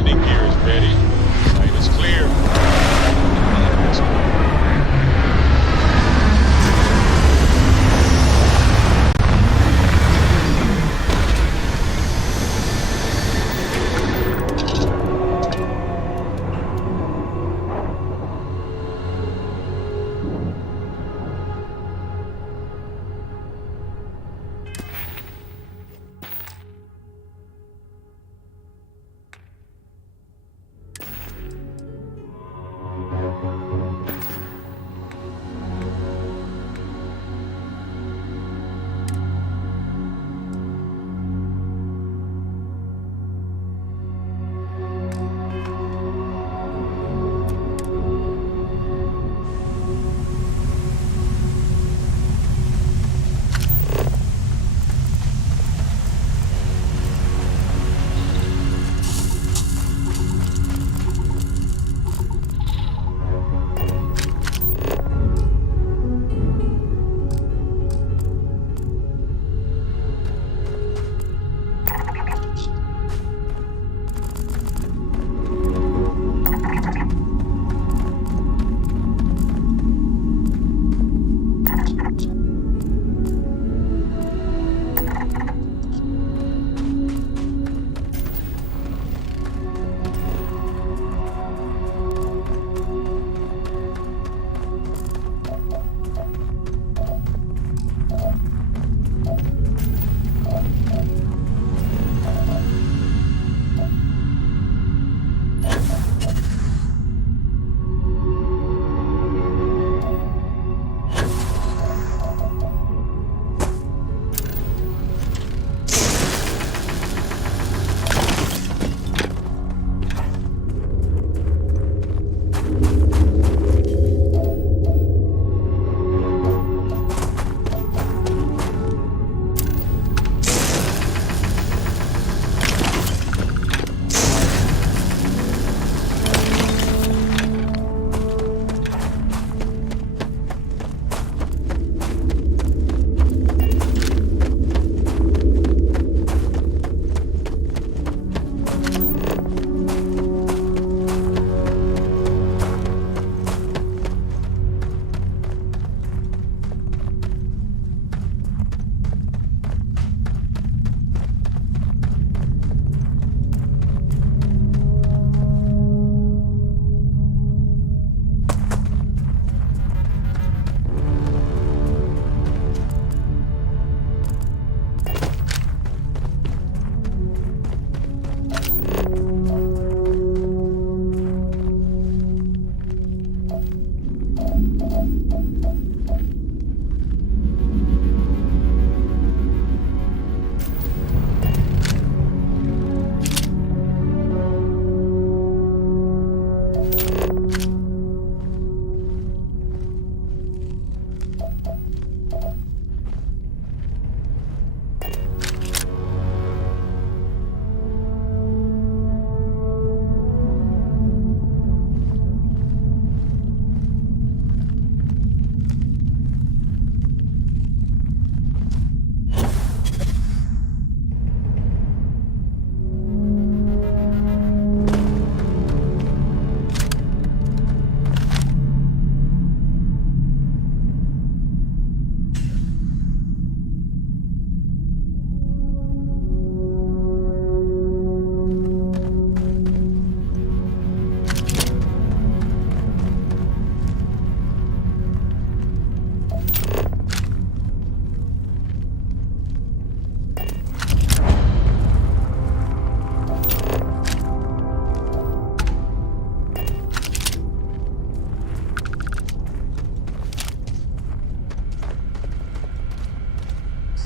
landing gear is ready. Plane is clear.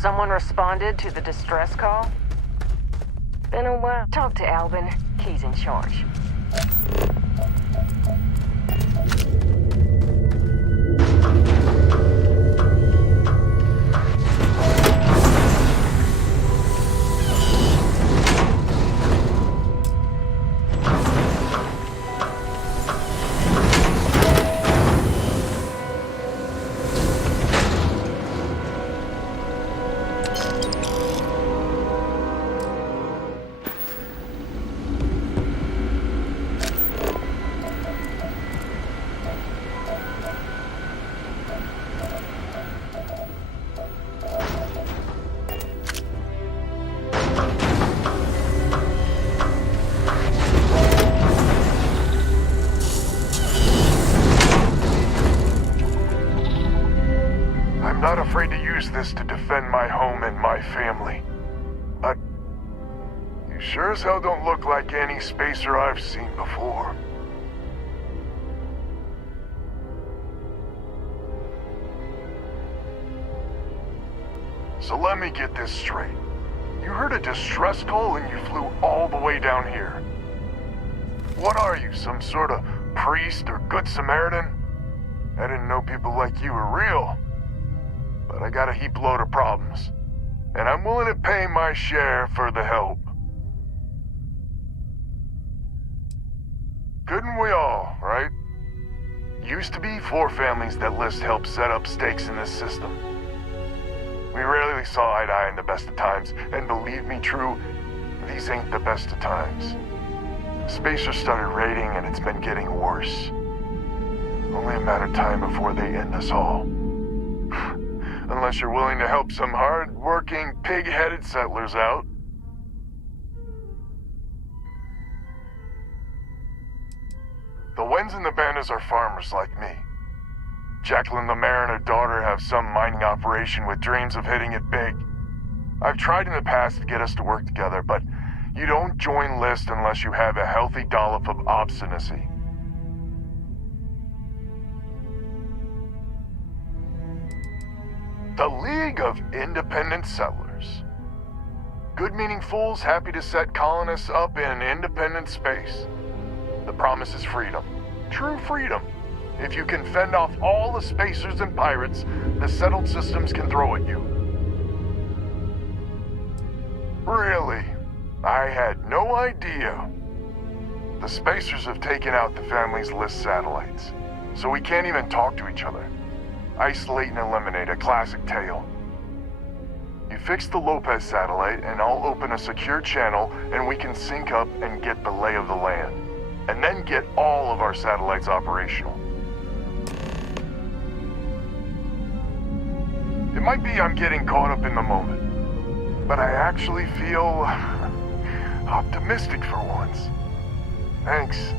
Someone responded to the distress call? Been a while. Talk to Albin. He's in charge. this to defend my home and my family. But you sure as hell don't look like any spacer I've seen before. So let me get this straight. You heard a distress call and you flew all the way down here. What are you, some sort of priest or good Samaritan? I didn't know people like you were real. But I got a heap load of problems. And I'm willing to pay my share for the help. Couldn't we all, right? Used to be 4 families that list help set up stakes in this system. We rarely saw eye to eye in the best of times, and believe me, True, these ain't the best of times. Spacers started raiding, and it's been getting worse. Only a matter of time before they end us all. Unless you're willing to help some hard-working, pig-headed settlers out. The Wens and the Bandas are farmers like me. Jacqueline the mayor and her daughter have some mining operation with dreams of hitting it big. I've tried in the past to get us to work together, but you don't join list unless you have a healthy dollop of obstinacy. The League of Independent Settlers. Good-meaning fools happy to set colonists up in independent space. The promise is freedom. True freedom. If you can fend off all the spacers and pirates the settled systems can throw at you. Really? I had no idea. The spacers have taken out the family's list satellites, so we can't even talk to each other. Isolate and eliminate, a classic tale. You fix the Lopez satellite and I'll open a secure channel and we can sync up and get the lay of the land. And then get all of our satellites operational. It might be I'm getting caught up in the moment, but I actually feel optimistic for once. Thanks.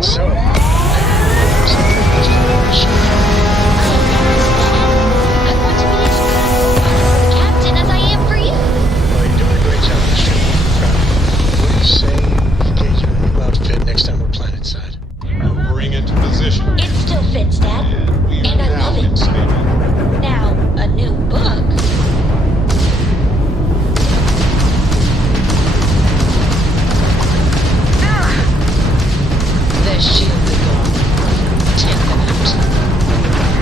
So, I have something to show you. I want to be as grateful for the captain as I am for you. Well, you're doing a great job of showing me proud of you. What do you say we get you a new outfit next time we're planetside? Maneuvering into position. It still fits, Dad. And we are And I now love it. in stable. Now, a new book. The shield will go on. Take them out.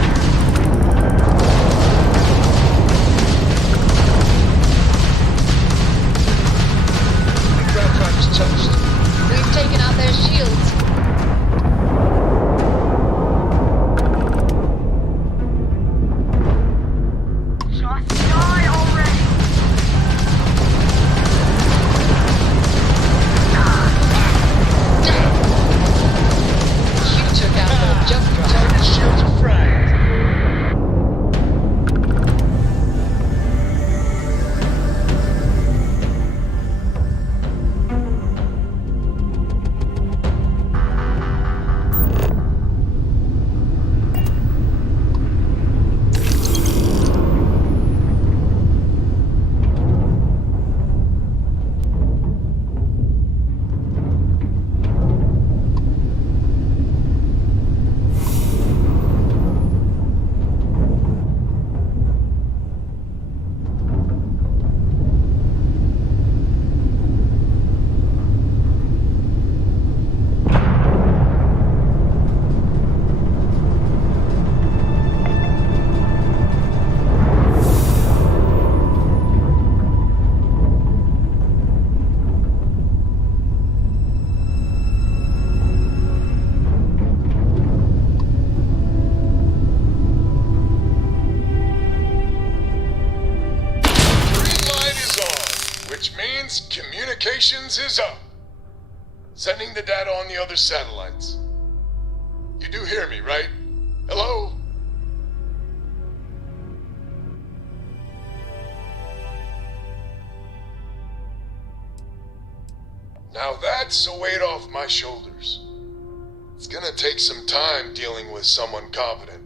Ground driver's toast. We've taken out their shields. Just die already! You took out their jump drive. Target shields are fried. Which means communications is up. Sending the data on the other satellites. You do hear me, right? Hello? Now that's a weight off my shoulders. It's gonna take some time dealing with someone competent.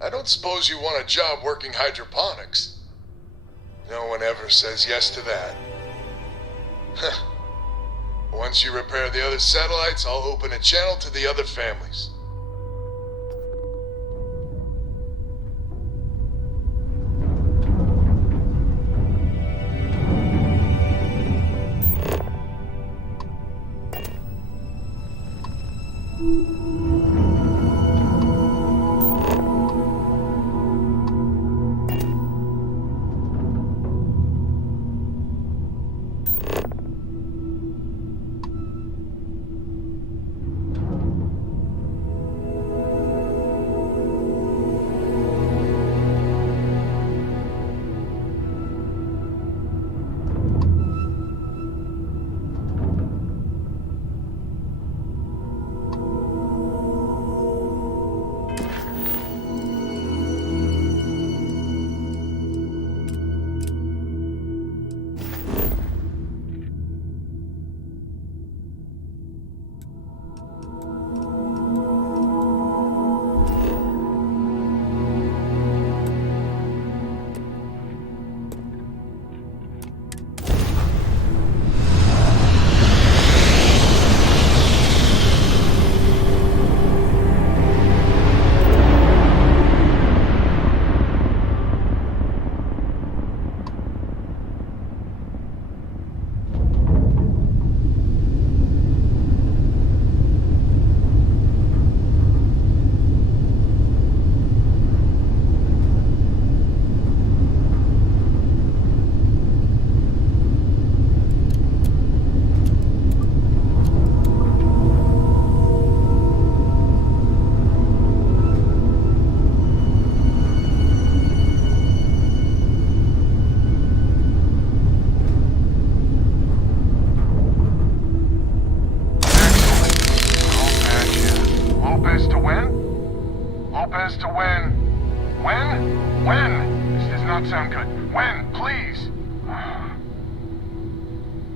I don't suppose you want a job working hydroponics. No one ever says yes to that. Once you repair the other satellites, I'll open a channel to the other families. Lopez to win? Lopez to win. When? When? This does not sound good. When? Please.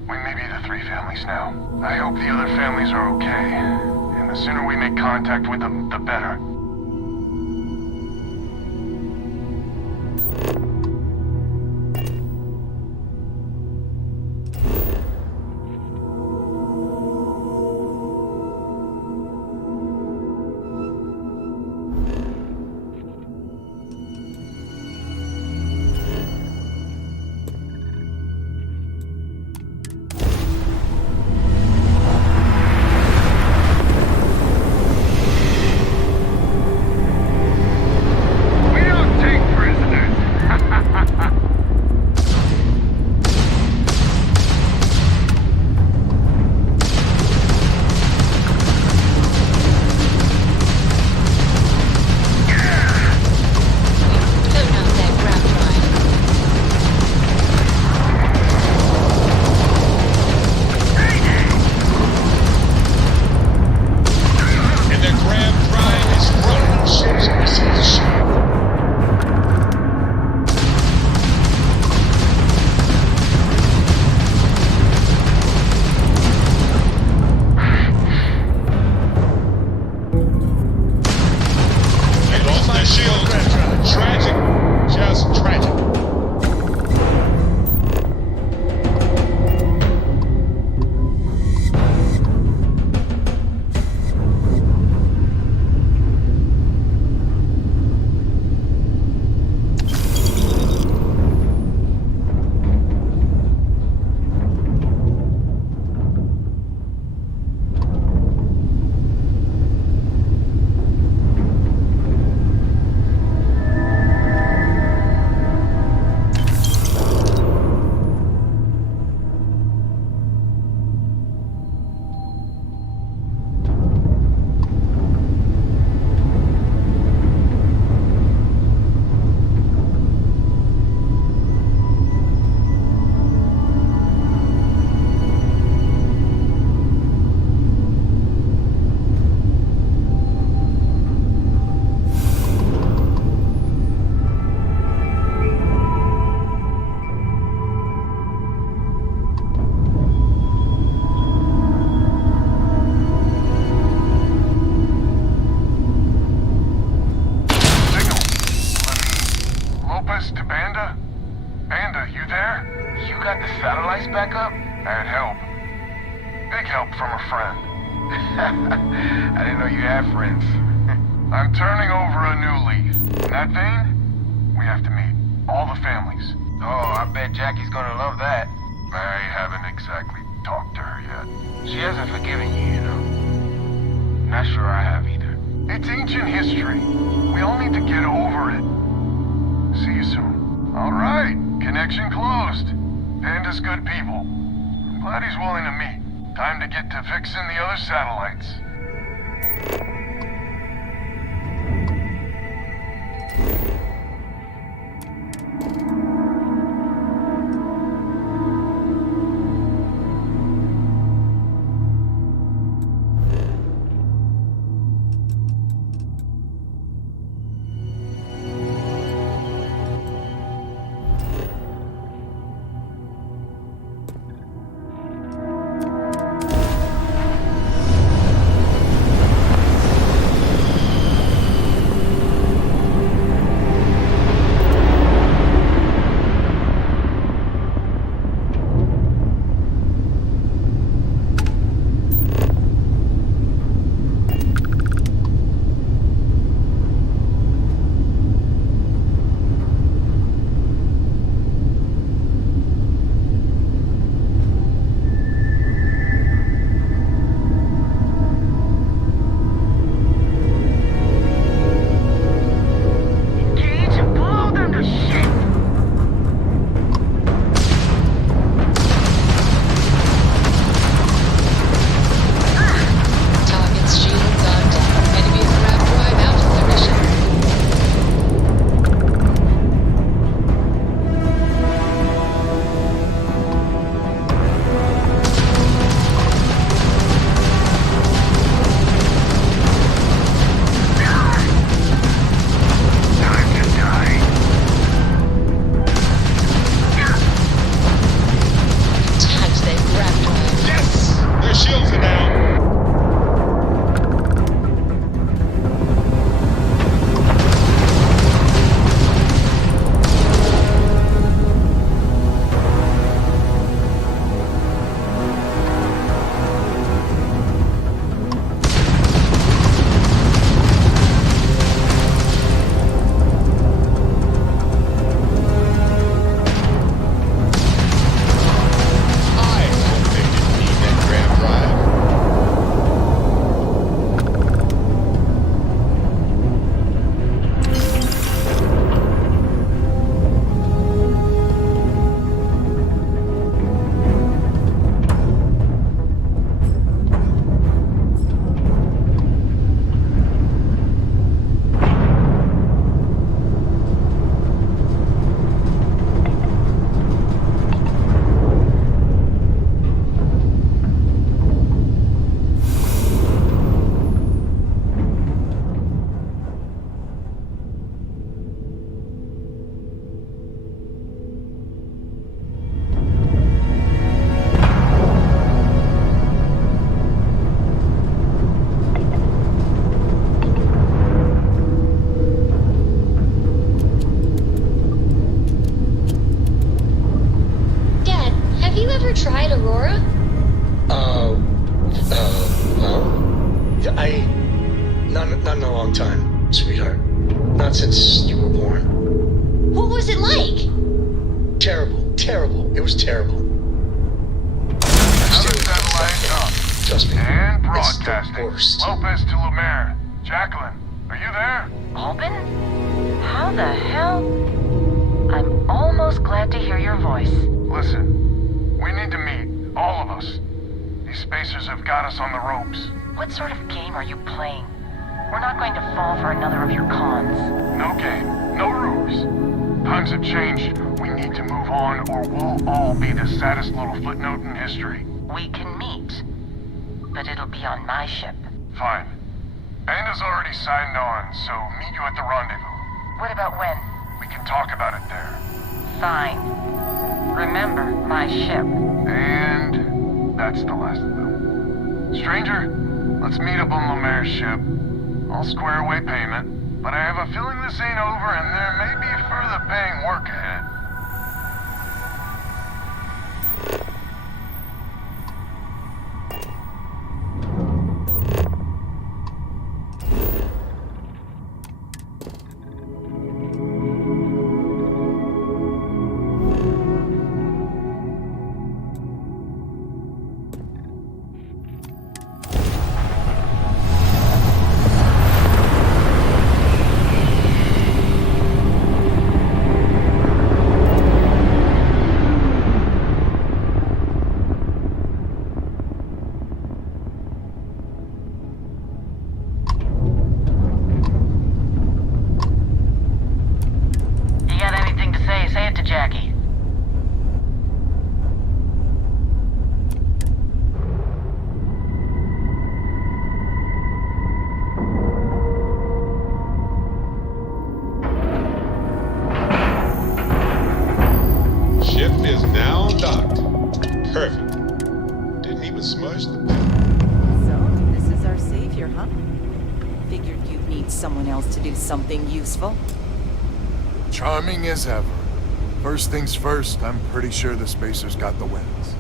We may be the three families now. I hope the other families are okay. And The sooner we make contact with them, the better. I didn't know you had friends. I'm turning over a new leaf. In that vein, we have to meet all the families. Oh, I bet Jackie's gonna love that. I haven't exactly talked to her yet. She hasn't forgiven you, you know. Not sure I have either. It's ancient history. We all need to get over it. See you soon. All right, connection closed. Panda's good people. I'm glad he's willing to meet. Time to get to fixing the other satellites. Not in a long time, sweetheart. Not since you were born. What was it like? Terrible, terrible. It was terrible. Another satellite up. Trust me. And It's the broadcasting. worst. Lopez to Lemaire. Jacqueline, are you there? Albin? How the hell? I'm almost glad to hear your voice. Listen, we need to meet, all of us. These spacers have got us on the ropes. What sort of game are you playing? We're not going to fall for another of your cons. No game, no ruse. Times have changed. We need to move on or we'll all be the saddest little footnote in history. We can meet, but it'll be on my ship. Fine. Anda's already signed on, so meet you at the rendezvous. What about when? We can talk about it there. Fine. Remember, my ship. And that's the last of them. Stranger, let's meet up on Lemaire's ship. I'll square away payment, but I have a feeling this ain't over and there may be further paying work ahead. Jackie. Ship is now docked. Perfect. Didn't even smudge the paint. So, this is our savior, huh? Figured you'd need someone else to do something useful. Charming as ever. First things first, I'm pretty sure the Spacers got the wins.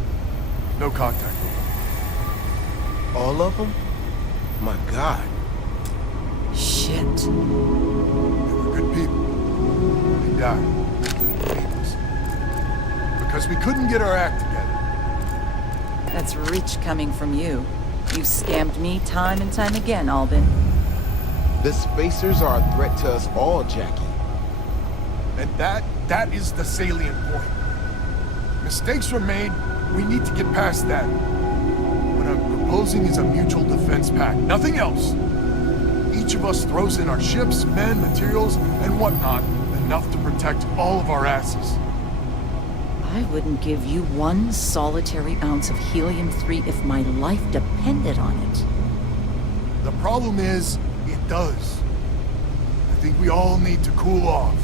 No contact with them. All of them? My God. Shit. They were good people. They died. Needless. Because we couldn't get our act together. That's rich coming from you. You've scammed me time and time again, Albin. The Spacers are a threat to us all, Jackie. And that is the salient point. Mistakes were made, we need to get past that. What I'm proposing is a mutual defense pact, nothing else. Each of us throws in our ships, men, materials, and whatnot, enough to protect all of our asses. I wouldn't give you one solitary ounce of helium-3 if my life depended on it. The problem is, it does. I think we all need to cool off.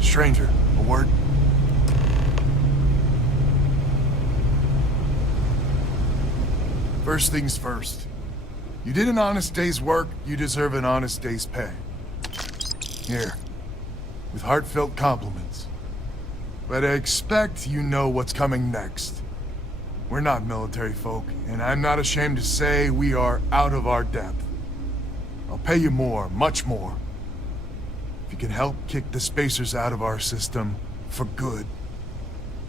Stranger, a word? First things first. You did an honest day's work, you deserve an honest day's pay. Here, with heartfelt compliments. But I expect you know what's coming next. We're not military folk, and I'm not ashamed to say we are out of our depth. I'll pay you more, much more. If you can help kick the Spacers out of our system for good,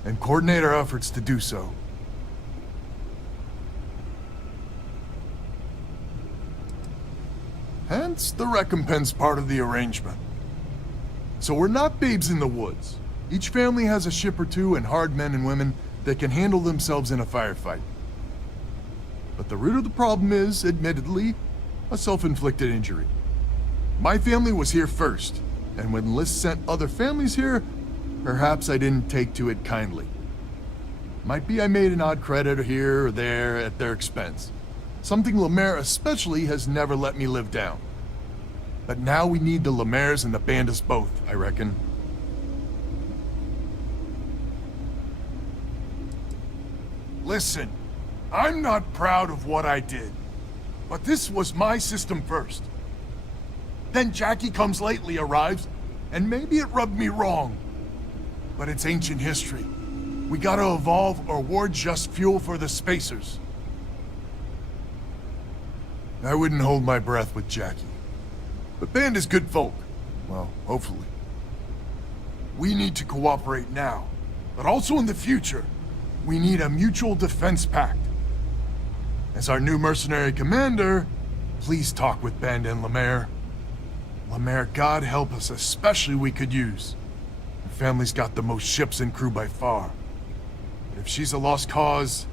and coordinate our efforts to do so. Hence the recompense part of the arrangement. So we're not babes in the woods. Each family has a ship or two and hard men and women that can handle themselves in a firefight. But the root of the problem is, admittedly, a self-inflicted injury. My family was here first, and when Liz sent other families here, perhaps I didn't take to it kindly. Might be I made an odd credit here or there at their expense. Something Lemaire especially has never let me live down. But now we need the Lemaires and the Bandas both, I reckon. Listen, I'm not proud of what I did, but this was my system first. Then Jackie comes lately arrives, and maybe it rubbed me wrong. But it's ancient history. We gotta evolve or we're just fuel for the Spacers. I wouldn't hold my breath with Jackie. But Band is good folk. Well, hopefully. We need to cooperate now, but also in the future. We need a mutual defense pact. As our new mercenary commander, please talk with Band and Lemaire. Lemaire, God help us, especially we could use. Her family's got the most ships and crew by far. But if she's a lost cause,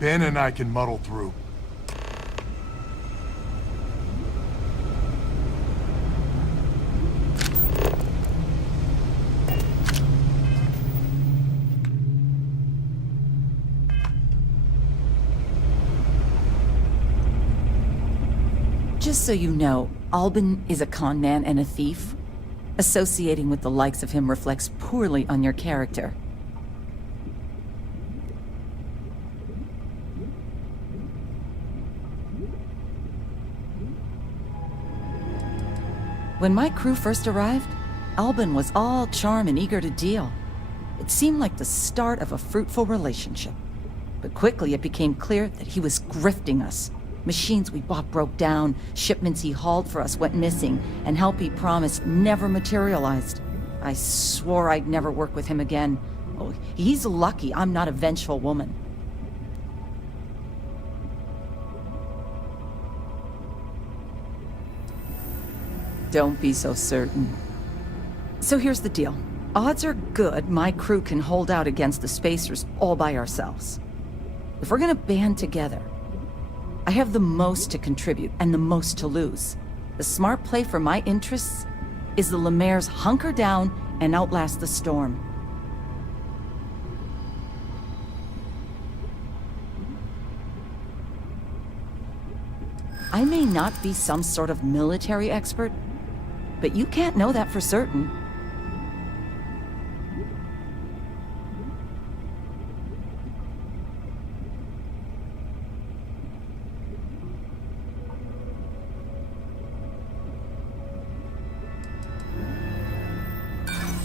Ben and I can muddle through. Just so you know, Albin is a con man and a thief. Associating with the likes of him reflects poorly on your character. When my crew first arrived, Albin was all charm and eager to deal. It seemed like the start of a fruitful relationship. But quickly it became clear that he was grifting us. Machines we bought broke down, shipments he hauled for us went missing, and help he promised never materialized. I swore I'd never work with him again. Oh, he's lucky I'm not a vengeful woman. Don't be so certain. So here's the deal. Odds are good my crew can hold out against the Spacers all by ourselves. If we're gonna band together, I have the most to contribute and the most to lose. The smart play for my interests is the Lemaire's hunker down and outlast the storm. I may not be some sort of military expert, but you can't know that for certain.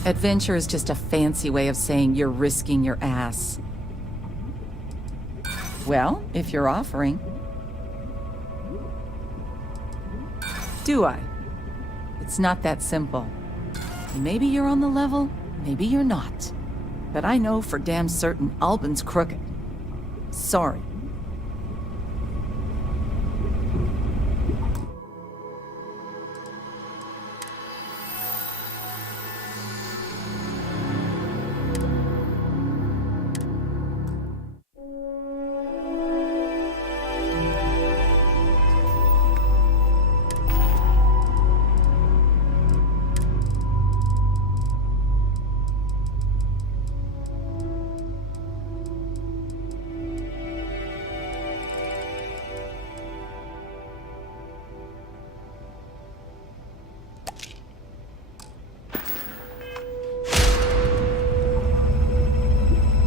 Adventure is just a fancy way of saying you're risking your ass. Well, if you're offering. Do I? It's not that simple. Maybe you're on the level, maybe you're not. But I know for damn certain Albin's crooked. Sorry.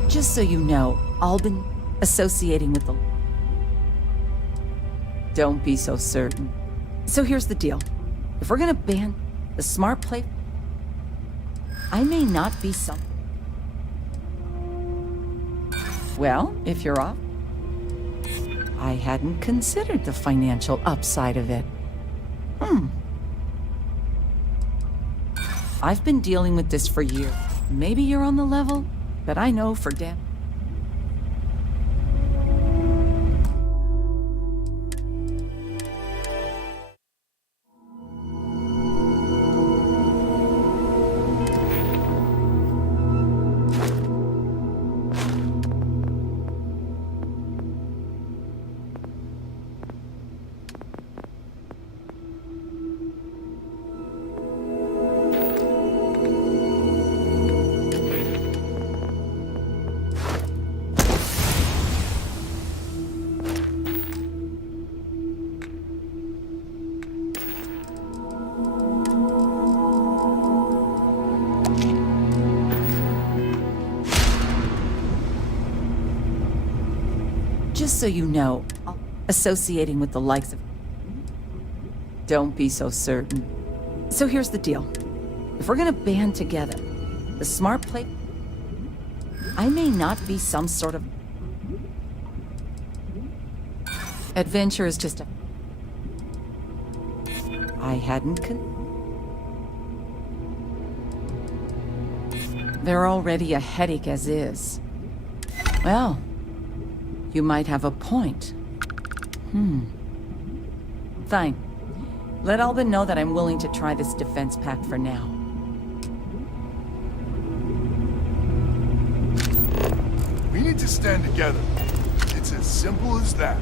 Just so you know, Albin associating with the... Don't be so certain. So here's the deal. If we're gonna ban the smart play, I may not be some... Well, if you're off, I hadn't considered the financial upside of it. I've been dealing with this for years. Maybe you're on the level, but I know for damn... Just so you know, associating with the likes of... Don't be so certain. So here's the deal. If we're gonna band together, the smart play... I may not be some sort of... Adventure is just a... I hadn't They're already a headache as is. Well, you might have a point. Fine. Let Albin know that I'm willing to try this defense pact for now. We need to stand together. It's as simple as that.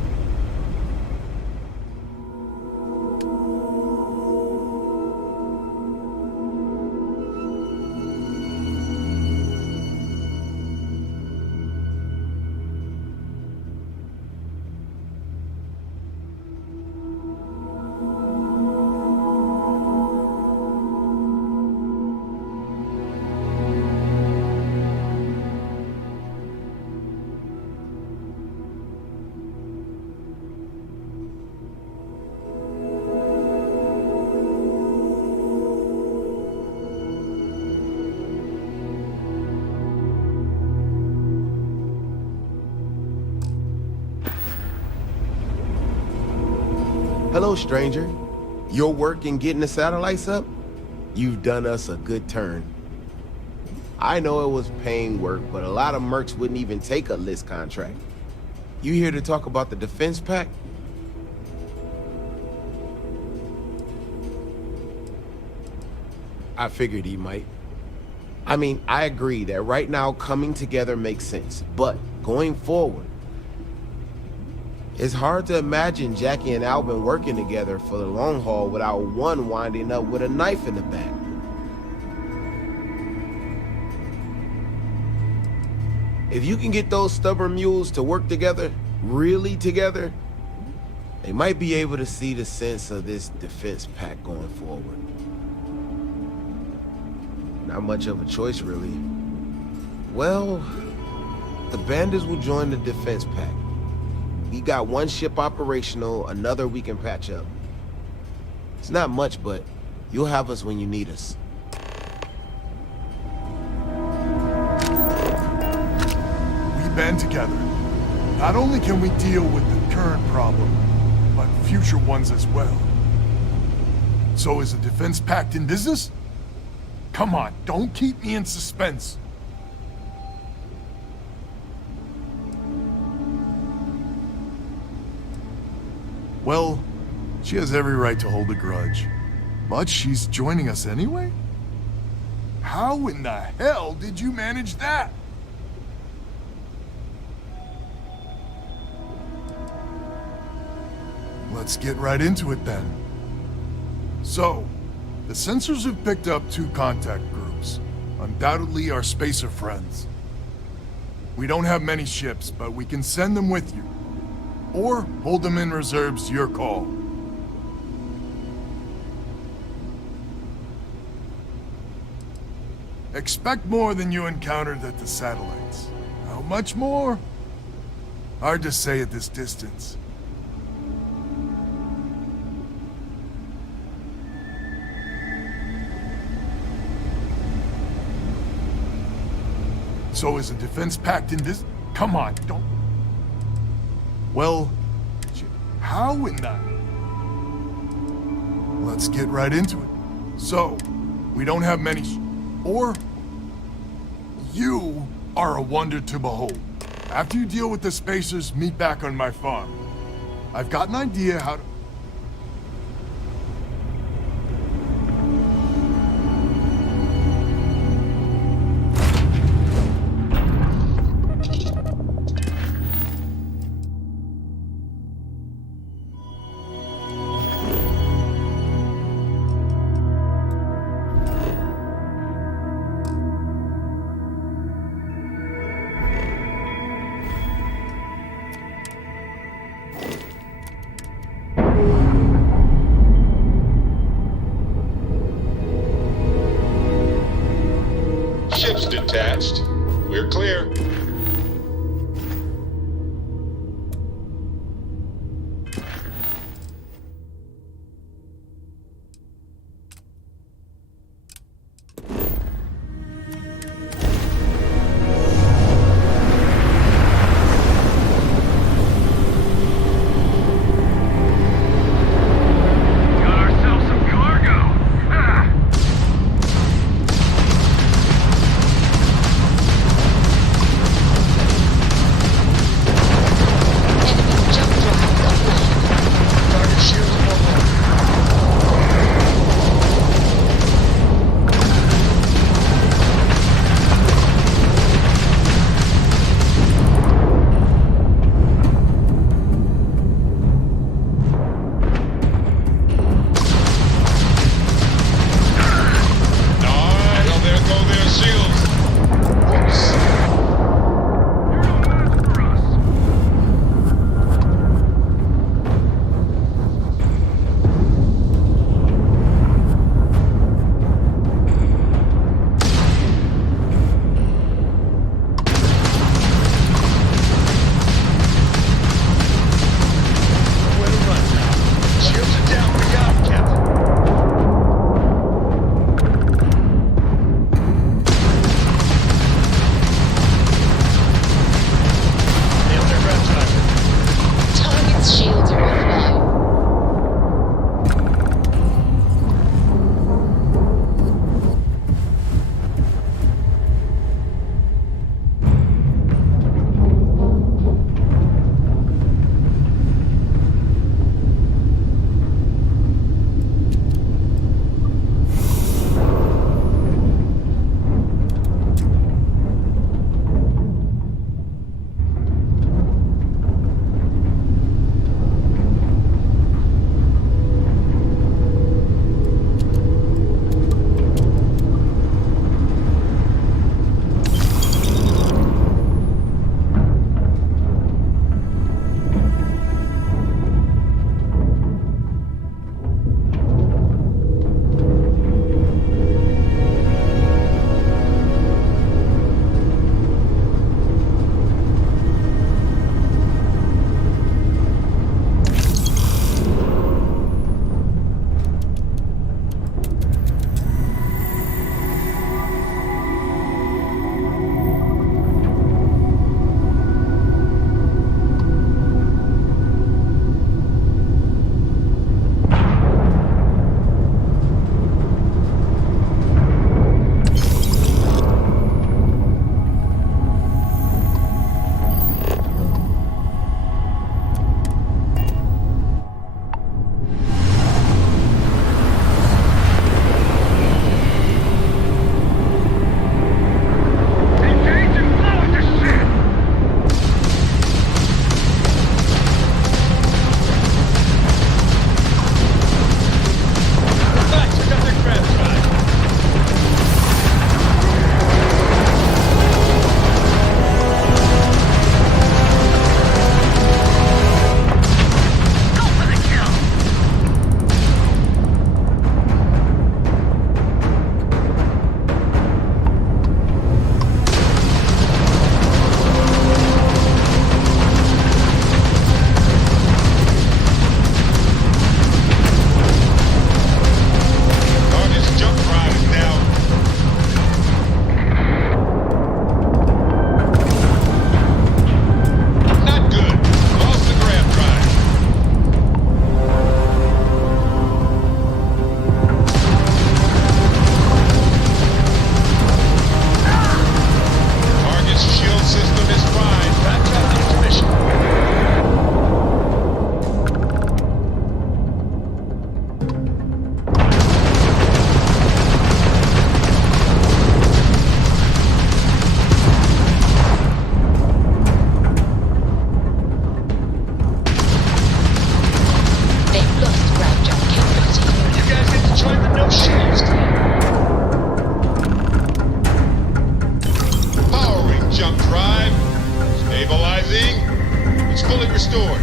Hello, stranger. Your work in getting the satellites up? You've done us a good turn. I know it was paying work, but a lot of mercs wouldn't even take a list contract. You here to talk about the defense pact? I figured he might. I mean, I agree that right now coming together makes sense, but going forward, it's hard to imagine Jackie and Albin working together for the long haul without one winding up with a knife in the back. If you can get those stubborn mules to work together, really together, they might be able to see the sense of this defense pact going forward. Not much of a choice, really. Well, the bandits will join the defense pact. We got one ship operational, another we can patch up. It's not much, but you'll have us when you need us. We band together. Not only can we deal with the current problem, but future ones as well. So is the defense pact in business? Come on, don't keep me in suspense. Well, she has every right to hold a grudge. But she's joining us anyway? How in the hell did you manage that? Let's get right into it then. So, the sensors have picked up 2 contact groups. Undoubtedly our spacer friends. We don't have many ships, but we can send them with you. Or hold them in reserves, your call. Expect more than you encountered at the satellites. How much more? Hard to say at this distance. So is a defense pact in this? Come on, don't... Well, how in the... Let's get right into it. So, we don't have many or... You are a wonder to behold. After you deal with the spacers, meet back on my farm. I've got an idea how to... shit, Powering jump drive. Stabilizing. It's fully restored.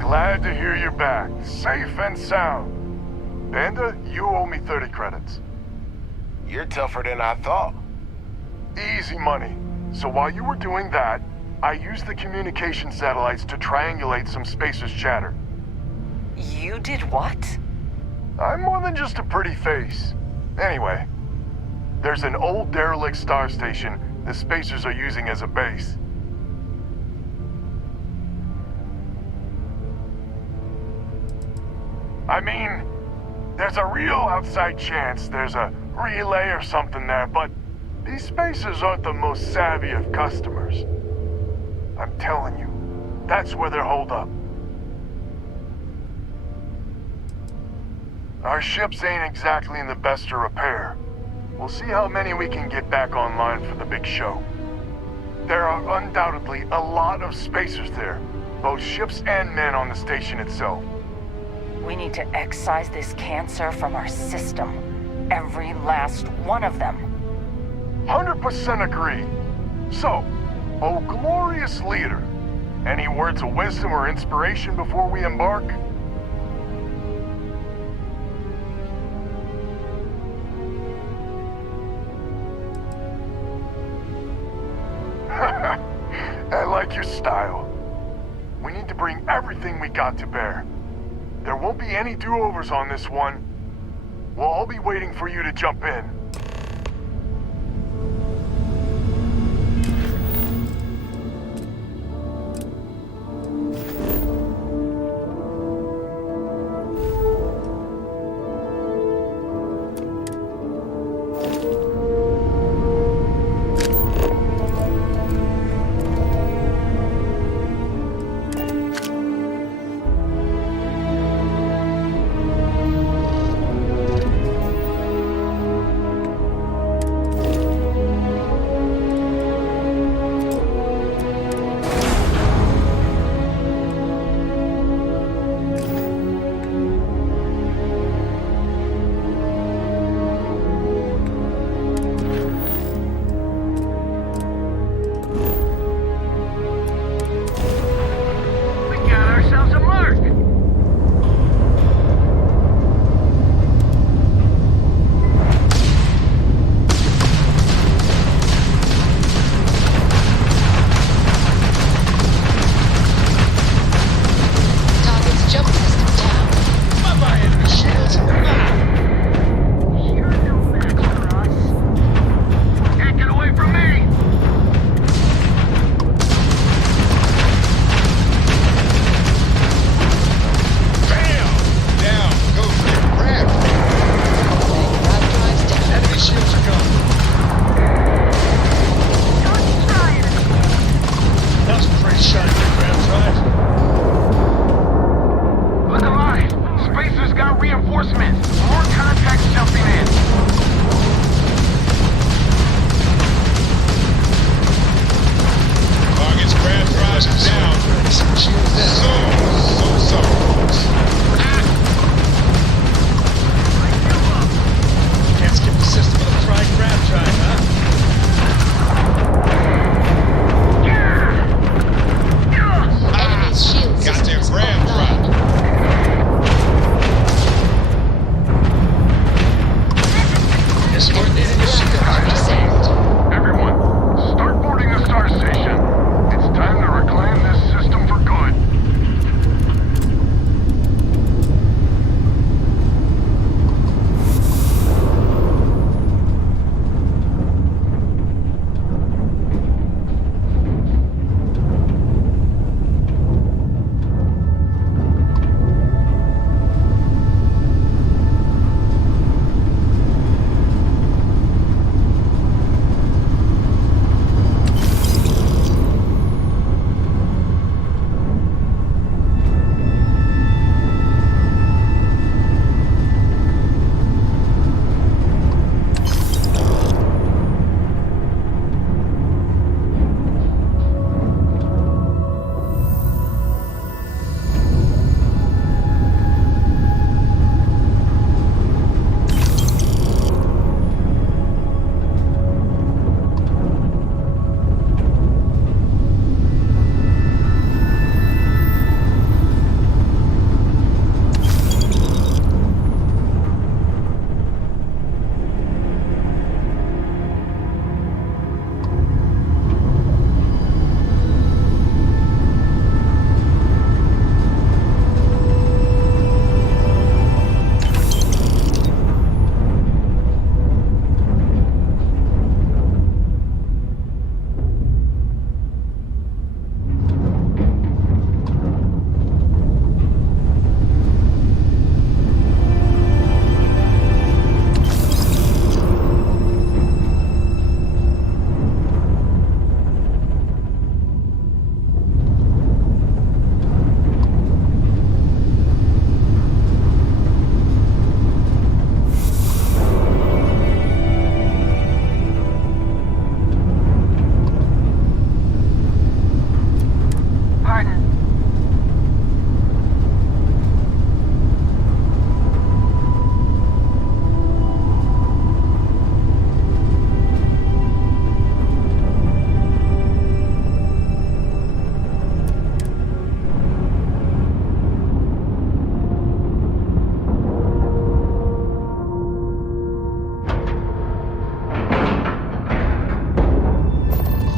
Glad to hear you're back, safe and sound. Panda, you owe me 30 credits. You're tougher than I thought. Easy money. So while you were doing that, I used the communication satellites to triangulate some spacers' chatter. You did what? I'm more than just a pretty face. Anyway, there's an old derelict star station the spacers are using as a base. I mean, there's a real outside chance there's a relay or something there, but these spacers aren't the most savvy of customers. I'm telling you, that's where they're holed up. Our ships ain't exactly in the best of repair. We'll see how many we can get back online for the big show. There are undoubtedly a lot of spacers there, both ships and men on the station itself. We need to excise this cancer from our system. Every last one of them. 100% agree. So, oh glorious leader, any words of wisdom or inspiration before we embark? I like your style. We need to bring everything we got to bear. There won't be any do-overs on this one. We'll all be waiting for you to jump in. Escort needed to shield. Descend. Everyone, start boarding the star station. It's time to reclaim this system for good.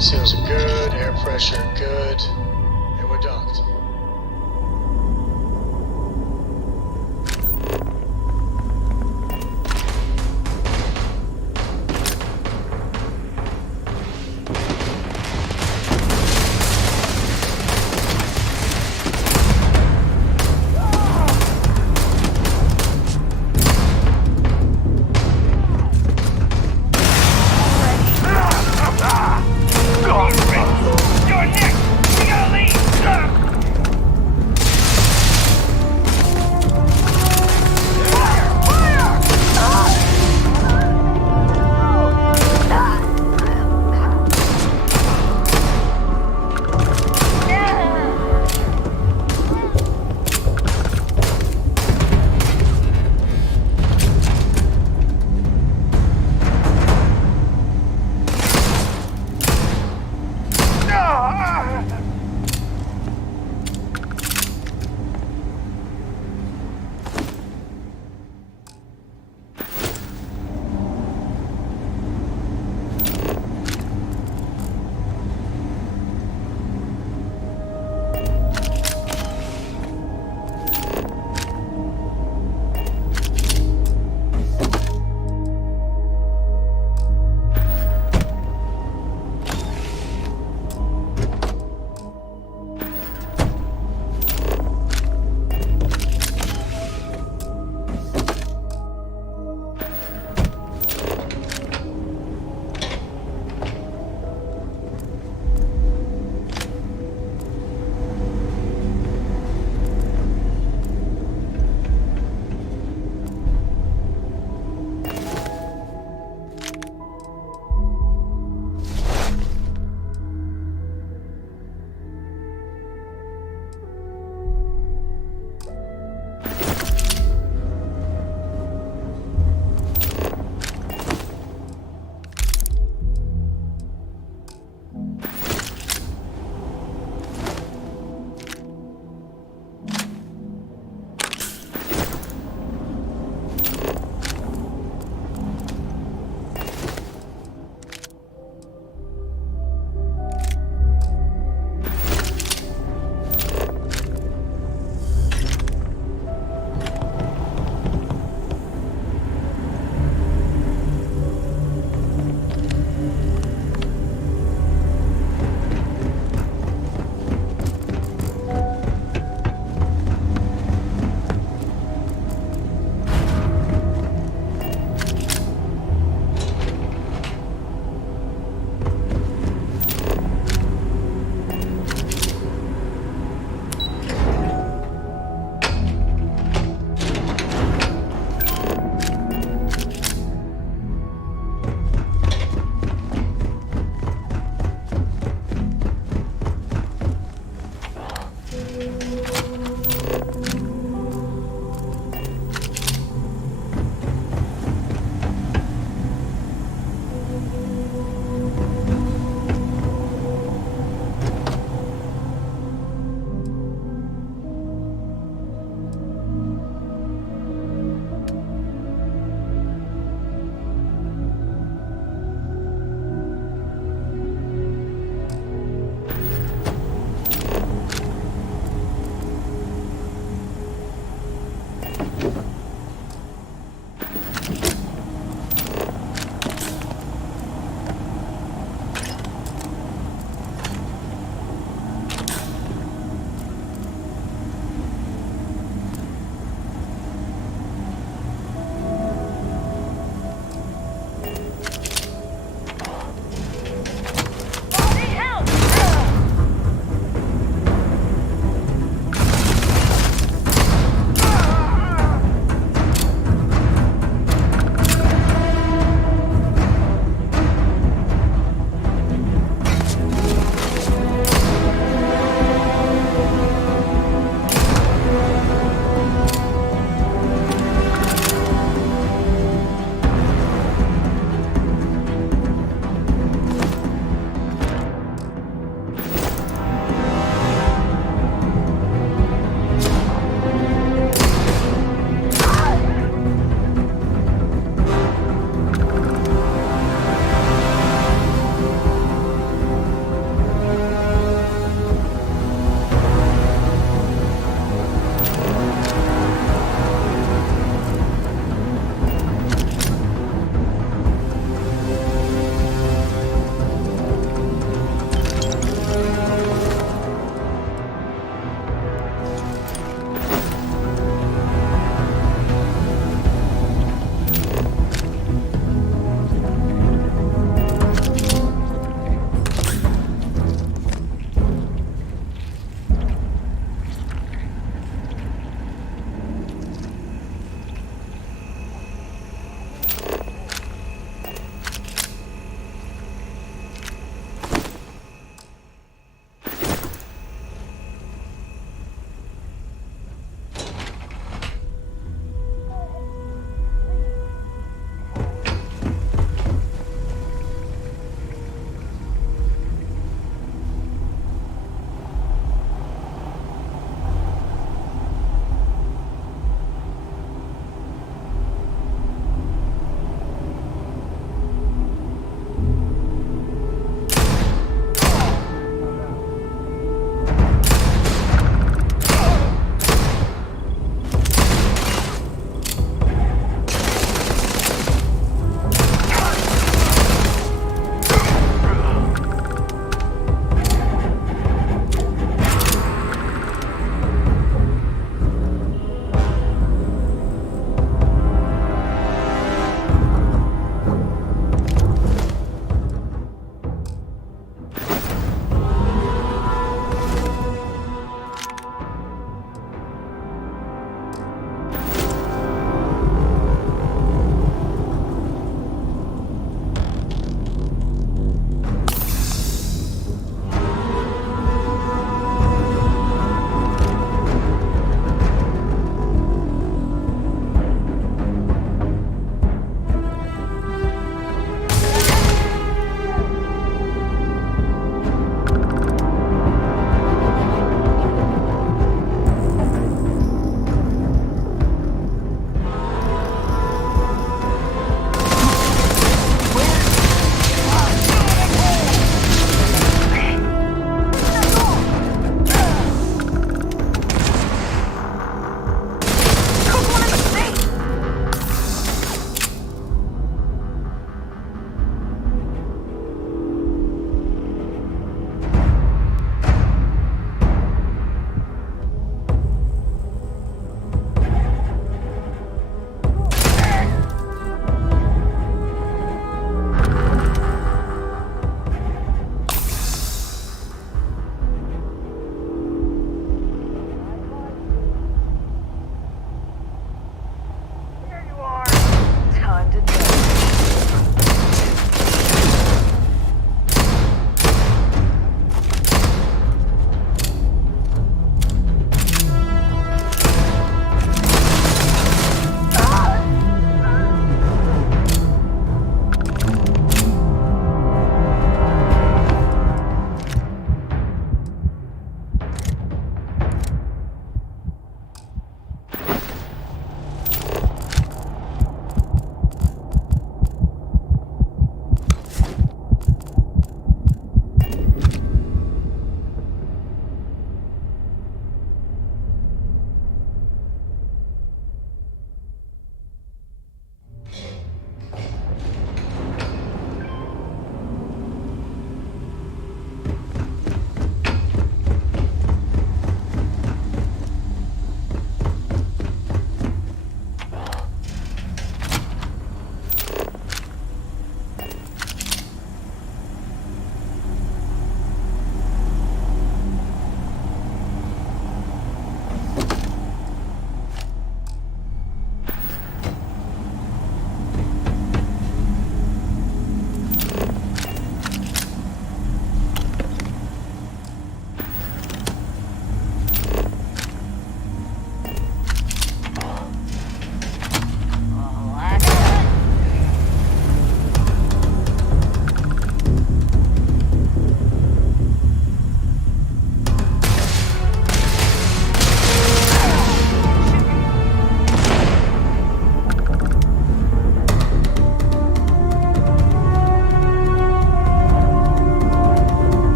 Seals are good, air pressure good, and we're docked. You're next! We gotta leave!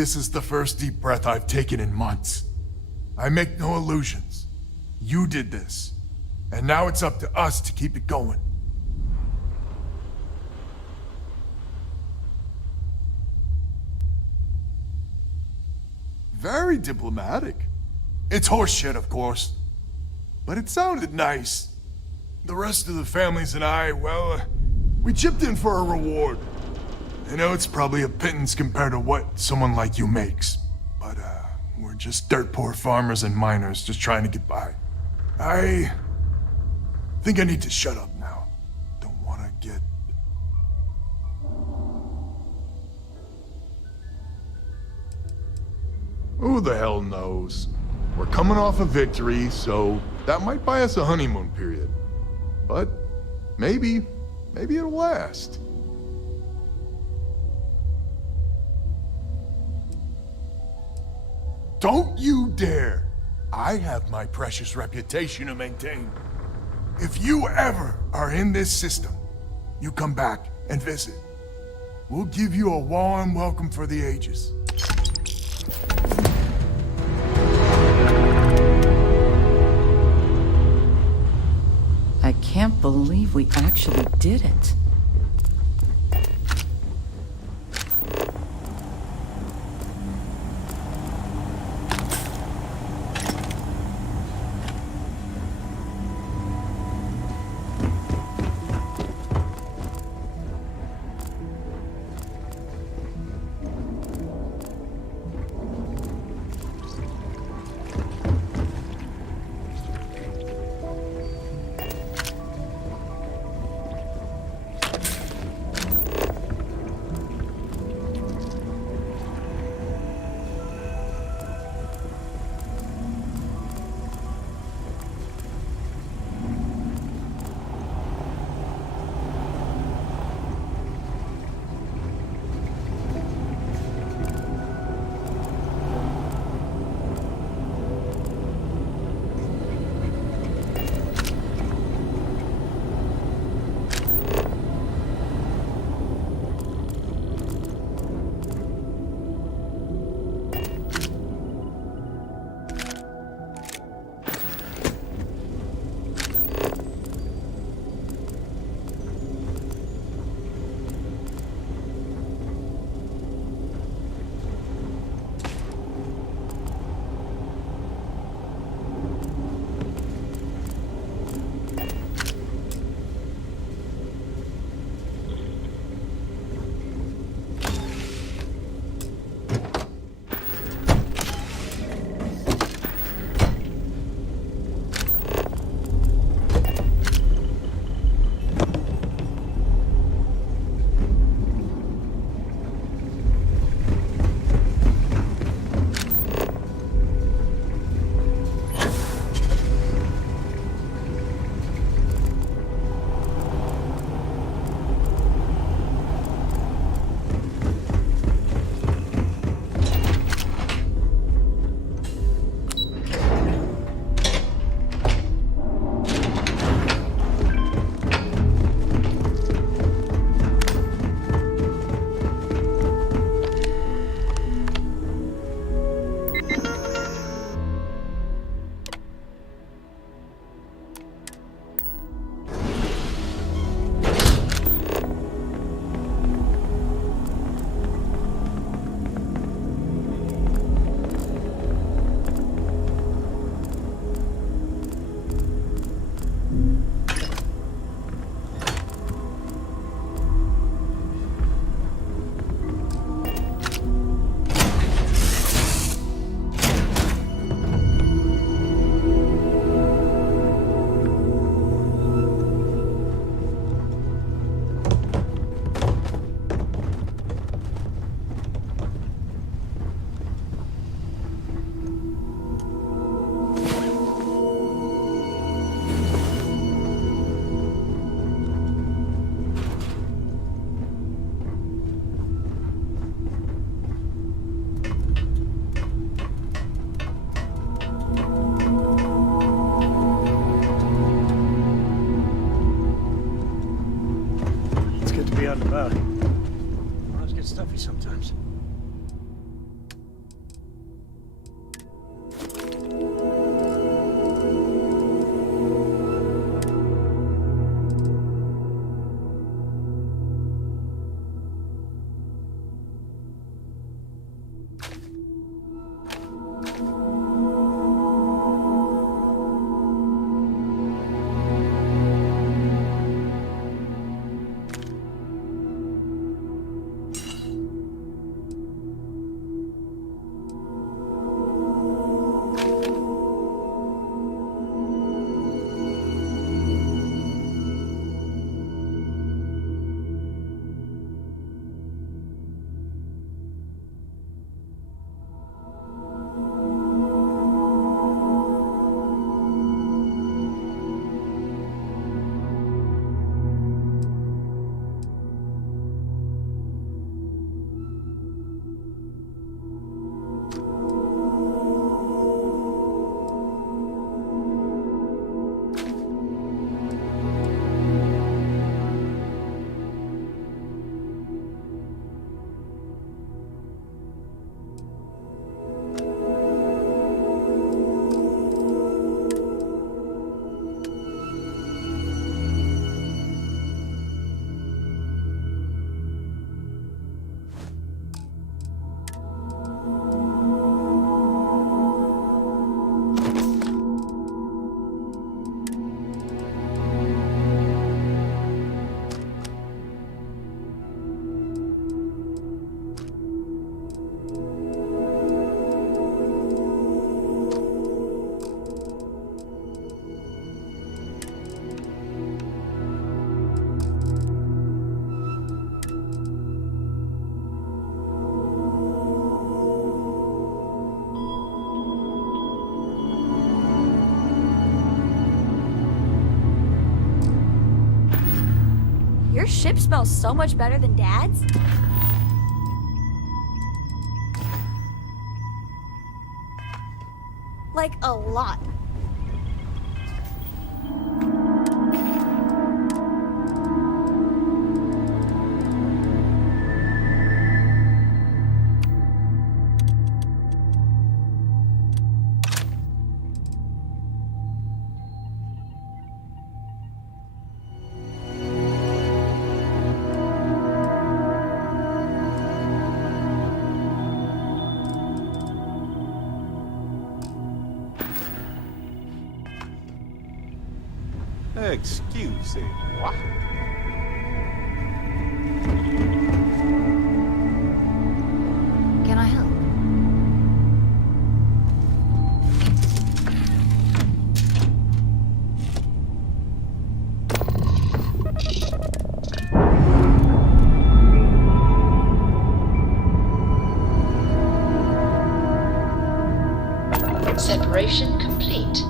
This is the first deep breath I've taken in months. I make no illusions. You did this. And now it's up to us to keep it going. Very diplomatic. It's horseshit, of course. But it sounded nice. The rest of the families and I, well, we chipped in for a reward. I know it's probably a pittance compared to what someone like you makes, but we're just dirt poor farmers and miners just trying to get by. I think I need to shut up now. Don't want to get... Who the hell knows? We're coming off a victory, so that might buy us a honeymoon period. But maybe it'll last. Don't you dare! I have my precious reputation to maintain. If you ever are in this system, you come back and visit. We'll give you a warm welcome for the ages. I can't believe we actually did it. stuffy sometimes. Your ship smells so much better than Dad's. Like a lot. Excusez-moi. Can I help? Separation complete.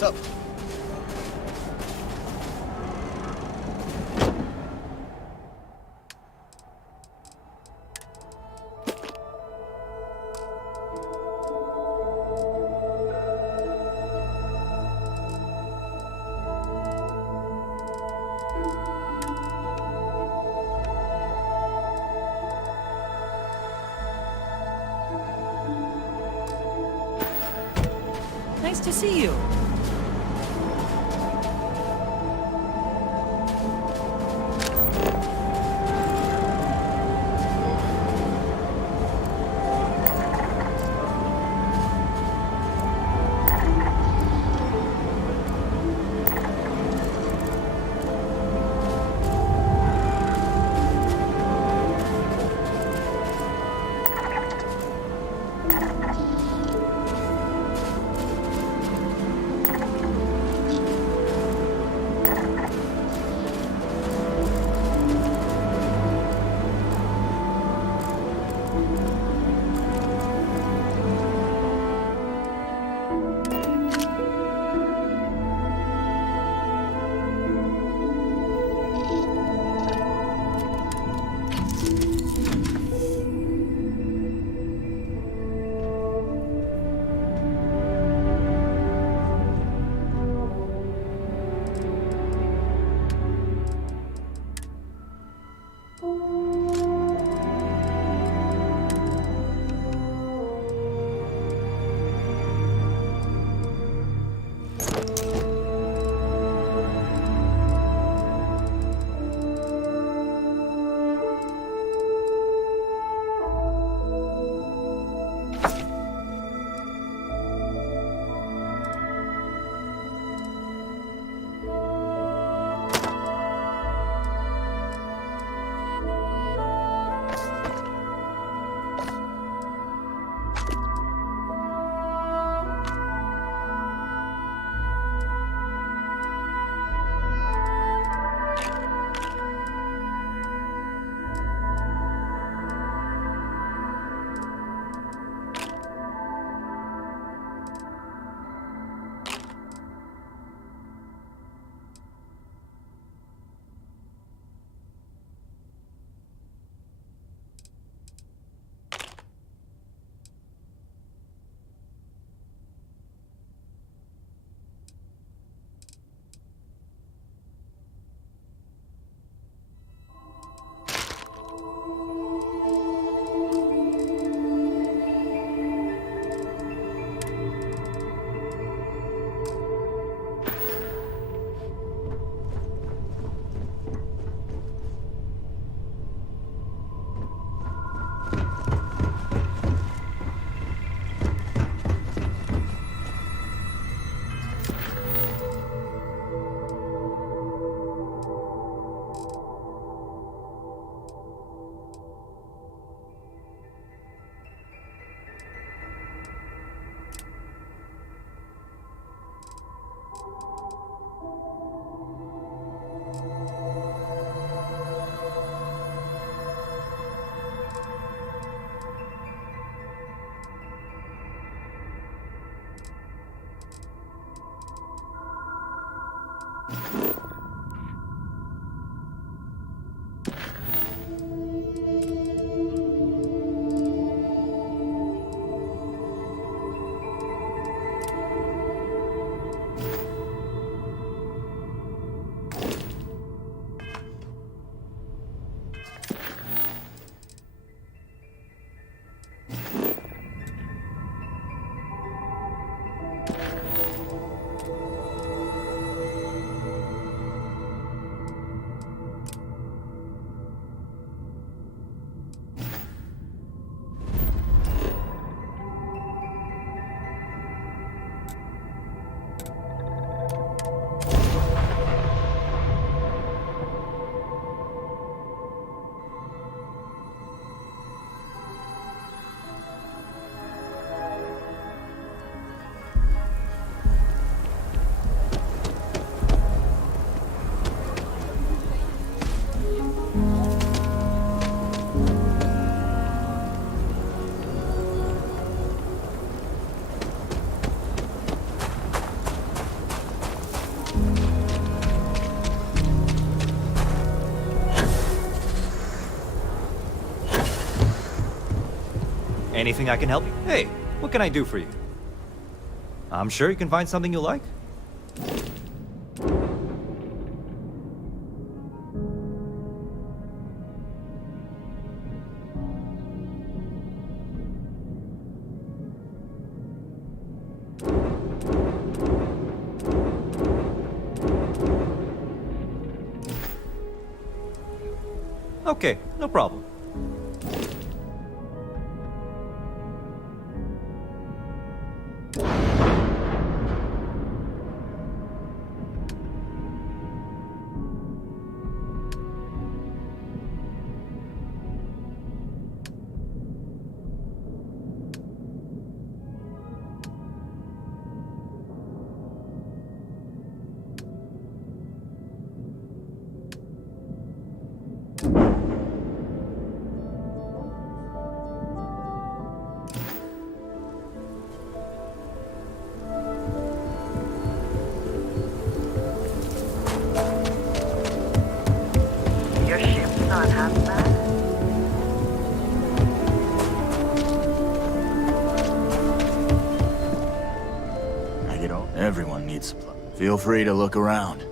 What's up? Nice to see you. Anything I can help you? Hey, what can I do for you? I'm sure you can find something you like. Okay, no problem. Your ship's not hazmat? Everyone needs supply. Feel free to look around.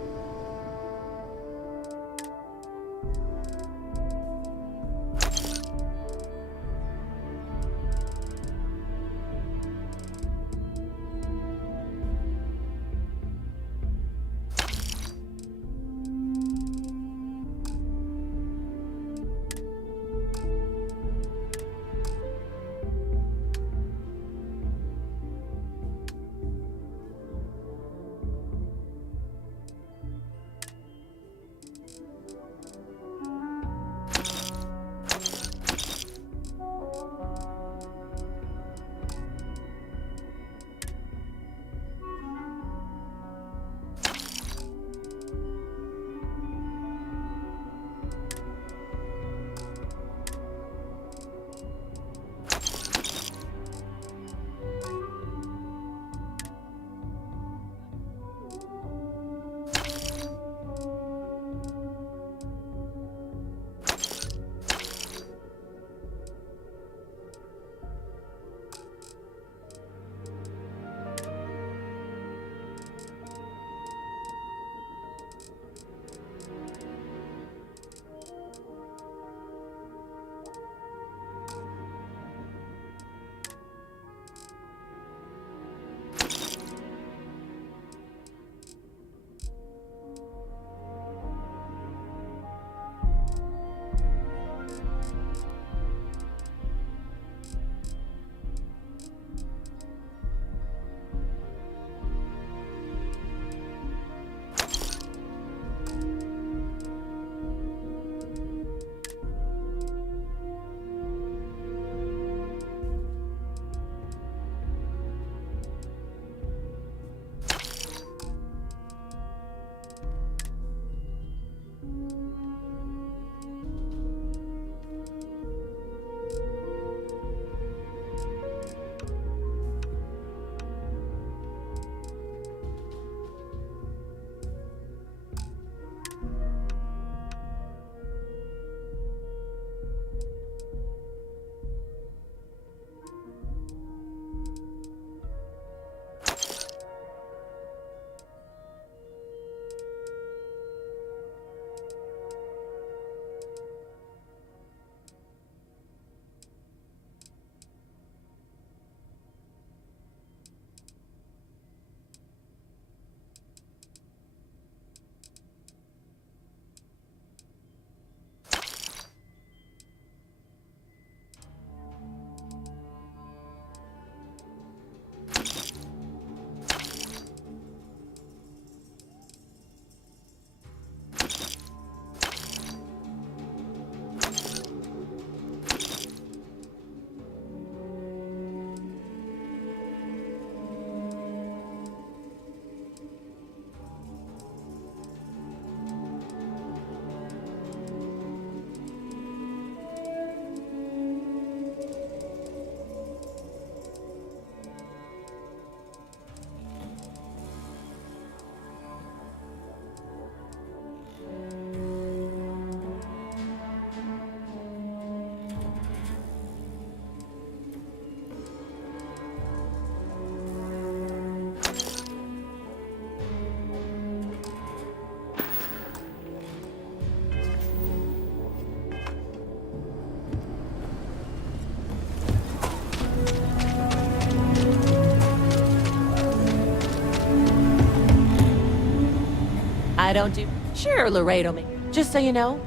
I don't do... Sure, Laredo me. Just so you know,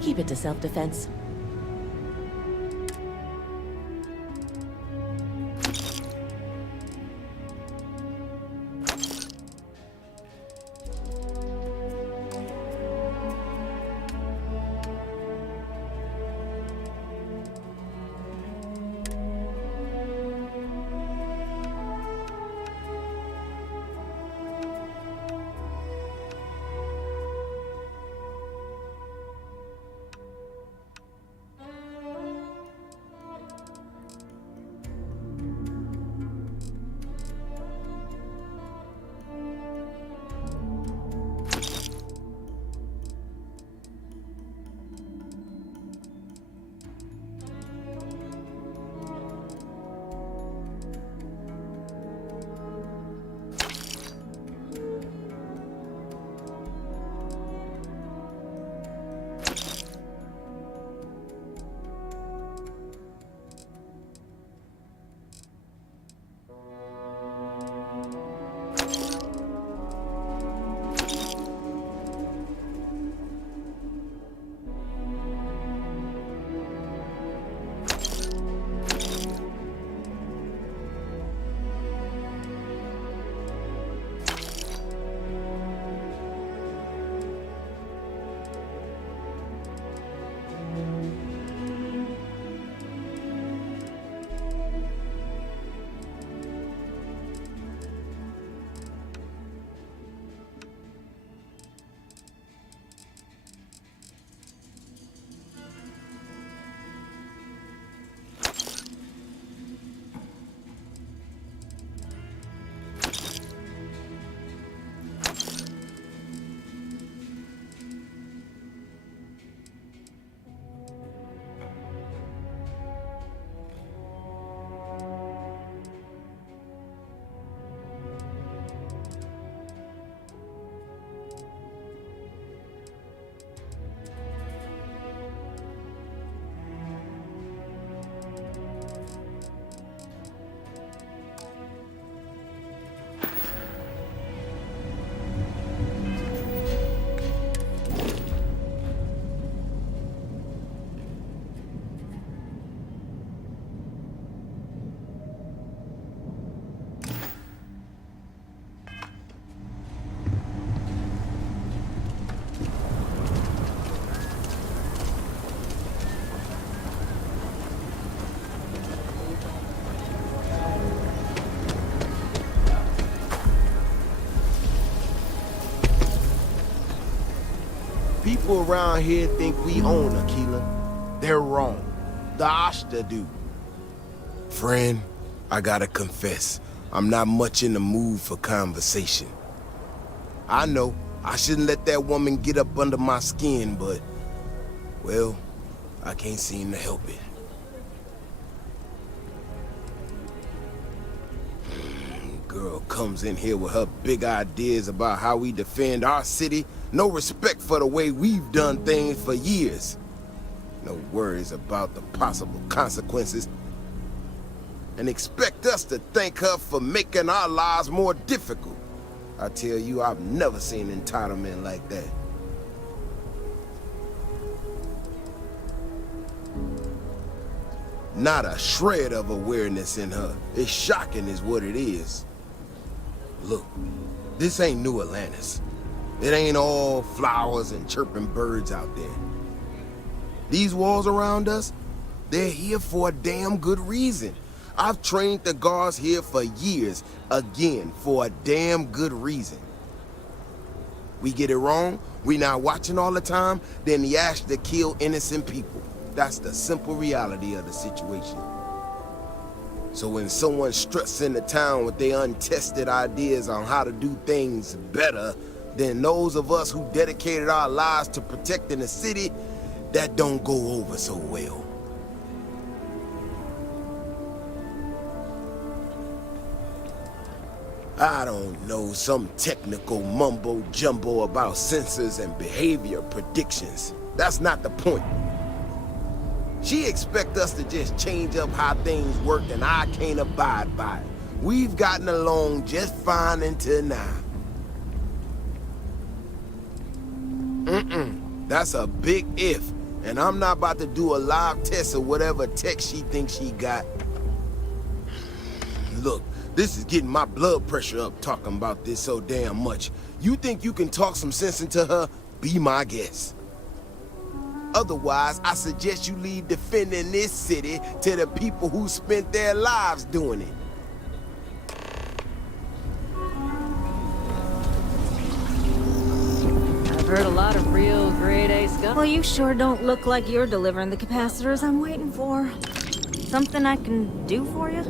keep it to self-defense. People around here think we own Aquila. They're wrong. The Ashta do. Friend, I gotta confess, I'm not much in the mood for conversation. I know, I shouldn't let that woman get up under my skin, but, well, I can't seem to help it. Girl comes in here with her big ideas about how we defend our city. No respect for the way we've done things for years. No worries about the possible consequences. And expect us to thank her for making our lives more difficult. I tell you, I've never seen entitlement like that. Not a shred of awareness in her. It's shocking is what it is. Look, this ain't New Atlantis. It ain't all flowers and chirping birds out there. These walls around us, they're here for a damn good reason. I've trained the guards here for years, again, for a damn good reason. We get it wrong, we not watching all the time, then the ash to kill innocent people. That's the simple reality of the situation. So when someone struts into town with their untested ideas on how to do things better than those of us who dedicated our lives to protecting the city, that don't go over so well. I don't know, some technical mumbo-jumbo about sensors and behavior predictions. That's not the point. She expect us to just change up how things work, and I can't abide by it. We've gotten along just fine until now. That's a big if. And I'm not about to do a live test of whatever tech she thinks she got. Look, this is getting my blood pressure up talking about this so damn much. You think you can talk some sense into her? Be my guest. Otherwise, I suggest you leave defending this city to the people who spent their lives doing it. I've heard a lot of real grade-A stuff. Well, you sure don't look like you're delivering the capacitors I'm waiting for. Something I can do for you?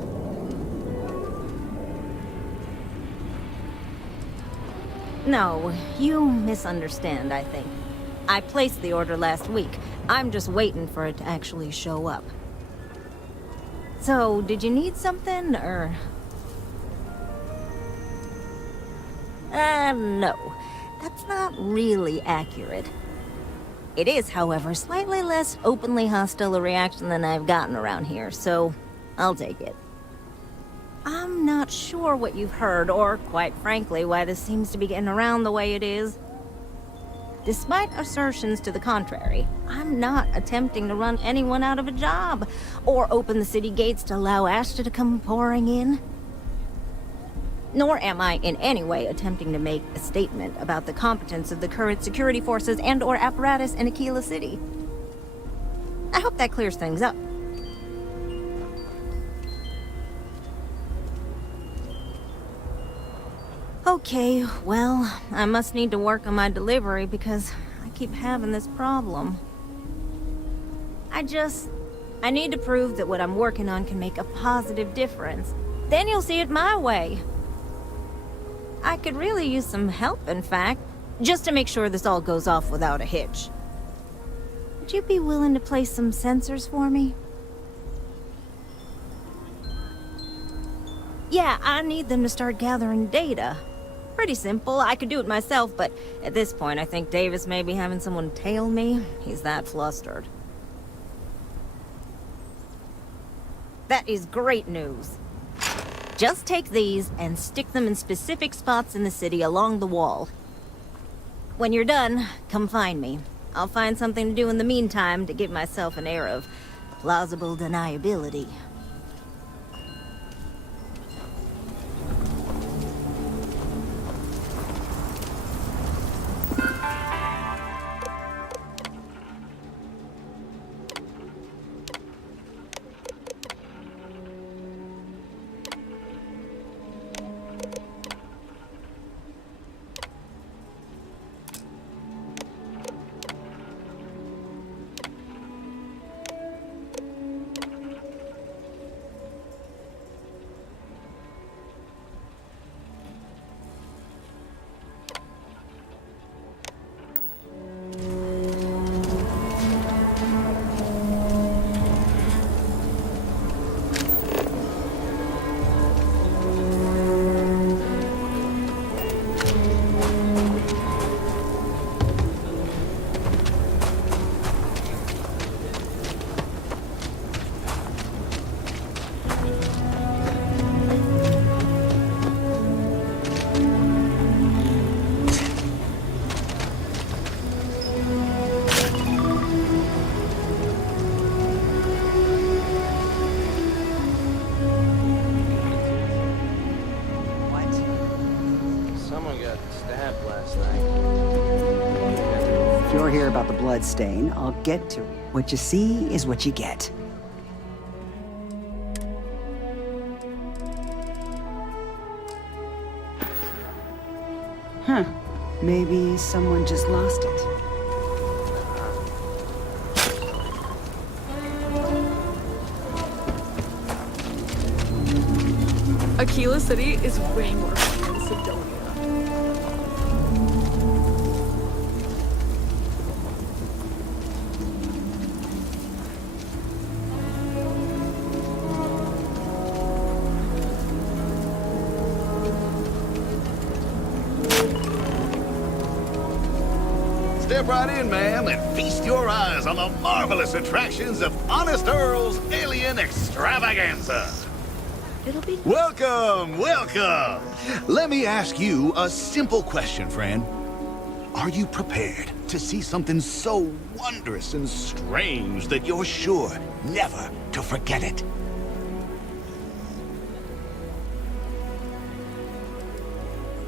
No, you misunderstand, I think. I placed the order last week. I'm just waiting for it to actually show up. So, did you need something, or...? No. That's not really accurate. It is, however, slightly less openly hostile a reaction than I've gotten around here, so I'll take it. I'm not sure what you've heard, or, quite frankly, why this seems to be getting around the way it is. Despite assertions to the contrary, I'm not attempting to run anyone out of a job, or open the city gates to allow Ashta to come pouring in. Nor am I in any way attempting to make a statement about the competence of the current security forces and/or apparatus in Aquila City. I hope that clears things up. Okay, well, I must need to work on my delivery because I keep having this problem. I need to prove that what I'm working on can make a positive difference. Then you'll see it my way. I could really use some help, in fact, just to make sure this all goes off without a hitch. Would you be willing to place some sensors for me? Yeah, I need them to start gathering data. Pretty simple. I could do it myself, but at this point, I think Davis may be having someone tail me. He's that flustered. That is great news. Just take these and stick them in specific spots in the city along the wall. When you're done, come find me. I'll find something to do in the meantime to give myself an air of plausible deniability. If you're here about the blood stain, I'll get to it. What you see is what you get. Huh. Maybe someone just lost it. Aquila City is way more fun than Sidonia. Step right in, ma'am, and feast your eyes on the marvelous attractions of Honest Earl's Alien Extravaganza. Welcome, welcome. Let me ask you a simple question, friend. Are you prepared to see something so wondrous and strange that you're sure never to forget it.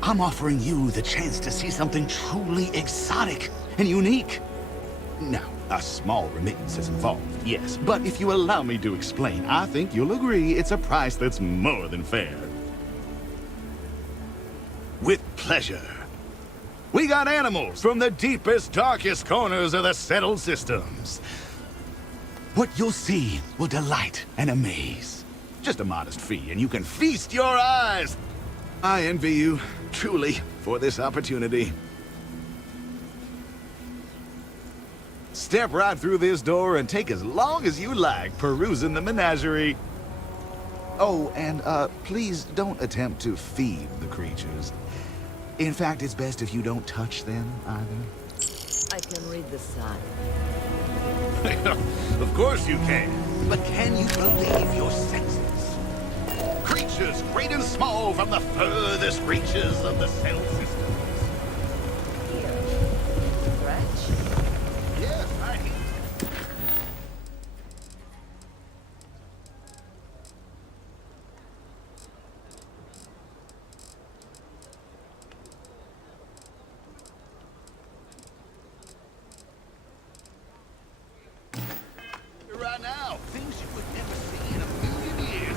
I'm offering you the chance to see something truly exotic and unique. Now, a small remittance is involved, yes, but if you allow me to explain, I think you'll agree it's a price that's more than fair. With pleasure. We got animals from the deepest, darkest corners of the settled systems. What you'll see will delight and amaze. Just a modest fee, and you can feast your eyes. I envy you, truly, for this opportunity. Step right through this door and take as long as you like perusing the menagerie. Oh, and please don't attempt to feed the creatures. In fact, it's best if you don't touch them either. I can read the sign. Of course you can. But can you believe your senses? Creatures great and small from the furthest reaches of the cell systems. Here. Scratch? Yes, right here. Right now, things you would never see in a million years.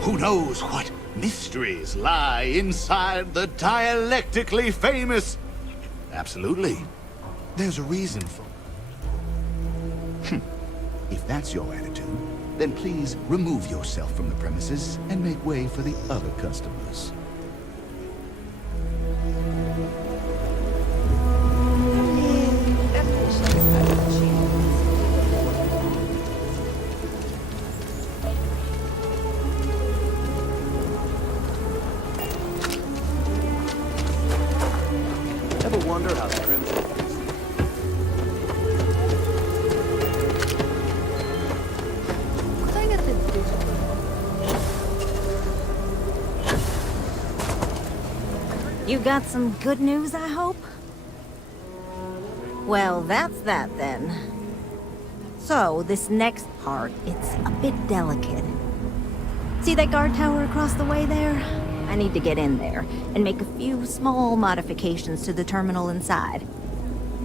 Who knows what mysteries lie inside the dialectically famous? Absolutely. There's a reason for it. If that's your attitude, then please remove yourself from the premises and make way for the other customers. Ever wonder how trim You got some good news, I hope? Well, that's that then. So, this next part, it's a bit delicate. See that guard tower across the way there? I need to get in there and make a few small modifications to the terminal inside.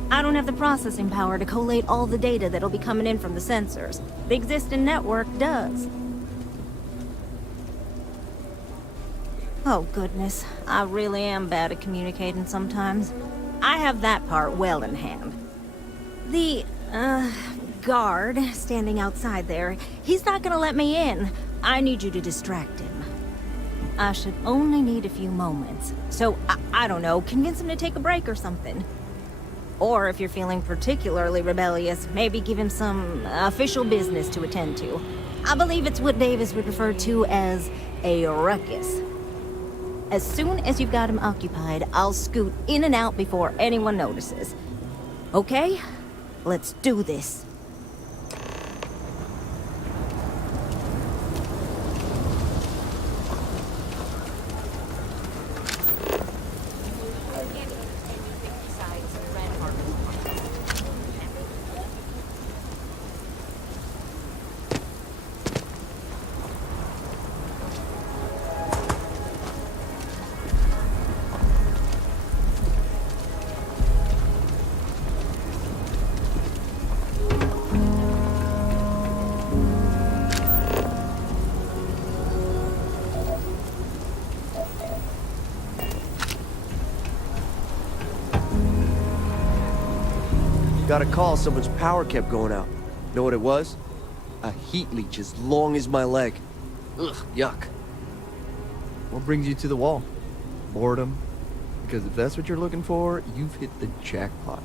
I don't have the processing power to collate all the data that'll be coming in from the sensors. The existing network does. Oh goodness, I really am bad at communicating sometimes. I have that part well in hand. The, guard standing outside there, he's not gonna let me in. I need you to distract him. I should only need a few moments. So, I don't know, convince him to take a break or something. Or if you're feeling particularly rebellious, maybe give him some official business to attend to. I believe it's what Davis would refer to as a ruckus. As soon as you've got him occupied, I'll scoot in and out before anyone notices. Okay? Let's do this. Got a call, someone's power kept going out. Know what it was? A heat leech as long as my leg. Ugh, yuck. What brings you to the wall? Boredom? Because if that's what you're looking for, you've hit the jackpot.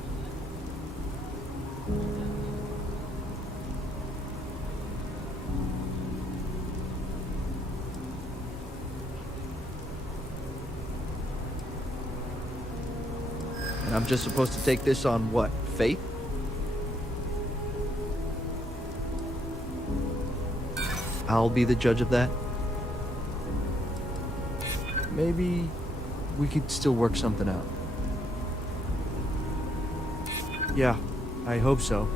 And I'm just supposed to take this on what? Faith? I'll be the judge of that. Maybe we could still work something out. Yeah, I hope so.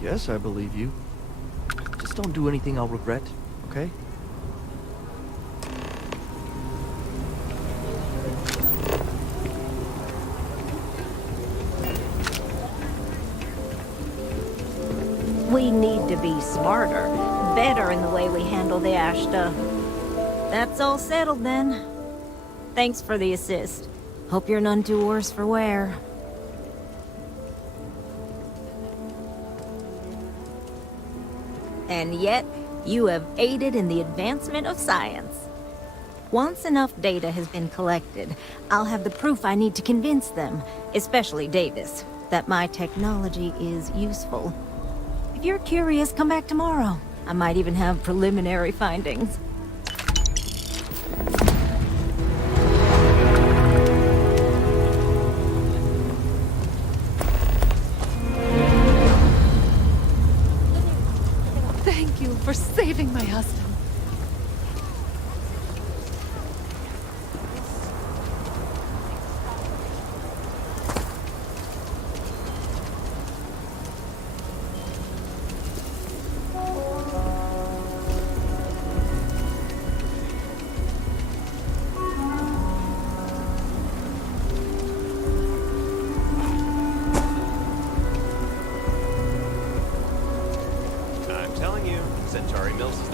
Yes, I believe you. Just don't do anything I'll regret, okay? We need to be smarter, better in the way we handle the ash stuff. That's all settled then. Thanks for the assist. Hope you're none too worse for wear. And yet, you have aided in the advancement of science. Once enough data has been collected, I'll have the proof I need to convince them, especially Davis, that my technology is useful. If you're curious, come back tomorrow. I might even have preliminary findings. Thank you for saving my husband.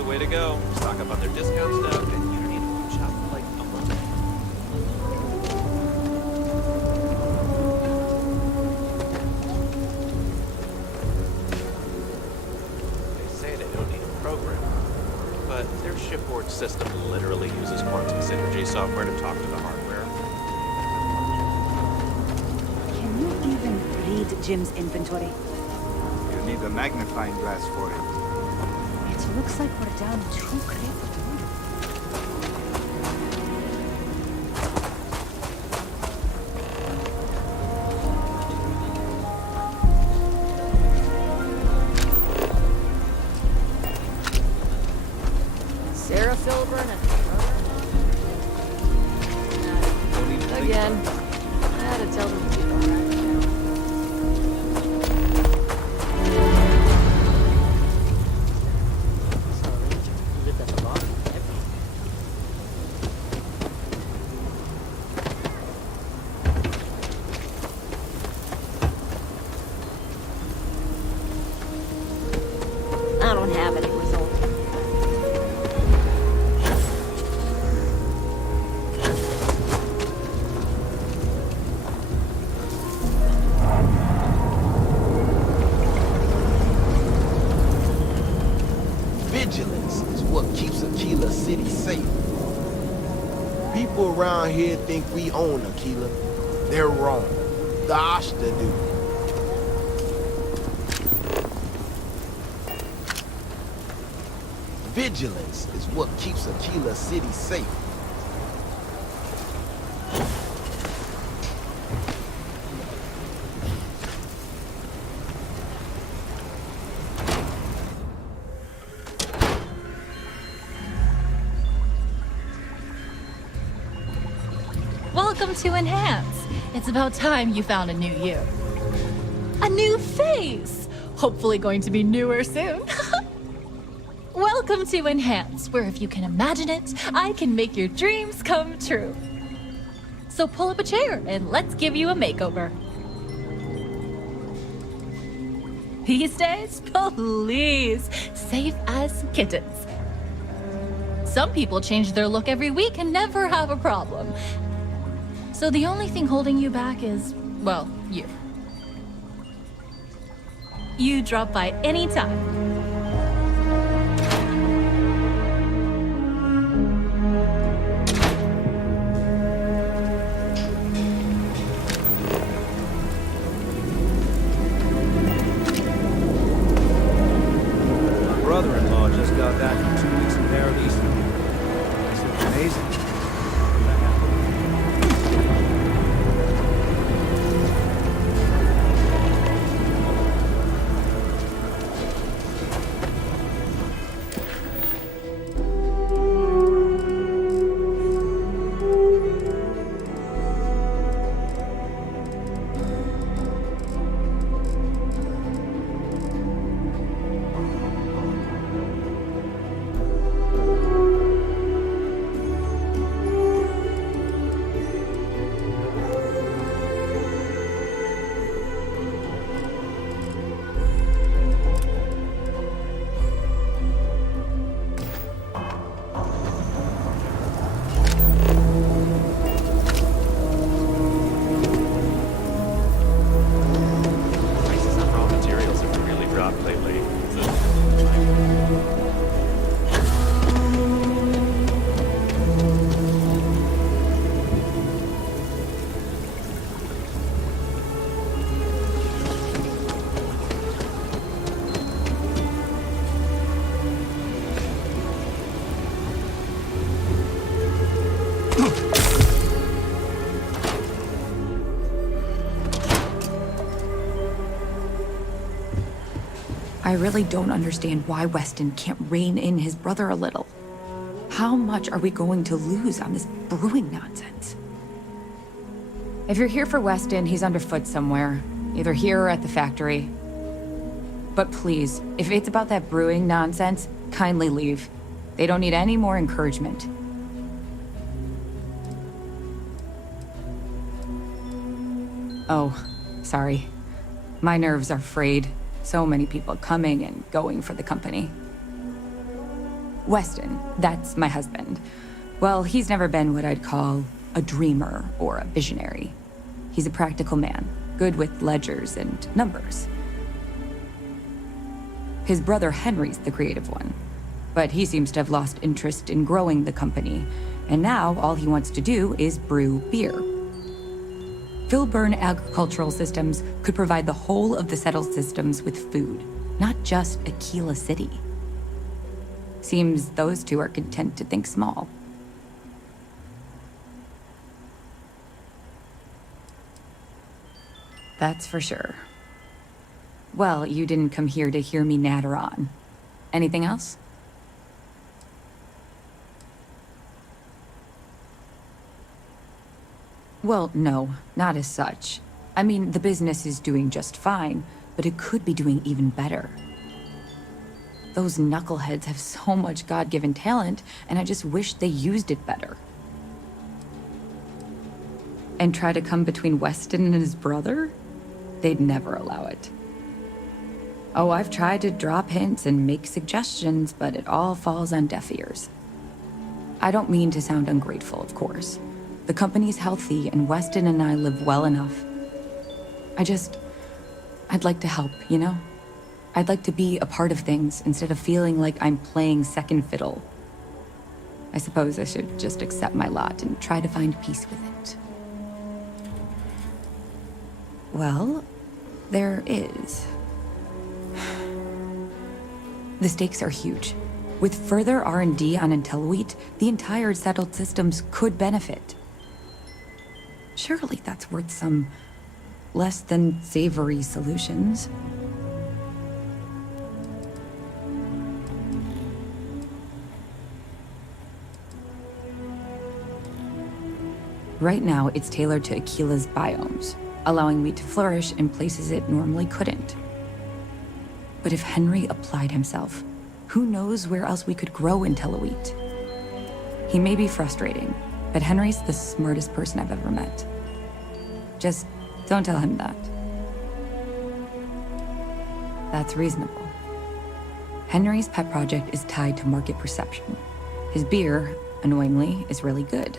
Way to go. Stock up on their discount stuff, and you don't need to shop for like a month. They say they don't need a programmer, but their shipboard system literally uses quantum synergy software to talk to the hardware. Can you even read Jim's inventory? You need a magnifying glass for it. It looks like we're down 2 crates. Sarah Filburn and again. I had to tell them to keep on that. I don't have any result. Vigilance is what keeps Aquila City safe. People around here think we own Aquila. They're wrong. The Ashta do. Vigilance is what keeps Aquila City safe. Welcome to Enhance. It's about time you found a new you. A new face! Hopefully going to be newer soon. Welcome to Enhance, where if you can imagine it, I can make your dreams come true. So pull up a chair and let's give you a makeover. These days, please, safe as kittens. Some people change their look every week and never have a problem. So the only thing holding you back is, well, you. You drop by anytime. My brother-in-law just got back from 2 weeks in Paradise. It's amazing. I really don't understand why Weston can't rein in his brother a little. How much are we going to lose on this brewing nonsense? If you're here for Weston, he's underfoot somewhere. Either here or at the factory. But please, if it's about that brewing nonsense, kindly leave. They don't need any more encouragement. Oh, sorry. My nerves are frayed. So many people coming and going for the company. Weston, that's my husband. Well, he's never been what I'd call a dreamer or a visionary. He's a practical man, good with ledgers and numbers. His brother Henry's the creative one, but he seems to have lost interest in growing the company, and now all he wants to do is brew beer. Filburn Agricultural Systems could provide the whole of the settled systems with food, not just Aquila City. Seems those two are content to think small. That's for sure. Well, you didn't come here to hear me natter on. Anything else? Well, no, not as such. I mean, the business is doing just fine, but it could be doing even better. Those knuckleheads have so much God-given talent, and I just wish they used it better. And try to come between Weston and his brother? They'd never allow it. Oh, I've tried to drop hints and make suggestions, but it all falls on deaf ears. I don't mean to sound ungrateful, of course. The company's healthy, and Weston and I live well enough. I'd like to help, you know? I'd like to be a part of things instead of feeling like I'm playing second fiddle. I suppose I should just accept my lot and try to find peace with it. Well, there is. The stakes are huge. With further R&D on IntelliWheat, the entire settled systems could benefit. Surely that's worth some less than savory solutions. Right now, it's tailored to Aquila's biomes, allowing wheat to flourish in places it normally couldn't. But if Henry applied himself, who knows where else we could grow IntelliWheat? He may be frustrating, but Henry's the smartest person I've ever met. Just don't tell him that. That's reasonable. Henry's pet project is tied to market perception. His beer, annoyingly, is really good.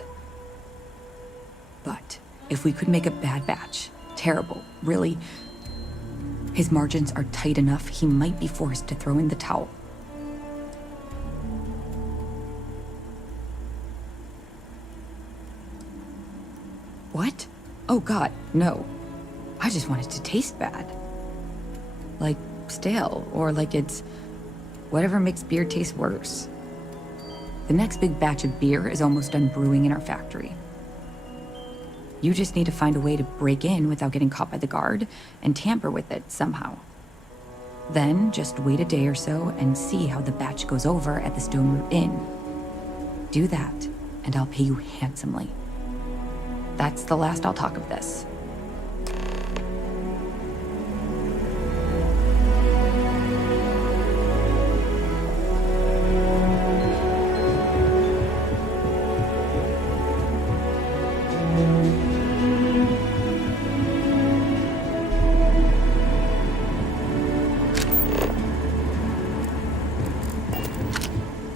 But if we could make a bad batch, terrible, really, his margins are tight enough he might be forced to throw in the towel. What? Oh God, no. I just want it to taste bad. Like stale, or like it's whatever makes beer taste worse. The next big batch of beer is almost done brewing in our factory. You just need to find a way to break in without getting caught by the guard and tamper with it somehow. Then just wait a day or so and see how the batch goes over at the Stone Root Inn. Do that, and I'll pay you handsomely. That's the last I'll talk of this.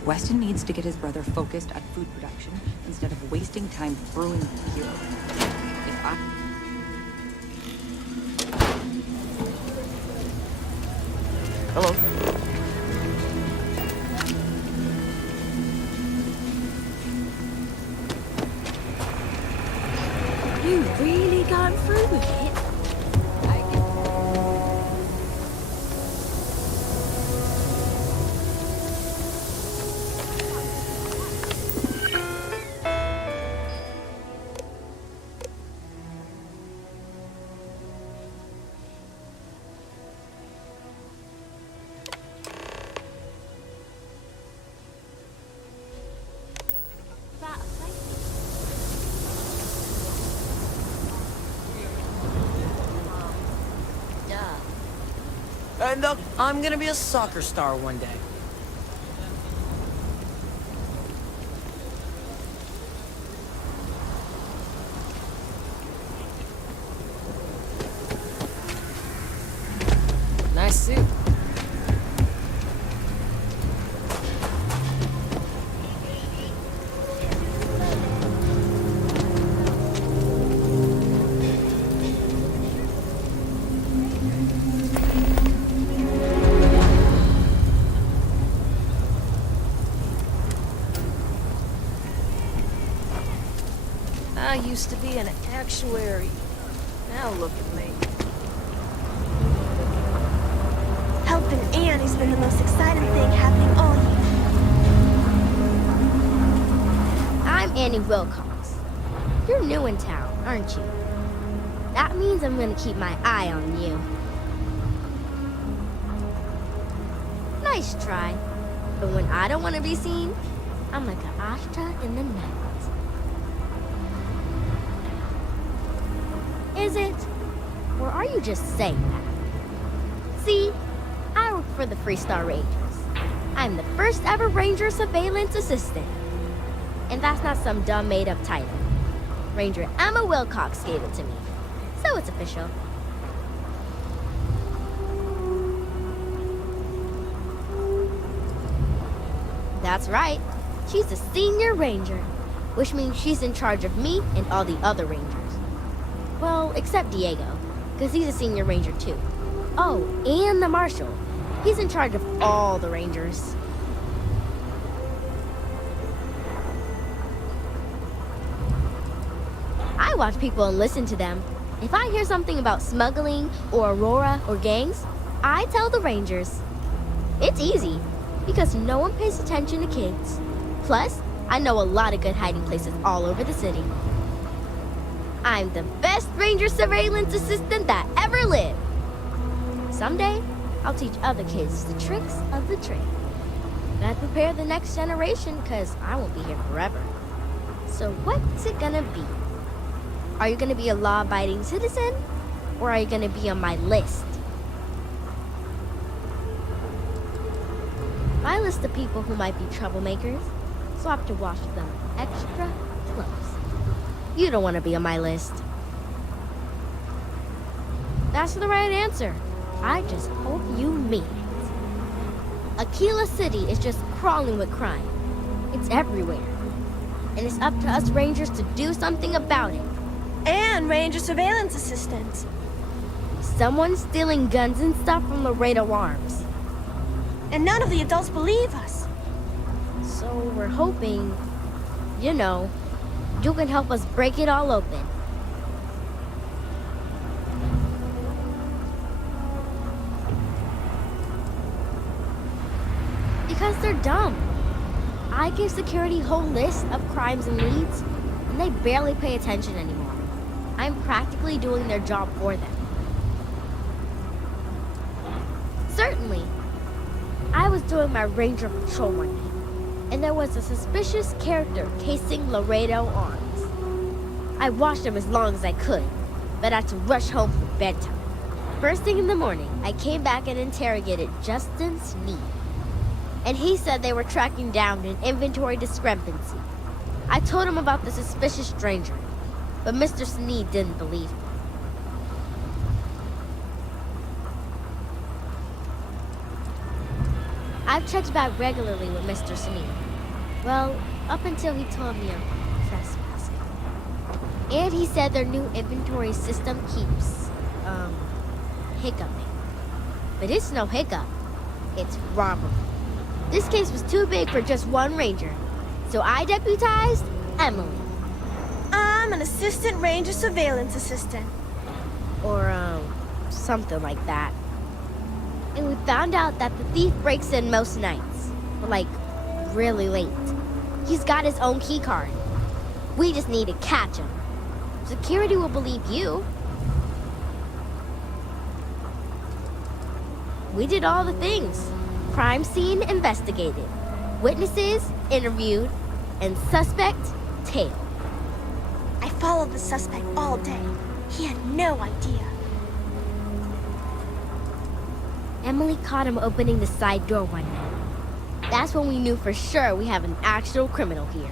Weston needs to get his brother focused on food production instead of wasting time brewing beer. If I... Hello. You really gone through with it? And look, I'm gonna be a soccer star one day. Nice suit. I used to be an actuary. Now look at me. Helping Anne has been the most exciting thing happening all year. I'm Annie Wilcox. You're new in town, aren't you? That means I'm gonna keep my eye on you. Nice try. But when I don't want to be seen, I'm like an astra in the night. Is it? Or are you just saying that? See, I work for the Freestar Rangers. I'm the first ever Ranger Surveillance Assistant. And that's not some dumb made-up title. Ranger Emma Wilcox gave it to me. So it's official. That's right. She's a senior ranger, which means she's in charge of me and all the other rangers. Well, except Diego, because he's a senior ranger too. Oh, and the marshal. He's in charge of all the rangers. I watch people and listen to them. If I hear something about smuggling or Aurora or gangs, I tell the rangers. It's easy. Because no one pays attention to kids. Plus, I know a lot of good hiding places all over the city. I'm the best ranger surveillance assistant that ever lived. Someday, I'll teach other kids the tricks of the trade. Gotta prepare the next generation, because I won't be here forever. So what's it gonna be? Are you gonna be a law-abiding citizen? Or are you gonna be on my list? My list of people who might be troublemakers, so I have to watch them extra close. You don't want to be on my list. That's the right answer. I just hope you mean it. Aquila City is just crawling with crime. It's everywhere. And it's up to us Rangers to do something about it. And Ranger Surveillance Assistants. Someone's stealing guns and stuff from Laredo Arms. And none of the adults believe us. So we're hoping, you know, you can help us break it all open. Because they're dumb. I give security a whole list of crimes and leads, and they barely pay attention anymore. I'm practically doing their job for them. Certainly. I was doing my ranger patrol one night, and there was a suspicious character casing Laredo Arms. I watched him as long as I could, but I had to rush home for bedtime. First thing in the morning, I came back and interrogated Justin Sneed. And he said they were tracking down an inventory discrepancy. I told him about the suspicious stranger, but Mr. Sneed didn't believe me. I've checked back regularly with Mr. Sneed. Well, up until he told me I'm trespassing. And he said their new inventory system keeps, hiccuping. But it's no hiccup. It's robbery. This case was too big for just one ranger, so I deputized Emily. I'm an assistant ranger surveillance assistant. Or, something like that. And we found out that the thief breaks in most nights. Like, really late. He's got his own key card. We just need to catch him. Security will believe you. We did all the things. Crime scene investigated. Witnesses interviewed. And suspect tailed. I followed the suspect all day. He had no idea. Emily caught him opening the side door one night. That's when we knew for sure we have an actual criminal here.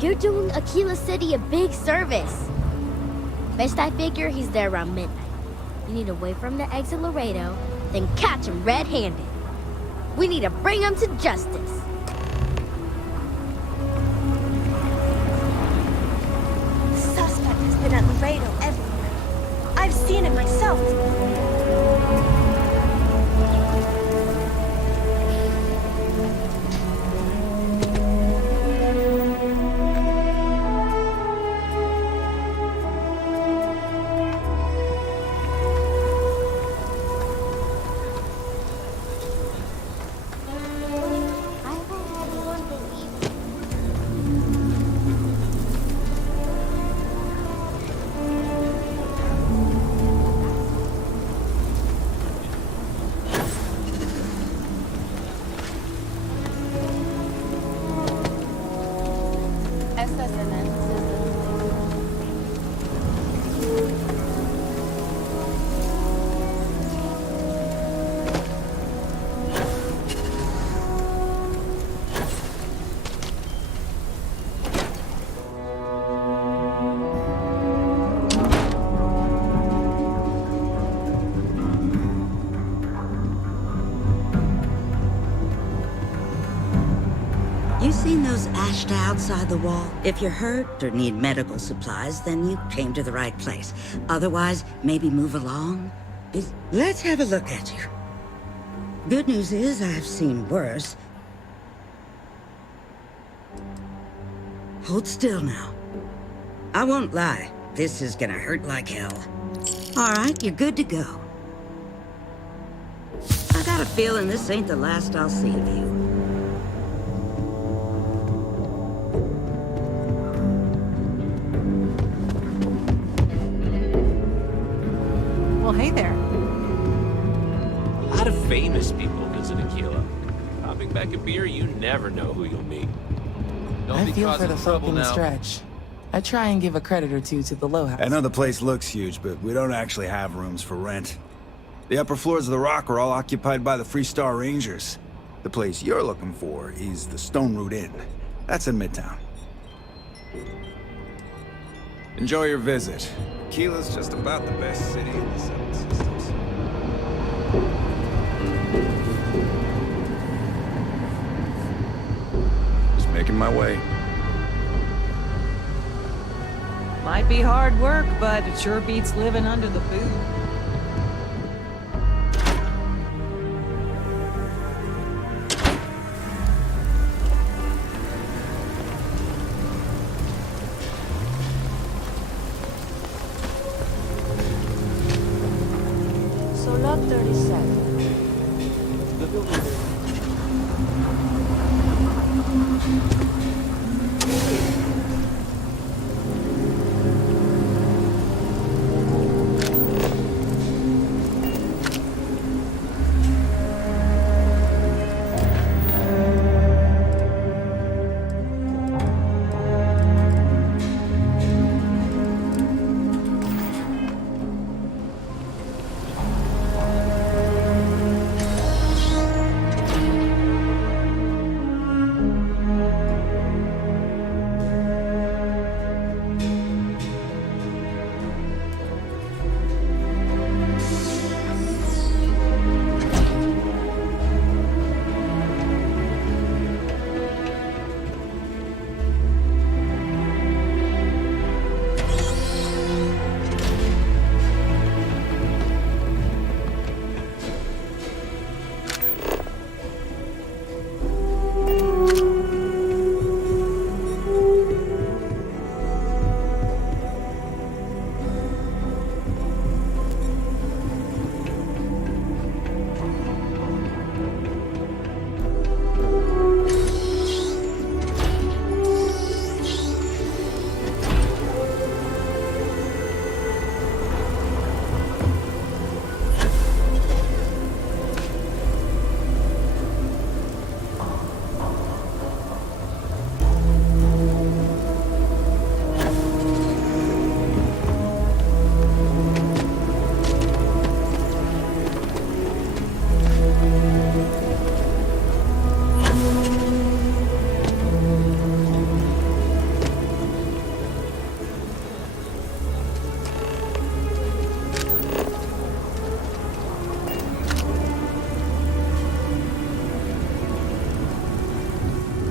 You're doing Aquila City a big service. Best I figure he's there around midnight. You need to wait for him to exit Laredo, then catch him red-handed. We need to bring him to justice. The suspect has been at Laredo everywhere. I've seen it myself. You seen those ashed outside the wall? If you're hurt or need medical supplies, then you came to the right place. Otherwise, maybe move along. Let's have a look at you. Good news is I've seen worse. Hold still now. I won't lie, this is gonna hurt like hell. All right, you're good to go. I got a feeling this ain't the last I'll see of you. Well, hey there. A lot of famous people visit Aquila. Popping back a beer, you never know who you'll meet. Don't I be feel for causing the folk trouble in the now. stretch. I try and give a credit or two to the Low House. I know the place looks huge, but we don't actually have rooms for rent. The upper floors of the Rock are all occupied by the Freestar Rangers. The place you're looking for is the Stone Root Inn. That's in Midtown. Enjoy your visit. Aquila's just about the best city in the Seven Systems. Just making my way. Might be hard work, but it sure beats living under the boot. So lot 37. The building.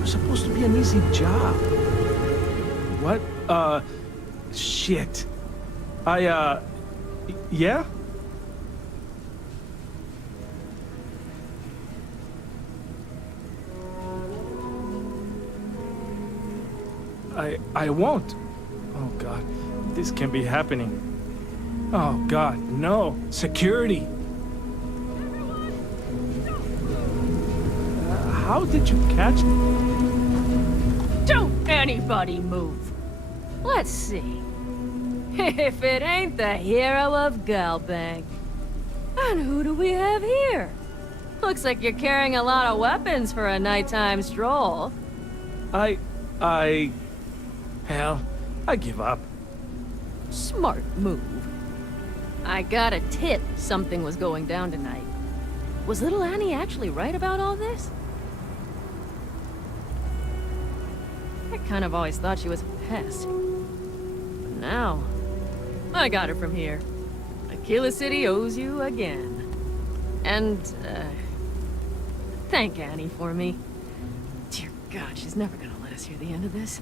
Supposed to be an easy job. What? Shit. Yeah? I won't. Oh, God. This can't be happening. Oh, God, no. Security. How did you catch me? Don't anybody move. Let's see. If it ain't the hero of Galbang. And who do we have here? Looks like you're carrying a lot of weapons for a nighttime stroll. Hell, I give up. Smart move. I got a tip something was going down tonight. Was little Annie actually right about all this? I kind of always thought she was a pest. But now, I got her from here. Aquila City owes you again. And, thank Annie for me. Dear God, she's never gonna let us hear the end of this.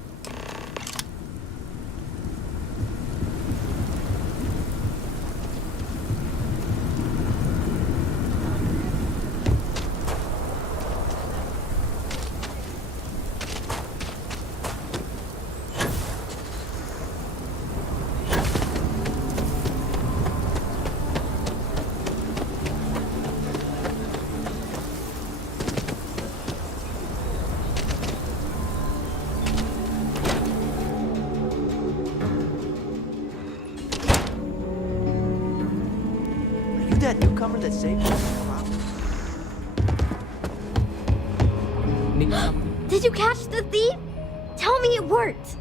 Didn't it say? Did you catch the thief? Tell me it worked.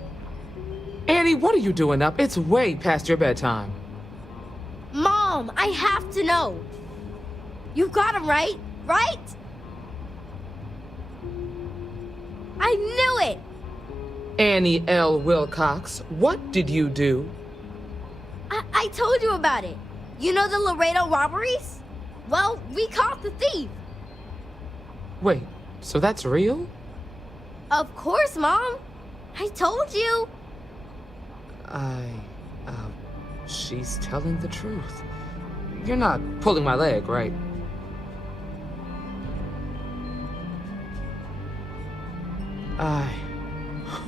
Annie, what are you doing up? It's way past your bedtime. Mom, I have to know. You got him right? Right? I knew it! Annie L. Wilcox, what did you do? I told you about it. You know the Laredo robberies? Well, we caught the thief. Wait, so that's real? Of course, Mom. I told you. She's telling the truth. You're not pulling my leg, right?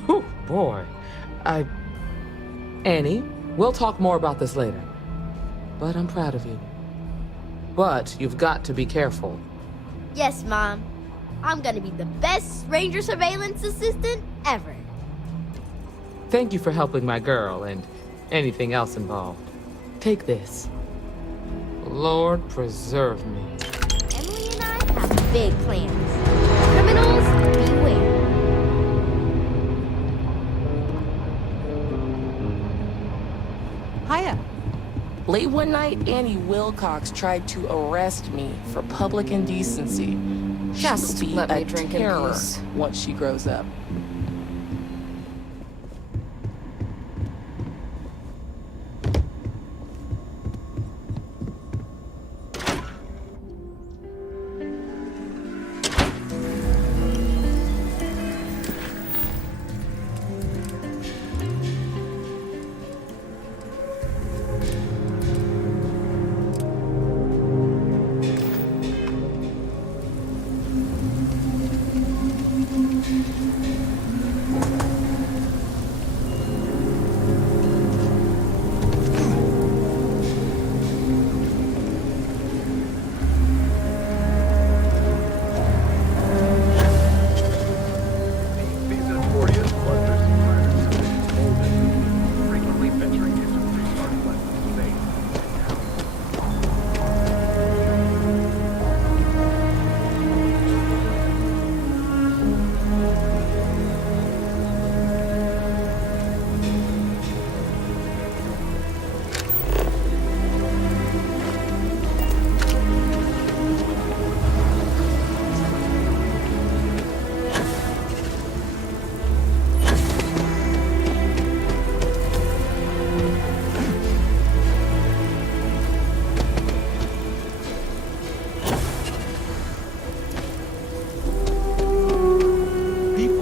Oh boy. Annie, we'll talk more about this later. But I'm proud of you. But you've got to be careful. Yes, Mom. I'm gonna be the best ranger surveillance assistant ever. Thank you for helping my girl and anything else involved. Take this. Lord preserve me. Emily and I have big plans. Criminals, beware. Hiya. Late one night, Annie Wilcox tried to arrest me for public indecency. Just She'll be let a me drink in terror peace. once she grows up.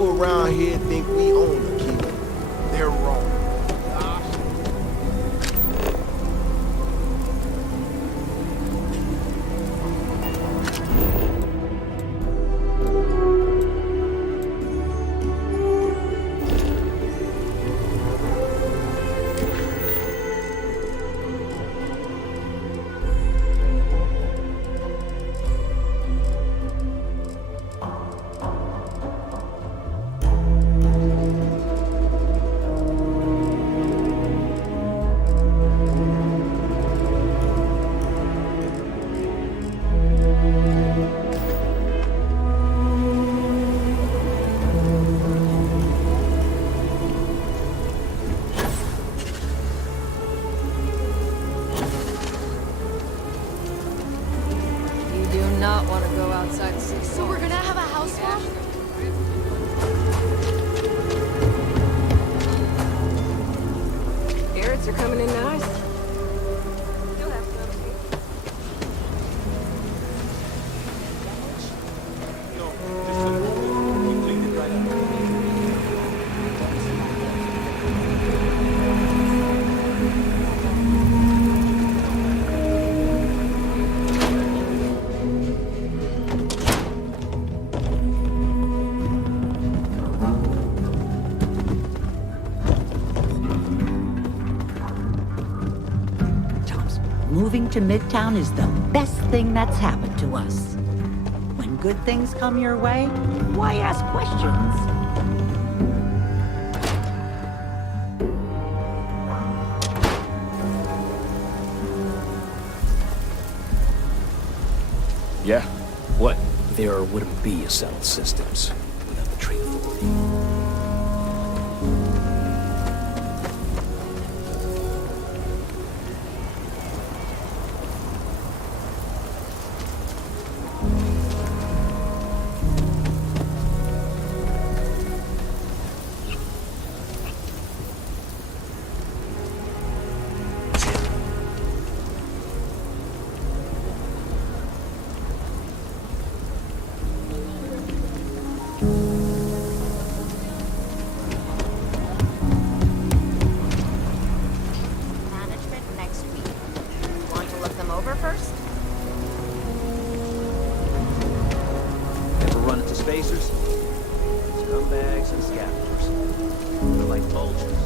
Around here think we own the key. They're wrong. Not want to go outside and see. So we're gonna have a house swap? Carrots are coming in nice. Moving to Midtown is the best thing that's happened to us. When good things come your way, why ask questions? wouldn't be a settled systems without the Trade Authority. Management next week. Want to look them over first? Ever run into spacers? Scumbags and scavengers. They're like vultures.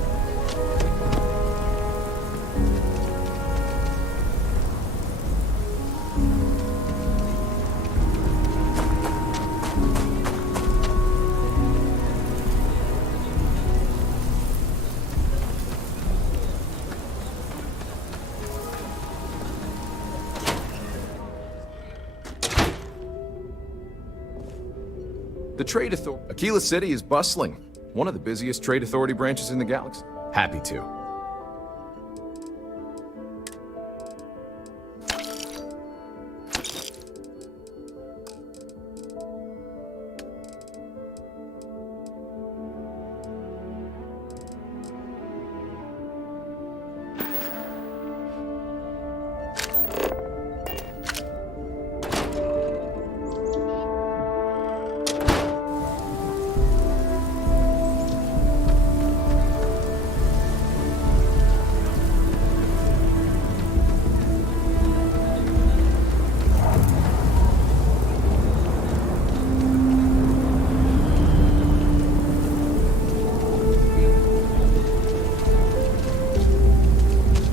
The Trade Authority. Aquila City is bustling. One of the busiest Trade Authority branches in the galaxy. Happy to.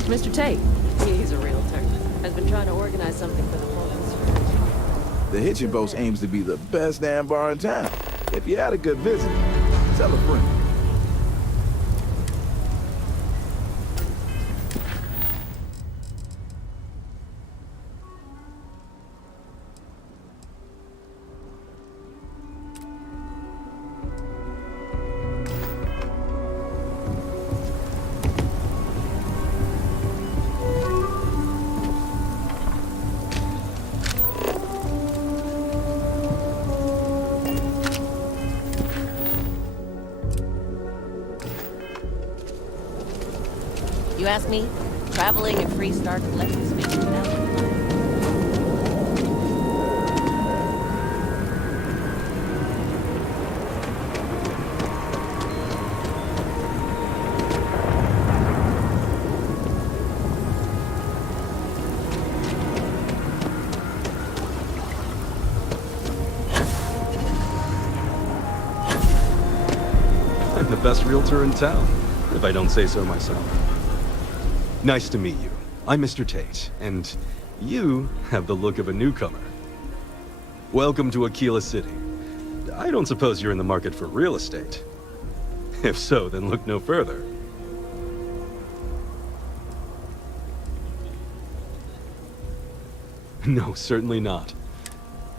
Mr. Tate, he's a realtor, has been trying to organize something for the Fultons. The Hitching Post aims to be the best damn bar in town. If you had a good visit, tell a friend. You ask me, traveling in Freestar collecting space without I'm the best realtor in town, if I don't say so myself. Nice to meet you. I'm Mr. Tate, and you have the look of a newcomer. Welcome to Aquila City. I don't suppose you're in the market for real estate. If so, then look no further. No, certainly not.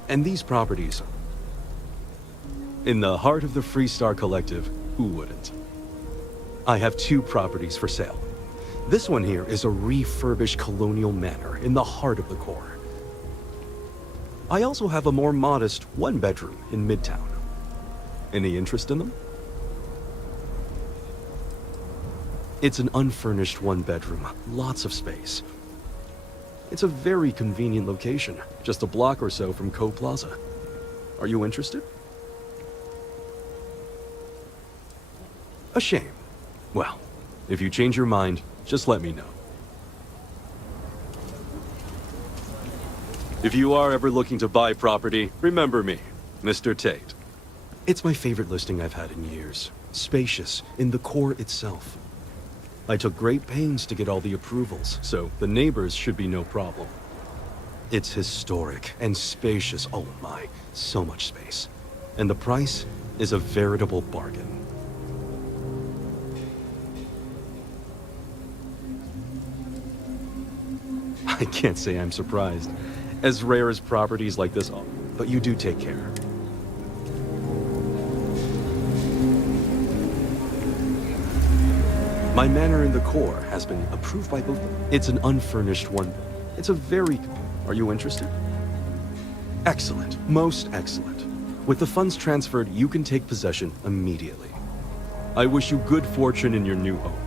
And these properties, in the heart of the Freestar Collective, who wouldn't? I have 2 properties for sale. This one here is a refurbished colonial manor in the heart of the core. I also have a more modest 1-bedroom in Midtown. Any interest in them? It's an unfurnished 1-bedroom, lots of space. It's a very convenient location, just a block or so from Co Plaza. Are you interested? A shame. Well, if you change your mind, just let me know. If you are ever looking to buy property, remember me, Mr. Tate. It's my favorite listing I've had in years. Spacious, in the core itself. I took great pains to get all the approvals, so the neighbors should be no problem. It's historic and spacious, oh my, so much space. And the price is a veritable bargain. I can't say I'm surprised. As rare as properties like this are, but you do take care. My manor in the core has been approved by both. It's an unfurnished one. It's a very... Are you interested? Excellent. Most excellent. With the funds transferred, you can take possession immediately. I wish you good fortune in your new home.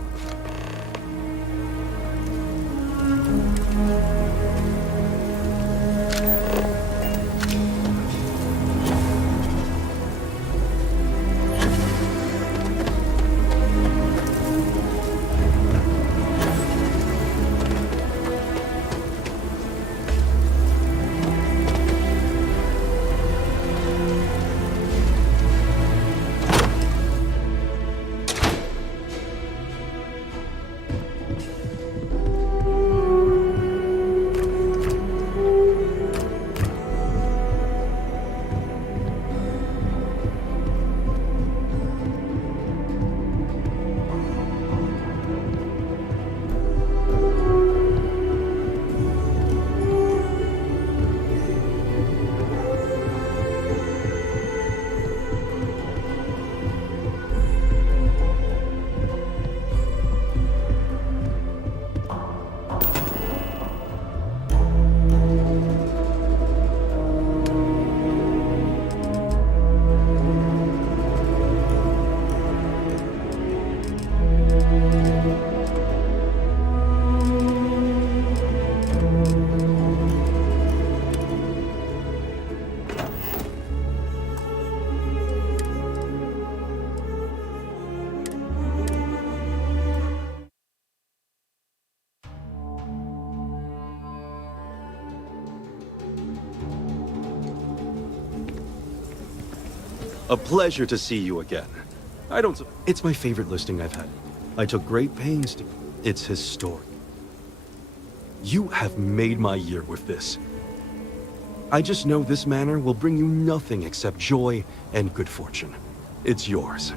A pleasure to see you again. It's my favorite listing I've had. I took great pains to... It's historic. You have made my year with this. I just know this manor will bring you nothing except joy and good fortune. It's yours.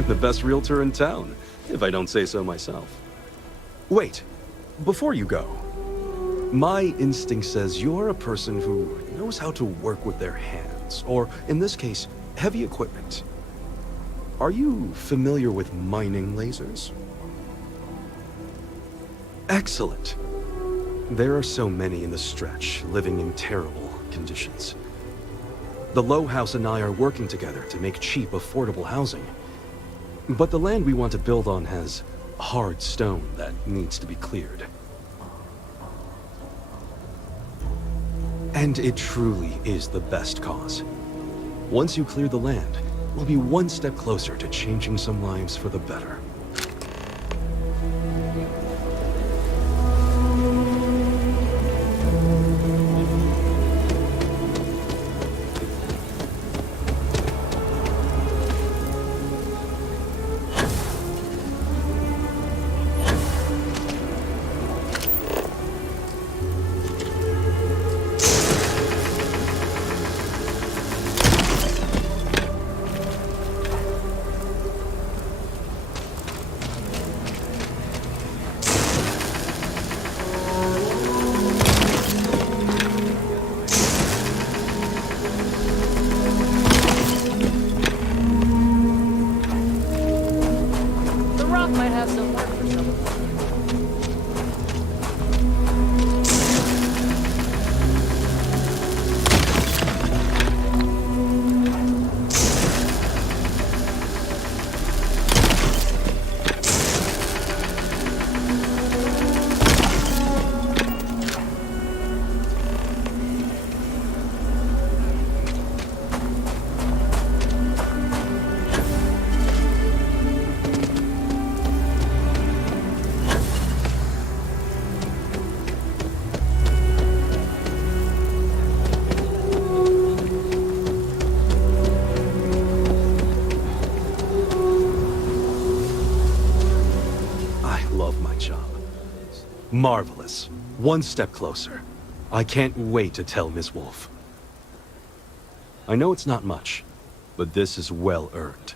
I'm the best realtor in town, if I don't say so myself. Wait, before you go, my instinct says you're a person who knows how to work with their hands, or in this case, heavy equipment. Are you familiar with mining lasers? Excellent. There are so many in the stretch, living in terrible conditions. The Low House and I are working together to make cheap, affordable housing. But the land we want to build on has hard stone that needs to be cleared. And it truly is the best cause. Once you clear the land, we'll be one step closer to changing some lives for the better. The rock might have some work for someone. I love my job. Marvelous. One step closer. I can't wait to tell Miss Wolf. I know it's not much, but this is well earned.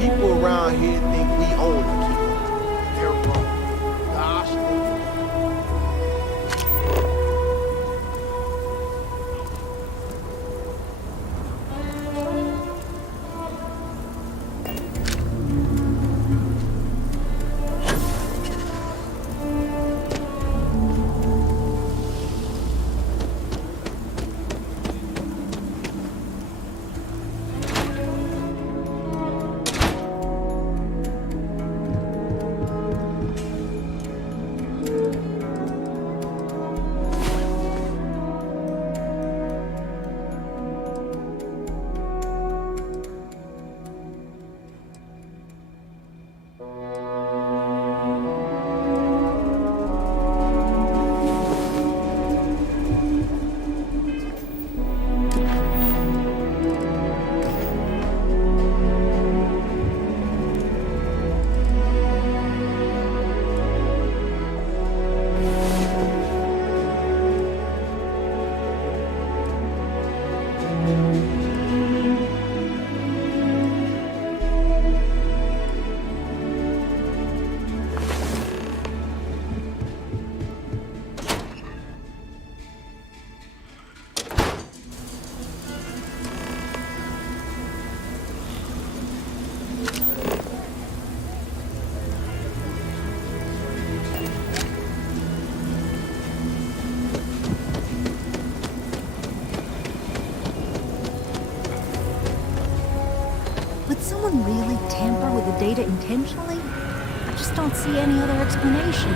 People around here think we own the key. They're wrong. Gosh, Would someone really tamper with the data intentionally? I just don't see any other explanation.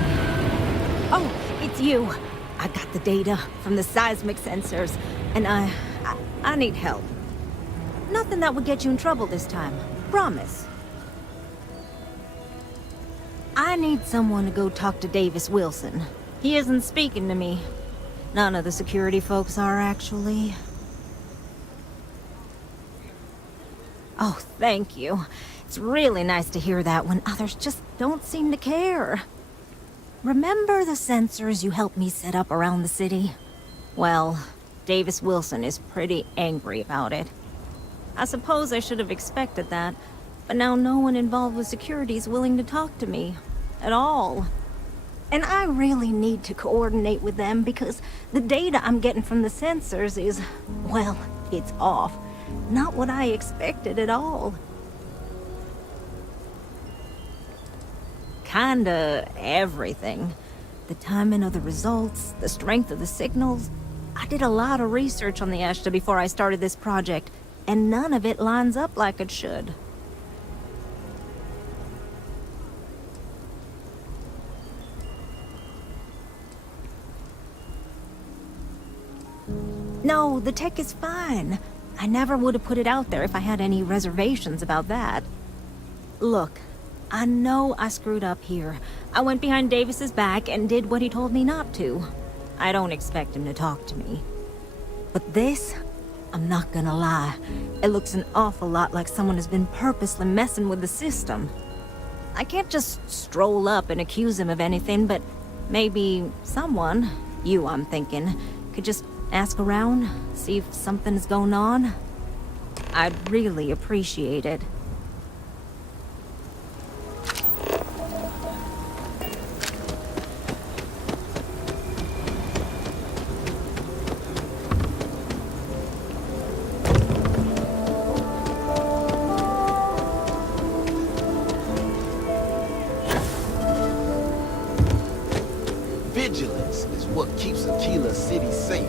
Oh, it's you. I got the data from the seismic sensors, and I need help. Nothing that would get you in trouble this time. Promise. I need someone to go talk to Davis Wilson. He isn't speaking to me. None of the security folks are, actually. Oh, thank you. It's really nice to hear that when others just don't seem to care. Remember the sensors you helped me set up around the city? Well, Davis Wilson is pretty angry about it. I suppose I should have expected that, but now no one involved with security is willing to talk to me. At all. And I really need to coordinate with them because the data I'm getting from the sensors is, well, it's off. Not what I expected at all. Kinda everything. The timing of the results, the strength of the signals. I did a lot of research on the Ashta before I started this project, and none of it lines up like it should. No, the tech is fine. I never would have put it out there if I had any reservations about that. Look, I know I screwed up here. I went behind Davis's back and did what he told me not to. I don't expect him to talk to me. But this, I'm not gonna lie, it looks an awful lot like someone has been purposely messing with the system. I can't just stroll up and accuse him of anything, but maybe someone, you I'm thinking, could just ask around, see if something's going on. I'd really appreciate it. Vigilance is what keeps Aquila City safe.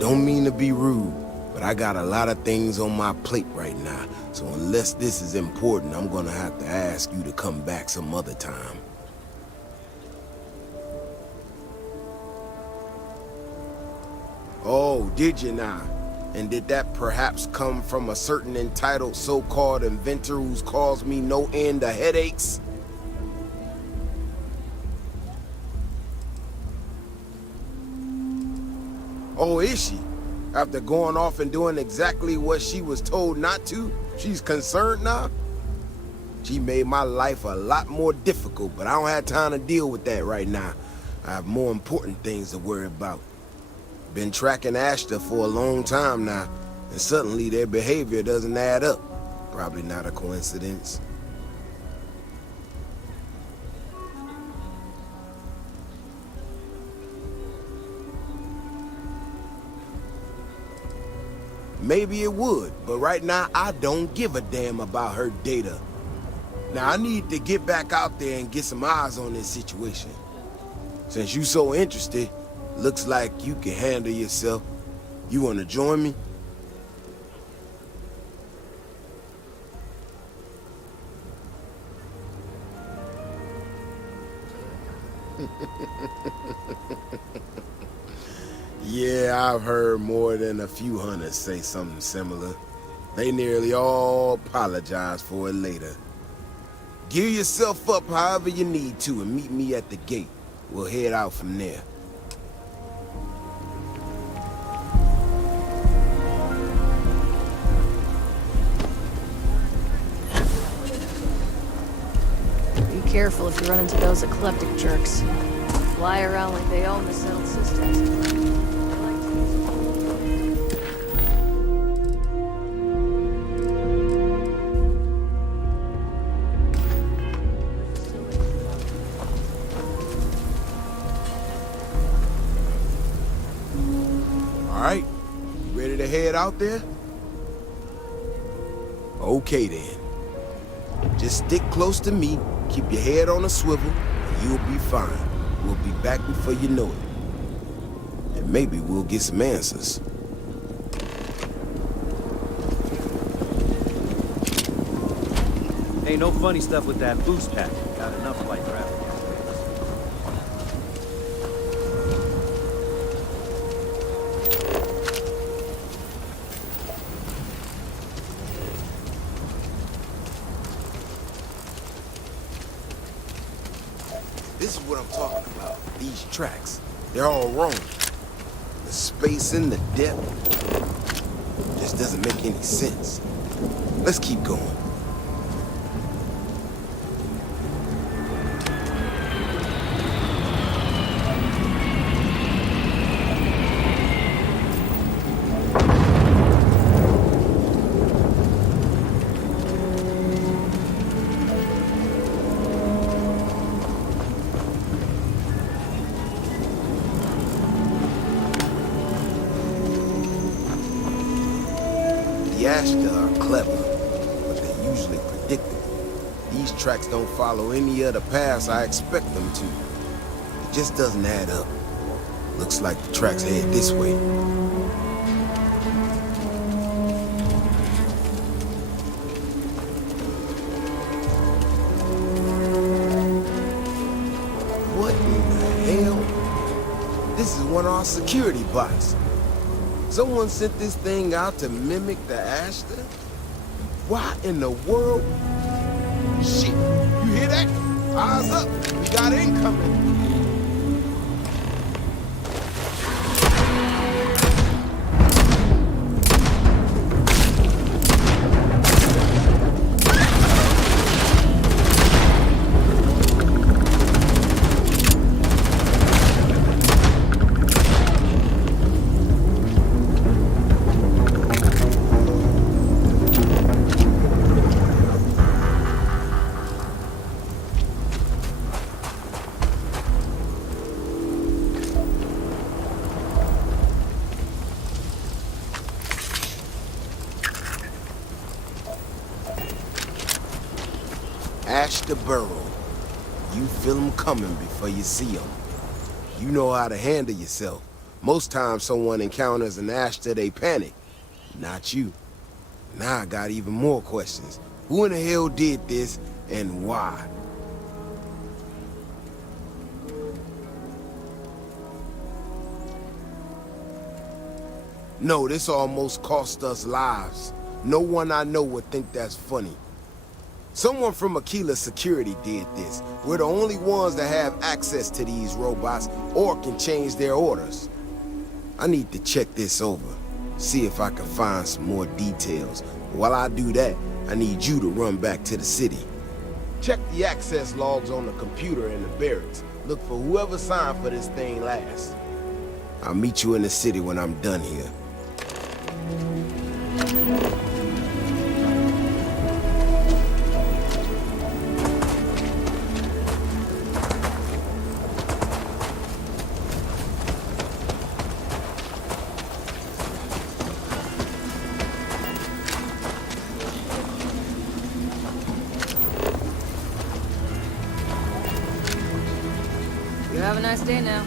Don't mean to be rude, but I got a lot of things on my plate right now, so unless this is important, I'm gonna have to ask you to come back some other time. Oh, did you now? And did that perhaps come from a certain entitled so-called inventor who's caused me no end of headaches? Oh, is she? After going off and doing exactly what she was told not to, she's concerned now? She made my life a lot more difficult, but I don't have time to deal with that right now. I have more important things to worry about. Been tracking Ashta for a long time now, and suddenly their behavior doesn't add up. Probably not a coincidence. Maybe it would, but right now I don't give a damn about her data. Now I need to get back out there and get some eyes on this situation. Since you so interested, looks like you can handle yourself. You want to join me? Yeah, I've heard more than a few hunters say something similar. They nearly all apologize for it later. Gear yourself up however you need to and meet me at the gate. We'll head out from there. Be careful if you run into those eclectic jerks. Fly around like they own the settled systems. Alright, you ready to head out there? Okay then. Just stick close to me, keep your head on a swivel, and you'll be fine. We'll be back before you know it. And maybe we'll get some answers. Hey, no funny stuff with that boost pack. Got enough flight traffic. This is what I'm talking about. These tracks. They're all wrong. The spacing, the depth. Just doesn't make any sense. Let's keep going. The Ashta are clever, but they're usually predictable. These tracks don't follow any of the paths I expect them to. It just doesn't add up. Looks like the tracks head this way. What in the hell? This is one of our security bots. Someone sent this thing out to mimic the Ashta? Why in the world? Shit, you hear that? Eyes up, we got incoming. Ashta Burrow. You feel them coming before you see them. You know how to handle yourself. Most times someone encounters an Ashta, they panic. Not you. Now I got even more questions. Who in the hell did this, and why? No, this almost cost us lives. No one I know would think that's funny. Someone from Aquila Security did this. We're the only ones that have access to these robots or can change their orders. I need to check this over, see if I can find some more details. While I do that, I need you to run back to the city. Check the access logs on the computer in the barracks. Look for whoever signed for this thing last. I'll meet you in the city when I'm done here. You have a nice day now.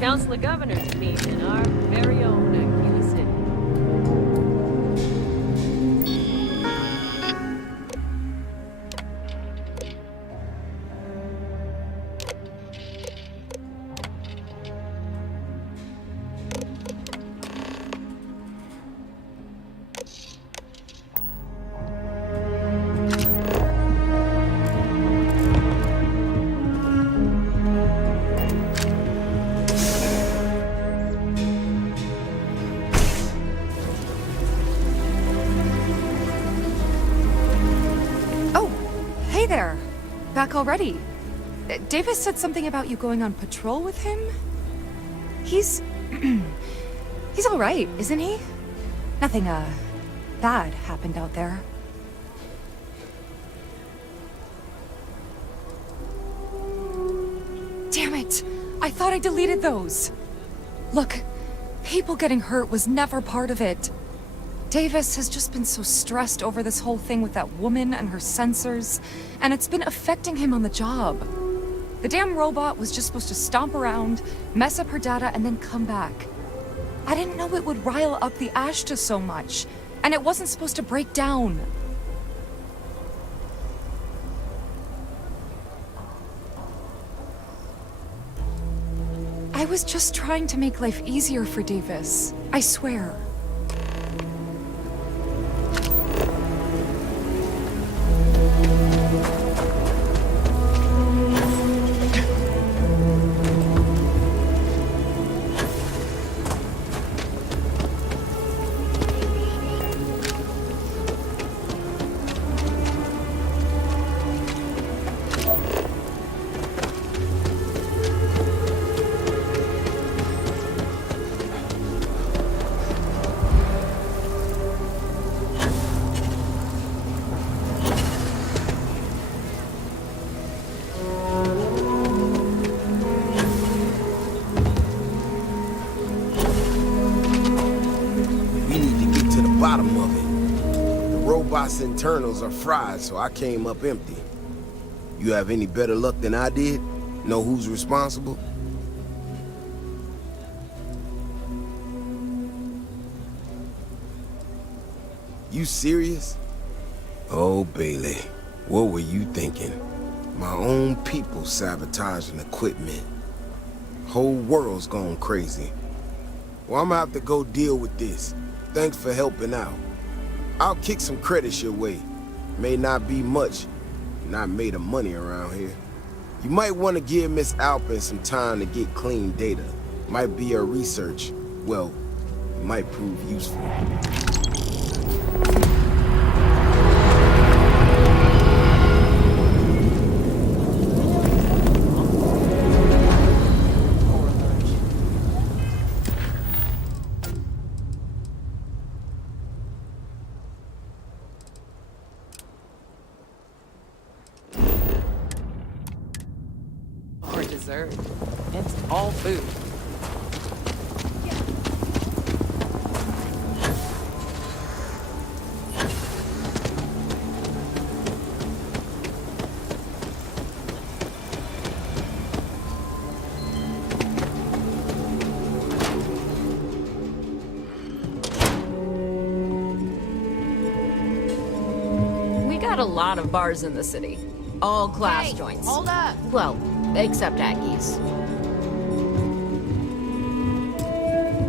Council of Governors meet in our very own Aquila City. back already. Davis said something about you going on patrol with him? He's... he's alright, isn't he? Nothing, bad happened out there. Damn it! I thought I deleted those! Look, people getting hurt was never part of it. Davis has just been so stressed over this whole thing with that woman and her sensors, and it's been affecting him on the job. The damn robot was just supposed to stomp around, mess up her data, and then come back. I didn't know it would rile up the Ashta so much, and it wasn't supposed to break down. I was just trying to make life easier for Davis, I swear. Bottom of it. The robot's internals are fried, so I came up empty. You have any better luck than I did? Know who's responsible? You serious? Oh, Bailey, what were you thinking? My own people sabotaging equipment. Whole world's gone crazy. Well, I'm gonna have to go deal with this. Thanks for helping out. I'll kick some credits your way. May not be much. Not made of money around here. You might want to give Miss Alpin some time to get clean data. Might be her research. Well, it might prove useful. Dessert. It's all food. We got a lot of bars in the city. All class joints. Hold up. Well, except Aggie's.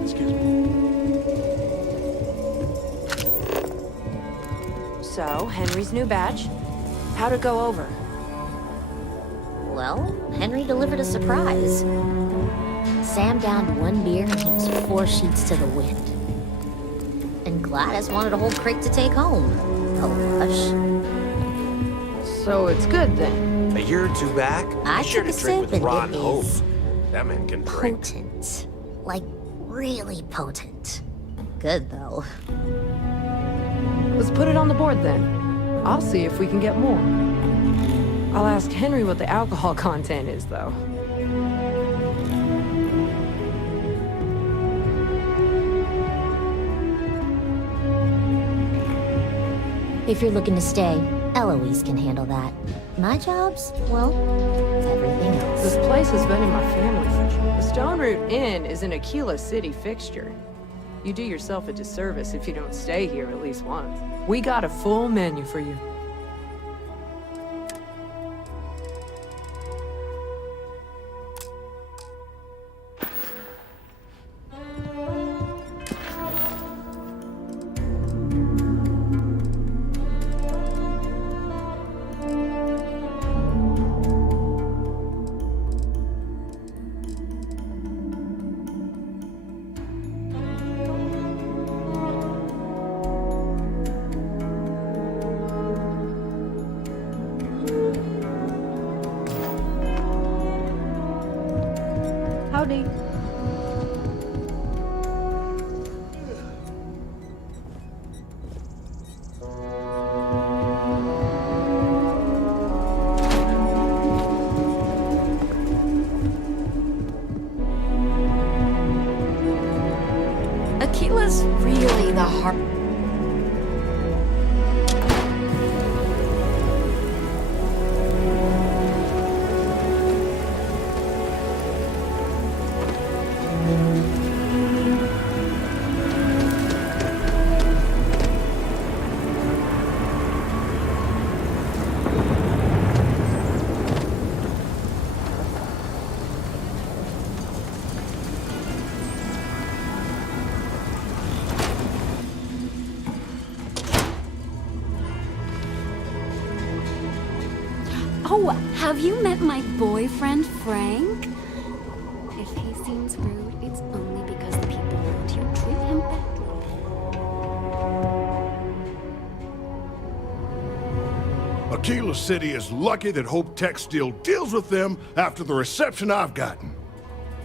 Excuse me. So, Henry's new badge? How'd it go over? Well, Henry delivered a surprise. Sam downed one beer and he was 4 sheets to the wind. And Gladys wanted a whole crate to take home. Oh, hush. So it's good then. A year or two back, I I shared took a a drink sip with and Ron it Hope. is That man can drink. Potent. Like, really potent. Good, though. Let's put it on the board then. I'll see if we can get more. I'll ask Henry what the alcohol content is, though. If you're looking to stay, Eloise can handle that. My job's, well, everything else. This place has been in my family for years. The Stone Root Inn is an Aquila City fixture. You do yourself a disservice if you don't stay here at least once. We got a full menu for you. Howdy. Aquila's really the heart. Oh, have you met my boyfriend, Frank? If he seems rude, it's only because the people around here treat him badly. Aquila City is lucky that Hope Tech still deals with them after the reception I've gotten.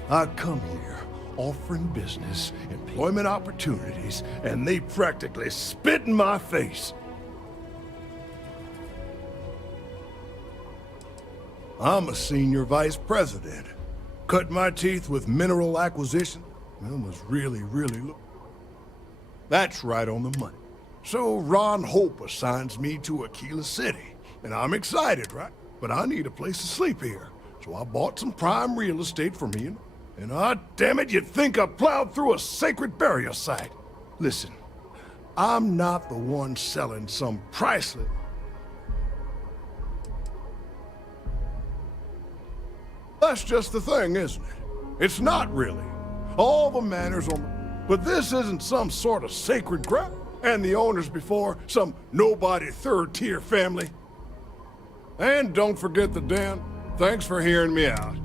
I come here offering business, employment opportunities, and they practically spit in my face. I'm a senior vice president. Cut my teeth with mineral acquisition. That was really That's right on the money. So Ron Hope assigns me to Aquila City. And I'm excited, right? But I need a place to sleep here. So I bought some prime real estate for me and damn it, you'd think I plowed through a sacred burial site. Listen, I'm not the one selling some priceless... That's just the thing, isn't it? It's not really. All the manors on... But this isn't some sort of sacred ground. And the owners before, some nobody third-tier family. And don't forget the den. Thanks for hearing me out.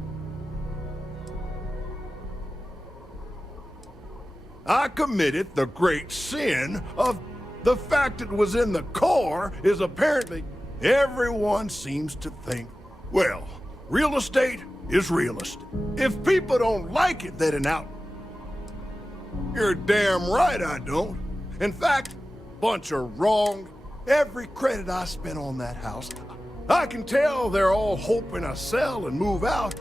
I committed the great sin of... The fact it was in the core is apparently... Everyone seems to think, well, real estate is real estate. If people don't like it, then out. You're damn right I don't. In fact, bunch of wrong. Every credit I spent on that house, I can tell they're all hoping I sell and move out.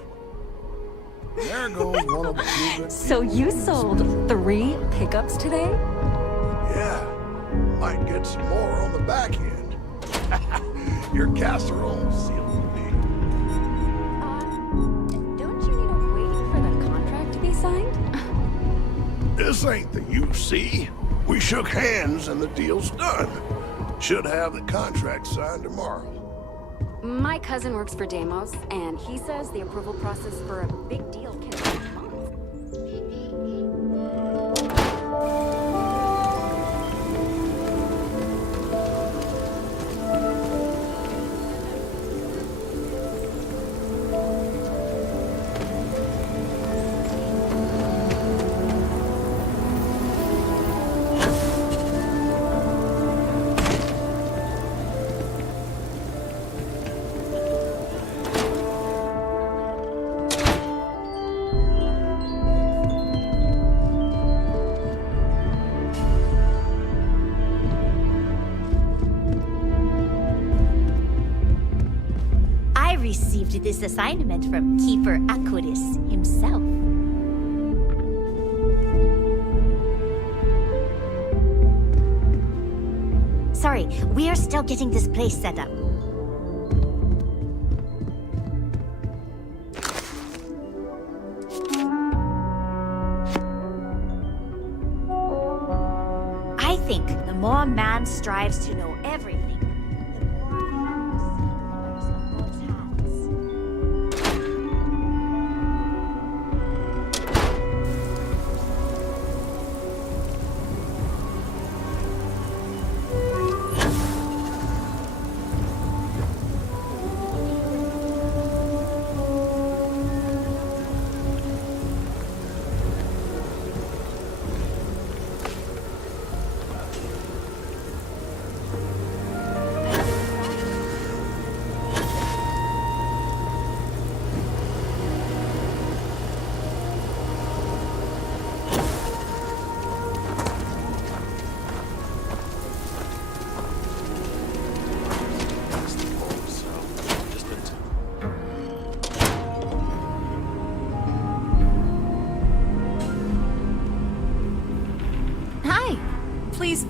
There goes one of the... So you sold 3 pickups today? Yeah, might get some more on the back end. Your casserole sealed with me. Don't you need to wait for the contract to be signed? This ain't the UC. We shook hands and the deal's done. Should have the contract signed tomorrow. My cousin works for Deimos, and he says the approval process for a big deal can take months. Received this assignment from Keeper Aquidus himself. Sorry, we're still getting this place set up. I think the more man strives to know everything,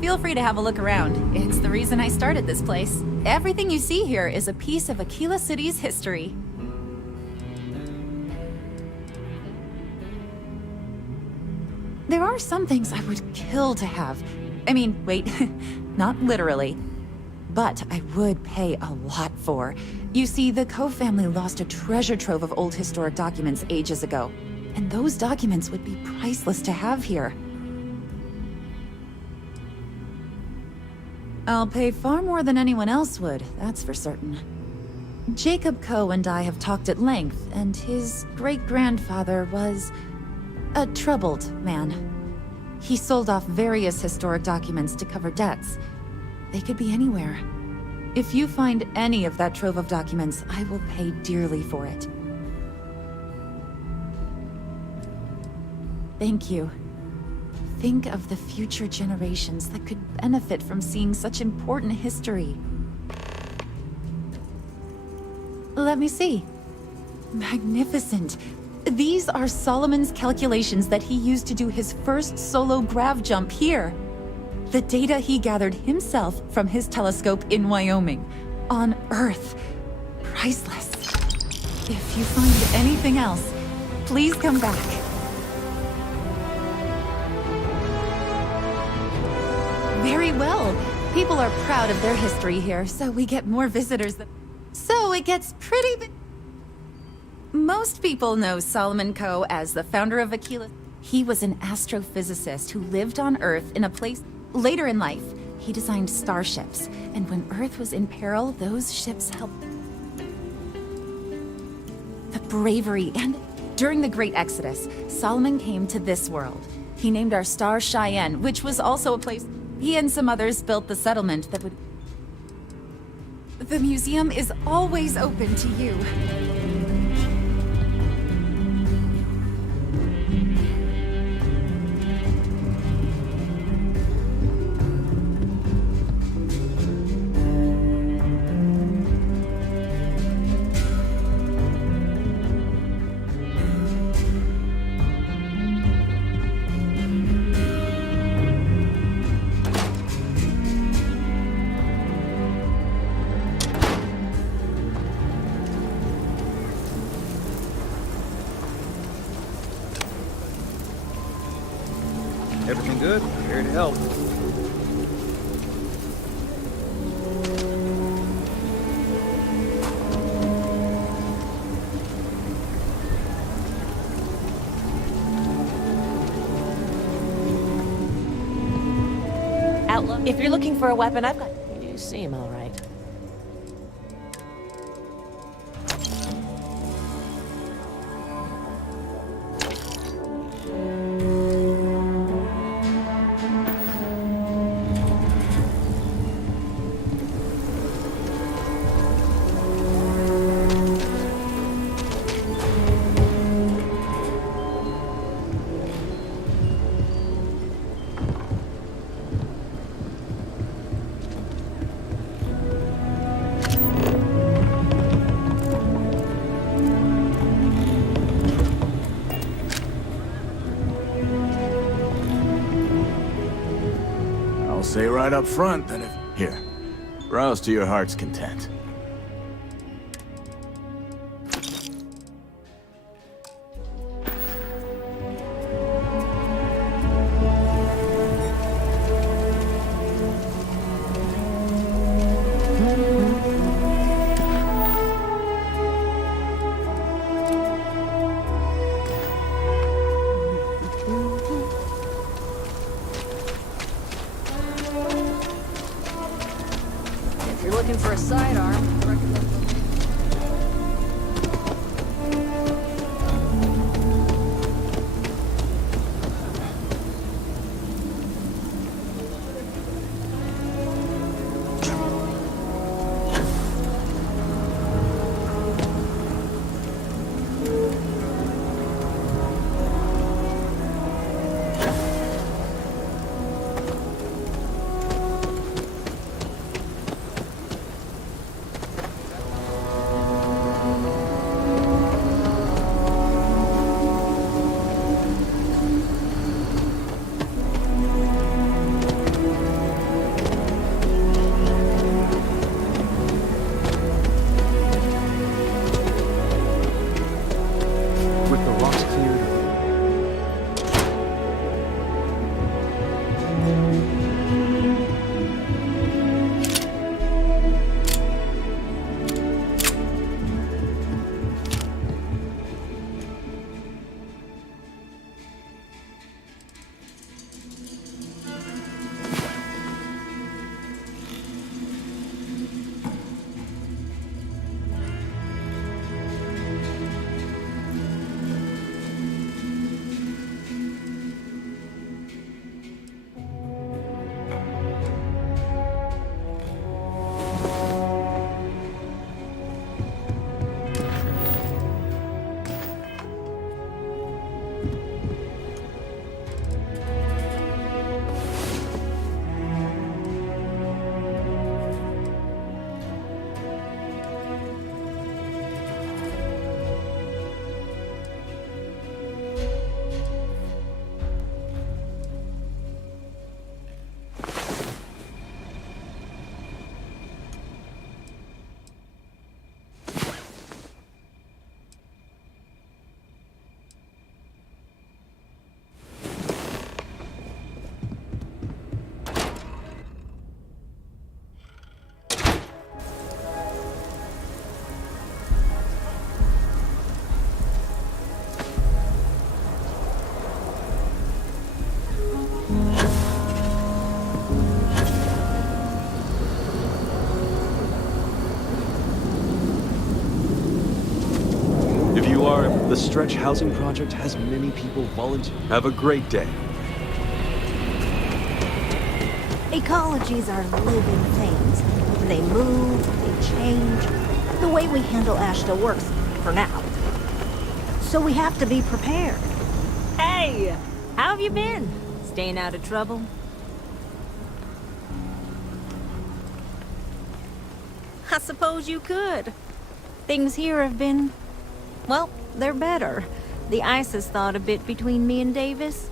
Feel free to have a look around. It's the reason I started this place. Everything you see here is a piece of Aquila City's history. There are some things I would kill to have. I mean, wait, not literally. But I would pay a lot for. You see, the Cove family lost a treasure trove of old historic documents ages ago. And those documents would be priceless to have here. I'll pay far more than anyone else would, that's for certain. Jacob Coe and I have talked at length, and his great-grandfather was a troubled man. He sold off various historic documents to cover debts. They could be anywhere. If you find any of that trove of documents, I will pay dearly for it. Thank you. Think of the future generations that could benefit from seeing such important history. Let me see. Magnificent. These are Solomon's calculations that he used to do his first solo grav jump here. The data he gathered himself from his telescope in Wyoming, on Earth. Priceless. If you find anything else, please come back. Very well. People are proud of their history here, so we get more visitors than... So it gets pretty big. Most people know Solomon Coe as the founder of Aquila. He was an astrophysicist who lived on Earth in a place... Later in life, he designed starships, and when Earth was in peril, those ships helped... The bravery, and during the Great Exodus, Solomon came to this world. He named our star Cheyenne, which was also a place... He and some others built the settlement that would... The museum is always open to you. Everything good? Here to help. Outlook. If you're looking for a weapon, I've got... You seem all right. Say right up front, then if... Here. Browse to your heart's content. If you're looking for a sidearm, I recommend... The Stretch Housing Project has many people volunteer. Have a great day. Ecologies are living things. They move, they change. The way we handle Ashta works for now. So we have to be prepared. Hey, how have you been? Staying out of trouble? I suppose you could. Things here have been, well, they're better. The ice has thawed a bit between me and Davis.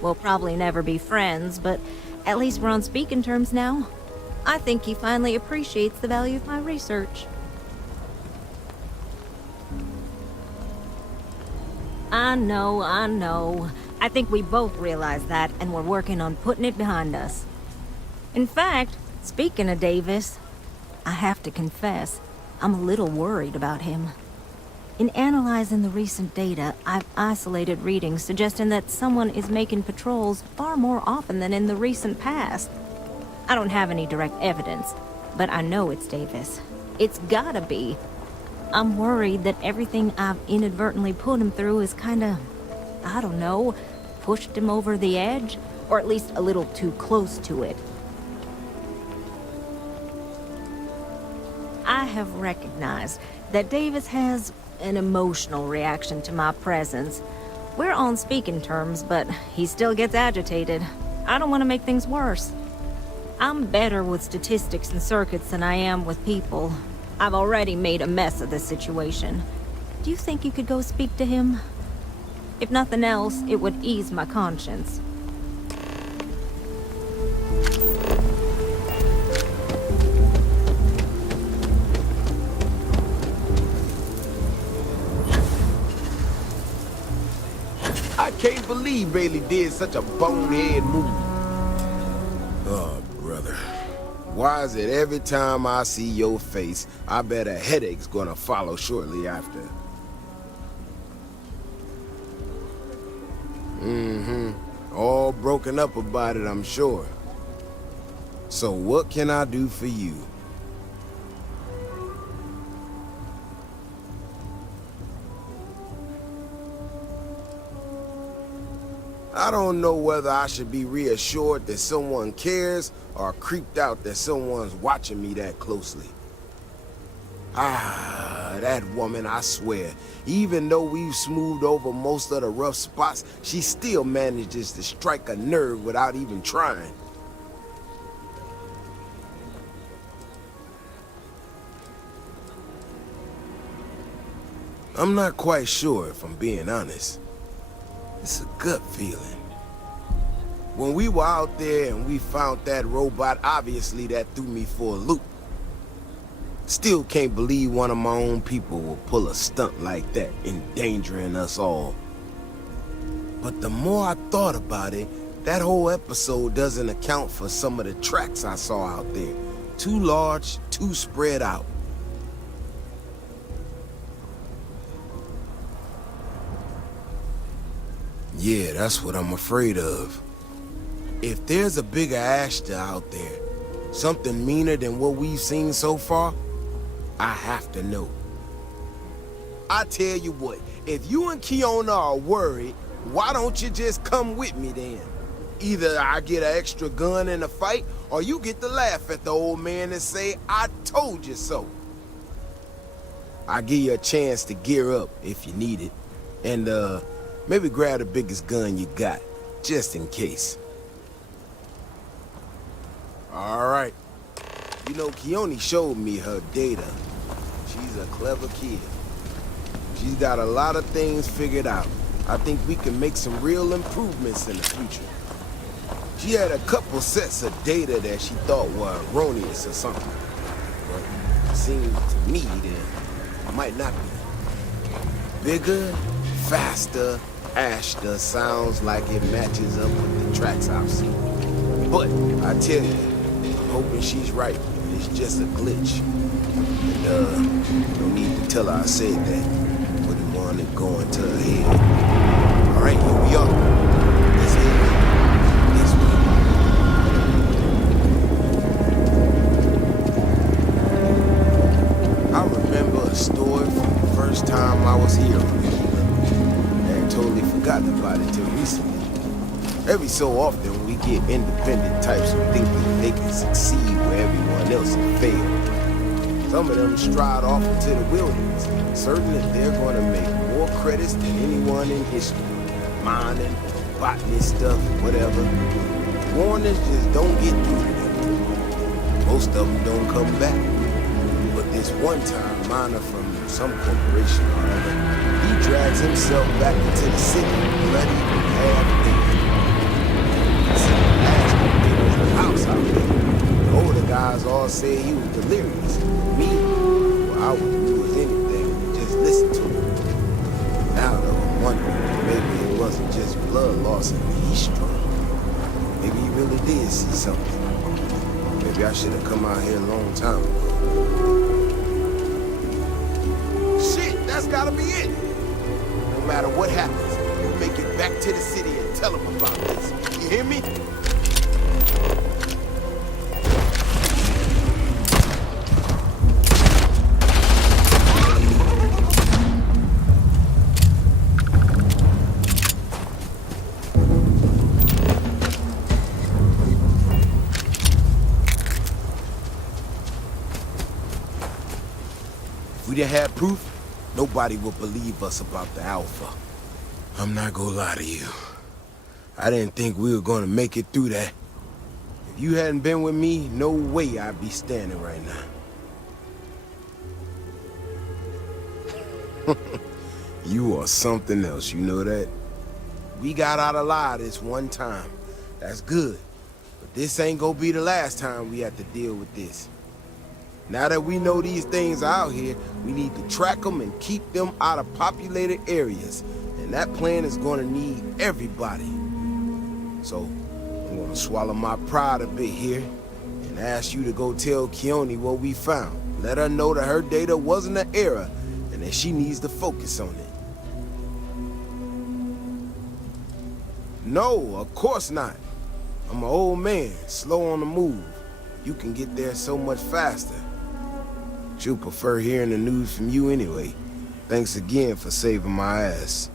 We'll probably never be friends, but at least we're on speaking terms now. I think he finally appreciates the value of my research. I know. I think we both realize that, and we're working on putting it behind us. In fact, speaking of Davis, I have to confess, I'm a little worried about him. In analyzing the recent data, I've isolated readings suggesting that someone is making patrols far more often than in the recent past. I don't have any direct evidence, but I know it's Davis. It's gotta be. I'm worried that everything I've inadvertently put him through is kinda, I don't know, pushed him over the edge, or at least a little too close to it. I have recognized that Davis has an emotional reaction to my presence. We're on speaking terms, but he still gets agitated. I don't want to make things worse. I'm better with statistics and circuits than I am with people. I've already made a mess of this situation. Do you think you could go speak to him? If nothing else, it would ease my conscience. I can't believe Bailey did such a bonehead move. Oh, brother. Why is it every time I see your face, I bet a headache's gonna follow shortly after? All broken up about it, I'm sure. So what can I do for you? I don't know whether I should be reassured that someone cares or creeped out that someone's watching me that closely. Ah, that woman, I swear. Even though we've smoothed over most of the rough spots, she still manages to strike a nerve without even trying. I'm not quite sure, if I'm being honest. It's a gut feeling. When we were out there and we found that robot, obviously that threw me for a loop. Still can't believe one of my own people will pull a stunt like that, endangering us all. But the more I thought about it, that whole episode doesn't account for some of the tracks I saw out there. Too large, too spread out. Yeah, that's what I'm afraid of. If there's a bigger Ashta out there, something meaner than what we've seen so far, I have to know. I tell you what, if you and Kiona are worried, why don't you just come with me then? Either I get an extra gun in the fight, or you get to laugh at the old man and say, I told you so. I'll give you a chance to gear up if you need it. And, maybe grab the biggest gun you got, just in case. All right. You know, Keone showed me her data. She's a clever kid. She's got a lot of things figured out. I think we can make some real improvements in the future. She had a couple sets of data that she thought were erroneous or something. But it seems to me that it might not be. Bigger, faster, Ashta sounds like it matches up with the tracks I've seen. But, I tell you, I'm hoping she's right. It's just a glitch. And, no need to tell her I said that. Wouldn't want it going to her head. Alright, here we are. Let's head this way. I remember a story from the first time I was here. I had totally forgotten about it till recently. Every so often, we get independent types who think that they can succeed where everyone else has failed. Some of them stride off into the wilderness, certain that they're going to make more credits than anyone in history. Mining, botany stuff, whatever. Warnings just don't get through to them. Most of them don't come back. But this one-time miner from some corporation or other, he drags himself back into the city, bloody and half-dead. House out there. The older guys all say he was delirious. Me, well, I wouldn't do as anything, just listen to him. Now though, I'm wondering, maybe it wasn't just blood loss and heat stroke. Maybe he really did see something. Maybe I should have come out here a long time ago. Shit, that's gotta be it. No matter what happens, we'll make it back to the city and tell them about this. You hear me? If we didn't have proof, nobody would believe us about the Alpha. I'm not gonna lie to you. I didn't think we were gonna make it through that. If you hadn't been with me, no way I'd be standing right now. You are something else, you know that? We got out alive this one time. That's good. But this ain't gonna be the last time we have to deal with this. Now that we know these things are out here, we need to track them and keep them out of populated areas. And that plan is gonna need everybody. So, I'm gonna swallow my pride a bit here and ask you to go tell Keone what we found. Let her know that her data wasn't an error and that she needs to focus on it. No, of course not. I'm an old man, slow on the move. You can get there so much faster. She'll prefer hearing the news from you anyway. Thanks again for saving my ass.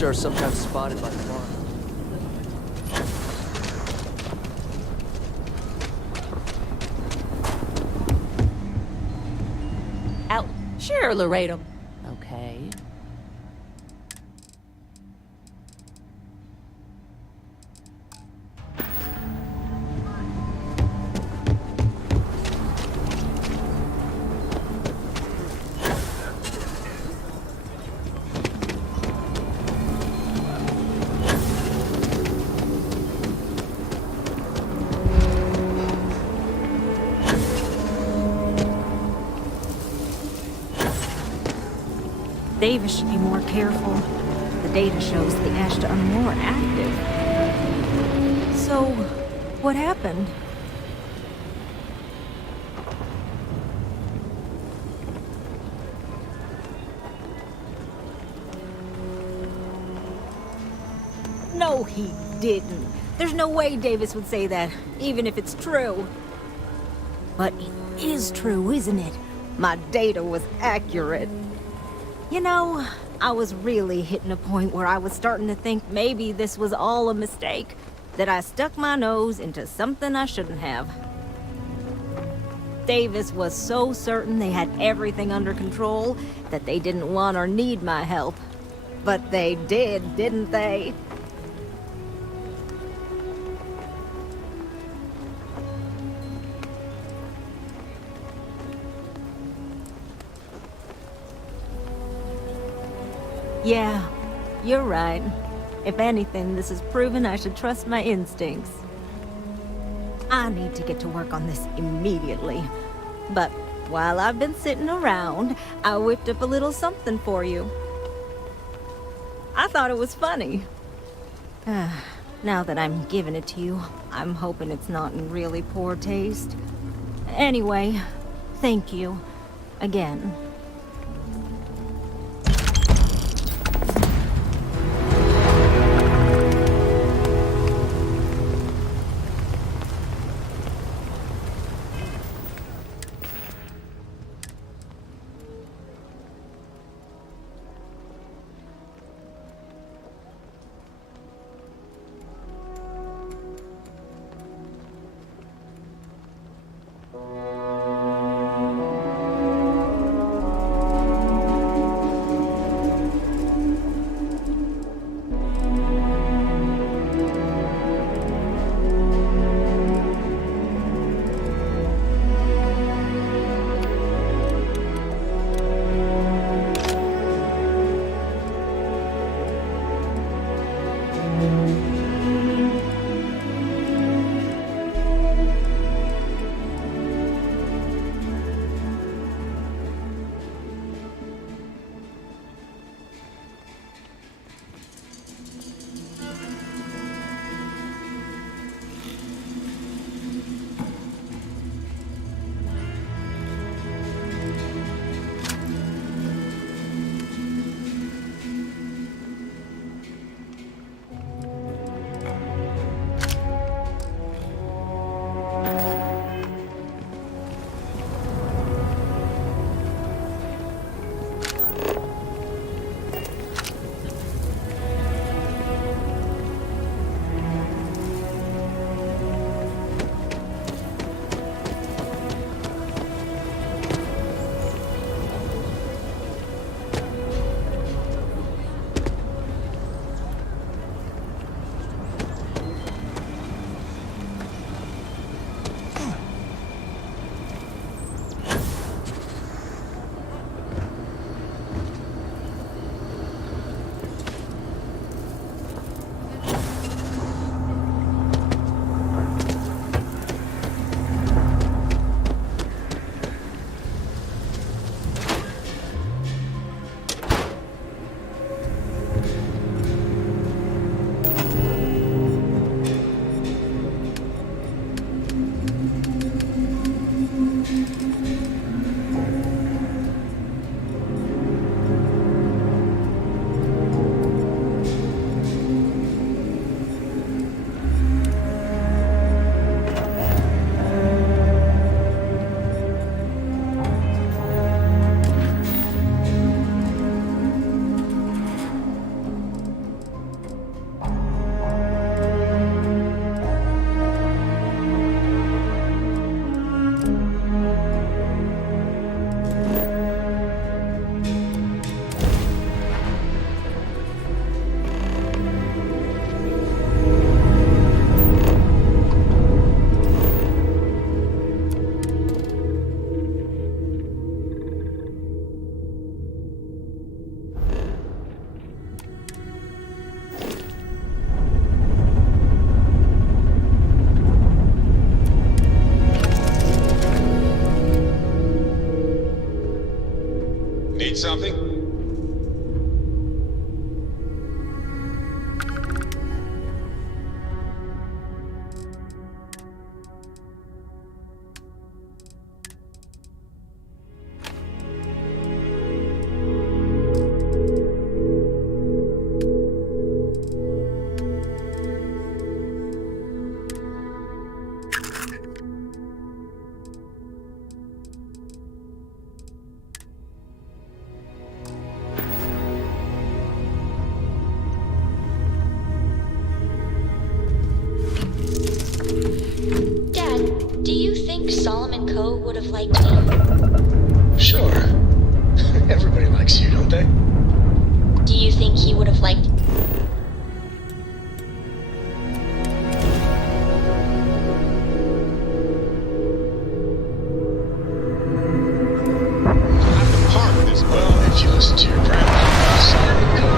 Are sometimes spotted by the farm. Out. Sure, Laredo. Okay. Davis should be more careful. The data shows the Ashta are more active. So, what happened? No, he didn't. There's no way Davis would say that, even if it's true. But it is true, isn't it? My data was accurate. You know, I was really hitting a point where I was starting to think maybe this was all a mistake, that I stuck my nose into something I shouldn't have. Davis was so certain they had everything under control that they didn't want or need my help. But they did, didn't they? Yeah, you're right. If anything, this has proven I should trust my instincts. I need to get to work on this immediately. But while I've been sitting around, I whipped up a little something for you. I thought it was funny. Now that I'm giving it to you, I'm hoping it's not in really poor taste. Anyway, thank you. Again. Need something? Solomon Coe would have liked me? Sure. Everybody likes you, don't they? Do you think he would have liked... Part of this, well, if you listen to your grandma, Solomon Coe.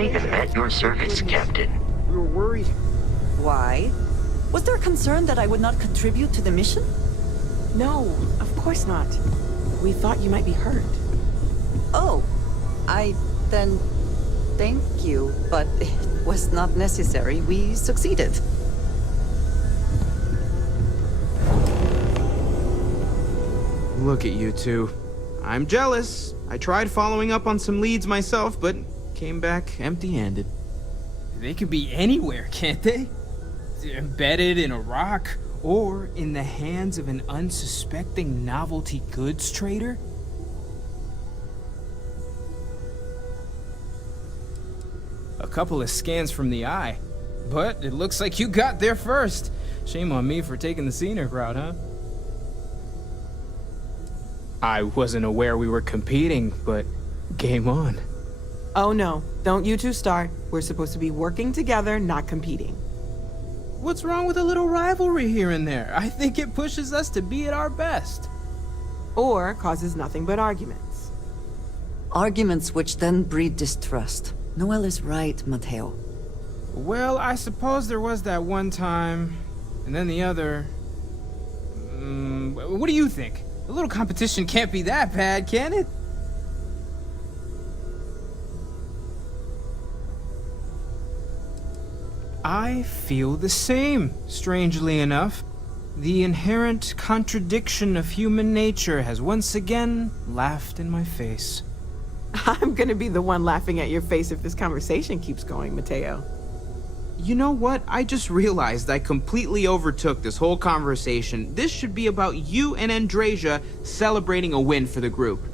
I am at your service, Captain. We were worried. Why? Was there a concern that I would not contribute to the mission? No, of course not. We thought you might be hurt. Oh, then thank you, but it was not necessary. We succeeded. Look at you two. I'm jealous. I tried following up on some leads myself, but came back empty-handed. They could be anywhere, can't they? Embedded in a rock, or in the hands of an unsuspecting novelty goods trader? A couple of scans from the eye, but it looks like you got there first. Shame on me for taking the scenic route, huh? I wasn't aware we were competing, but game on. Oh no, don't you two start. We're supposed to be working together, not competing. What's wrong with a little rivalry here and there? I think it pushes us to be at our best. Or causes nothing but arguments. Arguments which then breed distrust. Noel is right, Mateo. Well, I suppose there was that one time, and then the other. What do you think? A little competition can't be that bad, can it? I feel the same, strangely enough. The inherent contradiction of human nature has once again laughed in my face. I'm gonna be the one laughing at your face if this conversation keeps going, Mateo. You know what? I just realized I completely overtook this whole conversation. This should be about you and Andrasia celebrating a win for the group.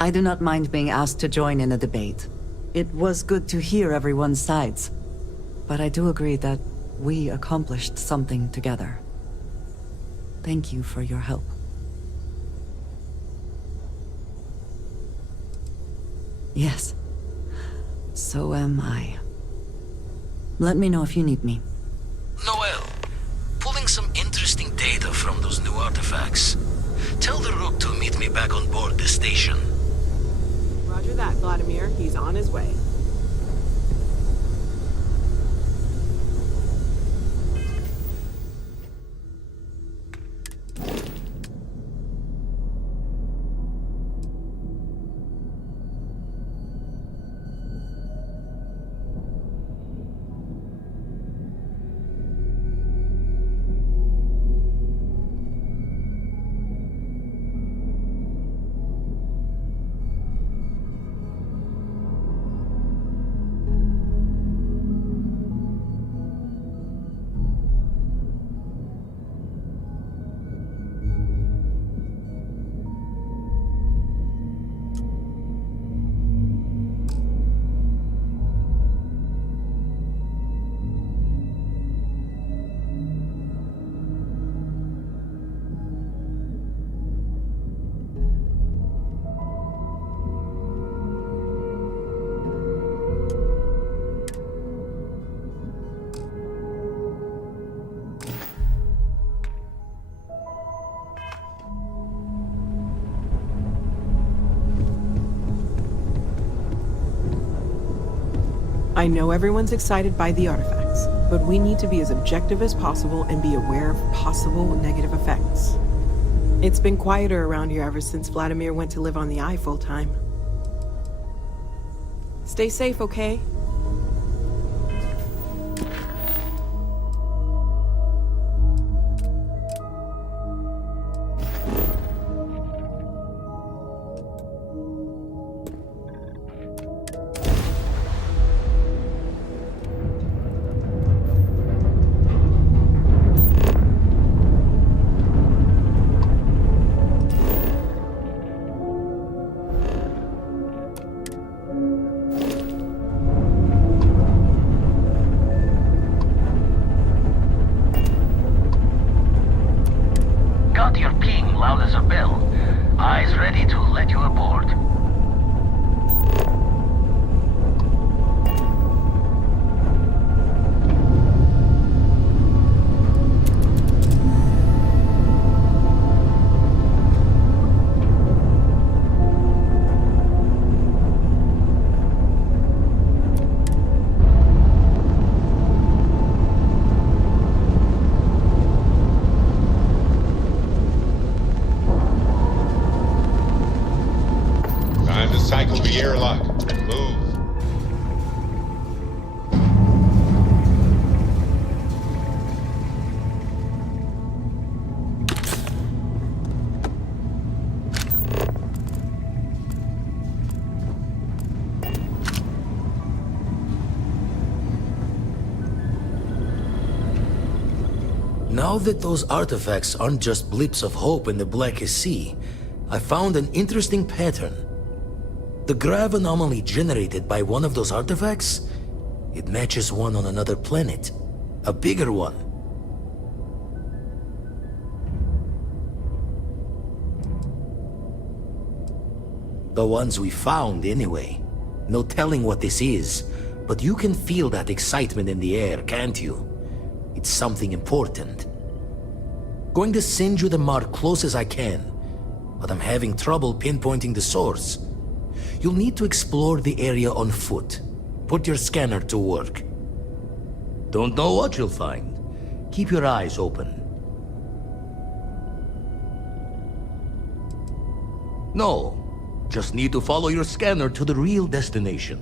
I do not mind being asked to join in a debate. It was good to hear everyone's sides. But I do agree that we accomplished something together. Thank you for your help. Yes, so am I. Let me know if you need me. Noel, pulling some interesting data from those new artifacts. Tell the Rook to meet me back on board the station. Roger that, Vladimir. He's on his way. I know everyone's excited by the artifacts, but we need to be as objective as possible and be aware of possible negative effects. It's been quieter around here ever since Vladimir went to live on the Eye full-time. Stay safe, okay? Got your ping loud as a bell. Eyes ready to let you aboard. Now that those artifacts aren't just blips of hope in the Blackest Sea, I found an interesting pattern. The grav anomaly generated by one of those artifacts, it matches one on another planet. A bigger one. The ones we found, anyway. No telling what this is, but you can feel that excitement in the air, can't you? It's something important. Going to send you the mark close as I can, but I'm having trouble pinpointing the source. You'll need to explore the area on foot. Put your scanner to work. Don't know what you'll find. Keep your eyes open. No, just need to follow your scanner to the real destination.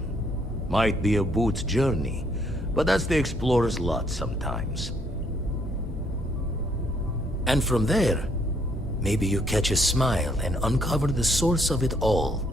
Might be a boot's journey, but that's the explorer's lot sometimes. And from there, maybe you catch a smile and uncover the source of it all.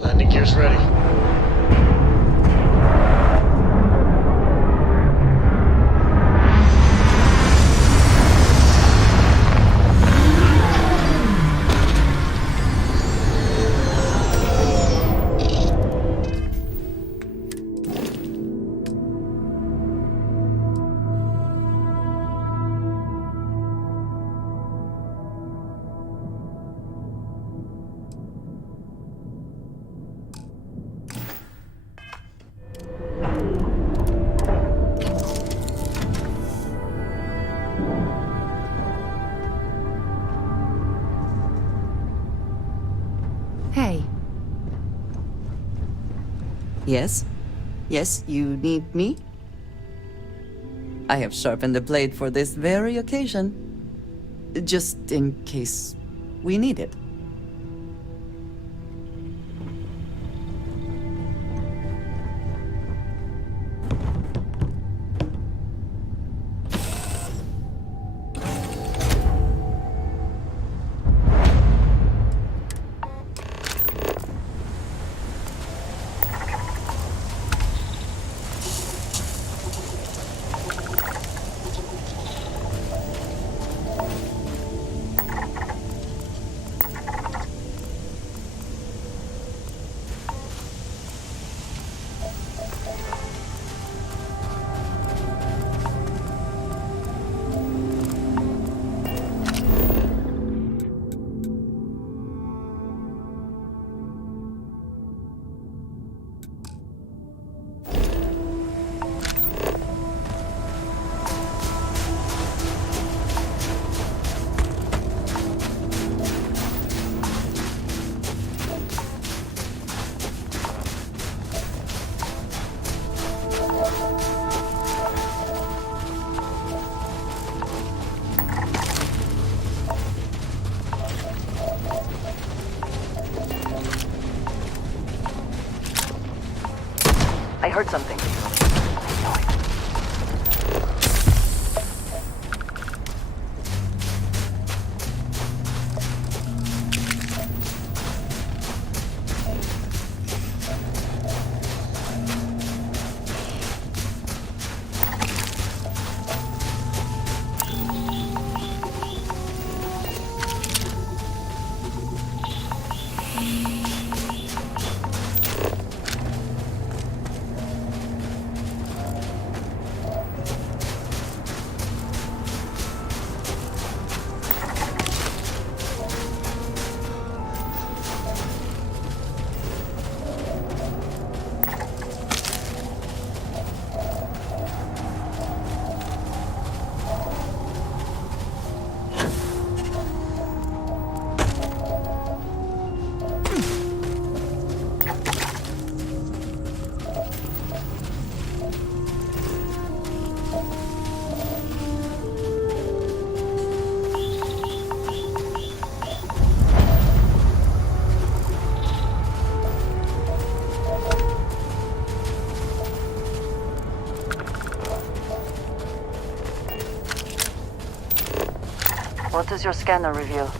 Landing gear's ready. Hey. Yes? Yes, you need me? I have sharpened the blade for this very occasion. Just in case we need it. I heard something. What does your scanner reveal?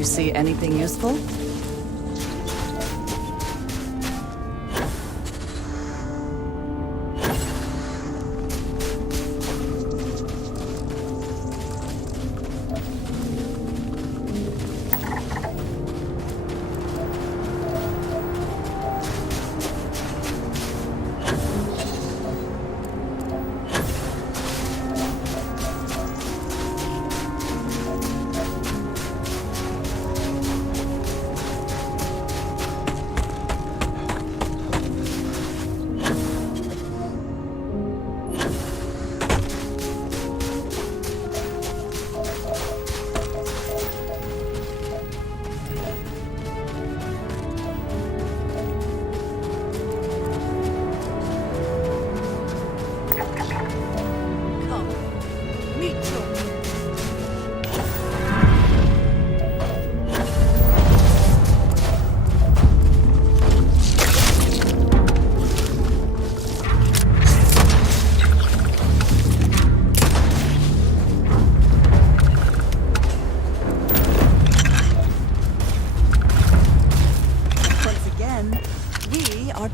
you see anything useful?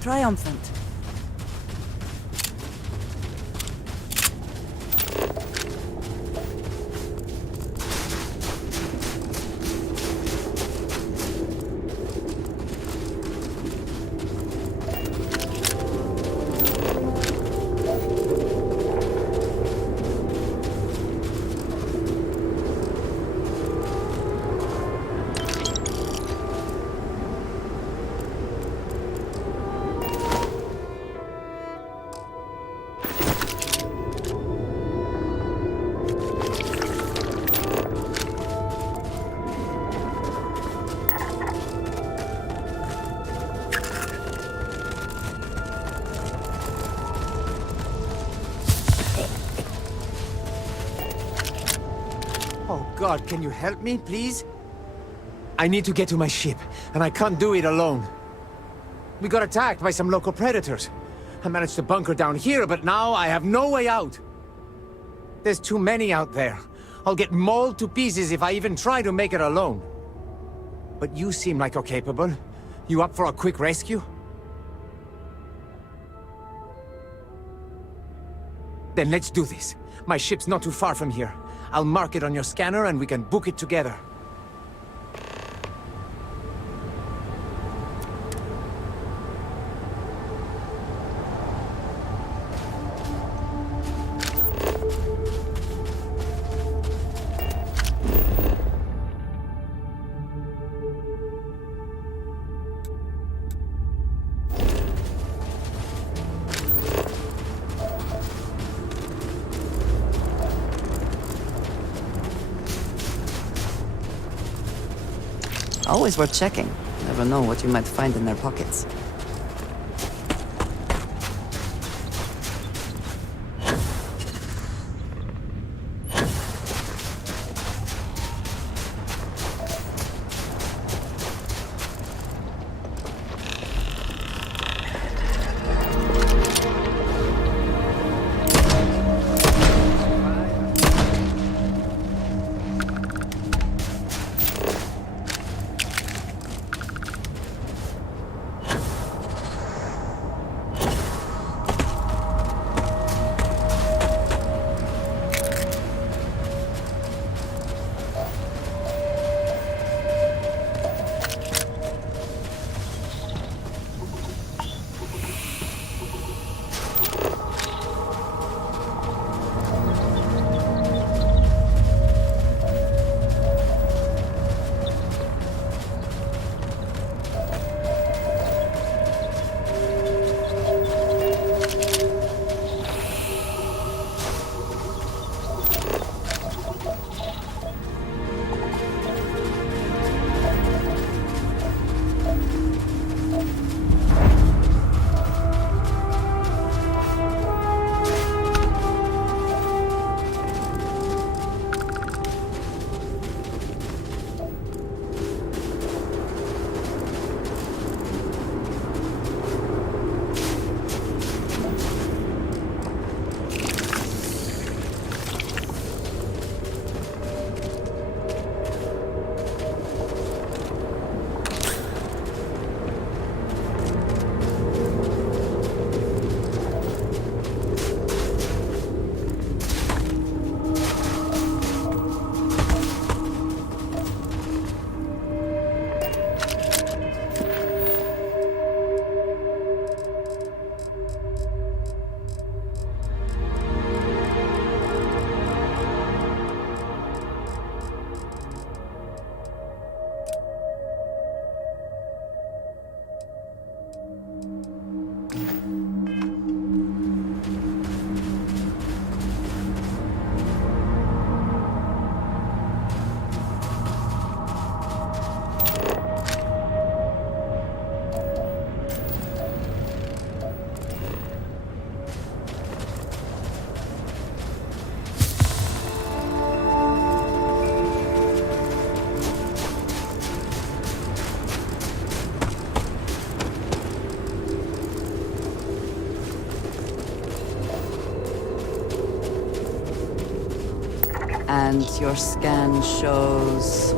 Triumphant. God, can you help me, please? I need to get to my ship, and I can't do it alone. We got attacked by some local predators. I managed to bunker down here, but now I have no way out. There's too many out there. I'll get mauled to pieces if I even try to make it alone. But you seem like you're capable. You up for a quick rescue? Then let's do this. My ship's not too far from here. I'll mark it on your scanner and we can book it together. Always worth checking. Never know what you might find in their pockets. And your scan shows...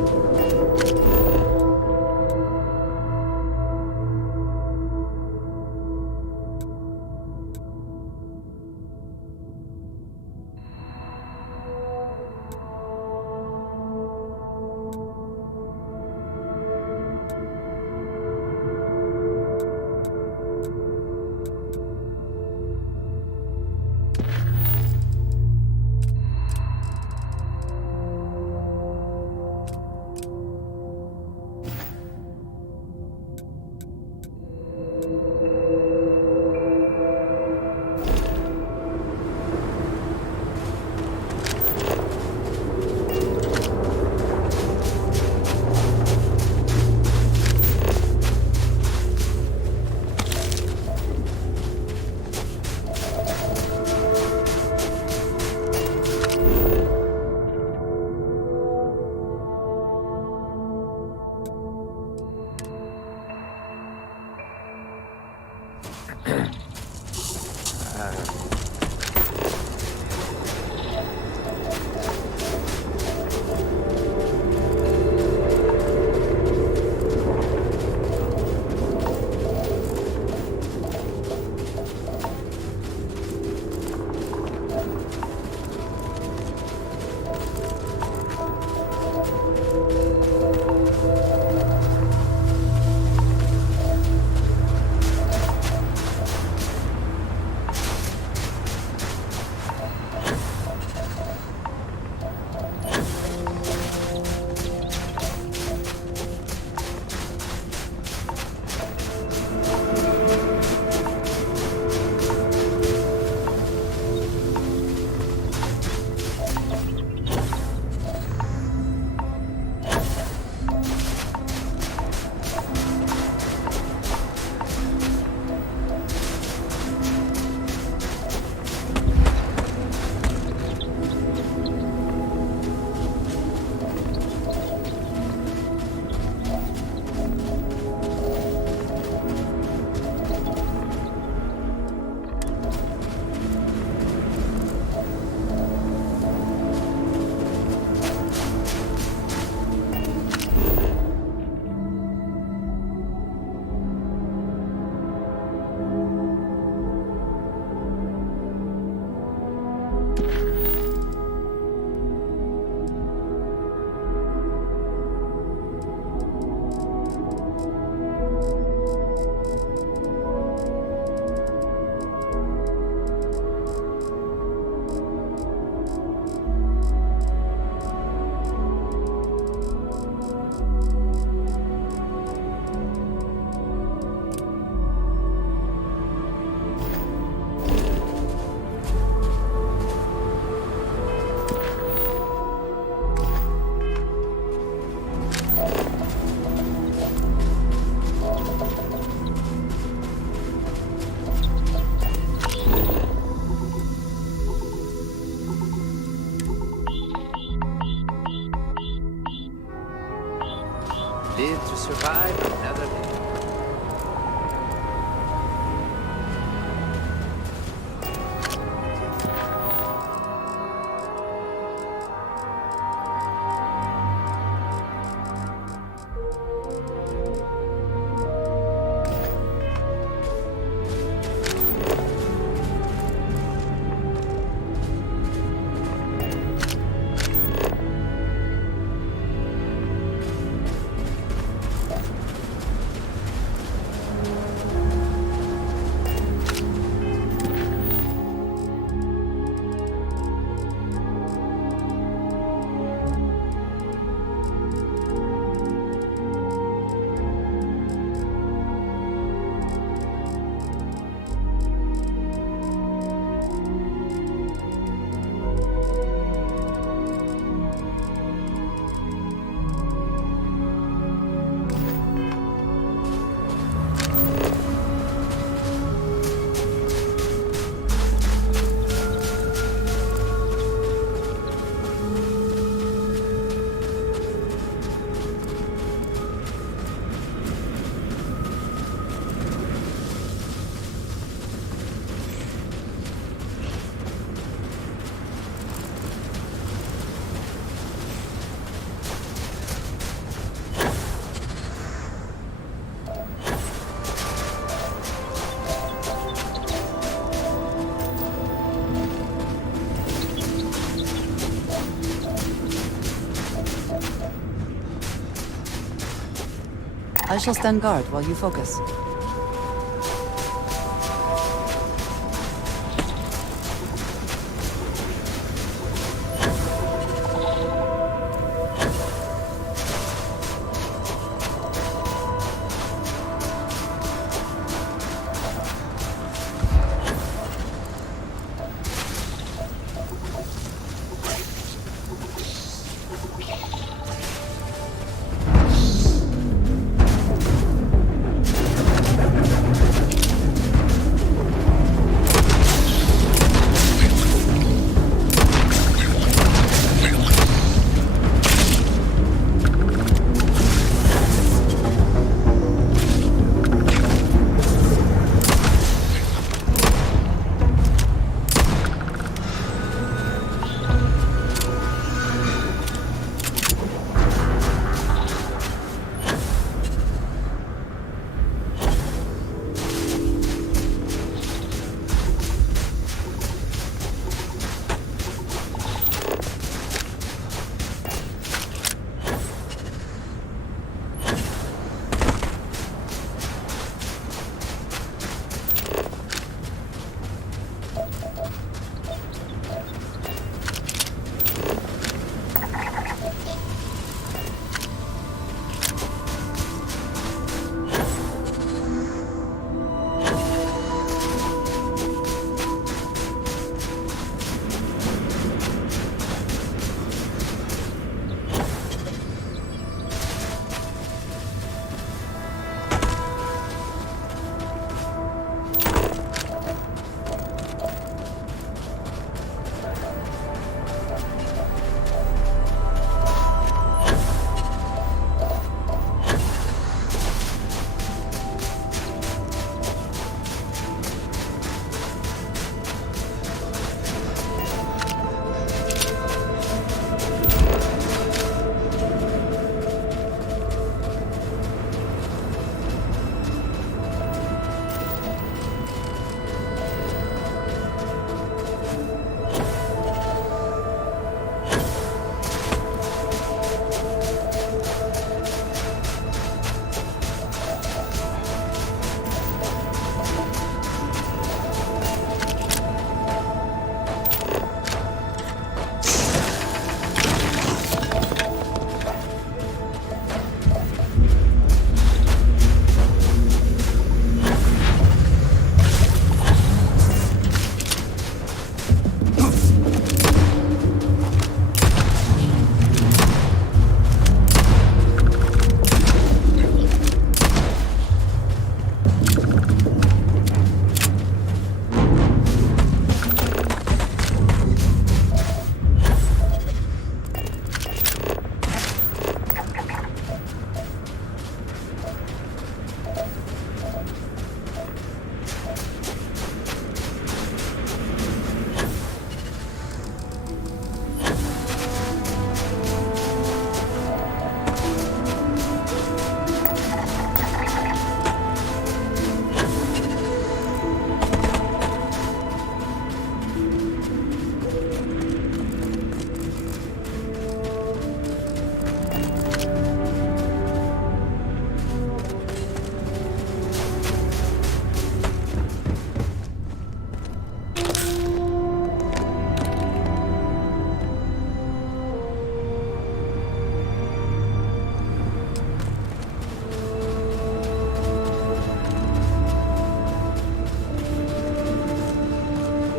Live to survive another day. I shall stand guard while you focus.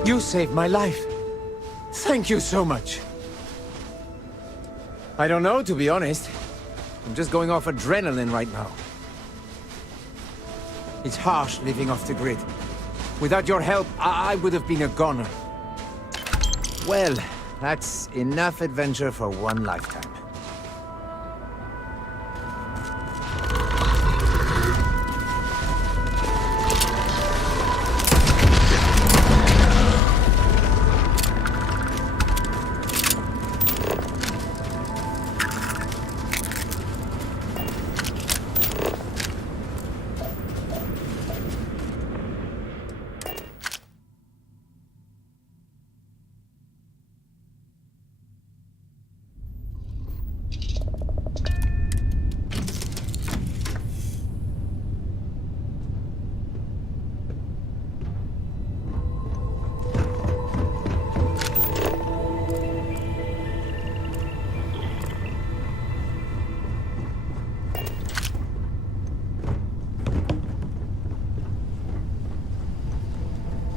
You saved my life. Thank you so much. I don't know, to be honest. I'm just going off adrenaline right now. It's harsh living off the grid. Without your help, I would have been a goner. Well, that's enough adventure for one lifetime.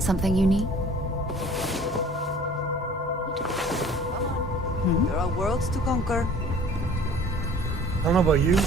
Something you need? There are worlds to conquer. I don't know about you.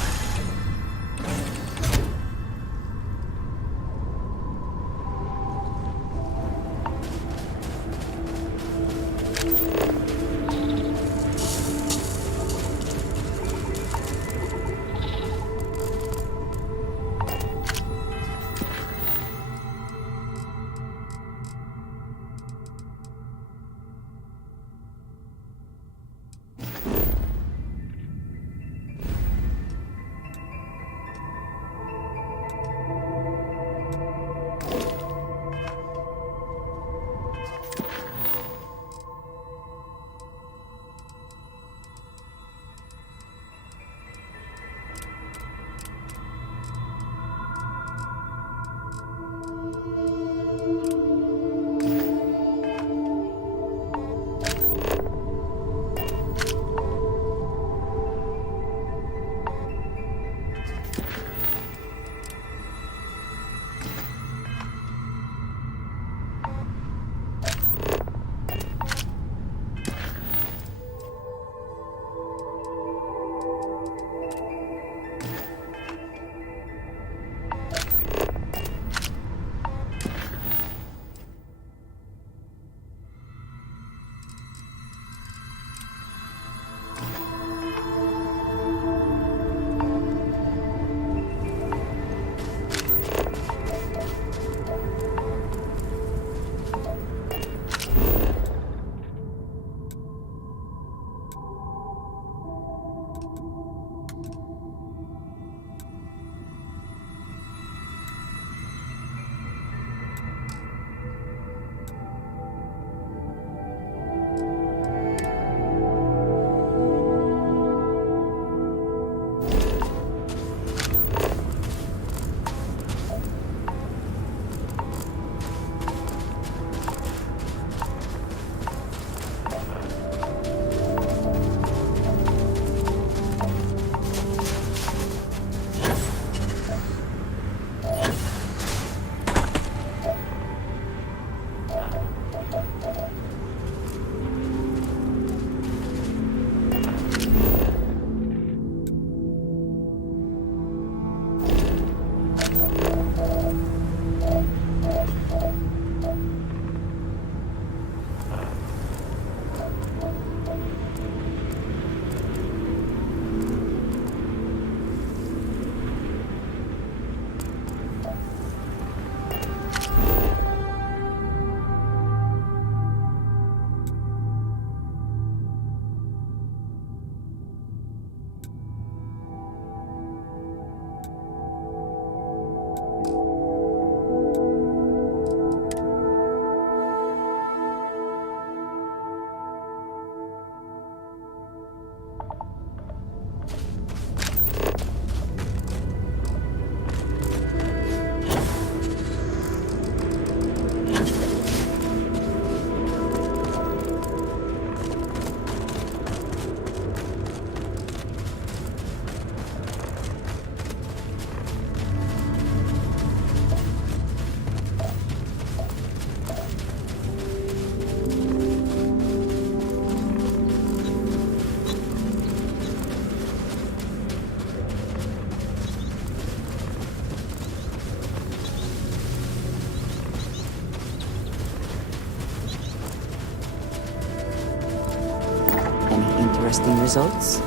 Interesting results.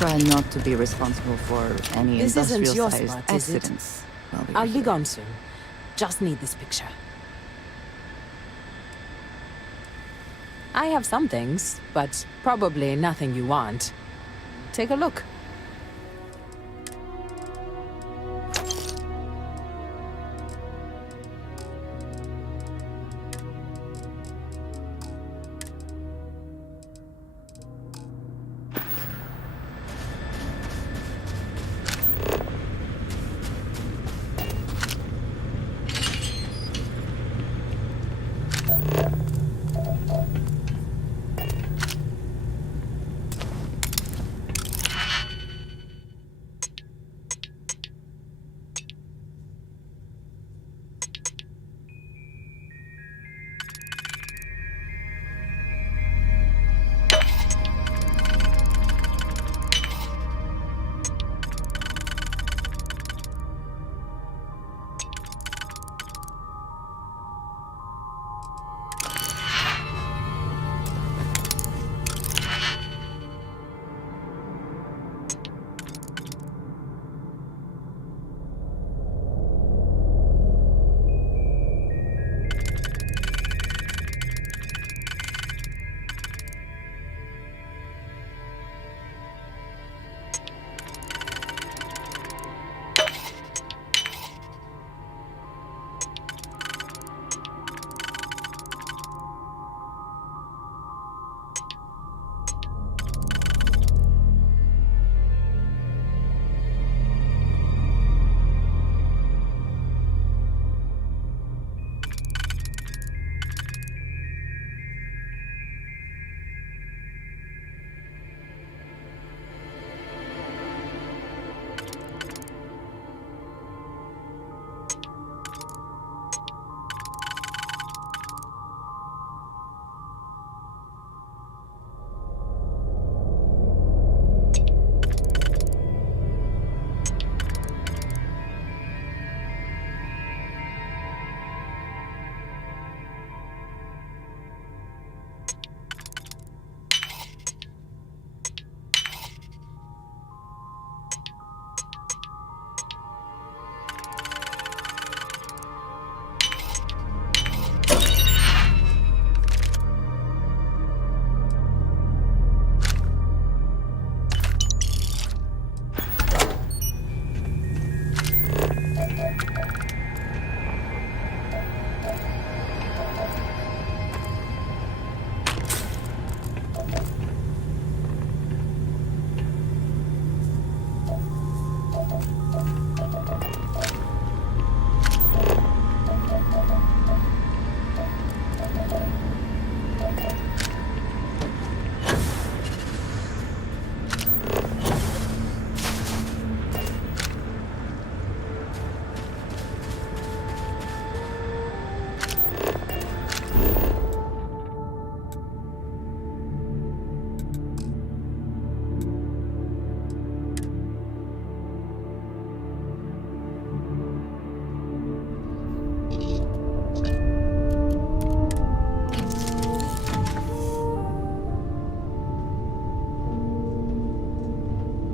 try not to be responsible for any This isn't your industrial-sized spot, is it? accidents. while we I'll were be here. gone soon. Just need this picture. I have some things, but probably nothing you want. Take a look.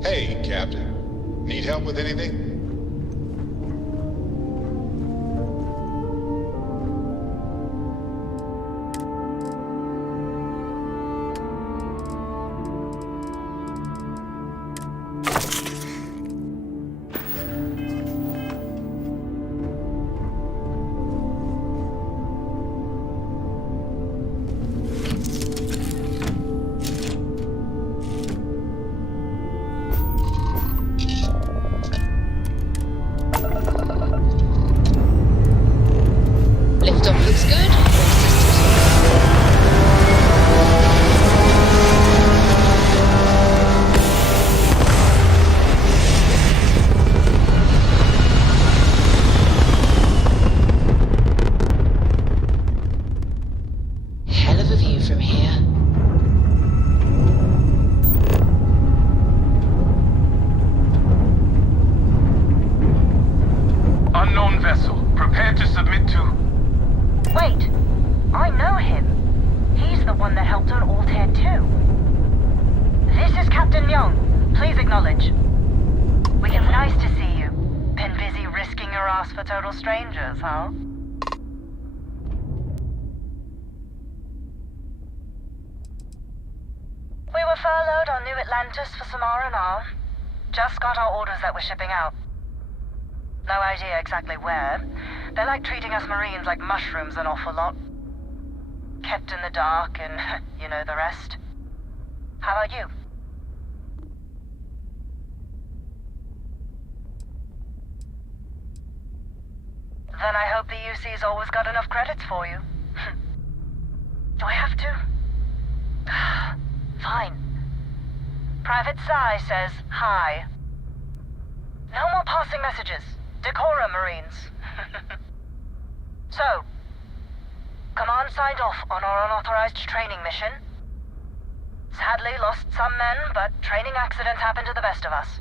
Hey, Captain. Need help with anything? acknowledge. Wicked nice to see you. Been busy risking your ass for total strangers, huh? We were furloughed on New Atlantis for some R&R. Just got our orders that we're shipping out. No idea exactly where. They're like treating us Marines like mushrooms an awful lot. Kept in the dark and you know the rest. How about you? Then I hope the UC's always got enough credits for you. Do I have to? Fine. Private Psy says hi. No more passing messages. Decorum, Marines. So, Command signed off on our unauthorized training mission. Sadly lost some men, but training accidents happen to the best of us.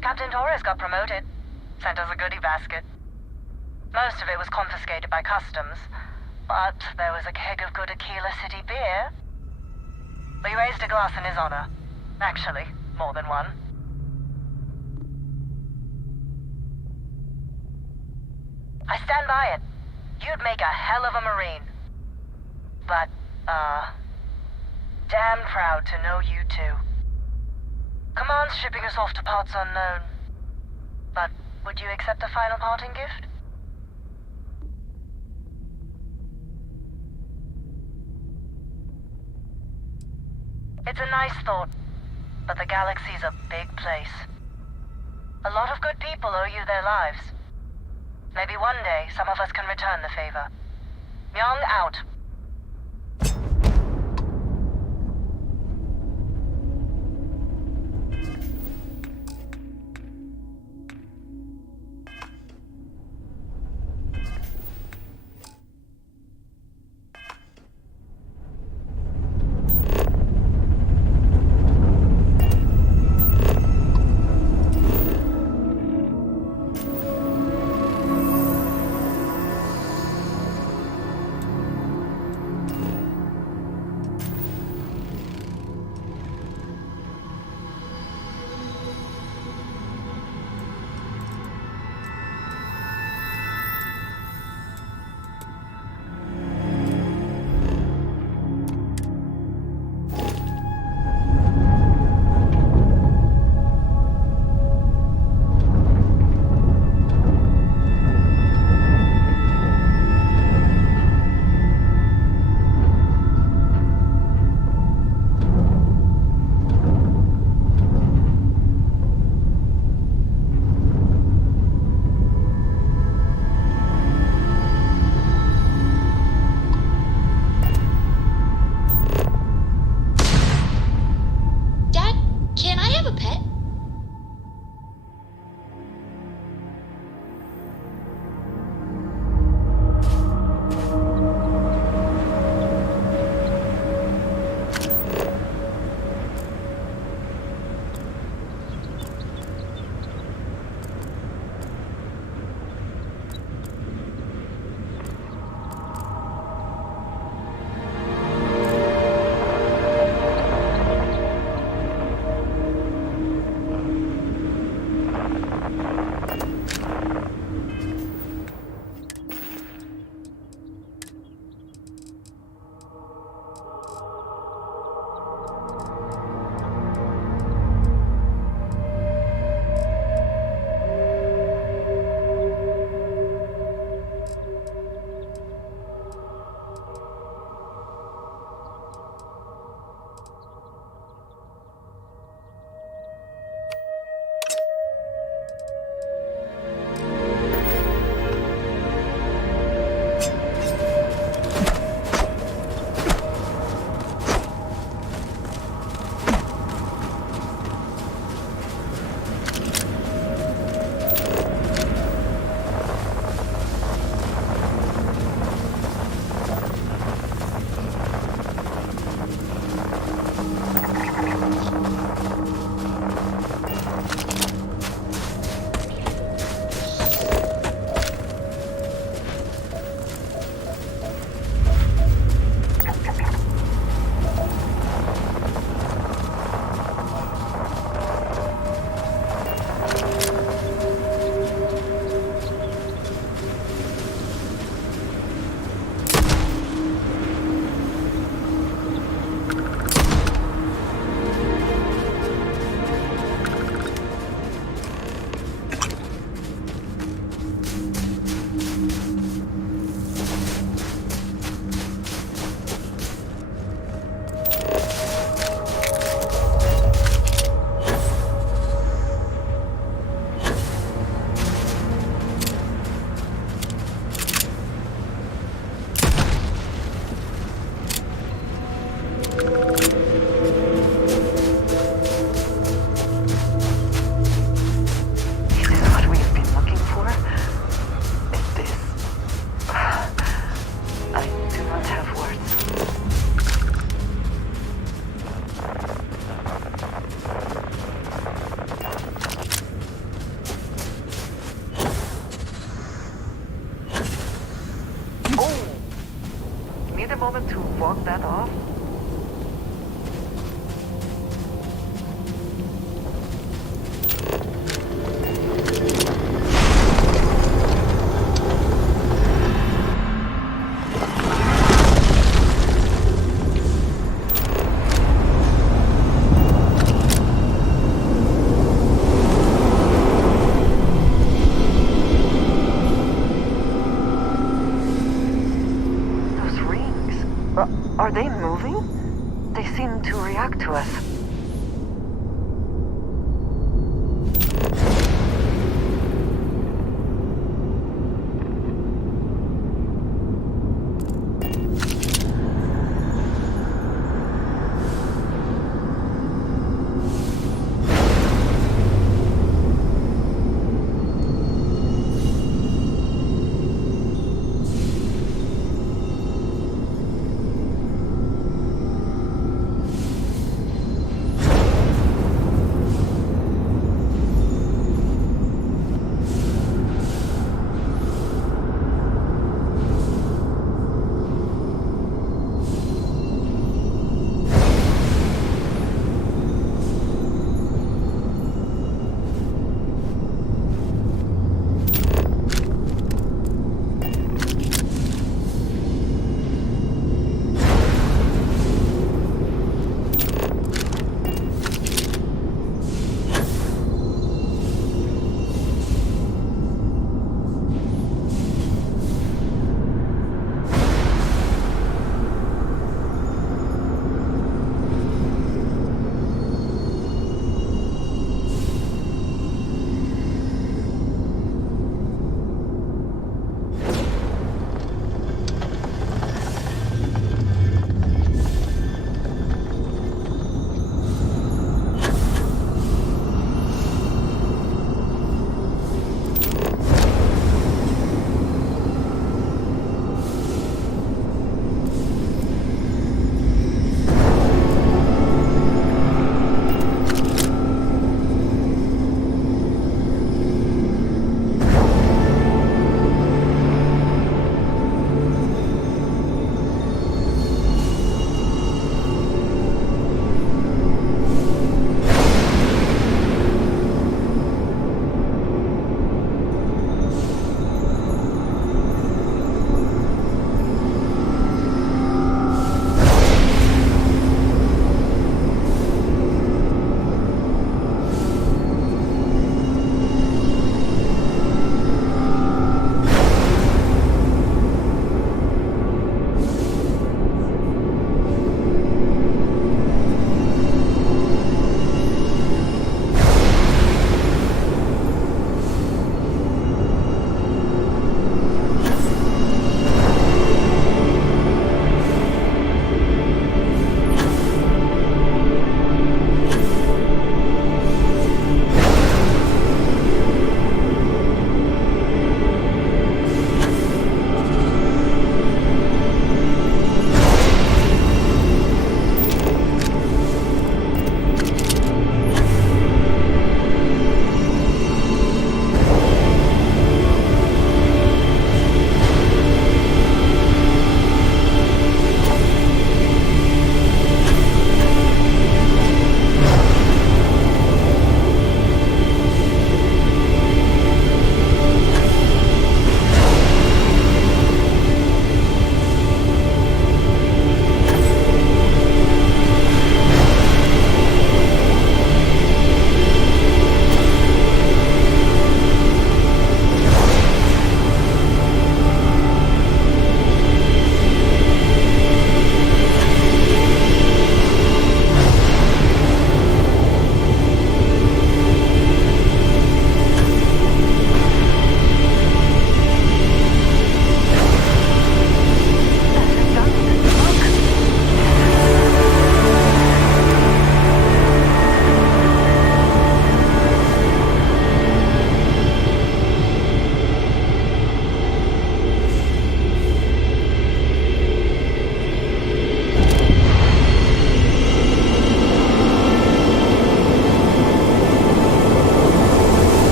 Captain Torres got promoted. Sent us a goodie basket. Most of it was confiscated by customs, but there was a keg of good Aquila City beer. We raised a glass in his honor. Actually, more than one. I stand by it. You'd make a hell of a Marine. But, damn proud to know you too. Command's shipping us off to parts unknown. But would you accept a final parting gift? It's a nice thought, but the galaxy's a big place. A lot of good people owe you their lives. Maybe one day some of us can return the favor. Young out.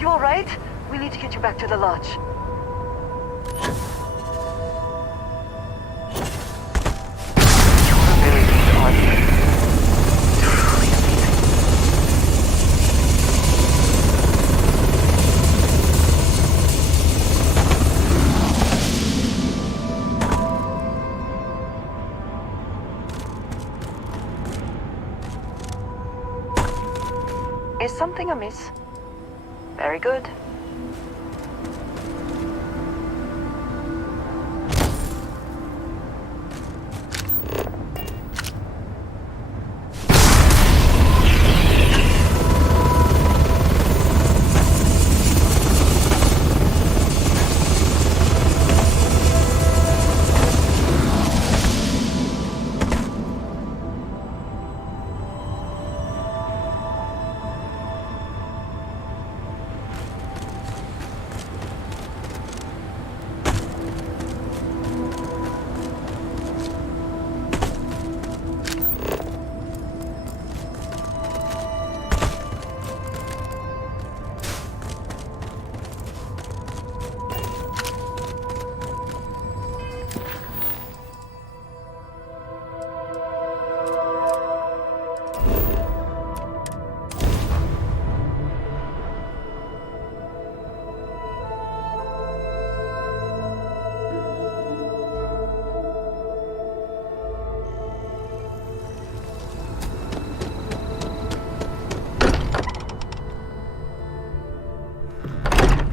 you alright? We need to get you back to the lodge. Is something amiss? Very good.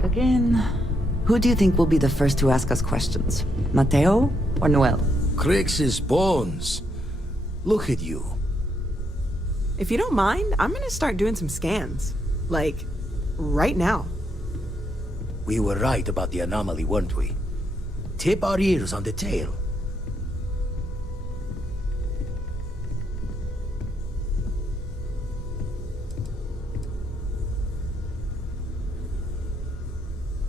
Again. Who do you think will be the first to ask us questions? Mateo or Noel? Crix's bones. Look at you. If you don't mind, I'm gonna start doing some scans. Like, right now. We were right about the anomaly, weren't we? Tip our ears on the tail.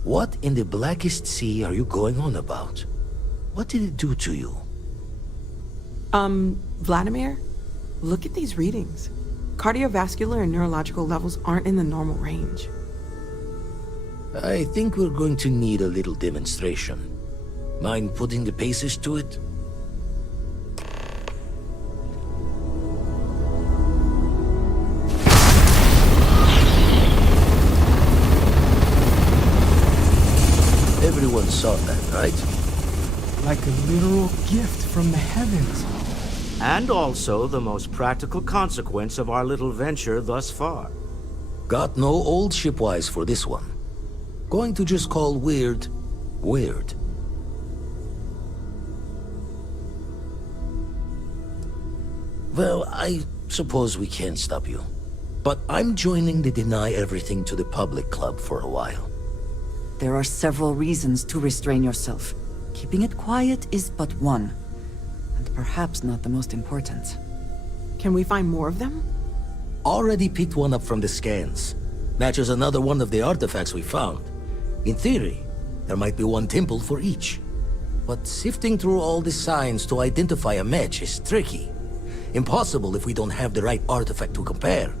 What in the blackest sea are you going on about? What did it do to you? Vladimir, look at these readings. Cardiovascular and neurological levels aren't in the normal range. I think we're going to need a little demonstration. Mind putting the paces to it? Everyone saw that, right? Like a literal gift from the heavens. And also the most practical consequence of our little venture thus far. Got no old shipwise for this one. Going to just call weird, weird. Well, I suppose we can't stop you. But I'm joining the Deny Everything to the Public Club for a while. There are several reasons to restrain yourself. Keeping it quiet is but one. And perhaps not the most important. Can we find more of them? Already picked one up from the scans. Matches another one of the artifacts we found. In theory, there might be one temple for each. But sifting through all the signs to identify a match is tricky. Impossible if we don't have the right artifact to compare.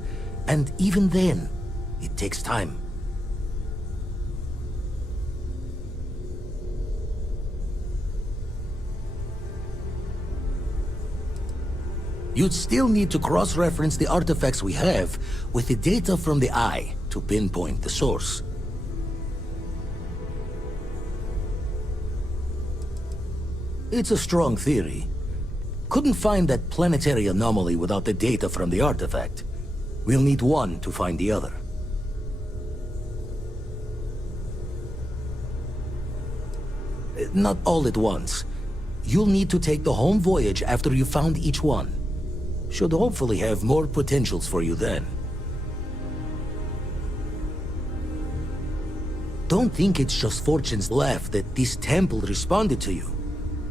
And even then, it takes time. You'd still need to cross-reference the artifacts we have with the data from the eye to pinpoint the source. It's a strong theory. Couldn't find that planetary anomaly without the data from the artifact. We'll need one to find the other. Not all at once. You'll need to take the home voyage after you found each one. Should hopefully have more potentials for you then. Don't think it's just Fortune's laugh that this temple responded to you.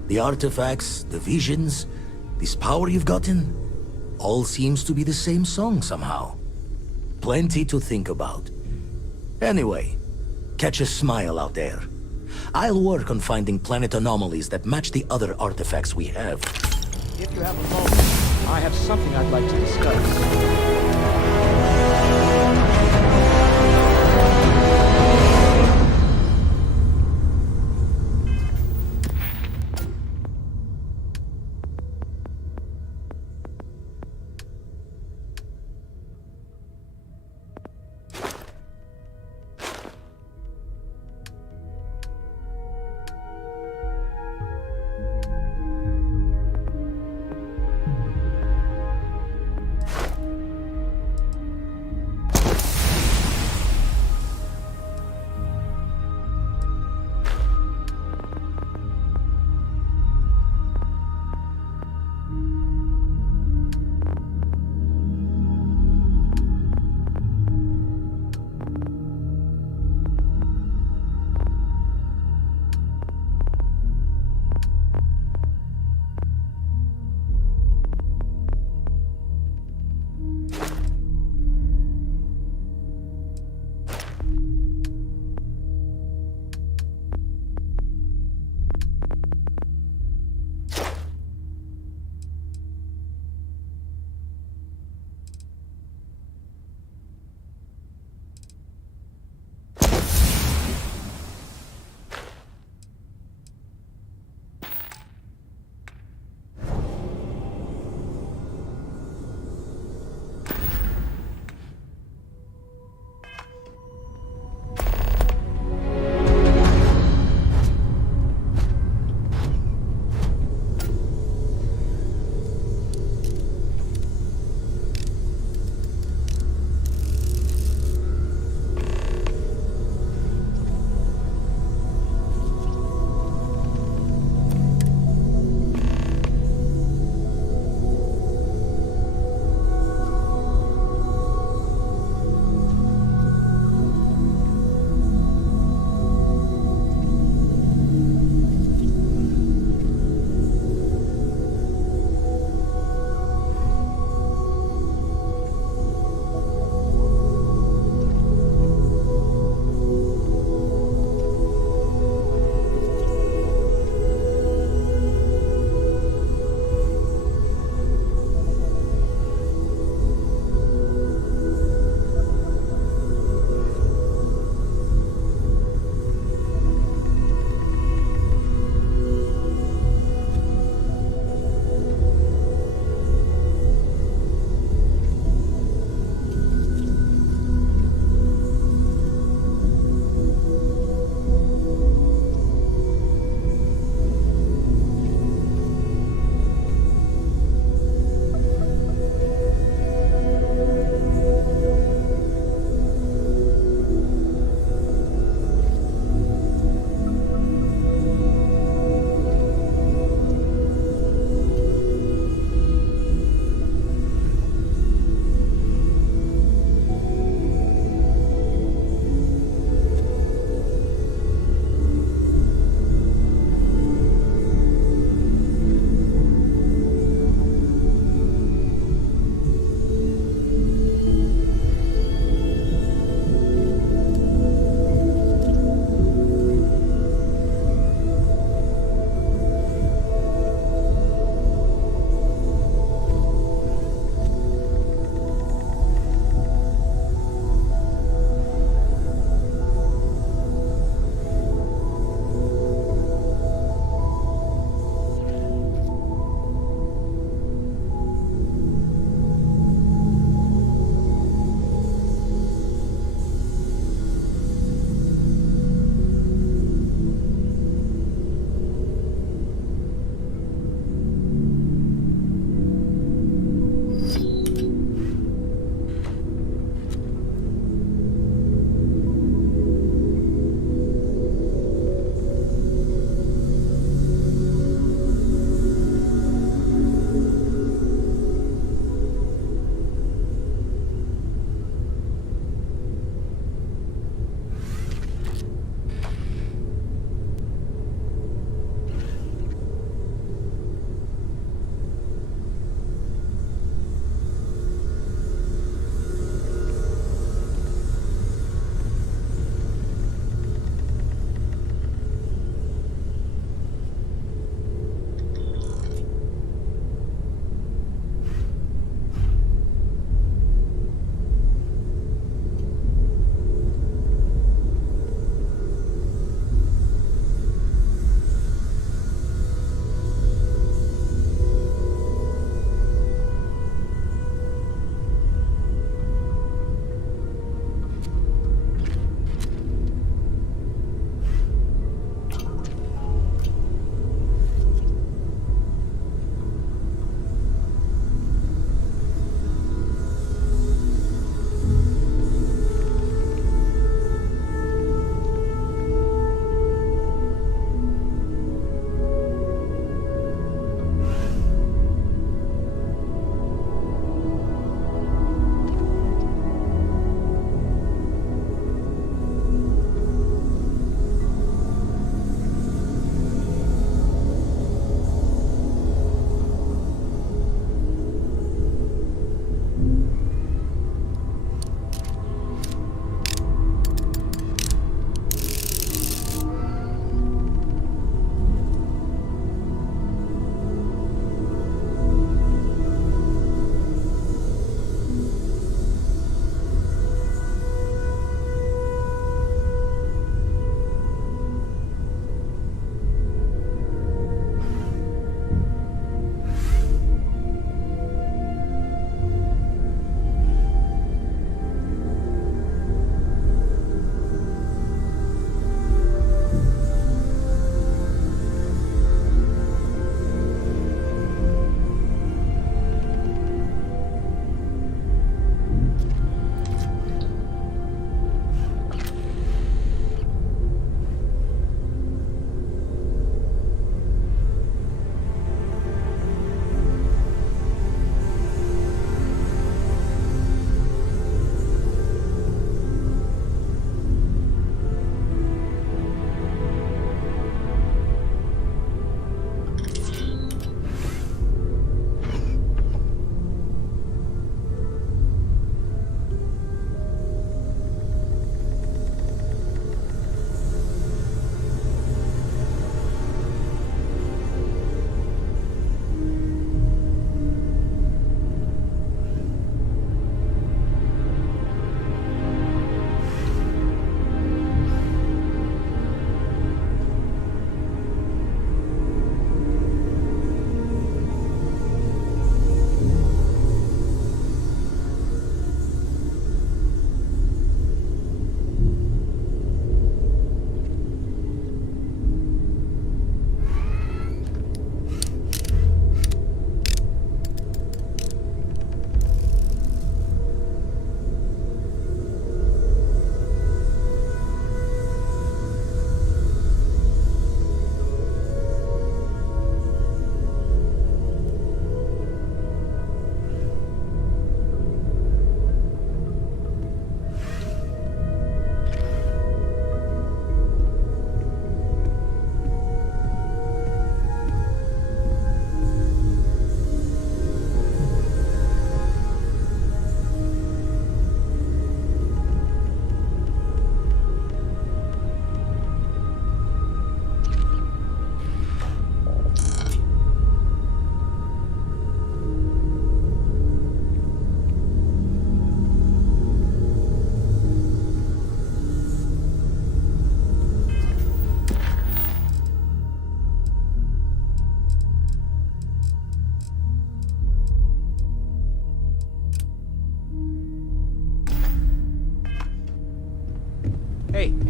The artifacts, the visions, this power you've gotten, all seems to be the same song somehow. Plenty to think about. Anyway, catch a smile out there. I'll work on finding planet anomalies that match the other artifacts we have. If you have a moment, I have something I'd like to discuss.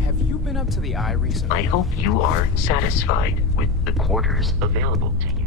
have you been up to the eye recently? I hope you are satisfied with the quarters available to you.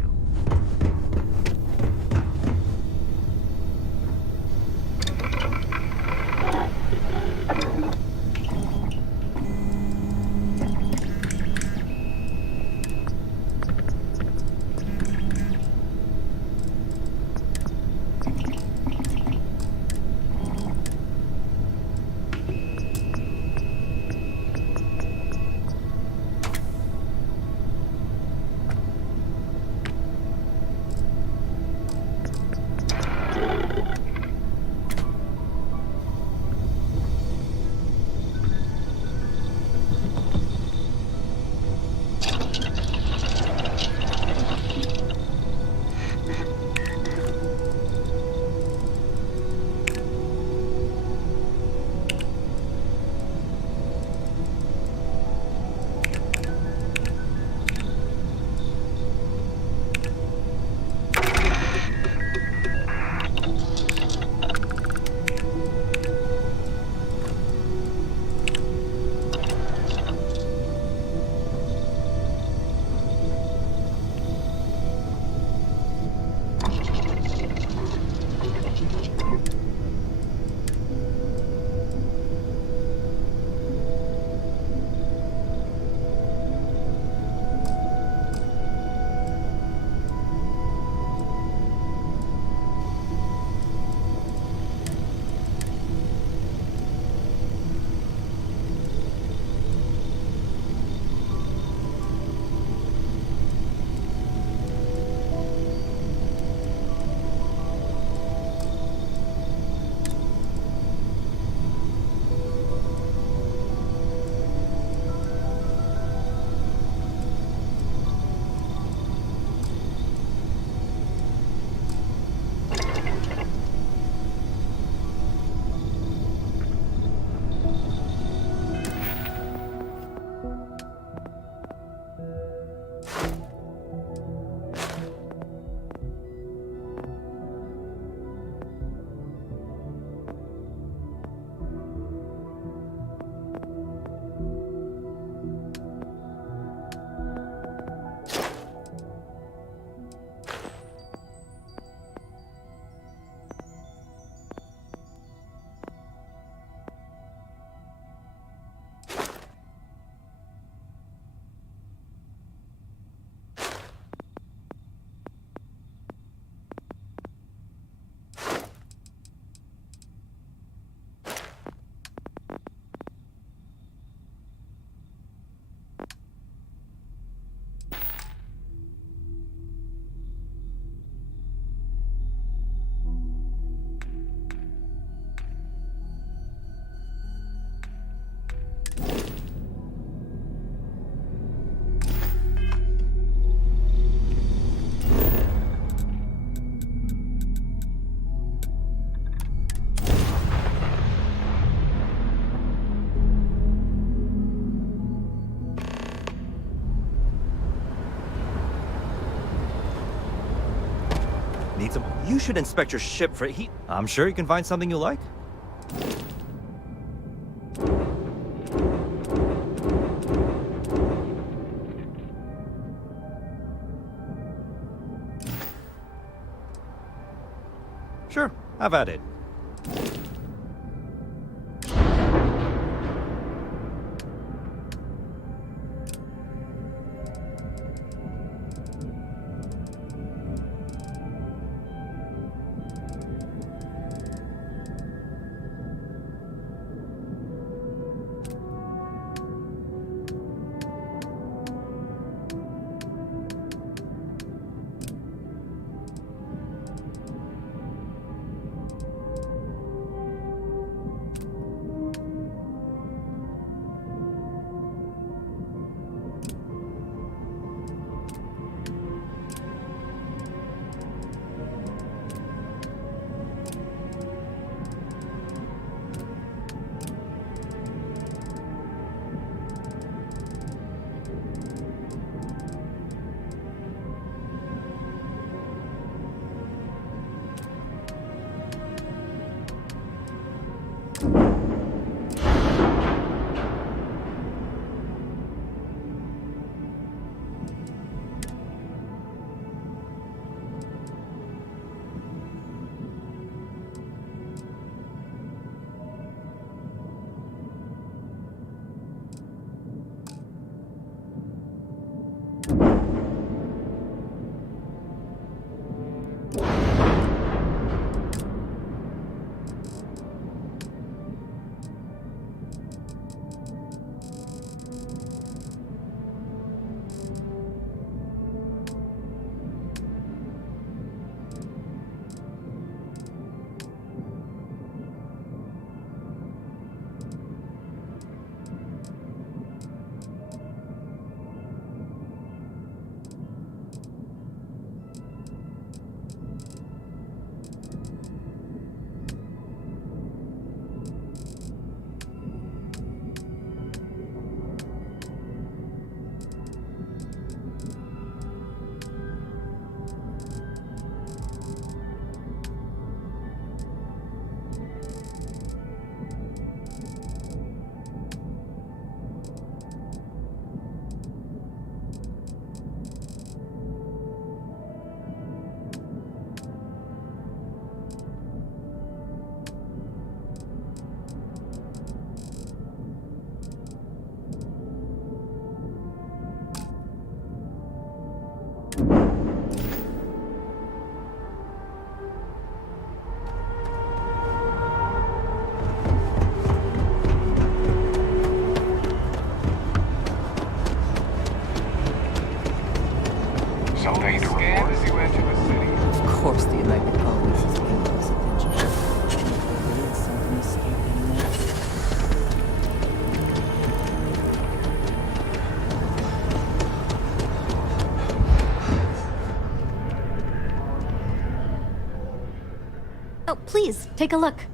Need some? You should inspect your ship for heat. I'm sure you can find something you like. Sure, have at it. Something to report as you enter the city. Of course the United Colonies is paying close attention. There is something escaping there. Oh, please, take a look.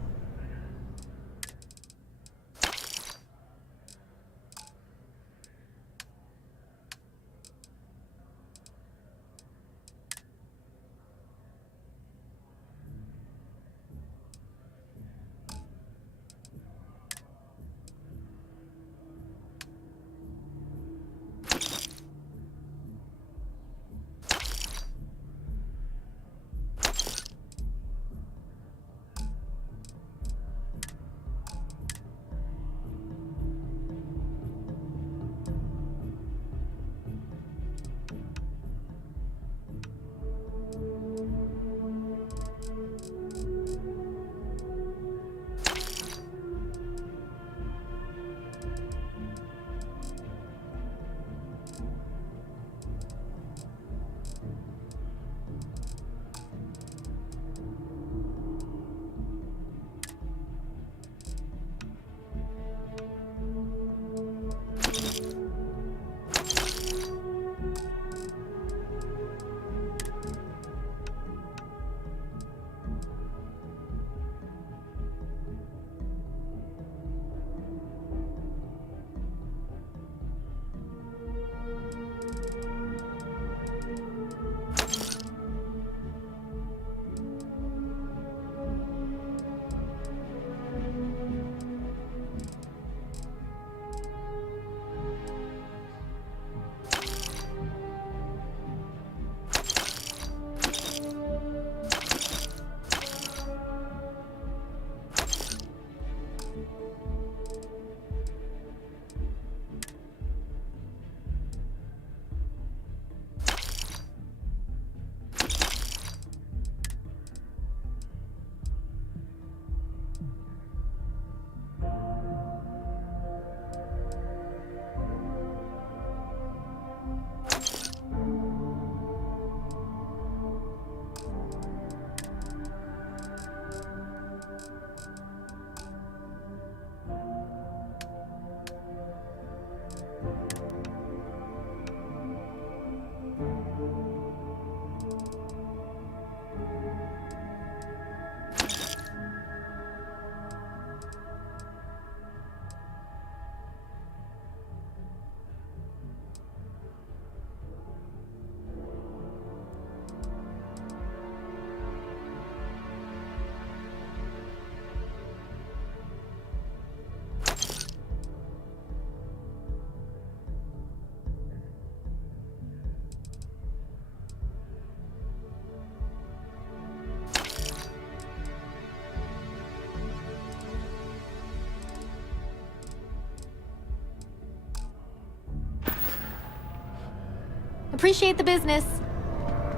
Appreciate the business.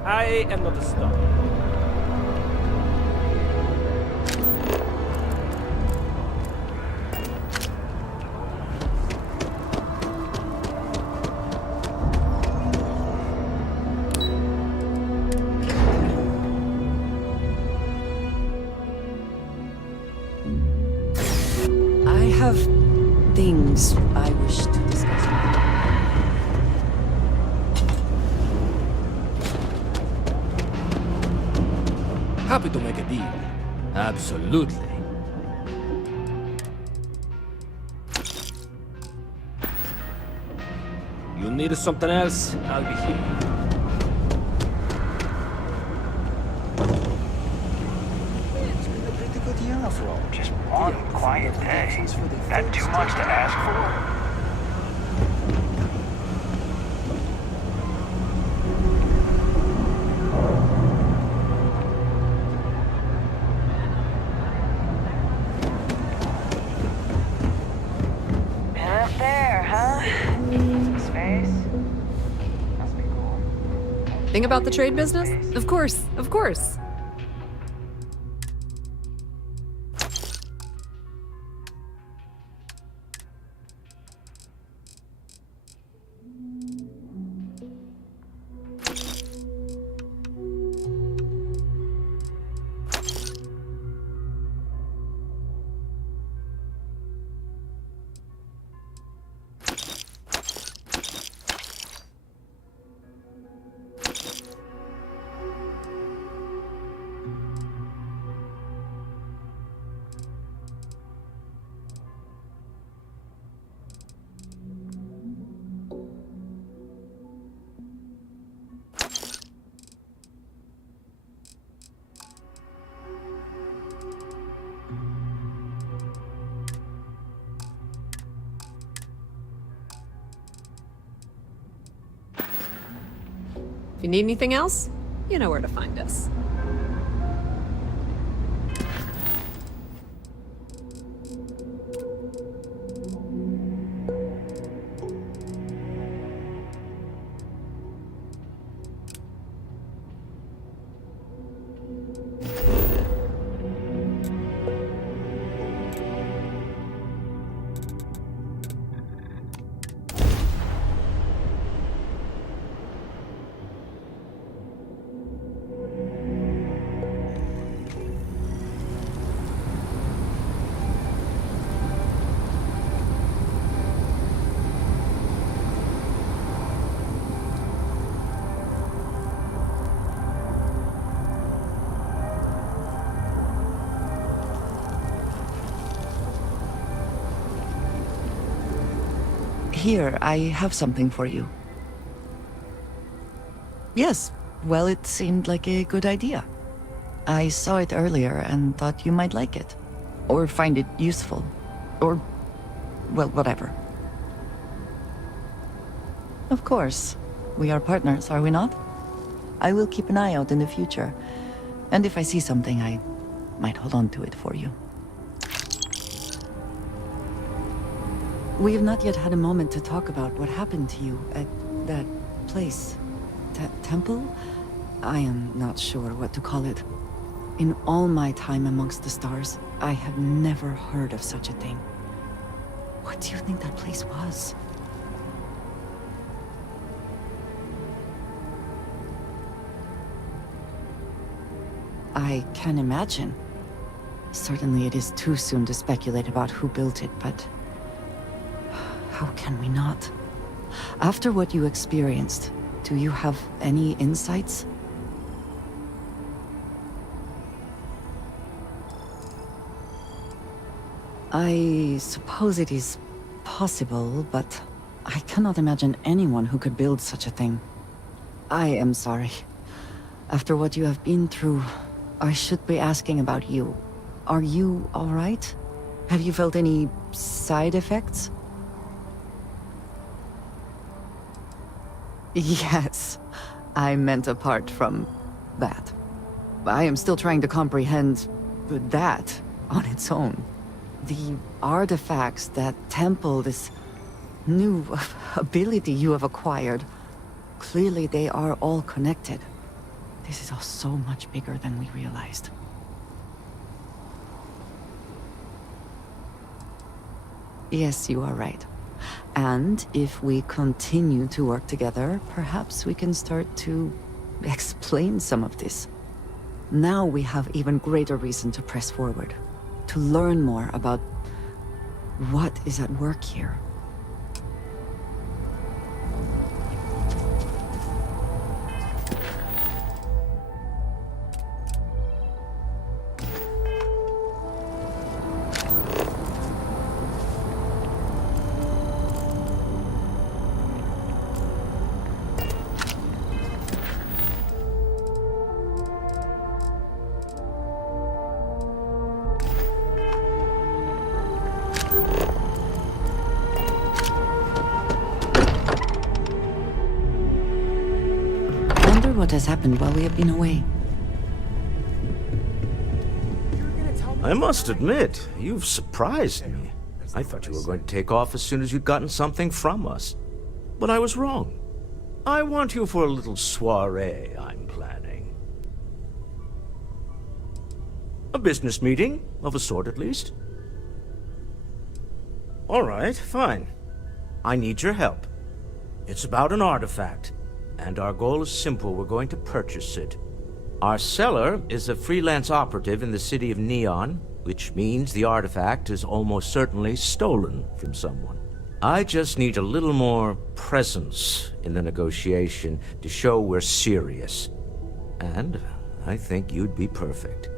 I am not a star. I have things I wish to discuss. Happy to make a deal. Absolutely. You need something else? I'll be here. It's been a pretty good year after all. Just one quiet day. That too much to ask for? Thing about the trade business? Of course, of course. If you need anything else, you know where to find us. Here, I have something for you. Yes, well, it seemed like a good idea. I saw it earlier and thought you might like it. Or find it useful. Or, well, whatever. Of course. We are partners, are we not? I will keep an eye out in the future. And if I see something, I might hold on to it for you. We have not yet had a moment to talk about what happened to you at that place. Temple? I am not sure what to call it. In all my time amongst the stars, I have never heard of such a thing. What do you think that place was? I can imagine. Certainly it is too soon to speculate about who built it, but how can we not? After what you experienced, do you have any insights? I suppose it is possible, but I cannot imagine anyone who could build such a thing. I am sorry. After what you have been through, I should be asking about you. Are you all right? Have you felt any side effects? Yes, I meant apart from that. I am still trying to comprehend that on its own. The artifacts, that temple, this new ability you have acquired, clearly they are all connected. This is all so much bigger than we realized. Yes, you are right. And if we continue to work together, perhaps we can start to explain some of this. Now we have even greater reason to press forward, to learn more about what is at work here. What has happened while we have been away? I must admit, you've surprised me. I thought you were going to take off as soon as you'd gotten something from us. But I was wrong. I want you for a little soiree I'm planning. A business meeting, of a sort at least. All right, fine. I need your help. It's about an artifact. And our goal is simple. We're going to purchase it. Our seller is a freelance operative in the city of Neon, which means the artifact is almost certainly stolen from someone. I just need a little more presence in the negotiation to show we're serious. And I think you'd be perfect.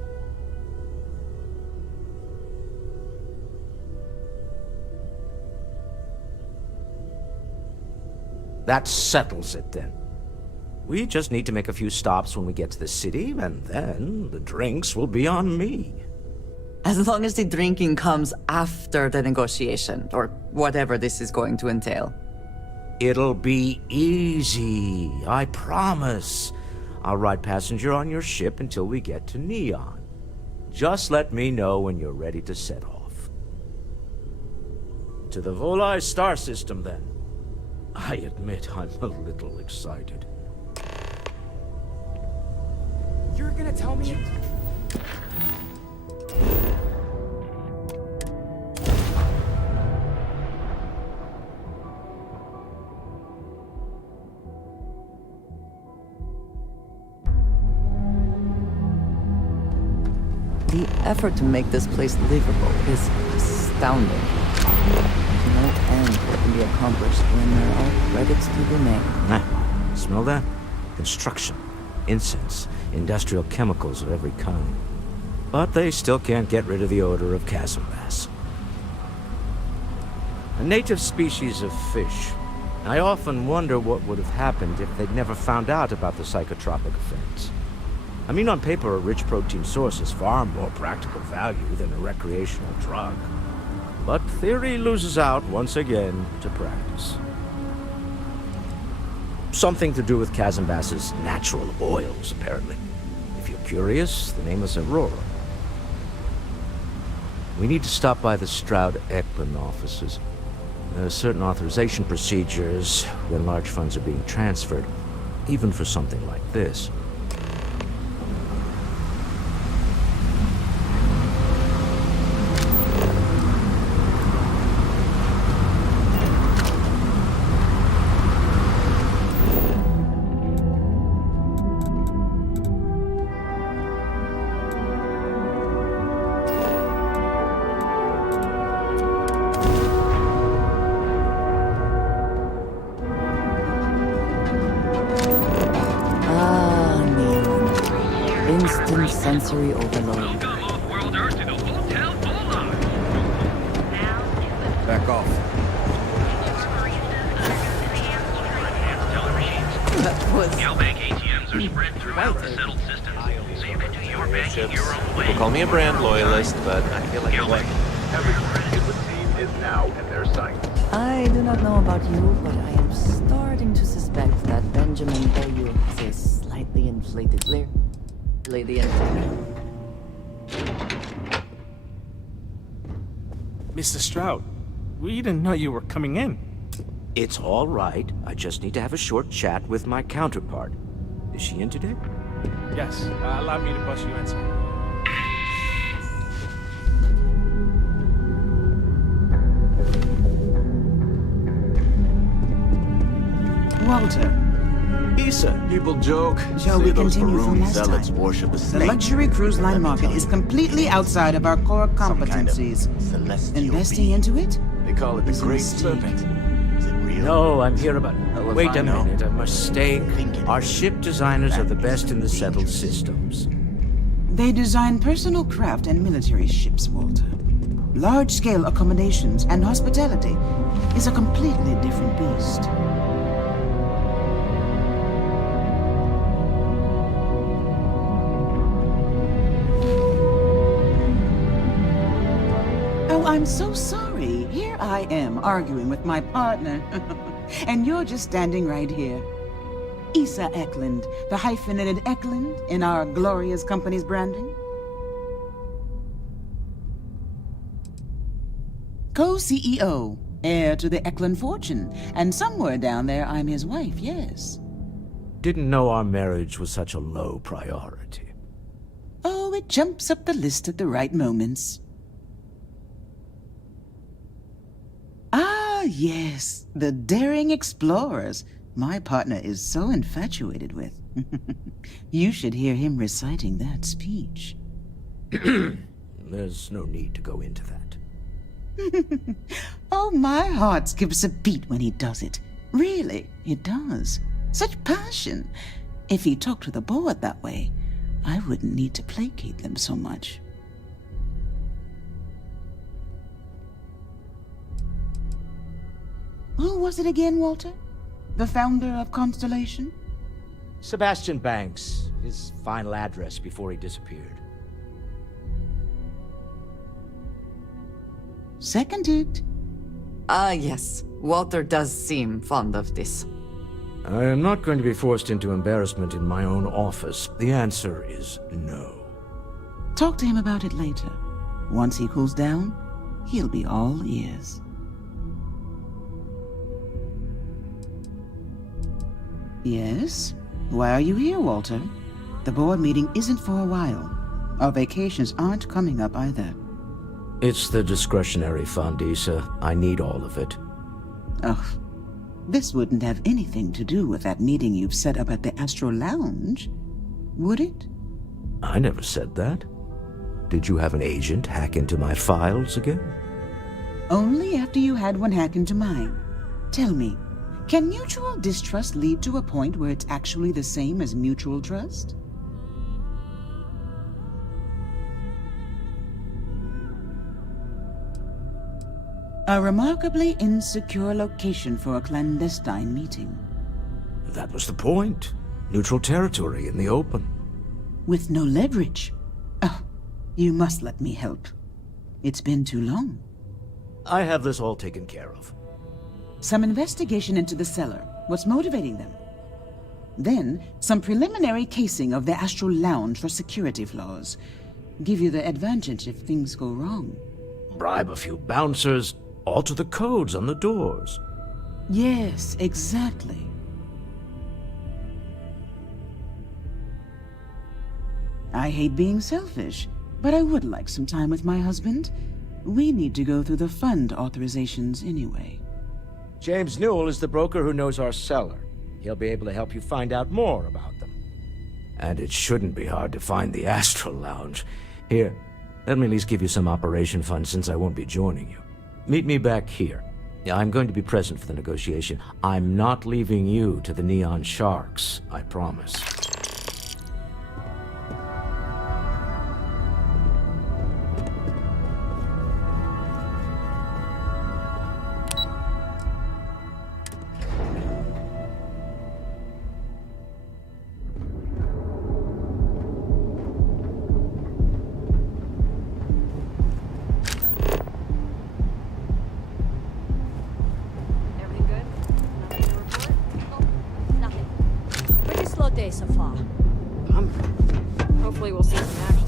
That settles it then. We just need to make a few stops when we get to the city, and then the drinks will be on me. As long as the drinking comes after the negotiation, or whatever this is going to entail. It'll be easy, I promise. I'll ride passenger on your ship until we get to Neon. Just let me know when you're ready to set off. To the Volai star system, then. I admit I'm a little excited. You're gonna tell me? The effort to make this place livable is astounding. No end what can be accomplished when there are credits to the name. Smell that? Construction, incense, industrial chemicals of every kind. But they still can't get rid of the odor of chasm bass. A native species of fish. I often wonder what would have happened if they'd never found out about the psychotropic effects. I mean, on paper, a rich protein source is far more practical value than a recreational drug. But theory loses out once again to practice. Something to do with chasm bass's natural oils, apparently. If you're curious, the name is Aurora. We need to stop by the Stroud-Eklund offices. There are certain authorization procedures when large funds are being transferred, even for something like this. Instant sensory overload. Back off. That was... Galbank ATMs are spread throughout the settled system, so you can do your banking your own way. People call me a brand loyalist, but I feel like Every credit would seem is now in their sights. I do not know about you, but I am starting to suspect that Benjamin Bayou has a slightly inflated leer. Lady and Mr. Stroud, we didn't know you were coming in. It's all right. I just need to have a short chat with my counterpart. Is she in today? Yes, allow me to bust you in, sir. Walter. Issa, people joke. Shall say we those continue from Faroon last zealots time? worship a The snake. luxury cruise line Let me market tell is you. completely outside of our core competencies. Investing into it? They call it the is a Great mistake. Serpent. Is it real? No, I'm here about... Hell if Wait I a know. minute, a mistake. Our ship designers are the best in the settled systems. They design personal craft and military ships, Walter. Large-scale accommodations and hospitality is a completely different beast. Oh, I'm so sorry. Here I am arguing with my partner. And you're just standing right here. Issa Eklund, the hyphenated Eklund in our glorious company's branding. Co-CEO, heir to the Eklund fortune, and somewhere down there I'm his wife, yes. Didn't know our marriage was such a low priority. Oh, it jumps up the list at the right moments. Ah, yes, the daring explorers. My partner is so infatuated with. You should hear him reciting that speech. There's no need to go into that. Oh, my heart skips a beat when he does it. Really, it does. Such passion. If he talked to the board that way, I wouldn't need to placate them so much. Who was it again, Walter? The founder of Constellation? Sebastian Banks, his final address before he disappeared. Seconded. Ah, yes. Walter does seem fond of this. I am not going to be forced into embarrassment in my own office. The answer is no. Talk to him about it later. Once he cools down, he'll be all ears. Yes? Why are you here, Walter? The board meeting isn't for a while. Our vacations aren't coming up either. It's the discretionary fund, Issa. I need all of it. Ugh. This wouldn't have anything to do with that meeting you've set up at the Astro Lounge, would it? I never said that. Did you have an agent hack into my files again? Only after you had one hack into mine. Tell me, can mutual distrust lead to a point where it's actually the same as mutual trust? A remarkably insecure location for a clandestine meeting. That was the point. Neutral territory in the open. With no leverage. Oh, you must let me help. It's been too long. I have this all taken care of. Some investigation into the cellar. What's motivating them? Then, some preliminary casing of the Astral Lounge for security flaws. Give you the advantage if things go wrong. Bribe a few bouncers, alter the codes on the doors. Yes, exactly. I hate being selfish, but I would like some time with my husband. We need to go through the fund authorizations anyway. James Newell is the broker who knows our cellar. He'll be able to help you find out more about them. And it shouldn't be hard to find the Astral Lounge. Here, let me at least give you some operation funds since I won't be joining you. Meet me back here. I'm going to be present for the negotiation. I'm not leaving you to the Neon Sharks, I promise. Day so far. Hopefully we'll see some action.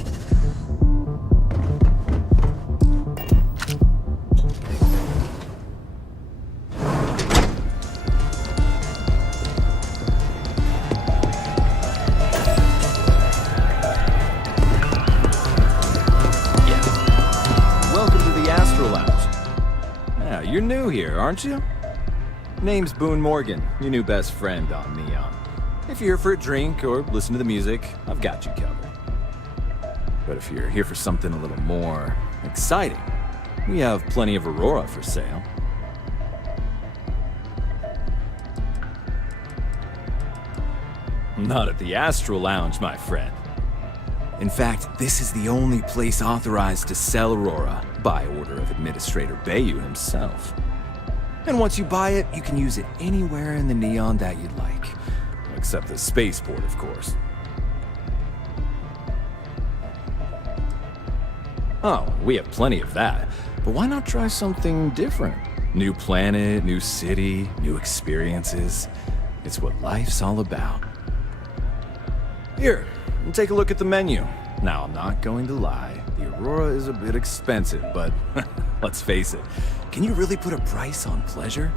Welcome to the Astro Lounge. Yeah, you're new here, aren't you? Name's Boone Morgan, your new best friend on Neon. If you're here for a drink or listen to the music, I've got you covered. But if you're here for something a little more exciting, we have plenty of Aurora for sale. Not at the Astro Lounge, my friend. In fact, this is the only place authorized to sell Aurora by order of Administrator Bayou himself. And once you buy it, you can use it anywhere in the Neon that you'd like. Except the spaceport, of course. Oh, we have plenty of that. But why not try something different? New planet, new city, new experiences. It's what life's all about. Here, take a look at the menu. Now, I'm not going to lie. The Aurora is a bit expensive, but let's face it. Can you really put a price on pleasure?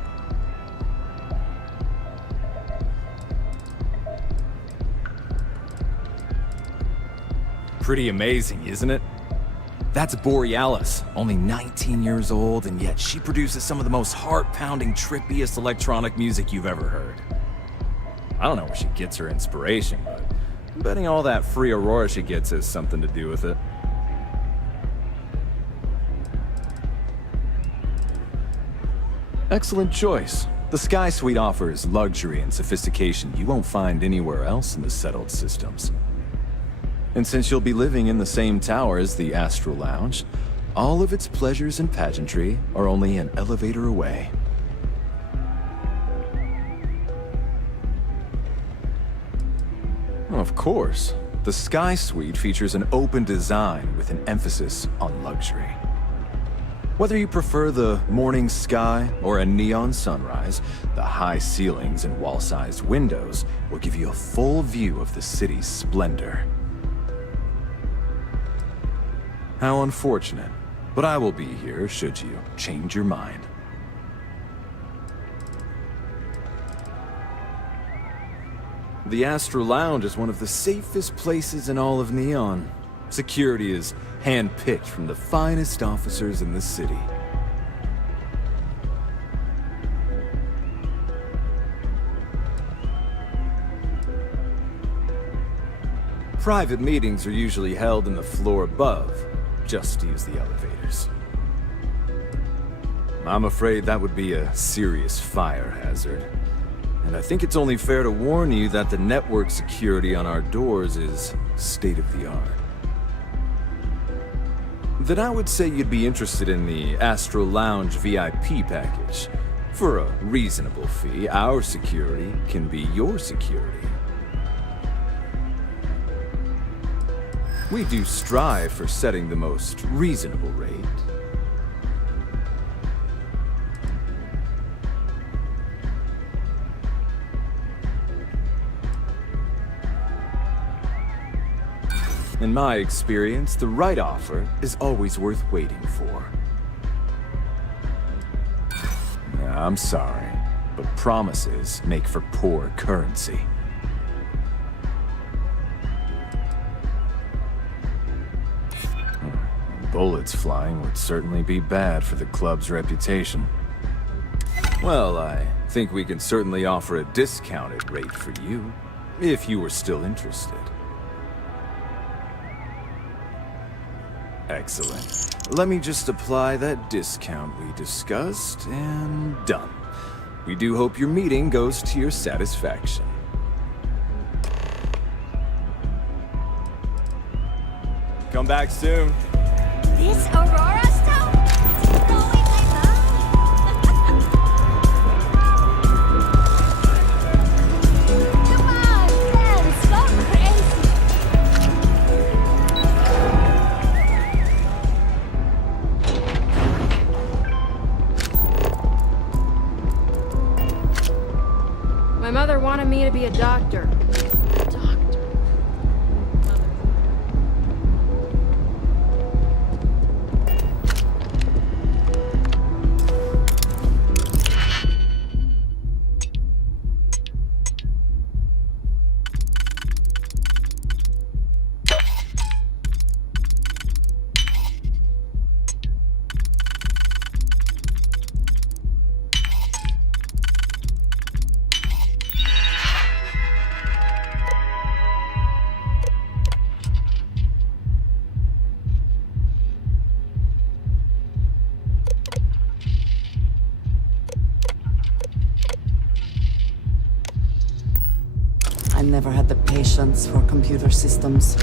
Pretty amazing, isn't it? That's Borealis, only 19 years old, and yet she produces some of the most heart-pounding, trippiest electronic music you've ever heard. I don't know where she gets her inspiration, but I'm betting all that free Aurora she gets has something to do with it. Excellent choice. The Sky Suite offers luxury and sophistication you won't find anywhere else in the settled systems. And since you'll be living in the same tower as the Astral Lounge, all of its pleasures and pageantry are only an elevator away. Of course, the Sky Suite features an open design with an emphasis on luxury. Whether you prefer the morning sky or a neon sunrise, the high ceilings and wall-sized windows will give you a full view of the city's splendor. How unfortunate, but I will be here should you change your mind. The Astro Lounge is one of the safest places in all of Neon. Security is hand-picked from the finest officers in the city. Private meetings are usually held in the floor above. Just use the elevators. I'm afraid that would be a serious fire hazard. And I think it's only fair to warn you that the network security on our doors is state-of-the-art. Then I would say you'd be interested in the Astro Lounge VIP package. For a reasonable fee, our security can be your security. We do strive for setting the most reasonable rate. In my experience, the right offer is always worth waiting for. I'm sorry, but promises make for poor currency. Bullets flying would certainly be bad for the club's reputation. Well, I think we can certainly offer a discounted rate for you, if you were still interested. Excellent. Let me just apply that discount we discussed, and done. We do hope your meeting goes to your satisfaction. Come back soon. This Aurora stuff is blowing my mind. Come on, dance, go crazy. My mother wanted me to be a doctor. I never had the patience for computer systems.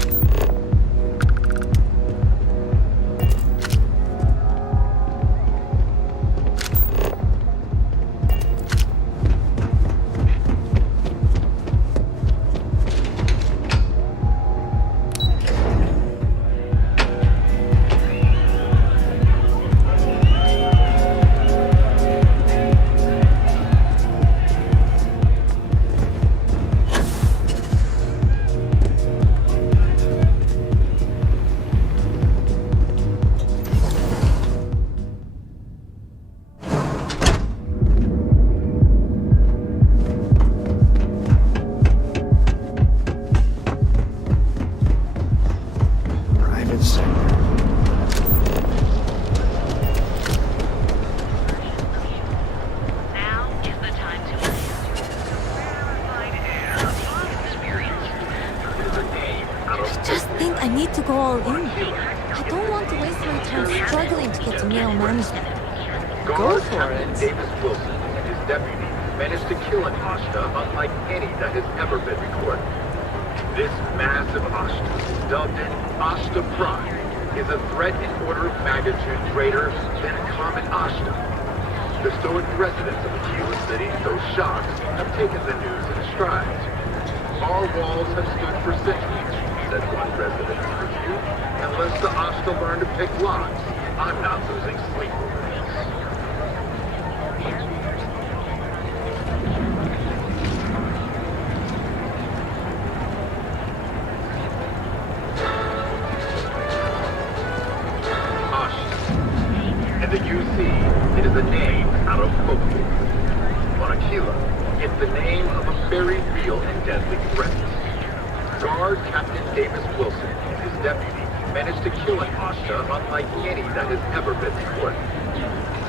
I need to go all in. I don't want to waste my time struggling to get to male management. Go for it. Davis Wilson and his deputy managed to kill an Ashta unlike any that has ever been recorded. This massive Ashta, dubbed an Ashta Prime, is a threat in order of magnitude greater than a common Ashta. The stoic residents of the Kilo City, though shocked, have taken the news in stride. Our walls have stood for centuries, said one resident interview, unless the Ashta learn to pick locks. I'm not losing sleep over this. In the UC, it is a name out of folklore. On Aquila, it's the name of a very real and deadly threat. Guard Captain Davis Wilson and his deputy managed to kill an Ashta unlike any that has ever been recorded.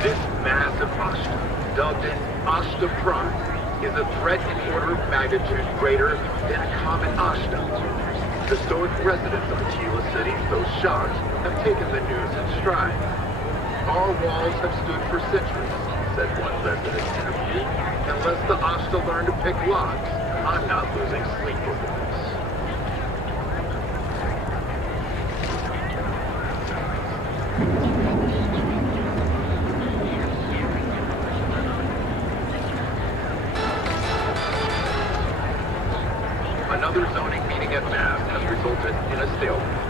This massive Ashta, dubbed an Ashta Prime, is a threat in order of magnitude greater than a common Ashta. The stoic residents of Aquila City, though shocked, have taken the news in stride. Our walls have stood for centuries, said one resident interview. Unless the Ashta learn to pick locks, I'm not losing sleep over this. Another zoning meeting at Mass has resulted in a stalemate.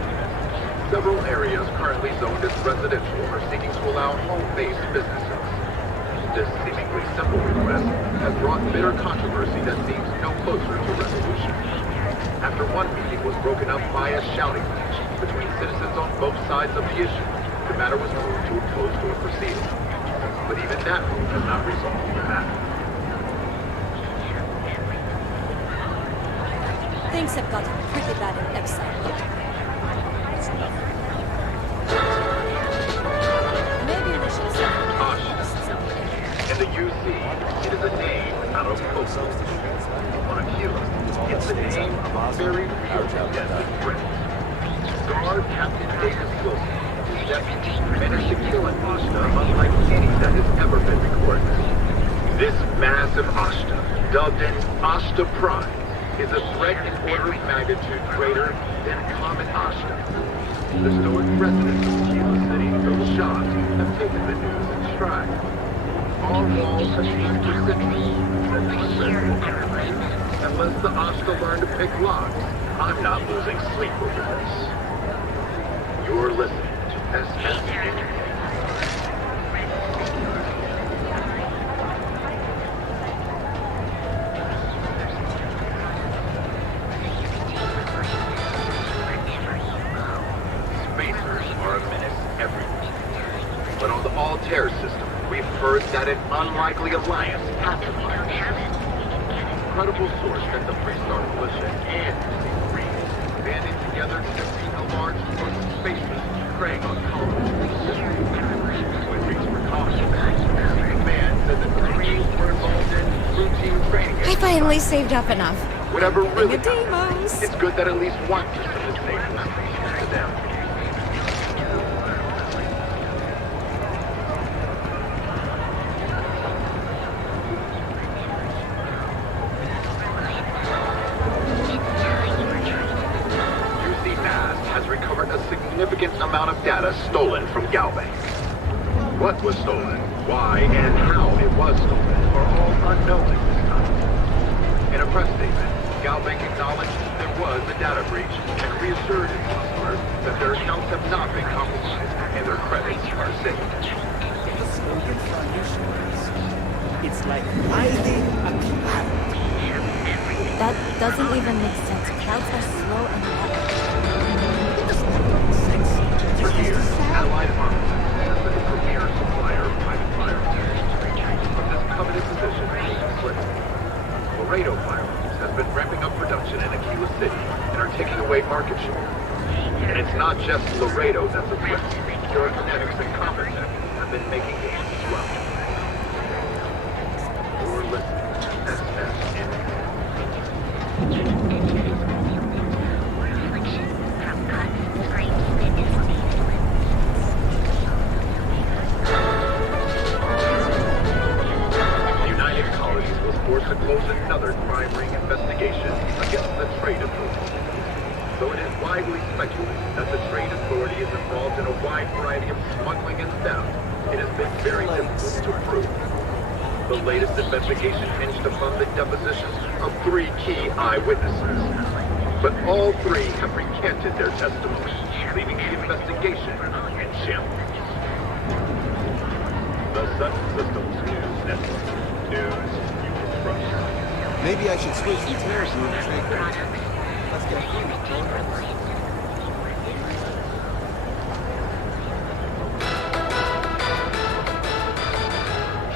Several areas currently zoned as residential are seeking to allow home-based businesses. This seemingly simple request has brought bitter controversy that seems no closer to resolution. After one meeting was broken up by a shouting match between citizens on both sides of the issue, the matter was moved to a closed-door proceeding. But even that move has not resolved the matter. Things have gotten pretty bad in Epsilon. In the UC, it is a name out of folklore. On Aquila, it's the name of a very real and deadly threat. Guard Captain Davis Wilson, his deputy, managed to kill an Ashta unlike any that has ever been recorded. This massive Ashta, dubbed an Ashta Prime, is a threat in order of magnitude greater than a common Ashta. The stoic residents of Aquila City, though shocked, have taken the news in stride. Our walls have stood for centuries, said one resident. Unless the Ashta learn to pick locks, I'm not losing sleep over this. You're listening to SS. Altair system, we've heard that an unlikely alliance happened. Incredible source that the Freestar Militia and Free banding together to defeat a large force of spacemen preying on colonists. When things were cautious, the command said that the Marines were involved in routine training. I finally saved up enough. Whatever really happened, it's good that at least one system is safe to them. Significant amount of data stolen from Galbank. What was stolen, why, and how it was stolen are all unknown at this time. In a press statement, Galbank acknowledged there was a data breach and reassured its customers that their accounts have not been compromised and their credits are safe. The slogan for our new show is, it's like riding a cloud. That doesn't even make sense. Clouds are slow and heavy. For years, Allied Armament has been the premier supplier of private firearms. But this coveted position is slipping. Laredo Firearms has been ramping up production in Aquila City and are taking away market share. And it's not just Laredo that's a threat. Kinetics and Combat Tech have been making gains as well. You're listening to SSN. Forced to close another crime ring investigation against the Trade Authority. Though it is widely speculated that the Trade Authority is involved in a wide variety of smuggling and theft, it has been very difficult to prove. The latest investigation hinged upon the depositions of 3 key eyewitnesses. But all 3 have recanted their testimony, leaving the investigation in shambles. The Sun Systems News Network. News you can trust. Maybe I should switch the tears to the trade credits. Let's get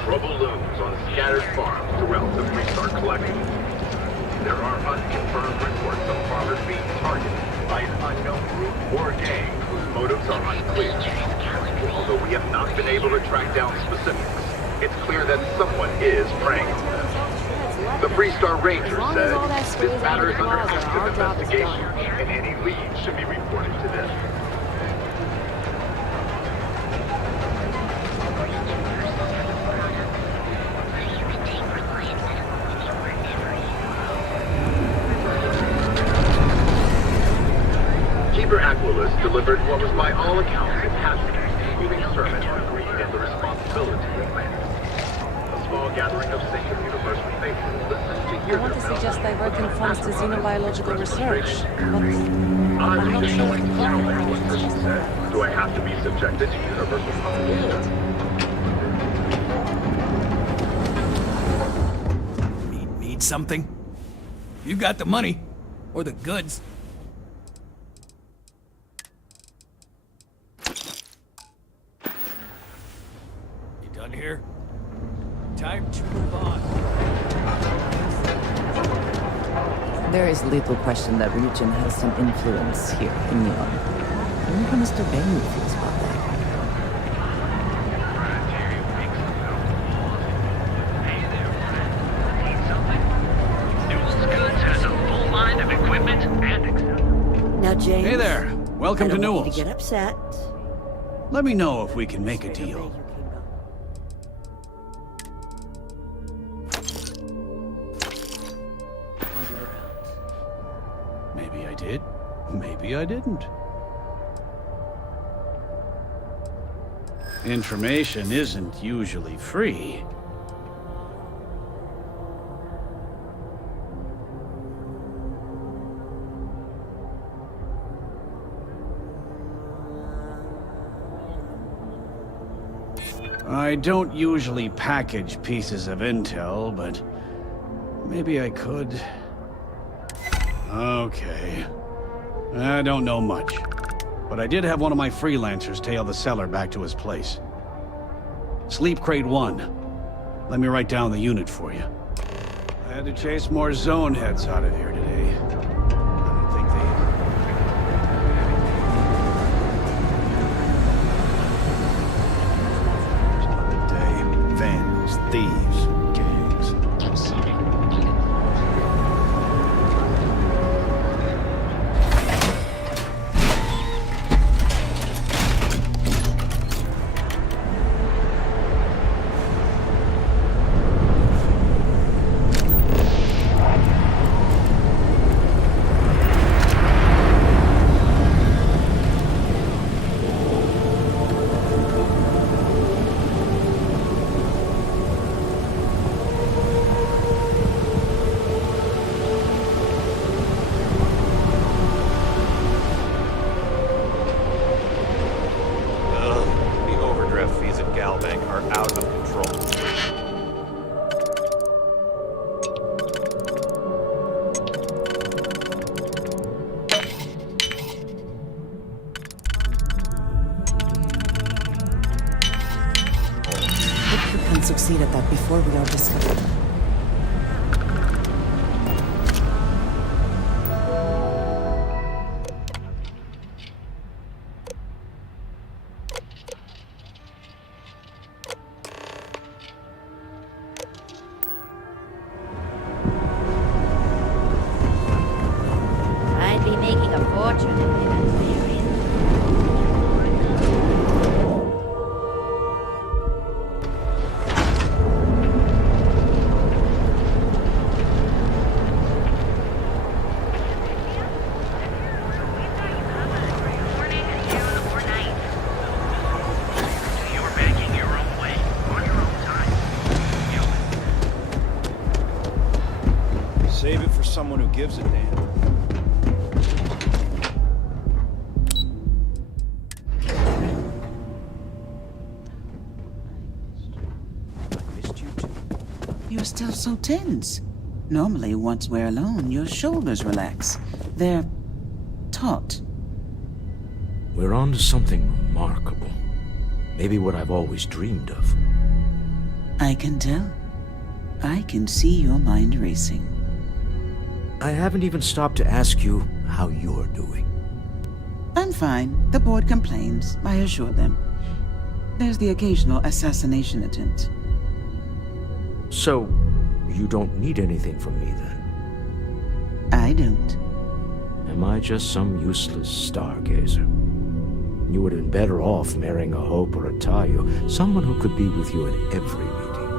Trouble looms on scattered farms throughout the Freestar Collection. There are unconfirmed reports of farmers being targeted by an unknown group or gang whose motives are unclear. Although we have not been able to track down specifics, it's clear that someone is preying on them. The Freestar Ranger said this matter is under active investigation, and any leads should be reported to them. Keeper Aquilus delivered what was by all accounts a passionate, moving sermon on greed and the responsibility of man. A small gathering of sacred universal faithful listened to hear I want to suggest diverting funds to xenobiological research, but I'm not sure what to do. Do I have to be subjected to universal propaganda? Need something? You got the money. Or the goods. You done here? Time to move on. There is little question that Regent has some influence here in Neon. I wonder how Mr. Bailey feels about that. Now, James. Hey there. Welcome I to don't want you Newell's. to get upset. Let me know if we can make a deal. Maybe I did. Maybe I didn't. Information isn't usually free. I don't usually package pieces of intel, but maybe I could. Okay. I don't know much, but I did have one of my freelancers tail the seller back to his place. Sleep Crate 1. Let me write down the unit for you. I had to chase more zone heads out of here today. I don't think they... Vandals, thieves, gangs. Succeed at that before we are discovered. I'd be making a fortune if they went to the arena. Save it for someone who gives a damn. still so tense. Normally, once we're alone, your shoulders relax. They're taut. We're on to something remarkable. Maybe what I've always dreamed of. I can tell. I can see your mind racing. I haven't even stopped to ask you how you're doing. I'm fine. The board complains, I assure them. There's the occasional assassination attempt. So, you don't need anything from me then? I don't. Am I just some useless stargazer? You would have been better off marrying a Hope or a Tayo, someone who could be with you at every meeting.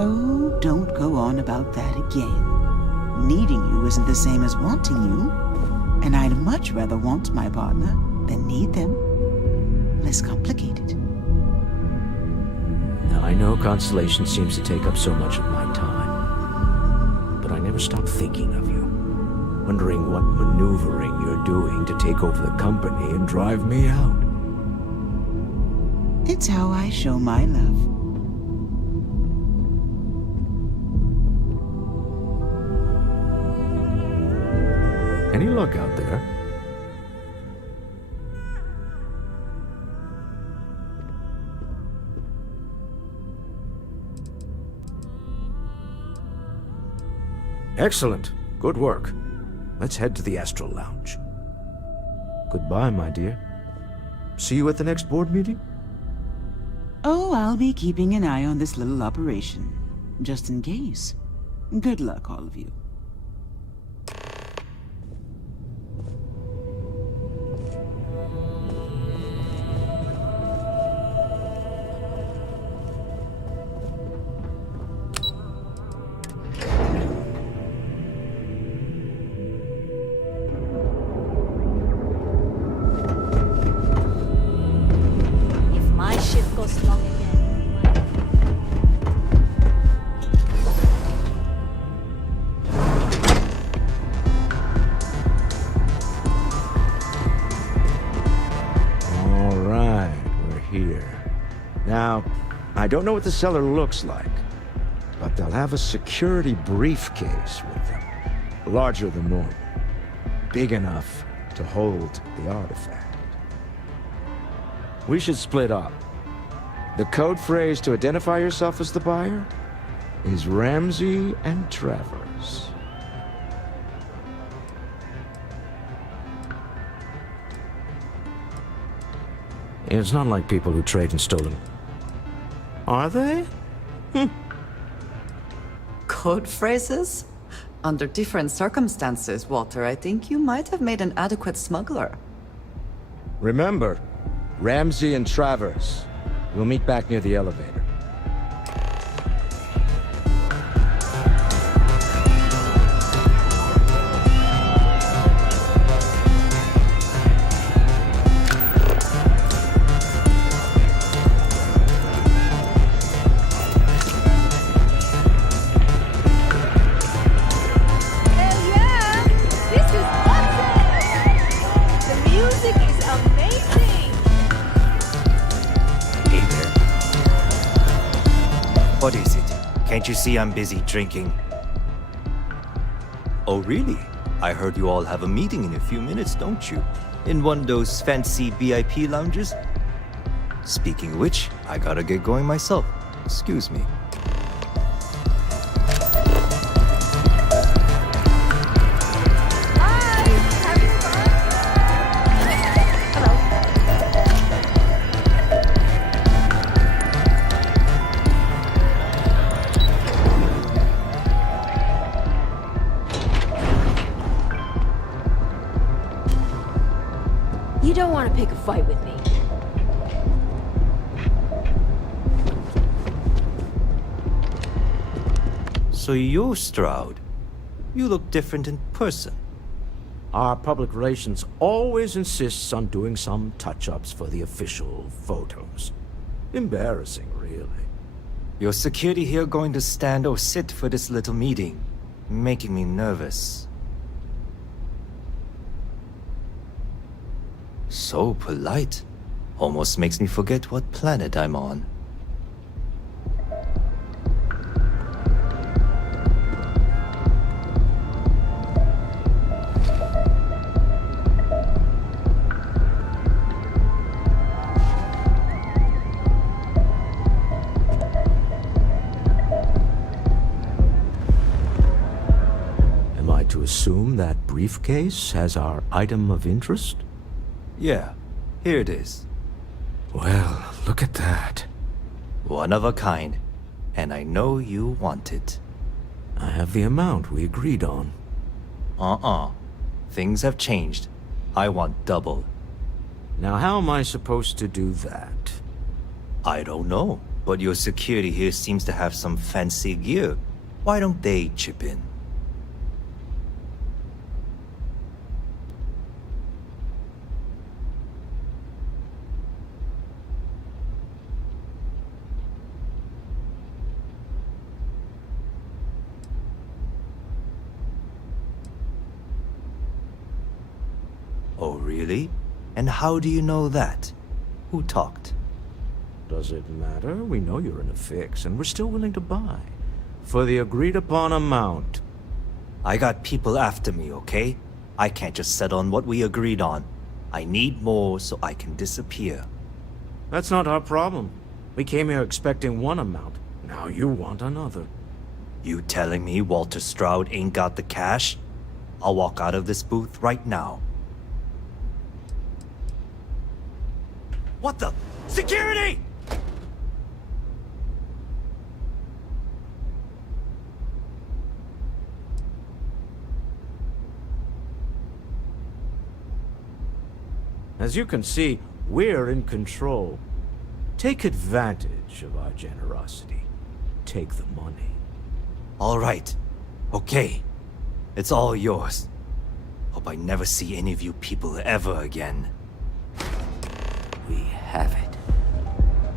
Oh, don't go on about that again. Needing you isn't the same as wanting you. And I'd much rather want my partner than need them. Less complicated. Now, I know Constellation seems to take up so much of my time, but I never stop thinking of you, wondering what maneuvering you're doing to take over the company and drive me out. It's how I show my love. Any luck out there? Excellent. Good work. Let's head to the Astral Lounge. Goodbye, my dear. See you at the next board meeting? Oh, I'll be keeping an eye on this little operation. Just in case. Good luck, all of you. Now, I don't know what the cellar looks like, but they'll have a security briefcase with them, larger than normal, big enough to hold the artifact. We should split up. The code phrase to identify yourself as the buyer is Ramsey and Travers. It's not like people who trade in stolen. Are they? Code phrases? Under different circumstances, Walter, I think you might have made an adequate smuggler. Remember, Ramsey and Travers. We'll meet back near the elevator. What is it? Can't you see I'm busy drinking? Oh, really? I heard you all have a meeting in a few minutes, don't you? In one of those fancy VIP lounges? Speaking of which, I gotta get going myself. Excuse me. You don't want to pick a fight with me. So you're Stroud. You look different in person. Our public relations always insists on doing some touch-ups for the official photos. Embarrassing, really. Your security here going to stand or sit for this little meeting, making me nervous. So polite. Almost makes me forget what planet I'm on. assume that briefcase has our item of interest? Yeah, here it is. Well, look at that. One of a kind. And I know you want it. I have the amount we agreed on. Things have changed. I want double. Now how am I supposed to do that? I don't know, but your security here seems to have some fancy gear. Why don't they chip in? Oh, really? And how do you know that? Who talked? Does it matter? We know you're in a fix, and we're still willing to buy. For the agreed-upon amount. I got people after me, okay? I can't just settle on what we agreed on. I need more so I can disappear. That's not our problem. We came here expecting one amount. Now you want another. You telling me Walter Stroud ain't got the cash? I'll walk out of this booth right now. What the? Security! As you can see, we're in control. Take advantage of our generosity. Take the money. All right. Okay. It's all yours. Hope I never see any of you people ever again. We have it.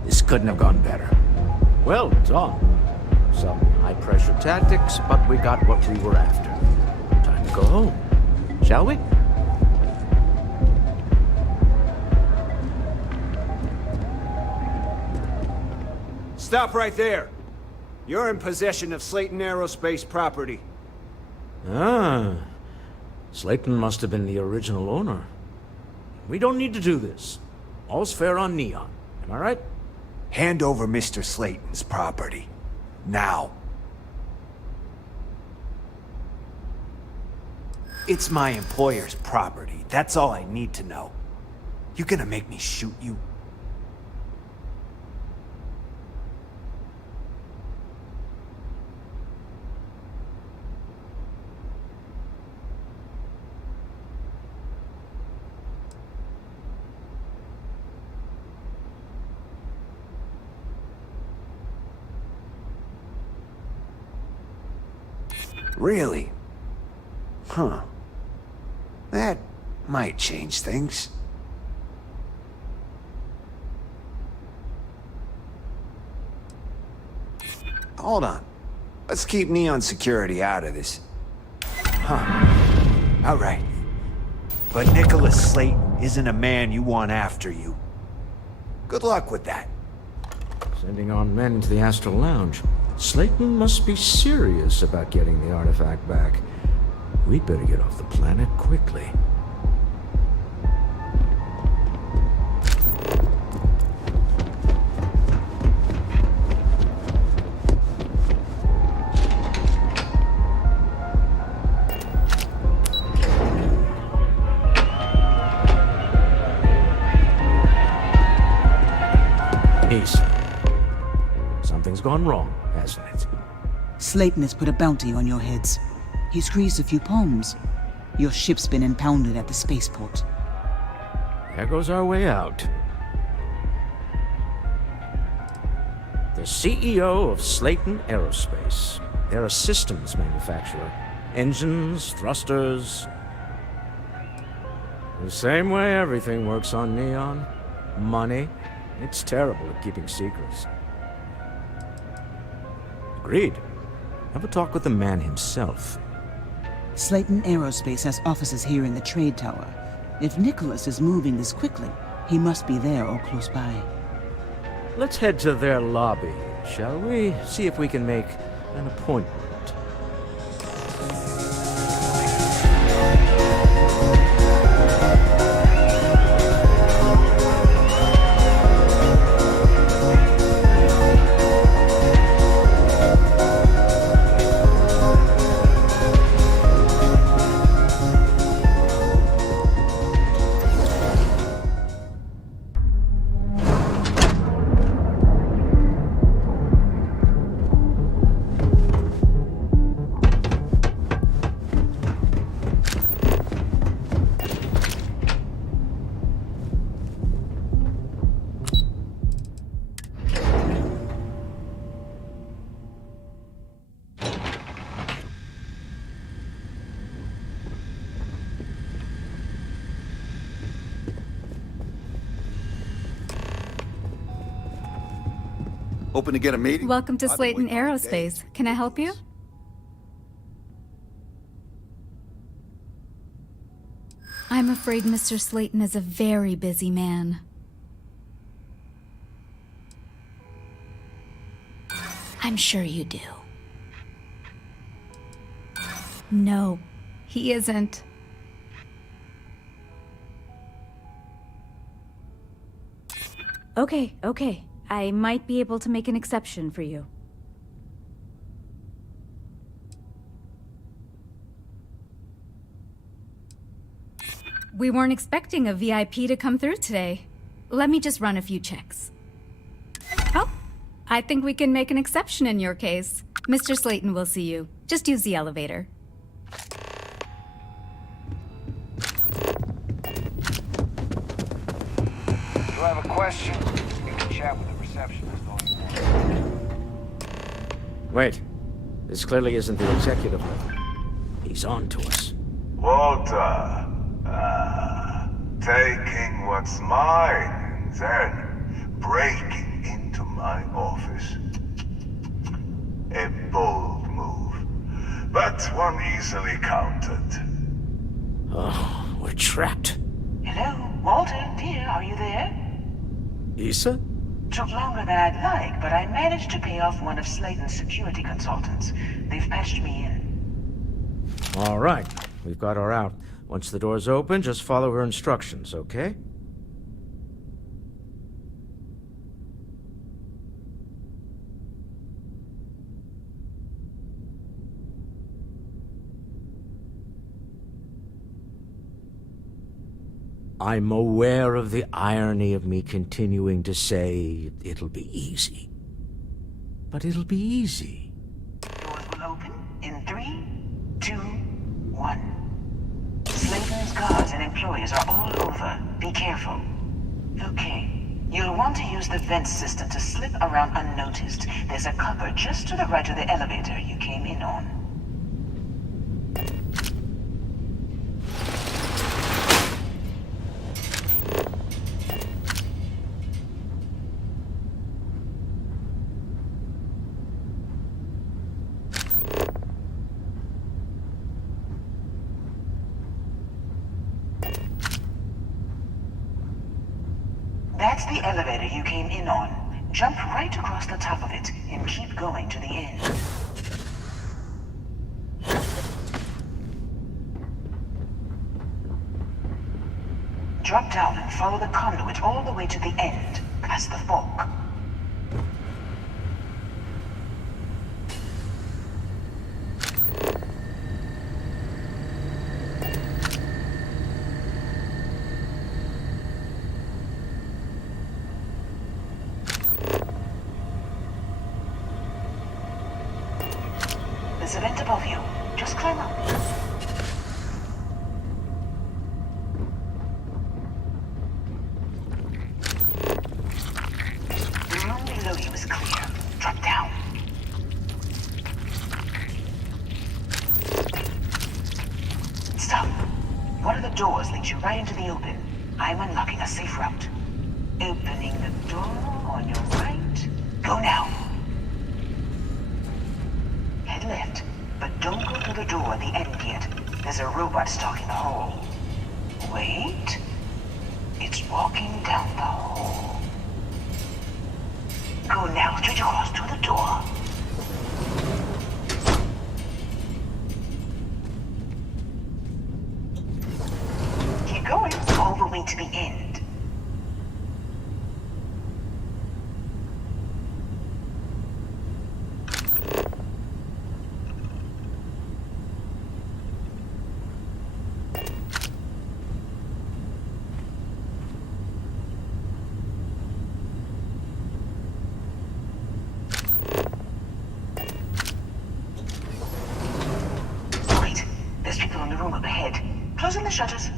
This couldn't have gone better. Well done. Some high-pressure tactics, but we got what we were after. Time to go home, shall we? Stop right there. You're in possession of Slayton Aerospace property. Ah. Slayton must have been the original owner. We don't need to do this. All's fair on Neon. Am I right? Hand over Mr. Slayton's property. Now. It's my employer's property. That's all I need to know. You gonna make me shoot you? Really? Huh. That might change things. Hold on. Let's keep Neon Security out of this. Huh. All right. But Nicholas Slayton isn't a man you want after you. Good luck with that. Sending on men into the Astral Lounge. Slayton must be serious about getting the artifact back. We'd better get off the planet quickly. Ace. Something's gone wrong, hasn't it? Slayton has put a bounty on your heads. He's greased a few palms. Your ship's been impounded at the spaceport. There goes our way out. The CEO of Slayton Aerospace. They're a systems manufacturer. Engines, thrusters. The same way everything works on Neon. Money. It's terrible at keeping secrets. Agreed. Have a talk with the man himself. Slayton Aerospace has offices here in the trade tower. If Nicholas is moving this quickly, he must be there or close by. Let's head to their lobby, shall we? See if we can make an appointment. Hoping to get a meeting? Welcome to I've been Slayton waiting all day. Aerospace. Can I help you? I'm afraid Mr. Slayton is a very busy man. I'm sure you do. No, he isn't. Okay. I might be able to make an exception for you. We weren't expecting a VIP to come through today. Let me just run a few checks. Oh, I think we can make an exception in your case. Mr. Slayton will see you. Just use the elevator. If you have a question, you can chat with the receptionist all you want. Wait. This clearly isn't the executive level. He's on to us. Walter, taking what's mine, then breaking into my office. A bold move, but one easily countered. Oh, we're trapped. Hello, Walter, dear, are you there? Issa? Took longer than I'd like, but I managed to pay off one of Slayton's security consultants. They've patched me in. All right. We've got her out. Once the door's open, just follow her instructions, okay? I'm aware of the irony of me continuing to say it'll be easy. But it'll be easy. Doors will open in 3, 2, 1. Slayton's guards and employees are all over. Be careful. Okay. You'll want to use the vent system to slip around unnoticed. There's a cupboard just to the right of the elevator you came in on. That's the elevator you came in on. Jump right across the top of it and keep going to the end. Drop down and follow the conduit all the way to the end, past the fork. There's a vent above you. Just climb up. The room below you is clear. Drop down. Stop. One of the doors leads you right into the open. I'm unlocking a safe route. Opening the door on your right. Go now. Head left, but don't go through the door at the end yet. There's a robot stalking the hall. Wait. It's walking down the hall. Go now, straight across to the door. Keep going, all the way to the end. There's people in the room up ahead. Closing the shutters.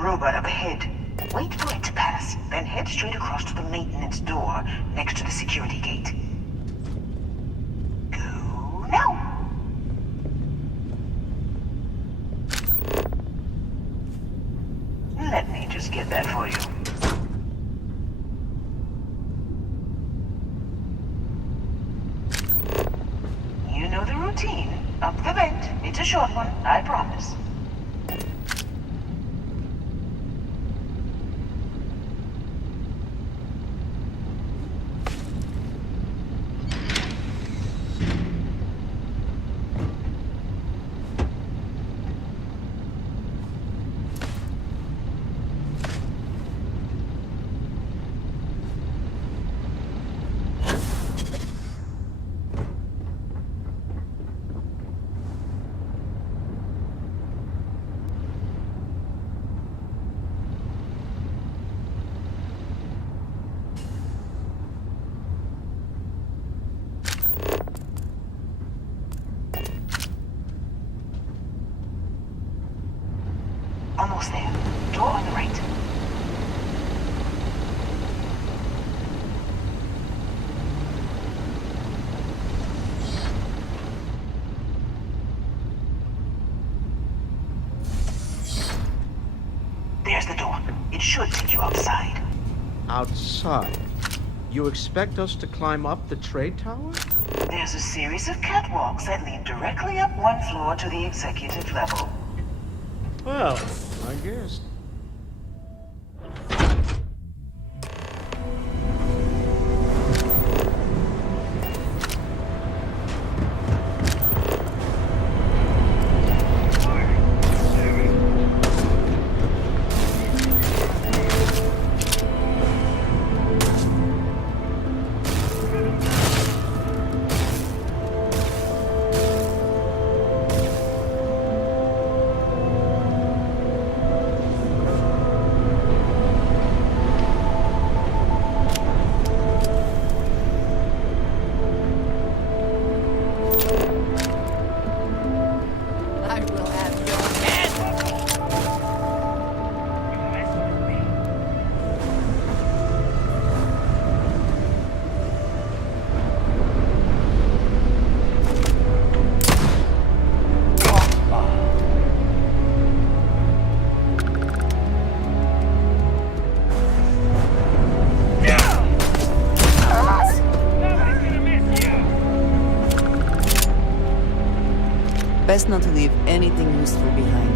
robot up ahead. Wait for it to pass, then head straight across to the maintenance door next to the security gate. Go now! Let me just get that for you. You know the routine. Up the vent. It's a short one, I promise. Almost there. Door on the right. There's the door. It should take you outside. Outside? You expect us to climb up the trade tower? There's a series of catwalks that lead directly up one floor to the executive level. Well, I guess. Best not to leave anything useful behind.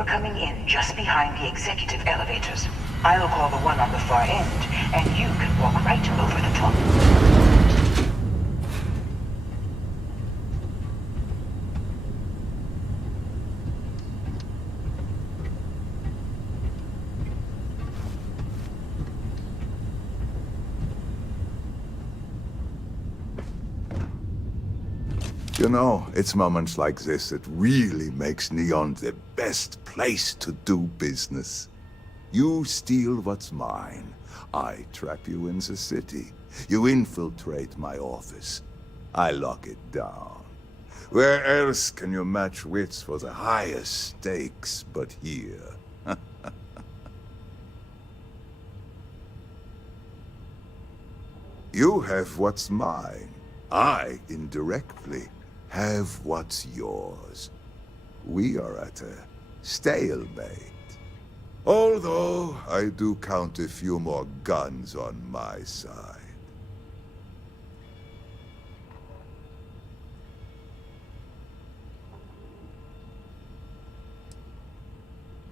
You're coming in just behind the executive elevators. I'll call the one on the far end, and you can walk right over the top. You know, it's moments like this that really makes Neon the best place to do business. You steal what's mine. I trap you in the city. You infiltrate my office. I lock it down. Where else can you match wits for the highest stakes but here? You have what's mine. I, indirectly, have what's yours. We are at a stalemate. Although, I do count a few more guns on my side.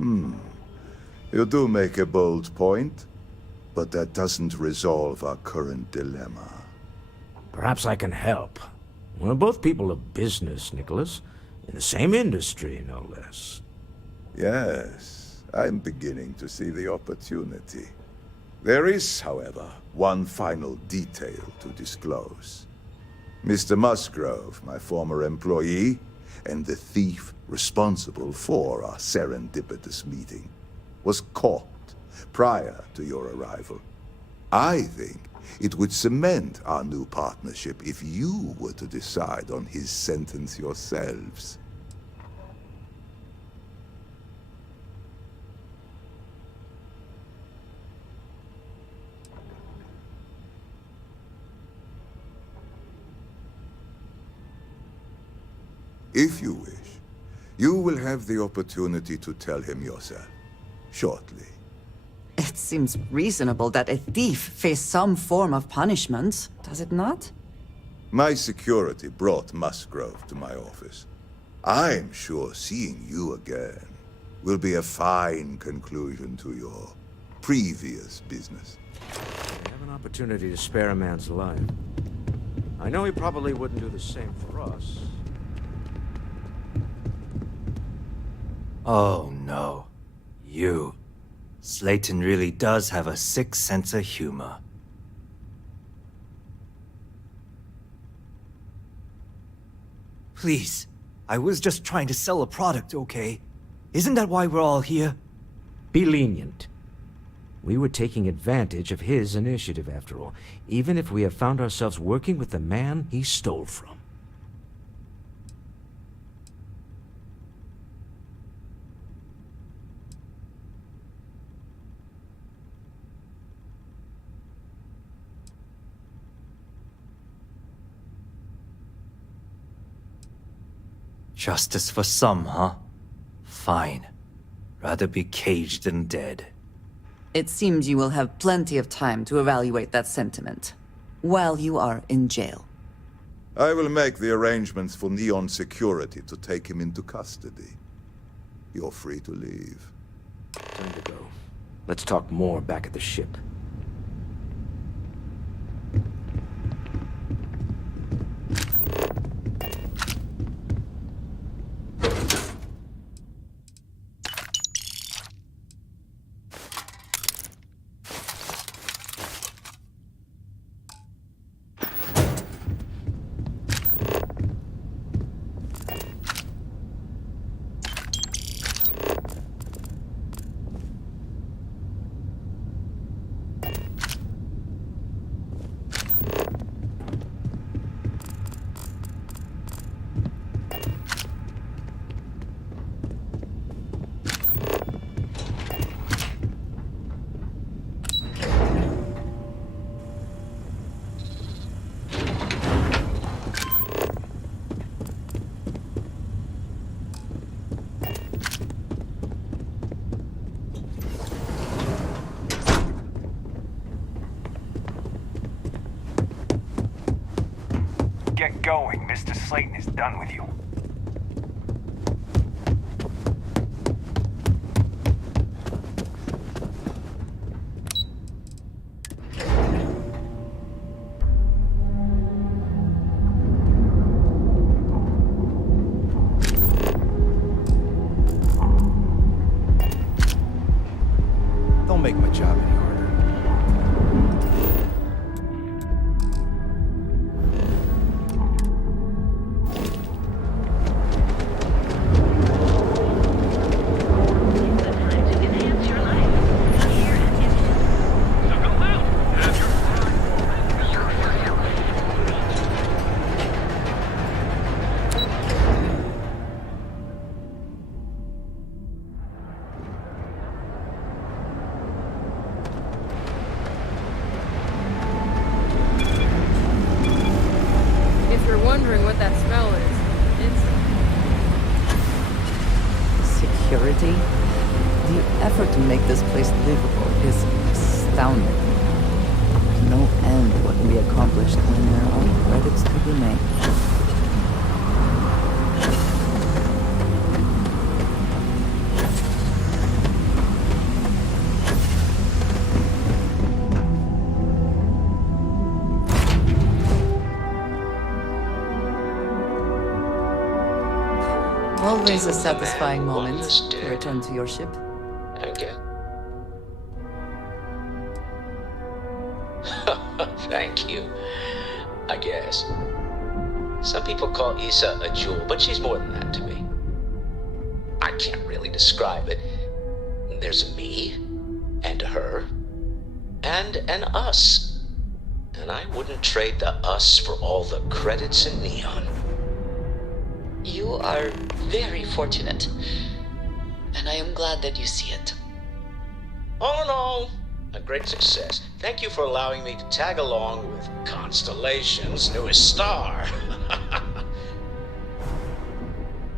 You do make a bold point, but that doesn't resolve our current dilemma. Perhaps I can help. We're both people of business, Nicholas. In the same industry, no less. Yes, I'm beginning to see the opportunity. There is, however, one final detail to disclose. Mr. Musgrove, my former employee, and the thief responsible for our serendipitous meeting, was caught prior to your arrival. I think it would cement our new partnership if you were to decide on his sentence yourselves. If you wish, you will have the opportunity to tell him yourself, shortly. It seems reasonable that a thief face some form of punishment, does it not? My security brought Musgrove to my office. I'm sure seeing you again will be a fine conclusion to your previous business. We have an opportunity to spare a man's life. I know he probably wouldn't do the same for us. Oh no. You. Slayton really does have a sick sense of humor. Please, I was just trying to sell a product, okay? Isn't that why we're all here? Be lenient. We were taking advantage of his initiative, after all, even if we have found ourselves working with the man he stole from. Justice for some, huh? Fine. Rather be caged than dead. It seems you will have plenty of time to evaluate that sentiment, while you are in jail. I will make the arrangements for Neon Security to take him into custody. You're free to leave. Time to go. Let's talk more back at the ship. Get going. Mr. Slayton is done with you. Don't make my job any harder. If you're wondering what that smell is, it's... Security? The effort to make this place livable is astounding. There's no end to what can be accomplished when there are credits to be made. Always a satisfying moment to return to your ship. Okay. Thank you, I guess. Some people call Issa a jewel, but she's more than that to me. I can't really describe it. There's a me, and her, and an us. And I wouldn't trade the us for all the credits in Neon. You are very fortunate, and I am glad that you see it. All in all, a great success. Thank you for allowing me to tag along with Constellation's newest star.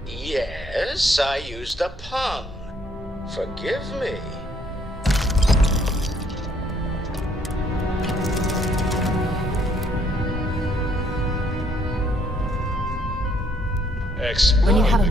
Yes, I used a pun. Forgive me. When you have a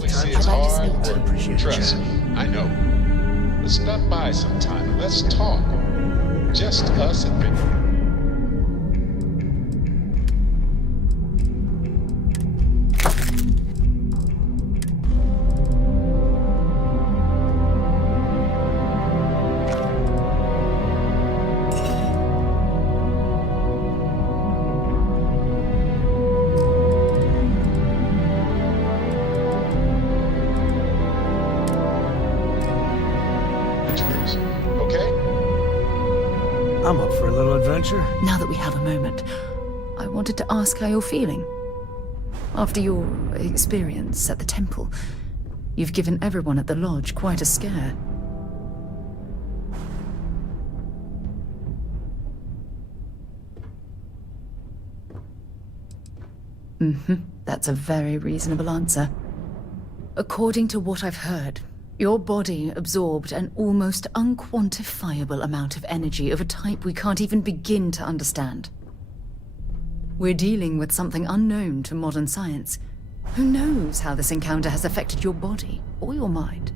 We see it's hard work. Trust me, I know. But stop by sometime and let's talk. Just us and Vicky. I'm up for a little adventure. Now that we have a moment, I wanted to ask how you're feeling. After your experience at the temple, you've given everyone at the lodge quite a scare. That's a very reasonable answer. According to what I've heard, your body absorbed an almost unquantifiable amount of energy of a type we can't even begin to understand. We're dealing with something unknown to modern science. Who knows how this encounter has affected your body or your mind?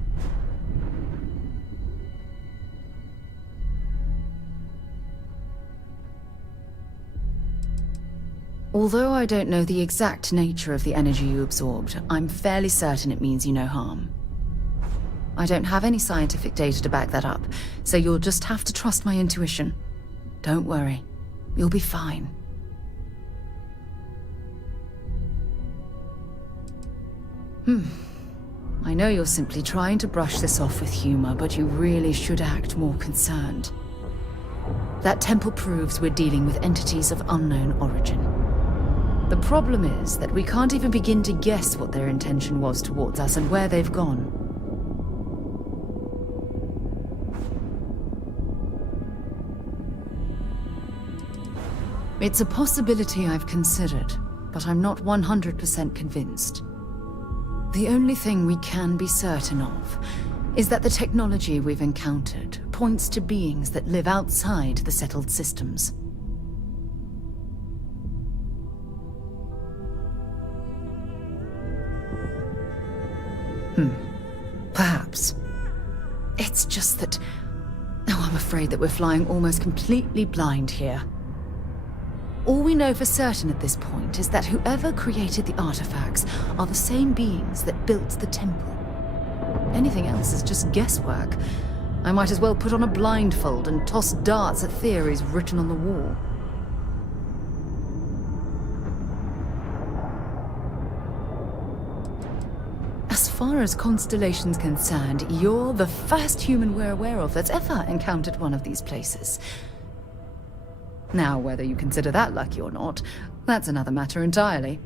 Although I don't know the exact nature of the energy you absorbed, I'm fairly certain it means you no harm. I don't have any scientific data to back that up, so you'll just have to trust my intuition. Don't worry, you'll be fine. I know you're simply trying to brush this off with humor, but you really should act more concerned. That temple proves we're dealing with entities of unknown origin. The problem is that we can't even begin to guess what their intention was towards us and where they've gone. It's a possibility I've considered, but I'm not 100% convinced. The only thing we can be certain of is that the technology we've encountered points to beings that live outside the settled systems. Perhaps. It's just that I'm afraid that we're flying almost completely blind here. All we know for certain at this point is that whoever created the artifacts are the same beings that built the temple. Anything else is just guesswork. I might as well put on a blindfold and toss darts at theories written on the wall. As far as Constellation's concerned, you're the first human we're aware of that's ever encountered one of these places. Now, whether you consider that lucky or not, that's another matter entirely.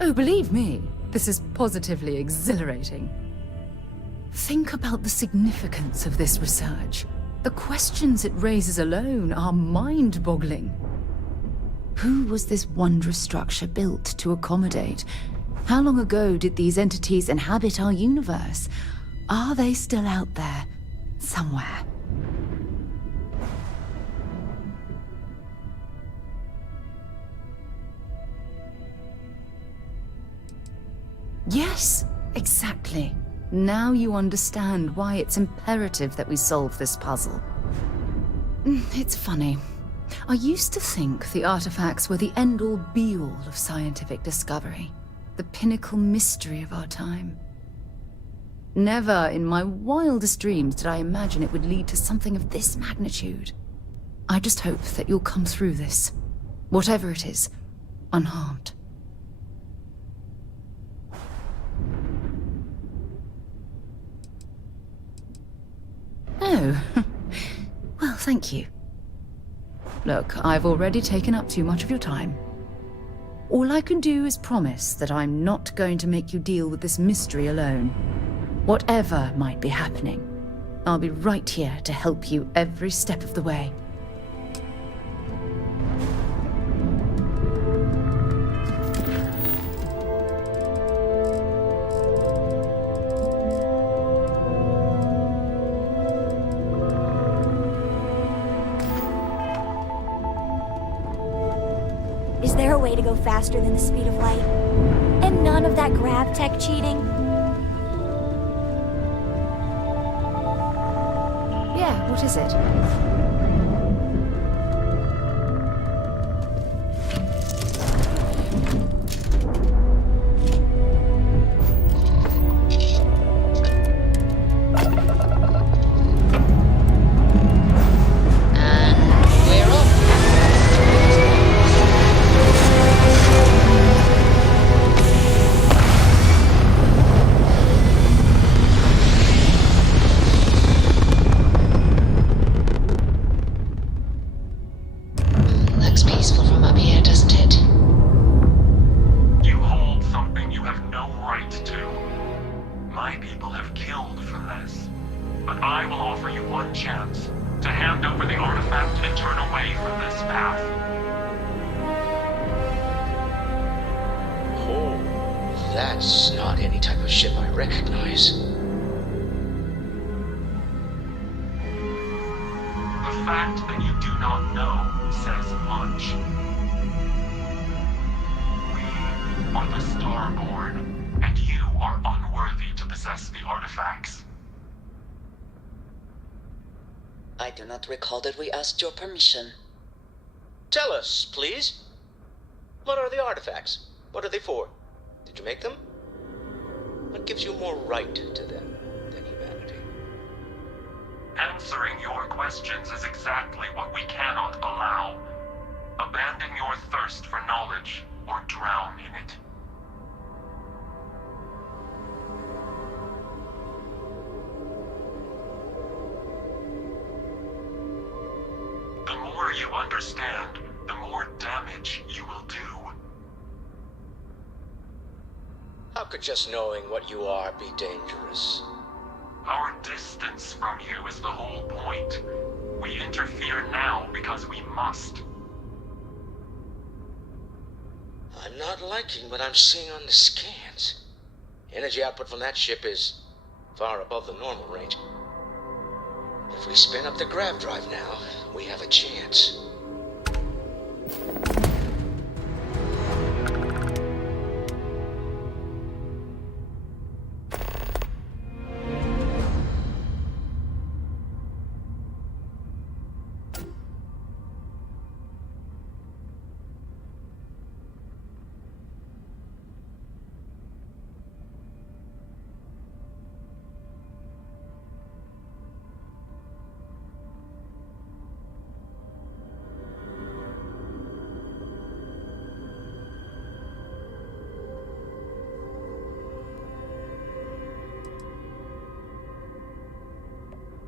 Oh, believe me, this is positively exhilarating. Think about the significance of this research. The questions it raises alone are mind-boggling. Who was this wondrous structure built to accommodate? How long ago did these entities inhabit our universe? Are they still out there, somewhere? Yes, exactly. Now you understand why it's imperative that we solve this puzzle. It's funny. I used to think the artifacts were the end-all be-all of scientific discovery, the pinnacle mystery of our time. Never in my wildest dreams did I imagine it would lead to something of this magnitude. I just hope that you'll come through this, whatever it is, unharmed. Oh, well, thank you. Look, I've already taken up too much of your time. All I can do is promise that I'm not going to make you deal with this mystery alone. Whatever might be happening, I'll be right here to help you every step of the way. Is there a way to go faster than the speed of light? And none of that grav tech cheating? Yeah, what is it? That's not any type of ship I recognize. The fact that you do not know says much. We are the Starborn, and you are unworthy to possess the artifacts. I do not recall that we asked your permission. Tell us, please. What are the artifacts? What are they for? Did you make them? What gives you more right to them than humanity? Answering your questions is exactly what we cannot allow. Abandon your thirst for knowledge, or drown in it. The more you understand, the more damage you will do. How could just knowing what you are be dangerous? Our distance from you is the whole point. We interfere now because we must. I'm not liking what I'm seeing on the scans. Energy output from that ship is far above the normal range. If we spin up the grav drive now, we have a chance.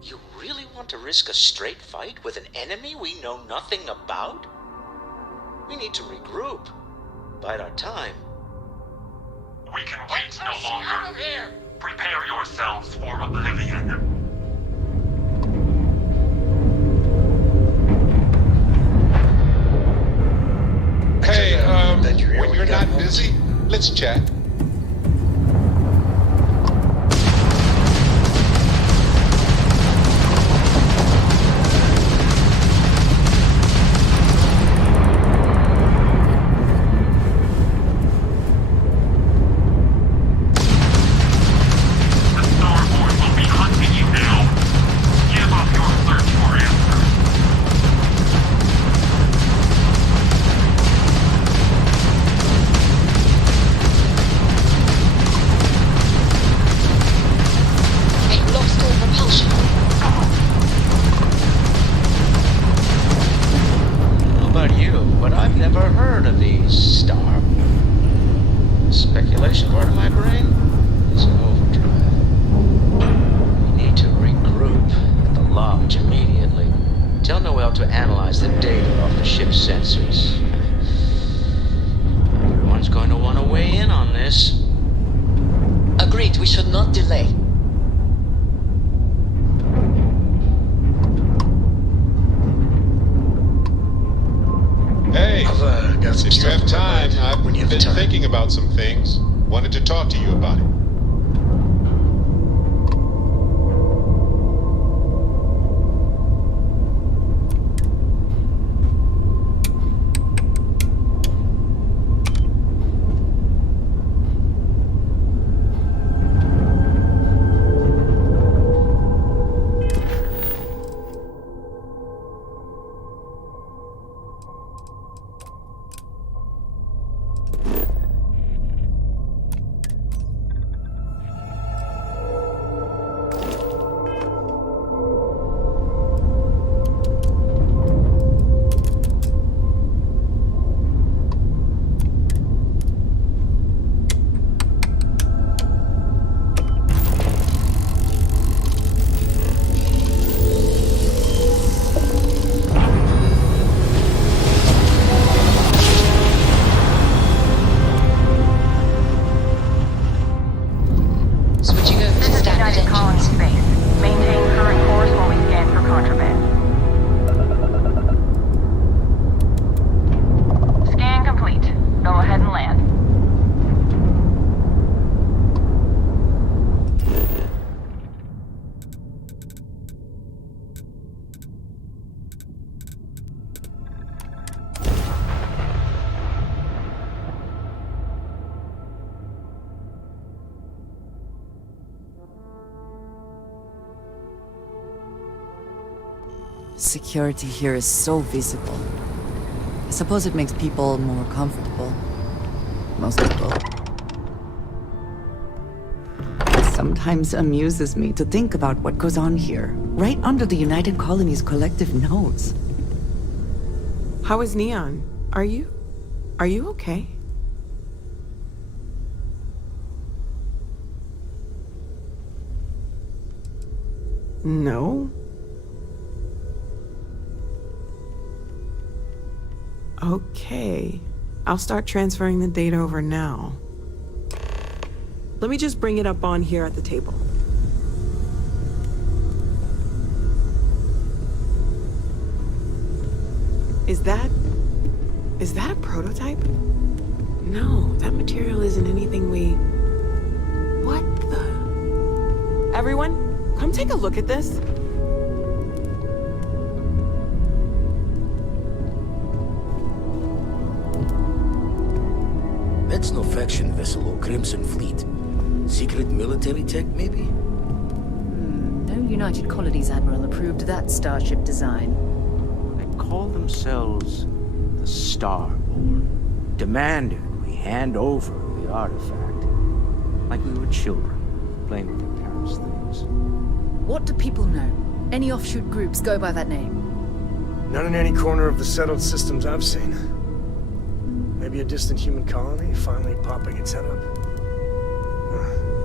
You really want to risk a straight fight with an enemy we know nothing about? We need to regroup. Bide our time. We can wait no longer. Prepare yourselves for oblivion. Hey, when you're not busy, let's chat. Speculation part of my brain is in overdrive. We need to regroup at the lodge immediately. Tell Noel to analyze the data off the ship's sensors. Everyone's going to want to weigh in on this. Agreed, we should not delay. Hey, if you have time, I've been thinking about some things. Wanted to talk to you about it. Security here is so visible. I suppose it makes people more comfortable. Most people. It sometimes amuses me to think about what goes on here, right under the United Colony's collective nose. How is Neon? Are you okay? No? Okay. I'll start transferring the data over now. Let me just bring it up on here at the table. Is that a prototype? No, that material isn't anything we... What the... Everyone, come take a look at this. That's no faction vessel or Crimson Fleet. Secret military tech, maybe? No United Colonies Admiral approved that starship design. They call themselves the Starborn. Demanded we hand over the artifact. Like we were children, playing with their parents' things. What do people know? Any offshoot groups go by that name? Not in any corner of the settled systems I've seen. Maybe a distant human colony finally popping its head up.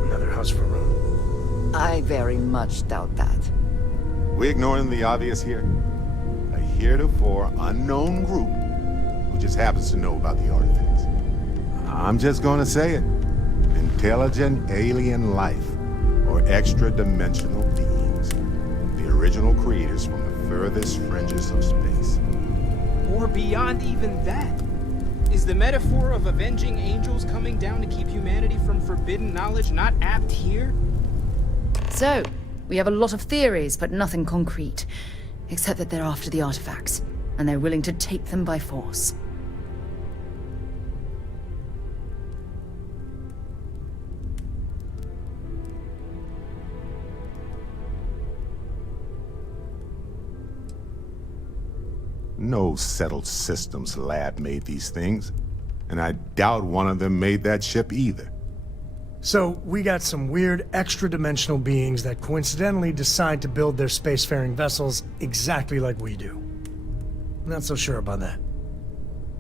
Another house for Rome. I very much doubt that. We ignoring the obvious here? A heretofore unknown group who just happens to know about the artifacts. I'm just gonna say it. Intelligent alien life, or extra-dimensional beings. The original creators from the furthest fringes of space. Or beyond even that. Is the metaphor of avenging angels coming down to keep humanity from forbidden knowledge not apt here? So, we have a lot of theories, but nothing concrete. Except that they're after the artifacts, and they're willing to take them by force. No settled systems lab made these things, and I doubt one of them made that ship either. So, we got some weird extra-dimensional beings that coincidentally decide to build their spacefaring vessels exactly like we do. Not so sure about that.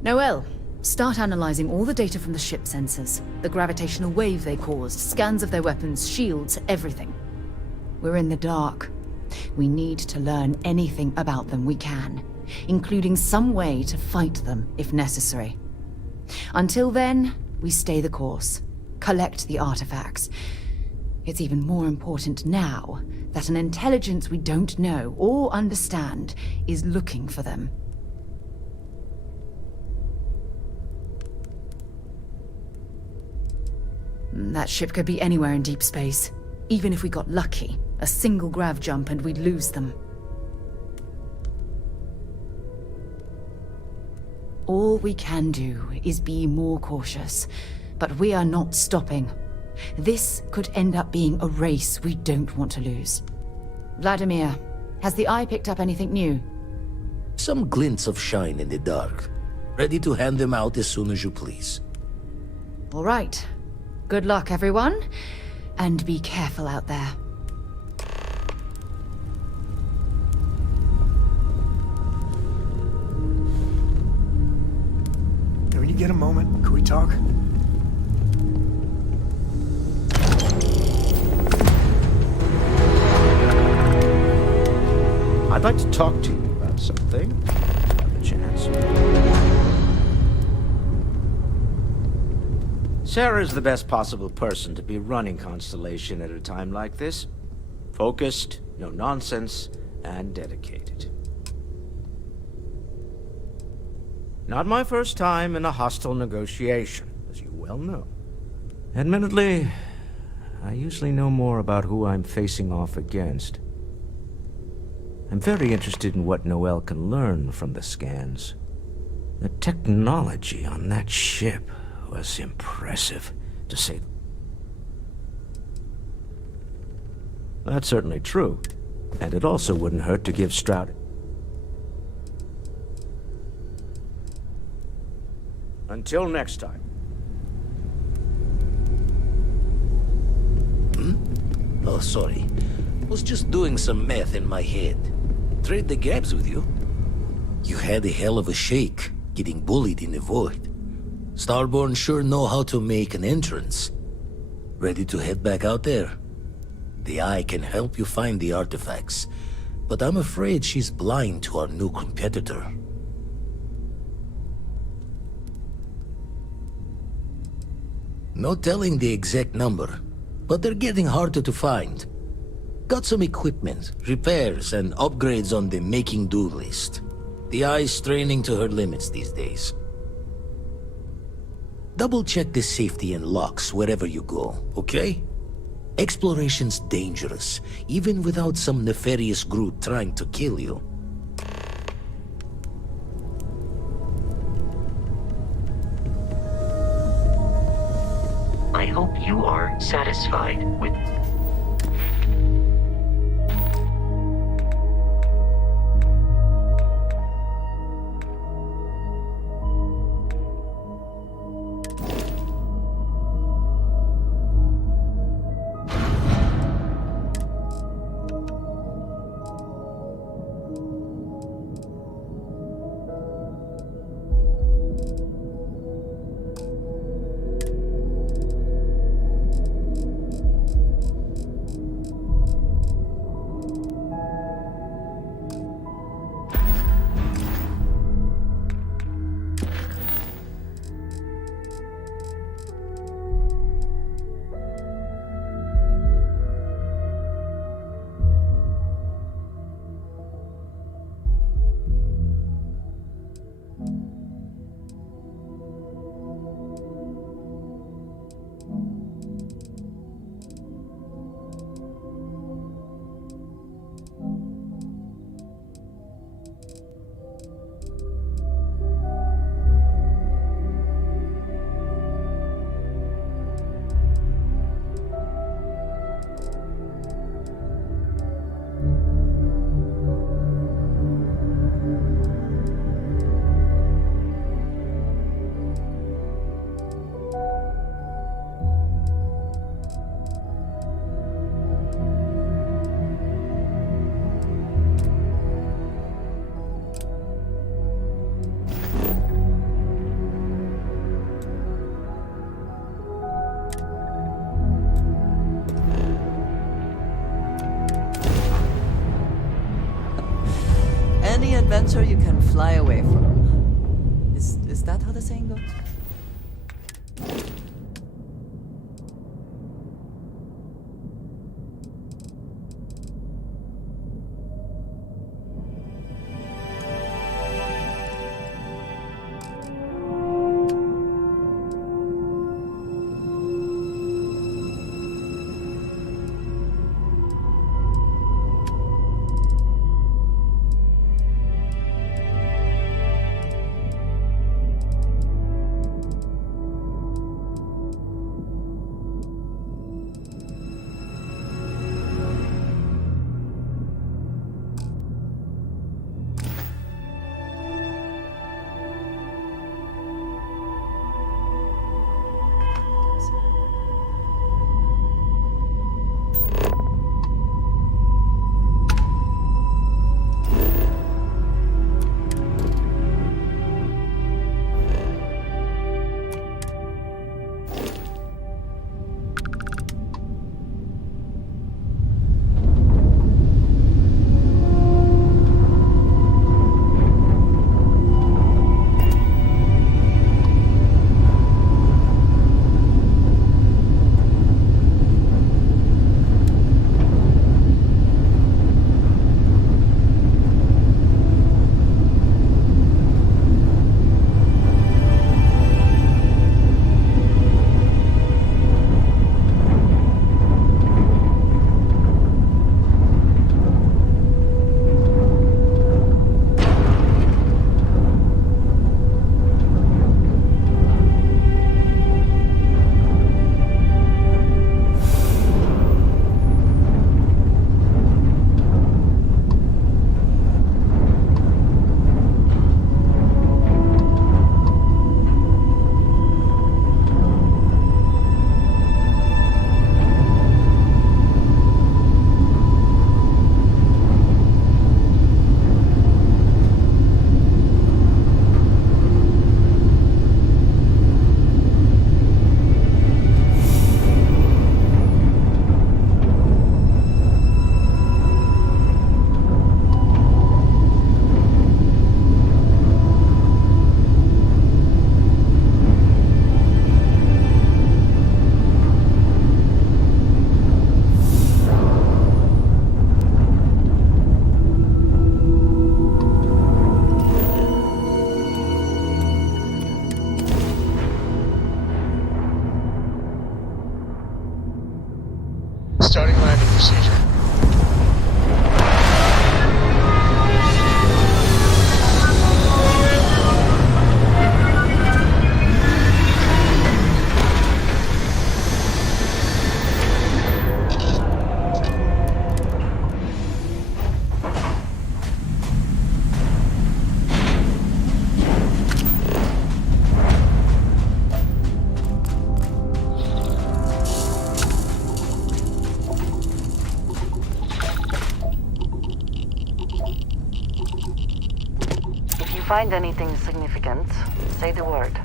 Noel, start analyzing all the data from the ship sensors, the gravitational wave they caused, scans of their weapons, shields, everything. We're in the dark. We need to learn anything about them we can, including some way to fight them if necessary. Until then, we stay the course, collect the artifacts. It's even more important now that an intelligence we don't know or understand is looking for them. That ship could be anywhere in deep space. Even if we got lucky, a single grav jump and we'd lose them. All we can do is be more cautious, but we are not stopping. This could end up being a race we don't want to lose. Vladimir, has the Eye picked up anything new? Some glints of shine in the dark. Ready to hand them out as soon as you please. All right. Good luck, everyone. And be careful out there. When you get a moment, can we talk? I'd like to talk to you about something. Have a chance. Sarah's the best possible person to be running Constellation at a time like this. Focused, no nonsense, and dedicated. Not my first time in a hostile negotiation, as you well know. Admittedly, I usually know more about who I'm facing off against. I'm very interested in what Noel can learn from the scans. The technology on that ship was impressive, to say. That's certainly true, and it also wouldn't hurt to give Stroud. Until next time. Oh, sorry. Was just doing some math in my head. Trade the gaps with you. You had a hell of a shake, getting bullied in the void. Starborn sure know how to make an entrance. Ready to head back out there? The Eye can help you find the artifacts, but I'm afraid she's blind to our new competitor. No telling the exact number, but they're getting harder to find. Got some equipment, repairs, and upgrades on the making-do list. The Eye's straining to her limits these days. Double-check the safety and locks wherever you go, okay? Exploration's dangerous, even without some nefarious group trying to kill you. I hope you are satisfied with... adventure you can fly away from. Is that how the saying goes? Starting landing procedure. Find anything significant, say the word.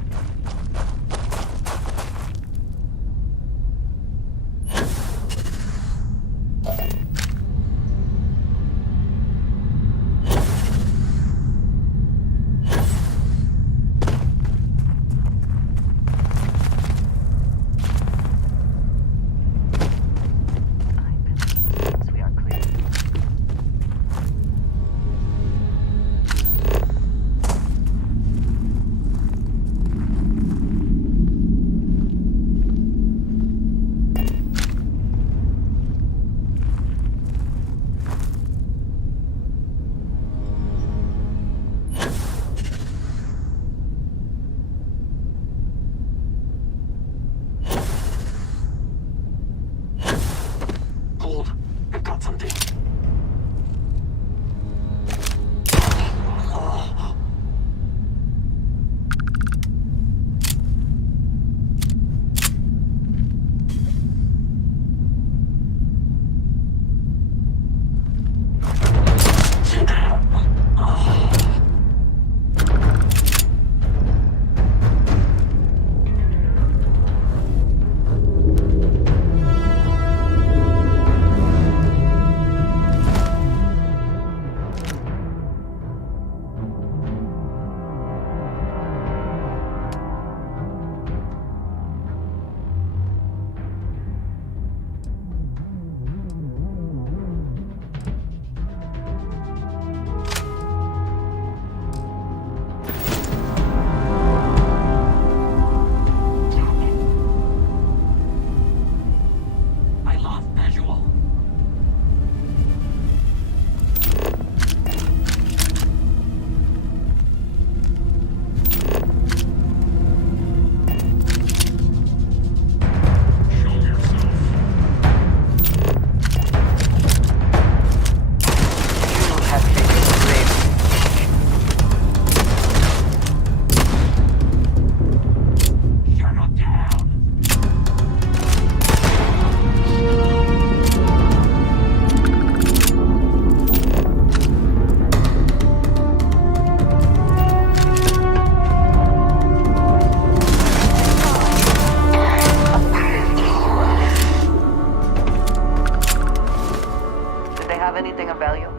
anything of value?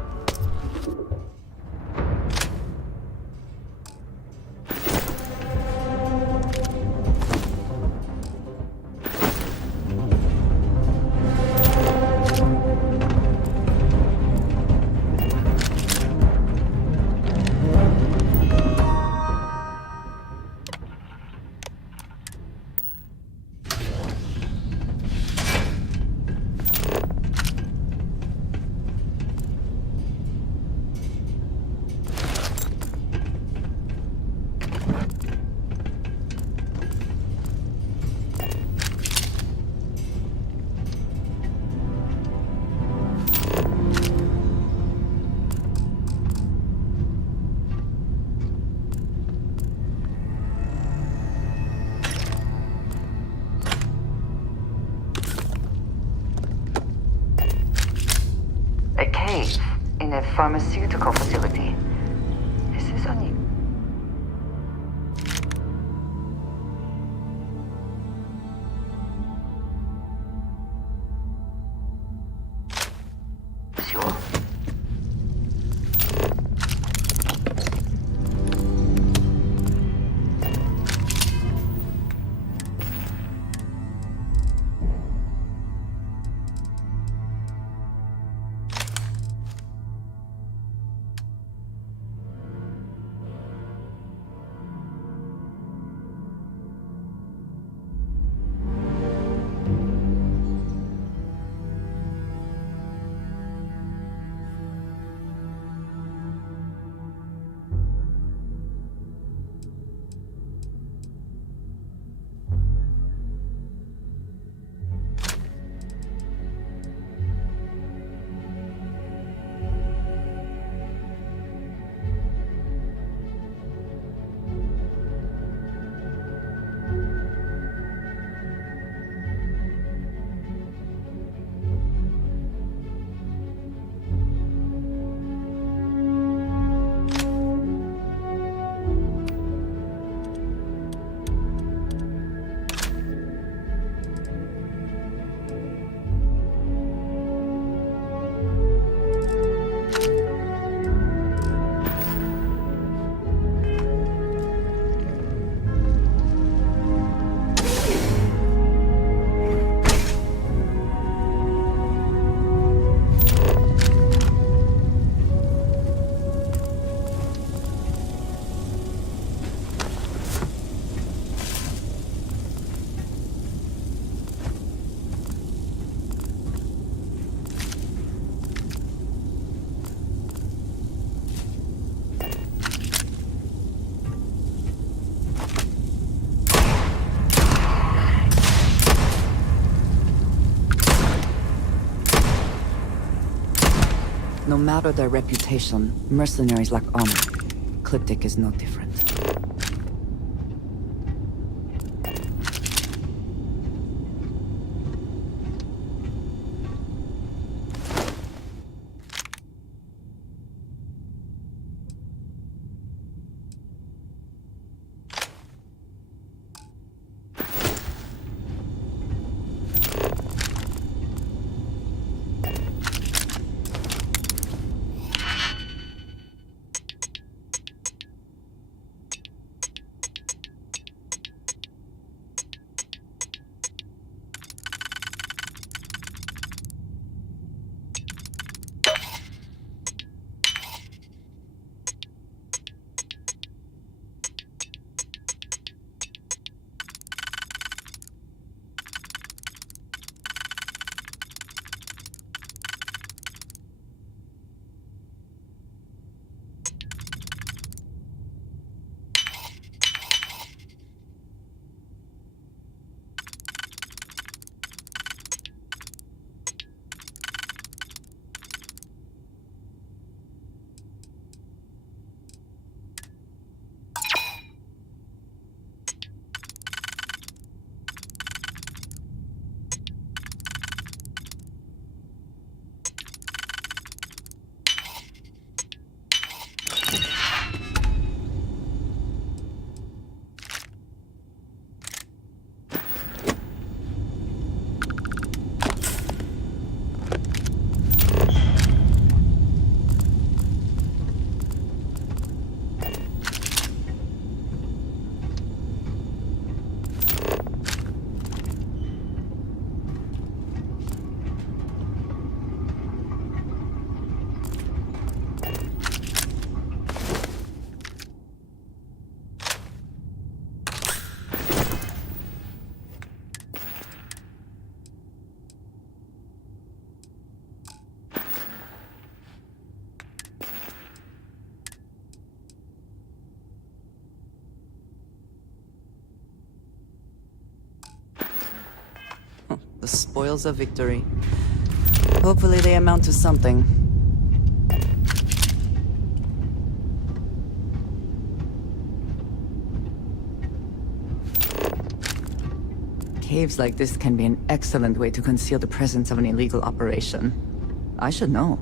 A cave in a pharmaceutical facility. This is unusual. No matter their reputation, mercenaries lack honor. Cryptic is no different. The spoils of victory. Hopefully they amount to something. Caves like this can be an excellent way to conceal the presence of an illegal operation. I should know.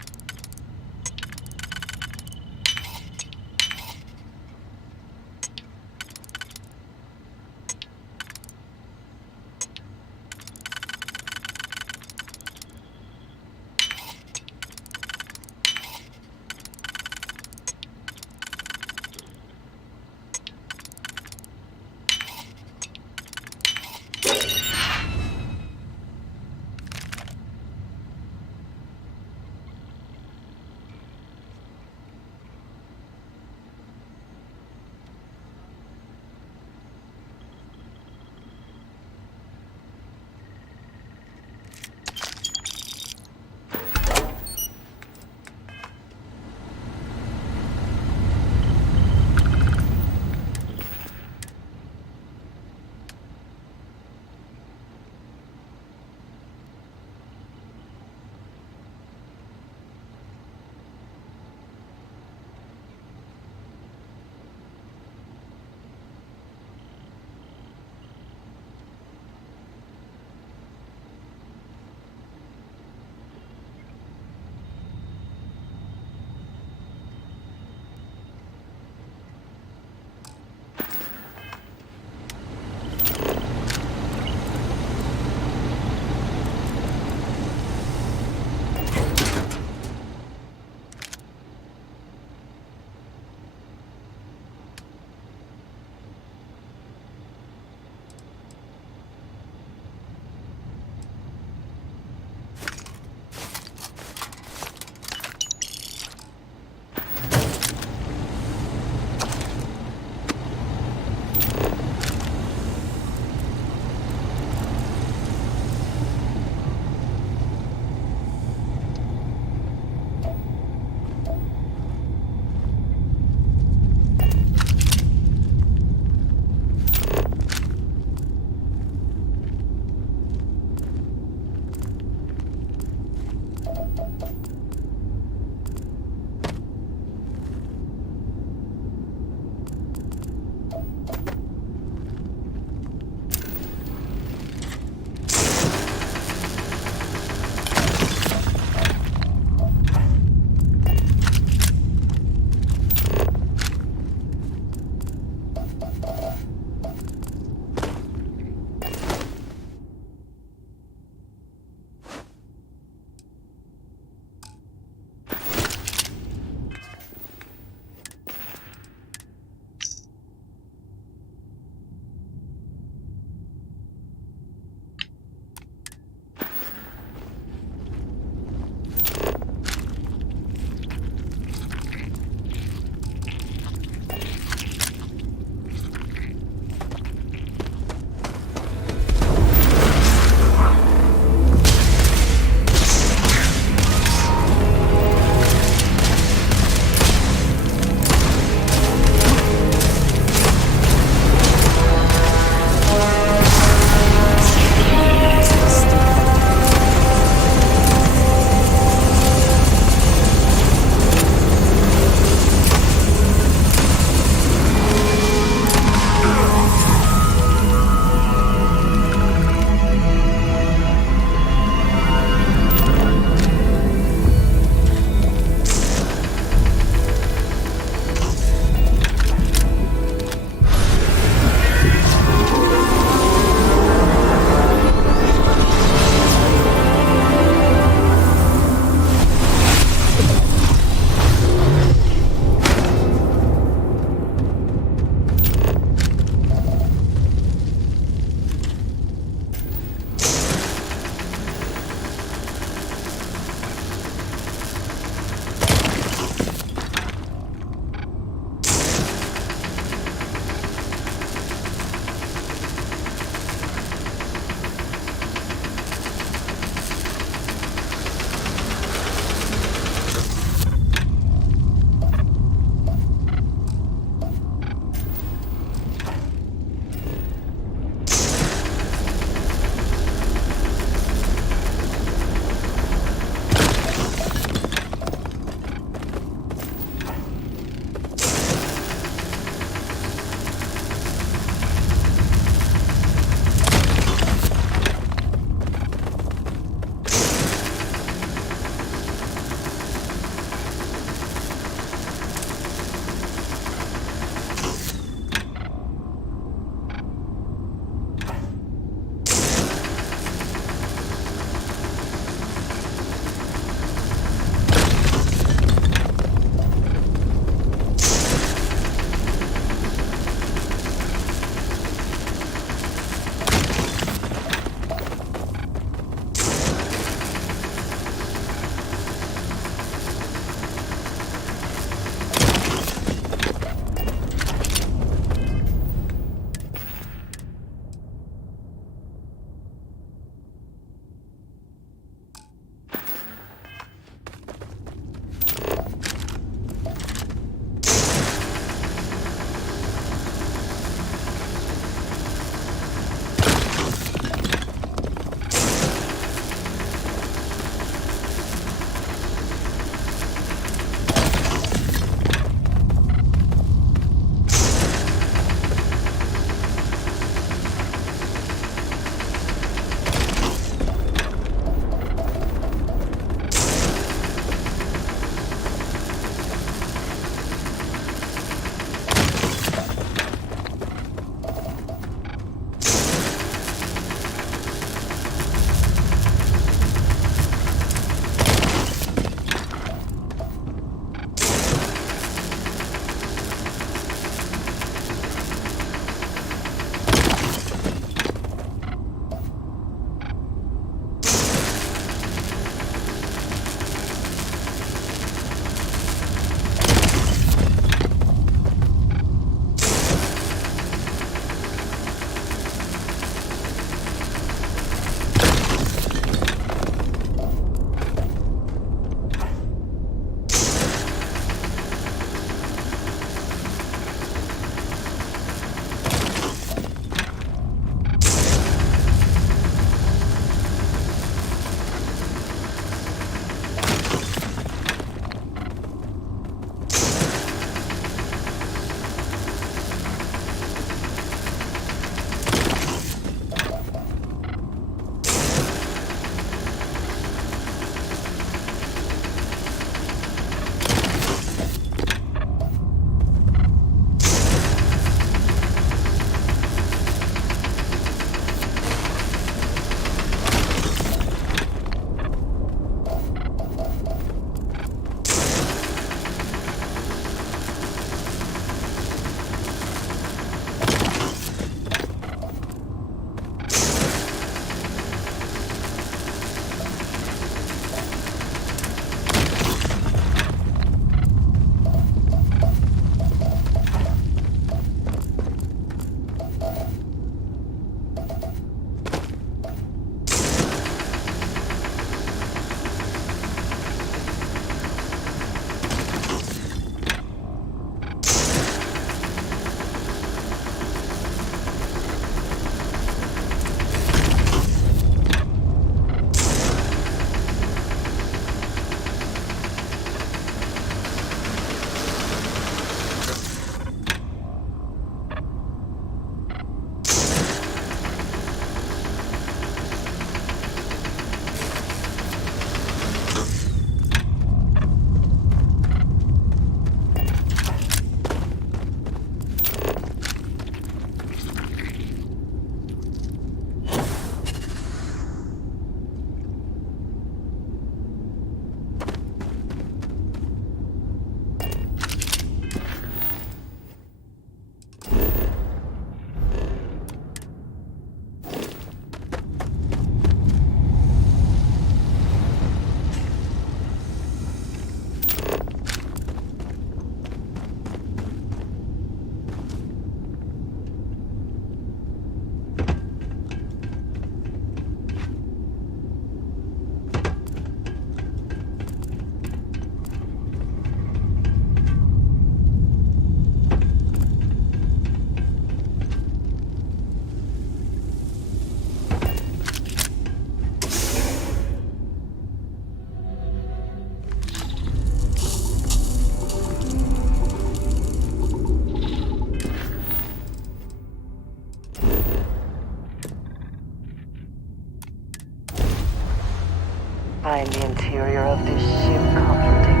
find the interior of this ship comforting.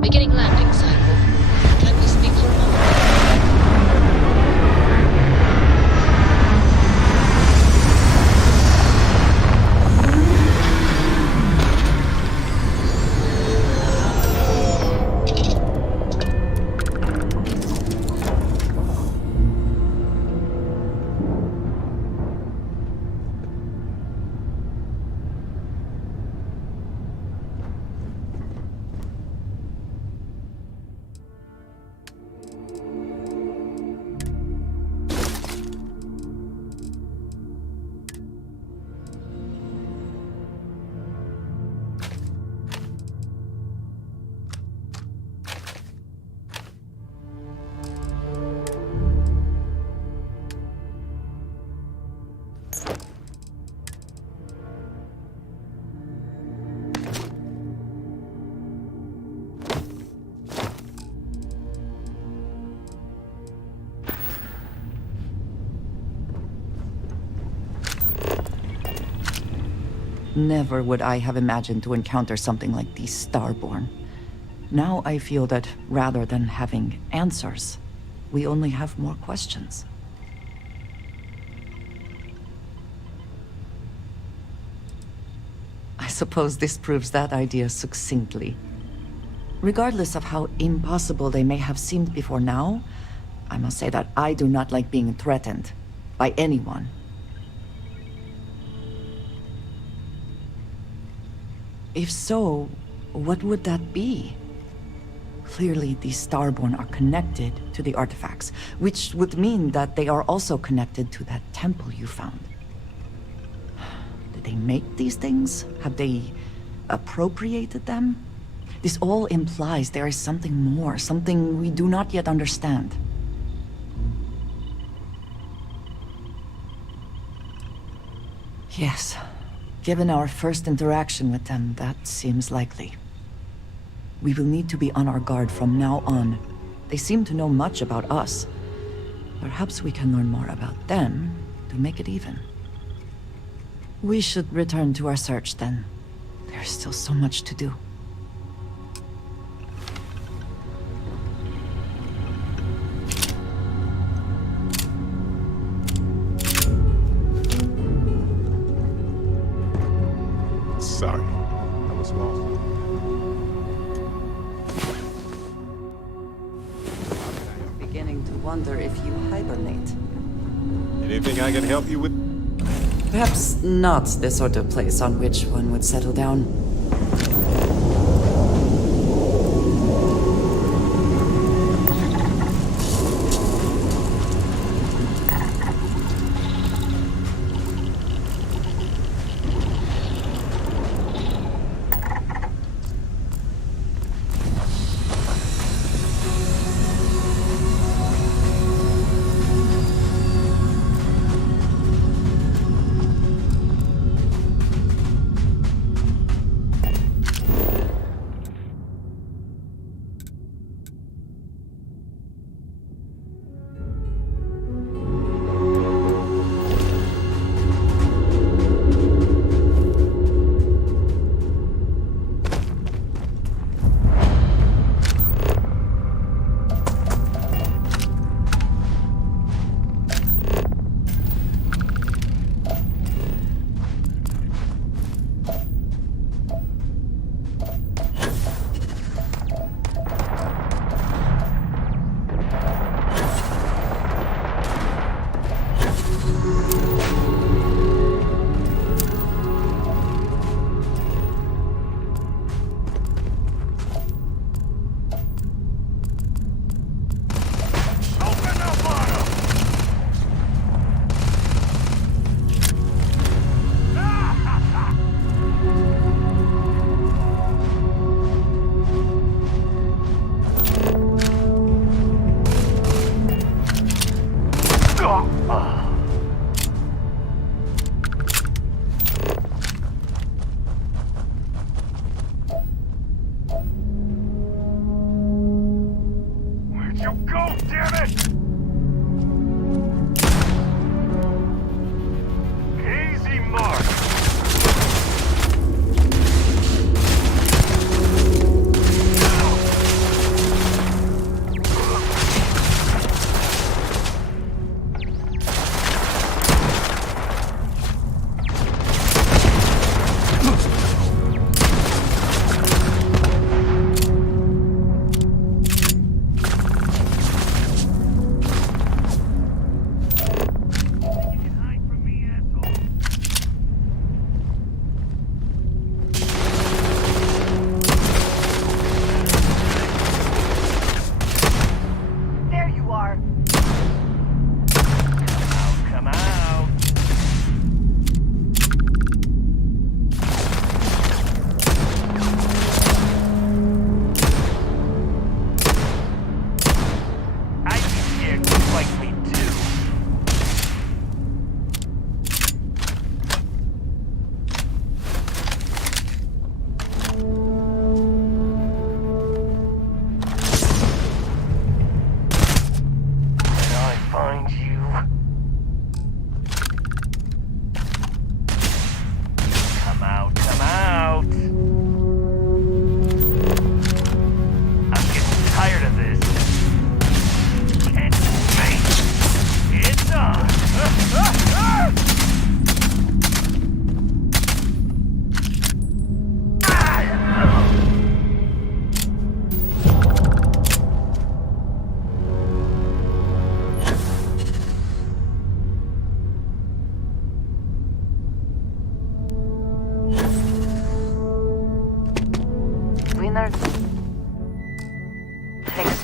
Beginning landing cycle. Can we speak for a moment? Never would I have imagined to encounter something like these Starborn. Now I feel that rather than having answers, we only have more questions. I suppose this proves that idea succinctly. Regardless of how impossible they may have seemed before now, I must say that I do not like being threatened by anyone. If so, what would that be? Clearly, these Starborn are connected to the artifacts, which would mean that they are also connected to that temple you found. Did they make these things? Have they appropriated them? This all implies there is something more, something we do not yet understand. Yes. Given our first interaction with them, that seems likely. We will need to be on our guard from now on. They seem to know much about us. Perhaps we can learn more about them to make it even. We should return to our search then. There's still so much to do. Sorry, I was lost. Beginning to wonder if you hibernate. Anything I can help you with? Perhaps not the sort of place on which one would settle down.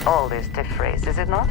all this to phrase, is it not?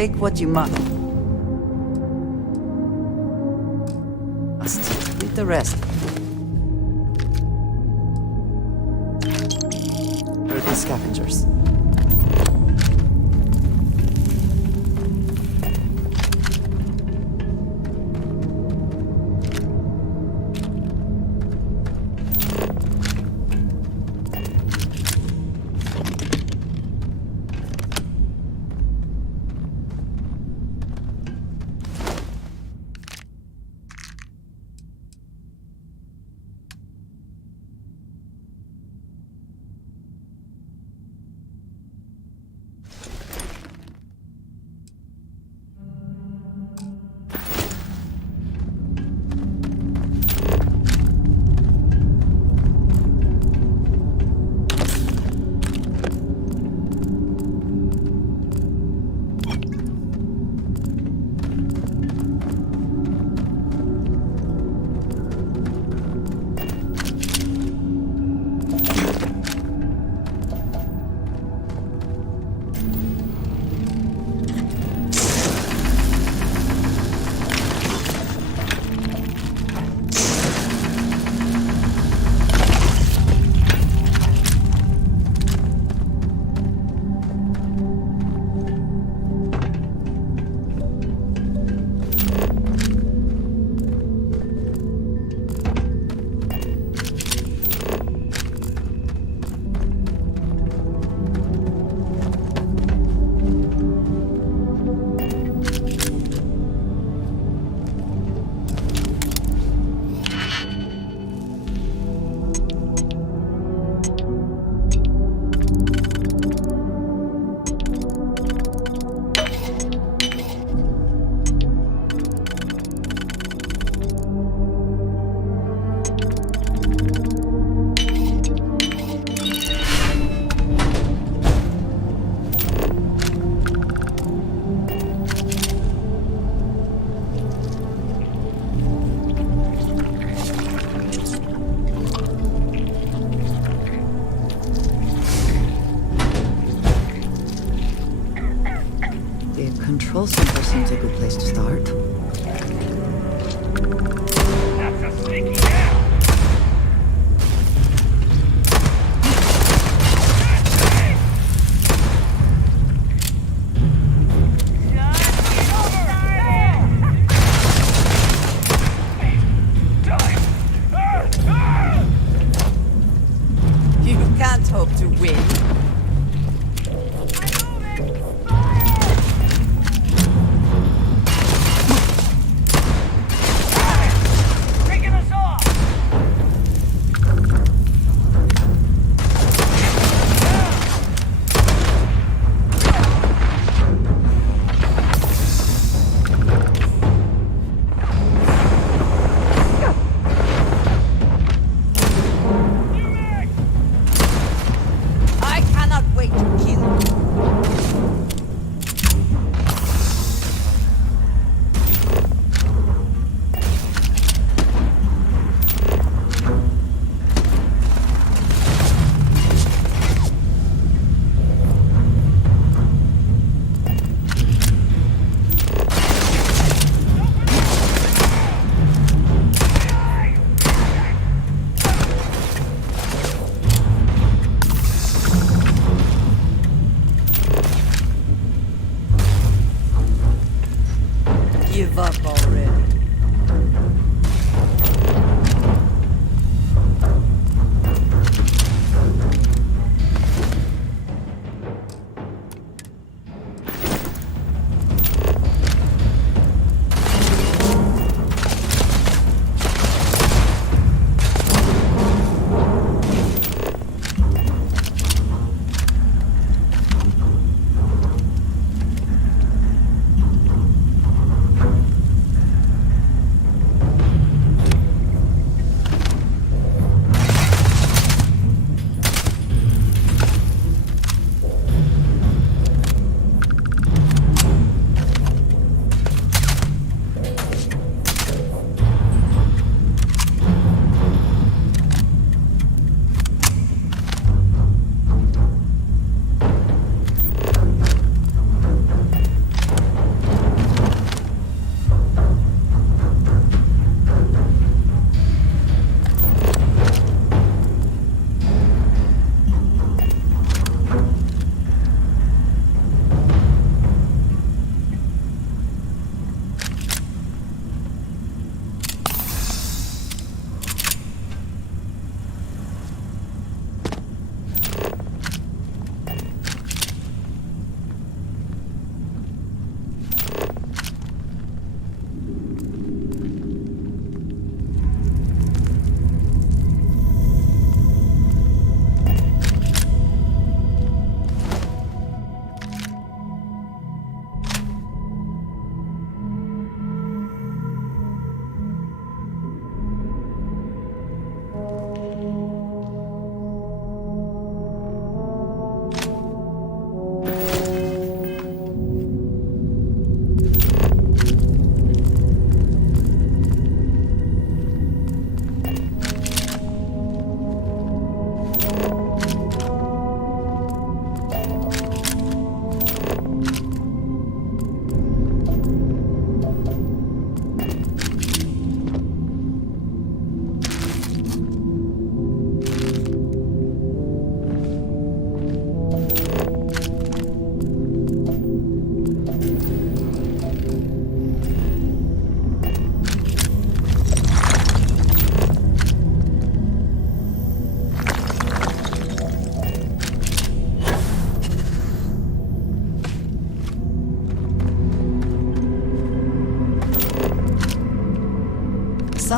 take what you must. Leave the rest. Where are these scavengers? Control center seems a good place to start. That's a sneaky down! You can't hope to win. I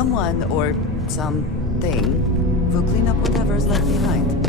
Someone or something will clean up whatever's left behind.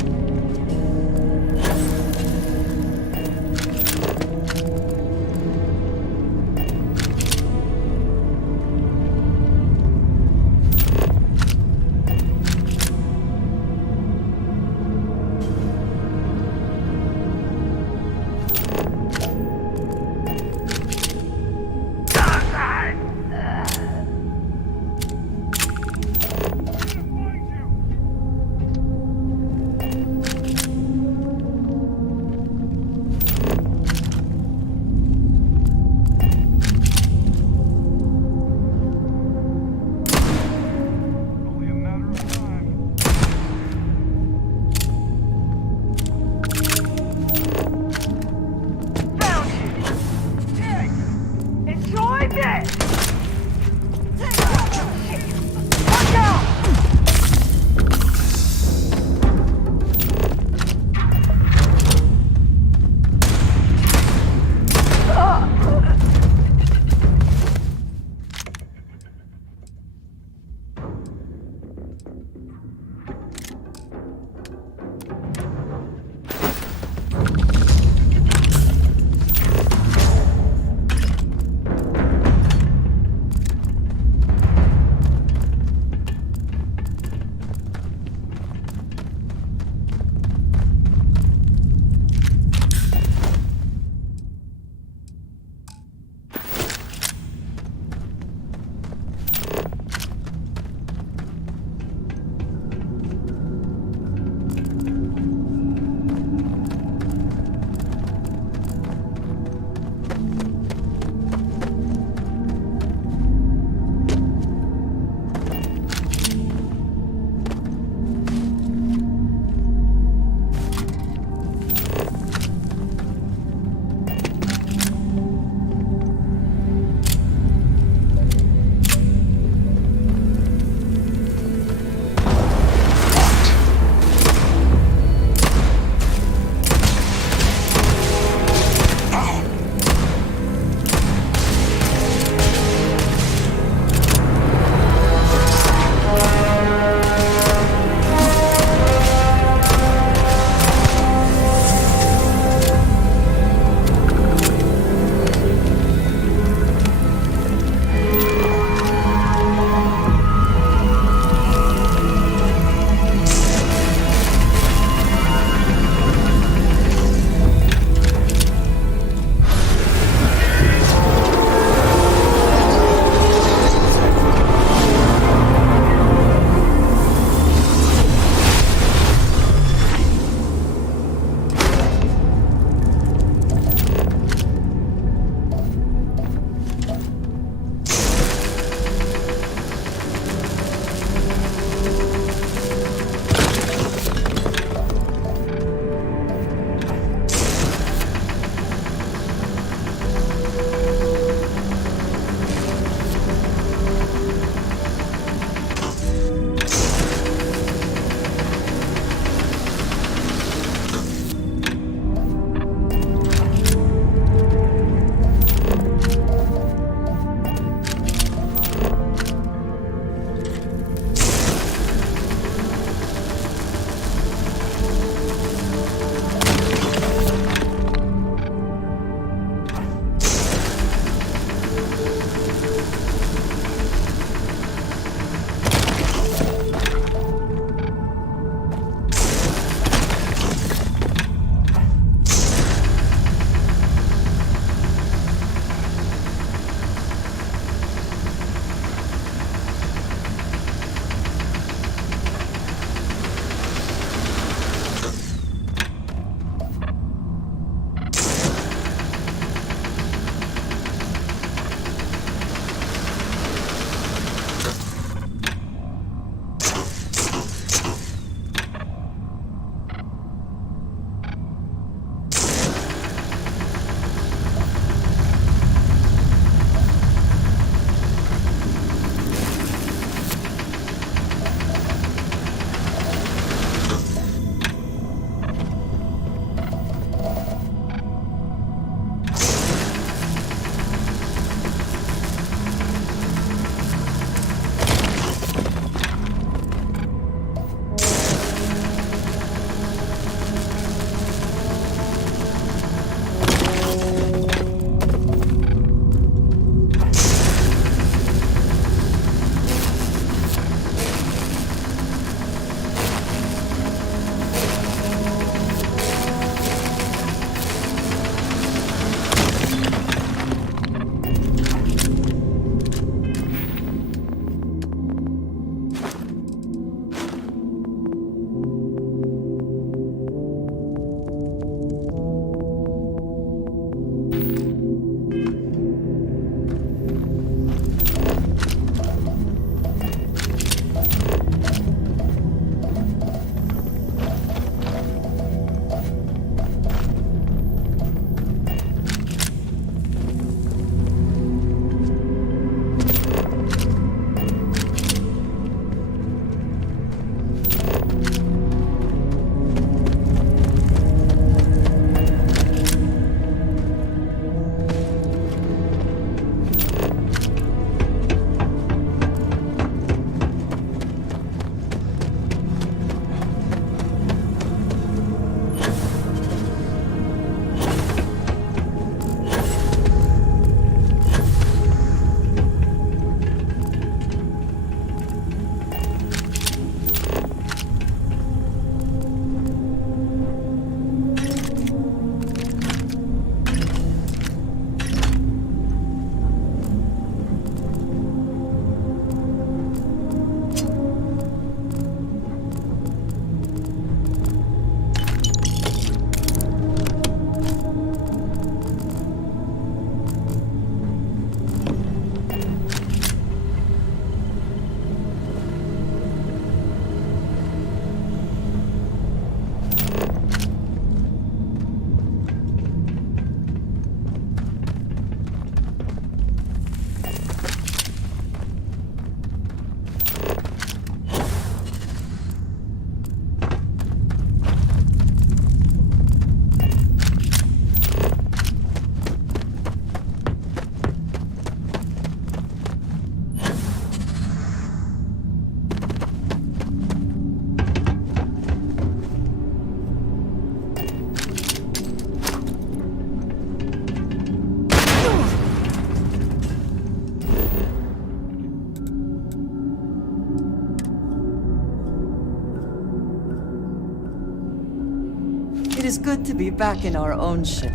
It is good to be back in our own ship.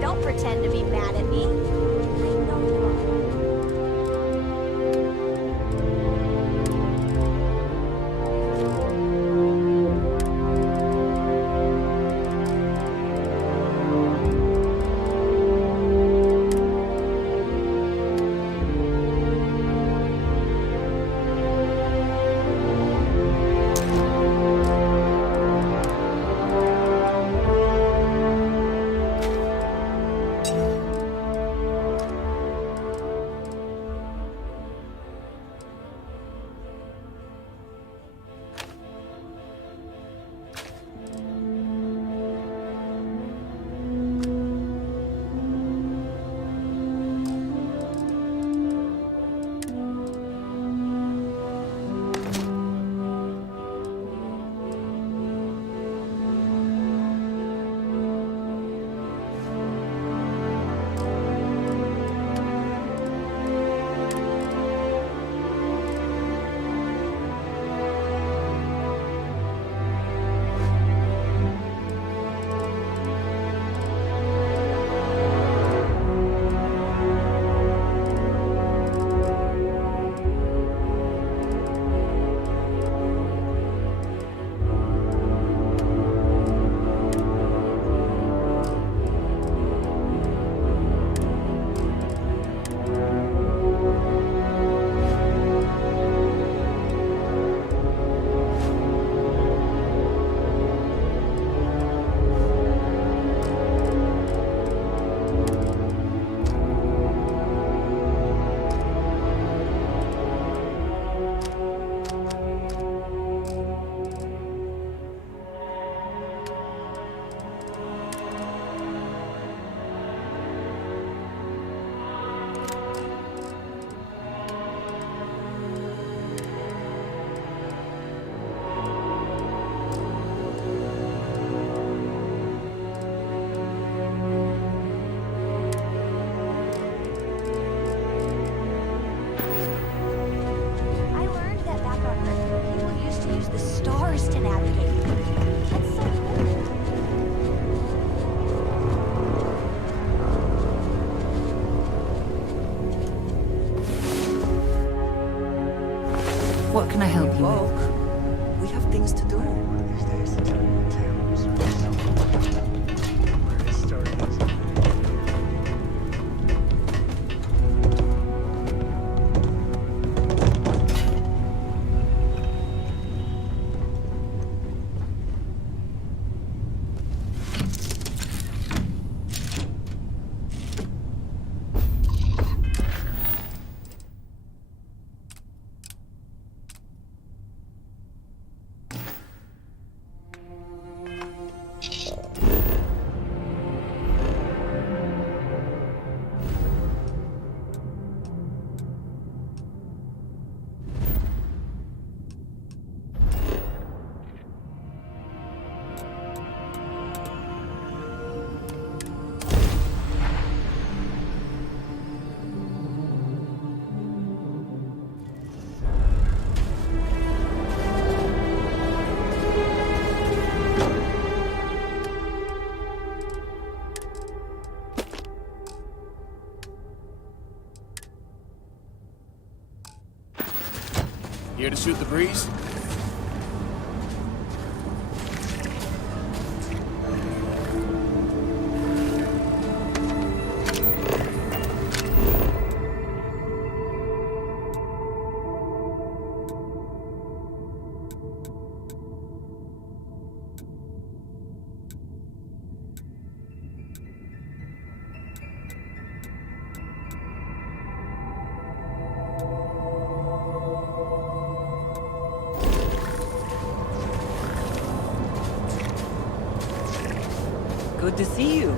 Don't pretend to be mad at me. What can I help you with? We have things to do. Here to shoot the breeze? Good to see you.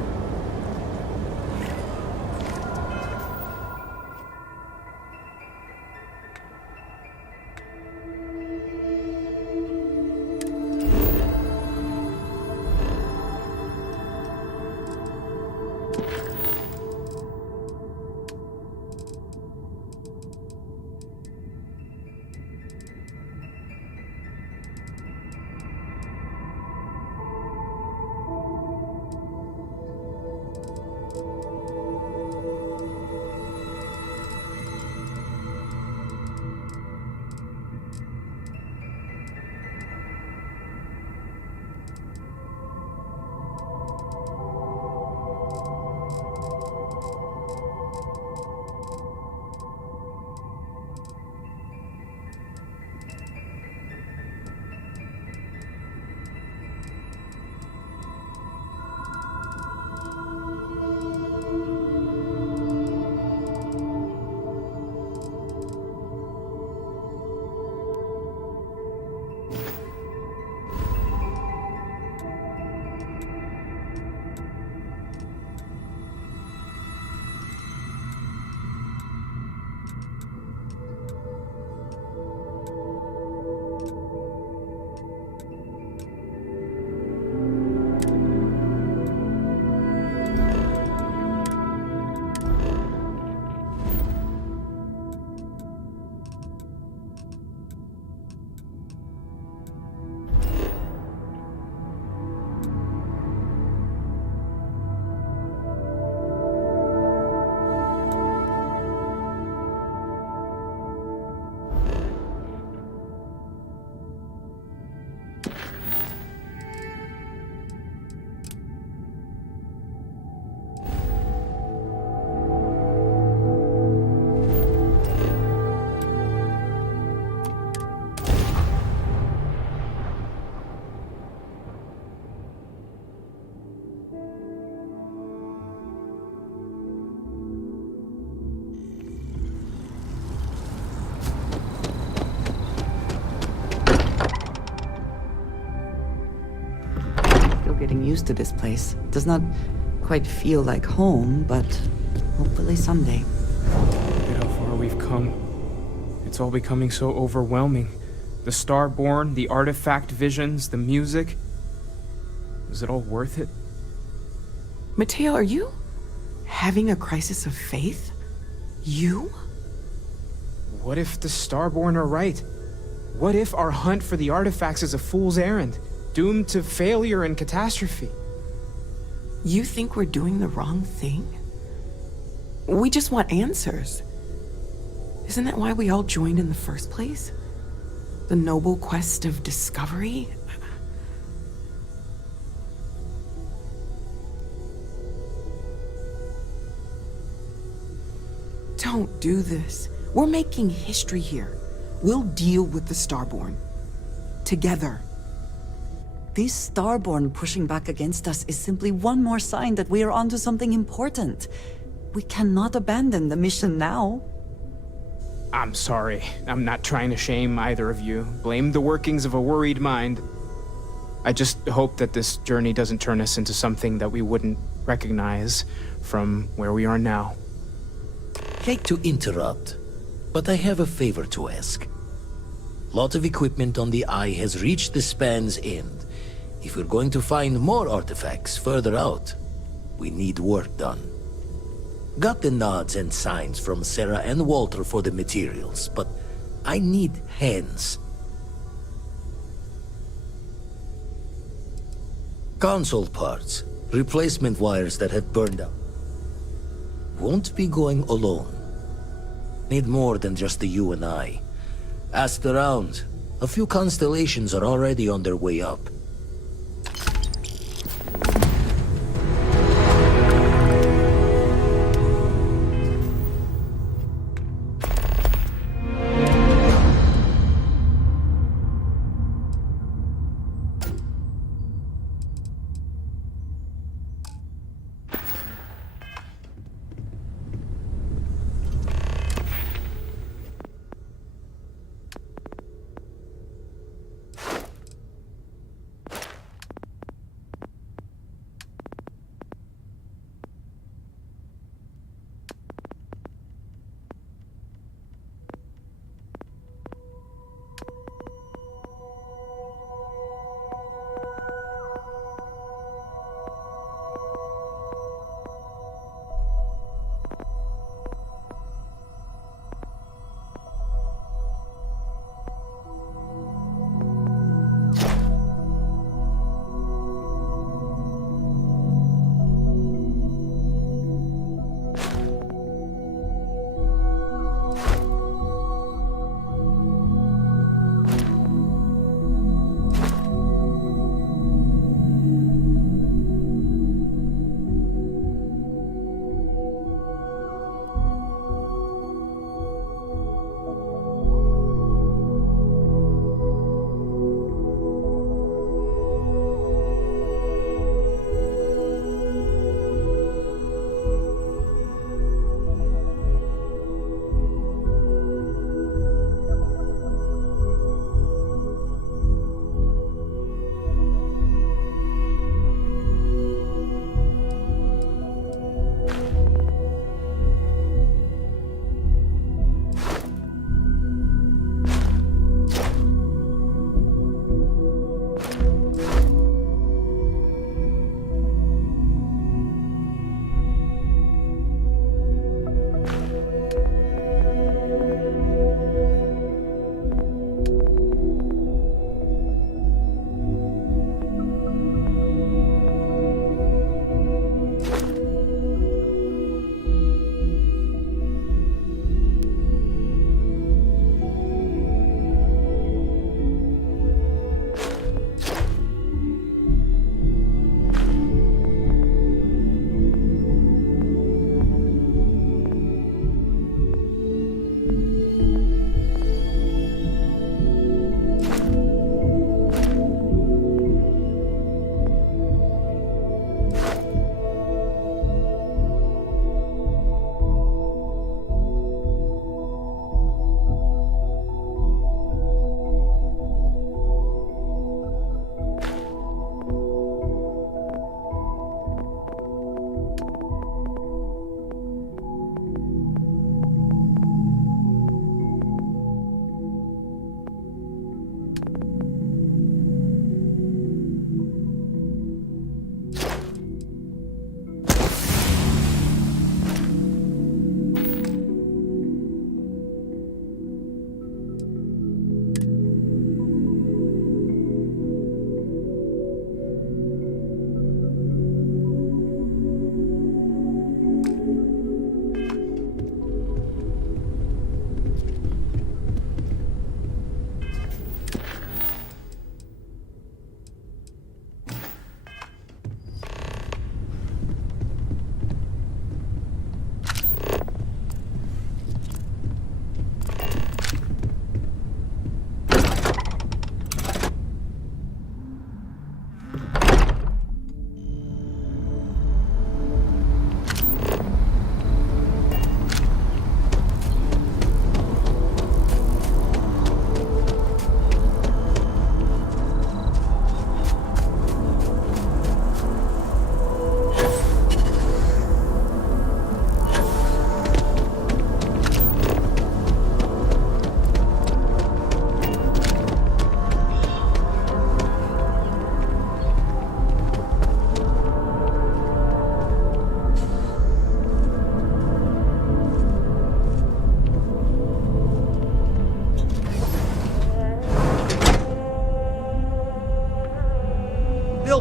Getting used to this place. Does not quite feel like home, but hopefully someday. Look at how far we've come. It's all becoming so overwhelming. The Starborn, the artifact visions, the music. Is it all worth it? Mateo, are you having a crisis of faith? You? What if the Starborn are right? What if our hunt for the artifacts is a fool's errand? Doomed to failure and catastrophe. You think we're doing the wrong thing? We just want answers. Isn't that why we all joined in the first place? The noble quest of discovery? Don't do this. We're making history here. We'll deal with the Starborn. Together. These Starborn pushing back against us is simply one more sign that we are onto something important. We cannot abandon the mission now. I'm sorry. I'm not trying to shame either of you. Blame the workings of a worried mind. I just hope that this journey doesn't turn us into something that we wouldn't recognize from where we are now. Hate to interrupt, but I have a favor to ask. Lot of equipment on the Eye has reached the span's end. If we're going to find more artifacts further out, we need work done. Got the nods and signs from Sarah and Walter for the materials, but I need hands. Console parts, replacement wires that have burned out. Won't be going alone. Need more than just the you and I. Asked around. A few constellations are already on their way up.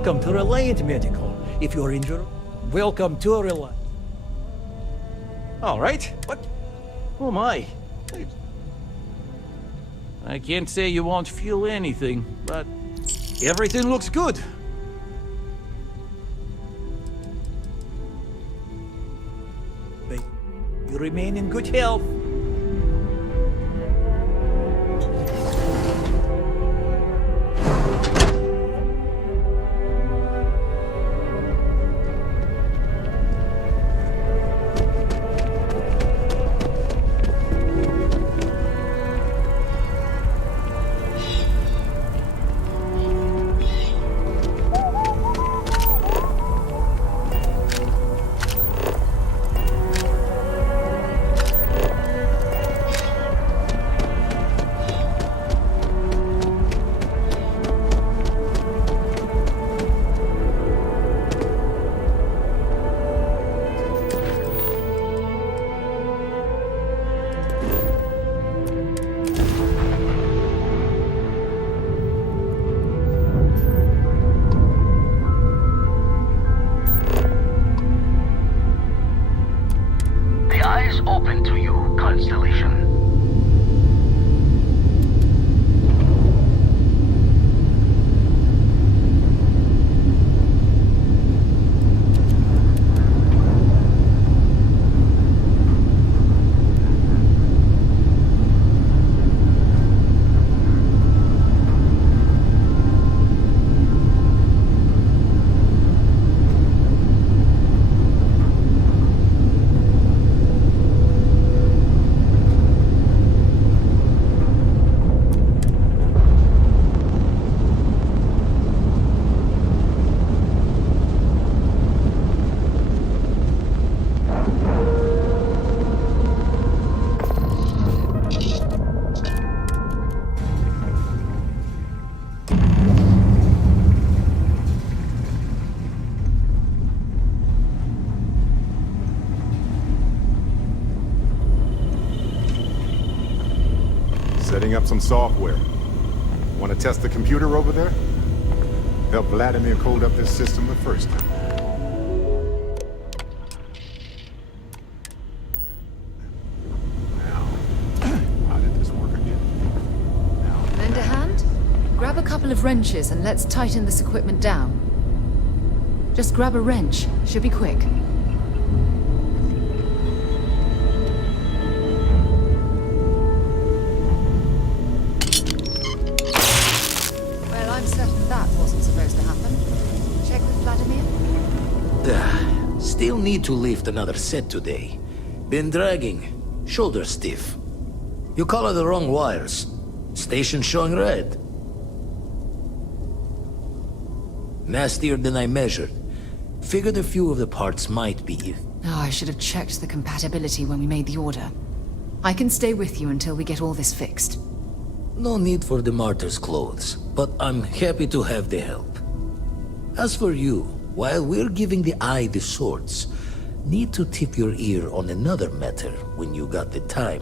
Welcome to Reliant Medical. If you're injured, welcome to Reliant. All right. What? Who am I? I can't say you won't feel anything, but everything looks good. But you remain in good health. Open to you, Constellation. Setting up some software. Want to test the computer over there? Help Vladimir code up this system the first time. Now, how did this work again? Lend a hand? Grab a couple of wrenches and let's tighten this equipment down. Just grab a wrench. Should be quick. Still need to lift another set today. Been dragging. Shoulder stiff. You color the wrong wires. Station showing red. Nastier than I measured. Figured a few of the parts might be. Oh, I should have checked the compatibility when we made the order. I can stay with you until we get all this fixed. No need for the martyr's clothes, but I'm happy to have the help. As for you, while we're giving the eye the swords, need to tip your ear on another matter when you got the time.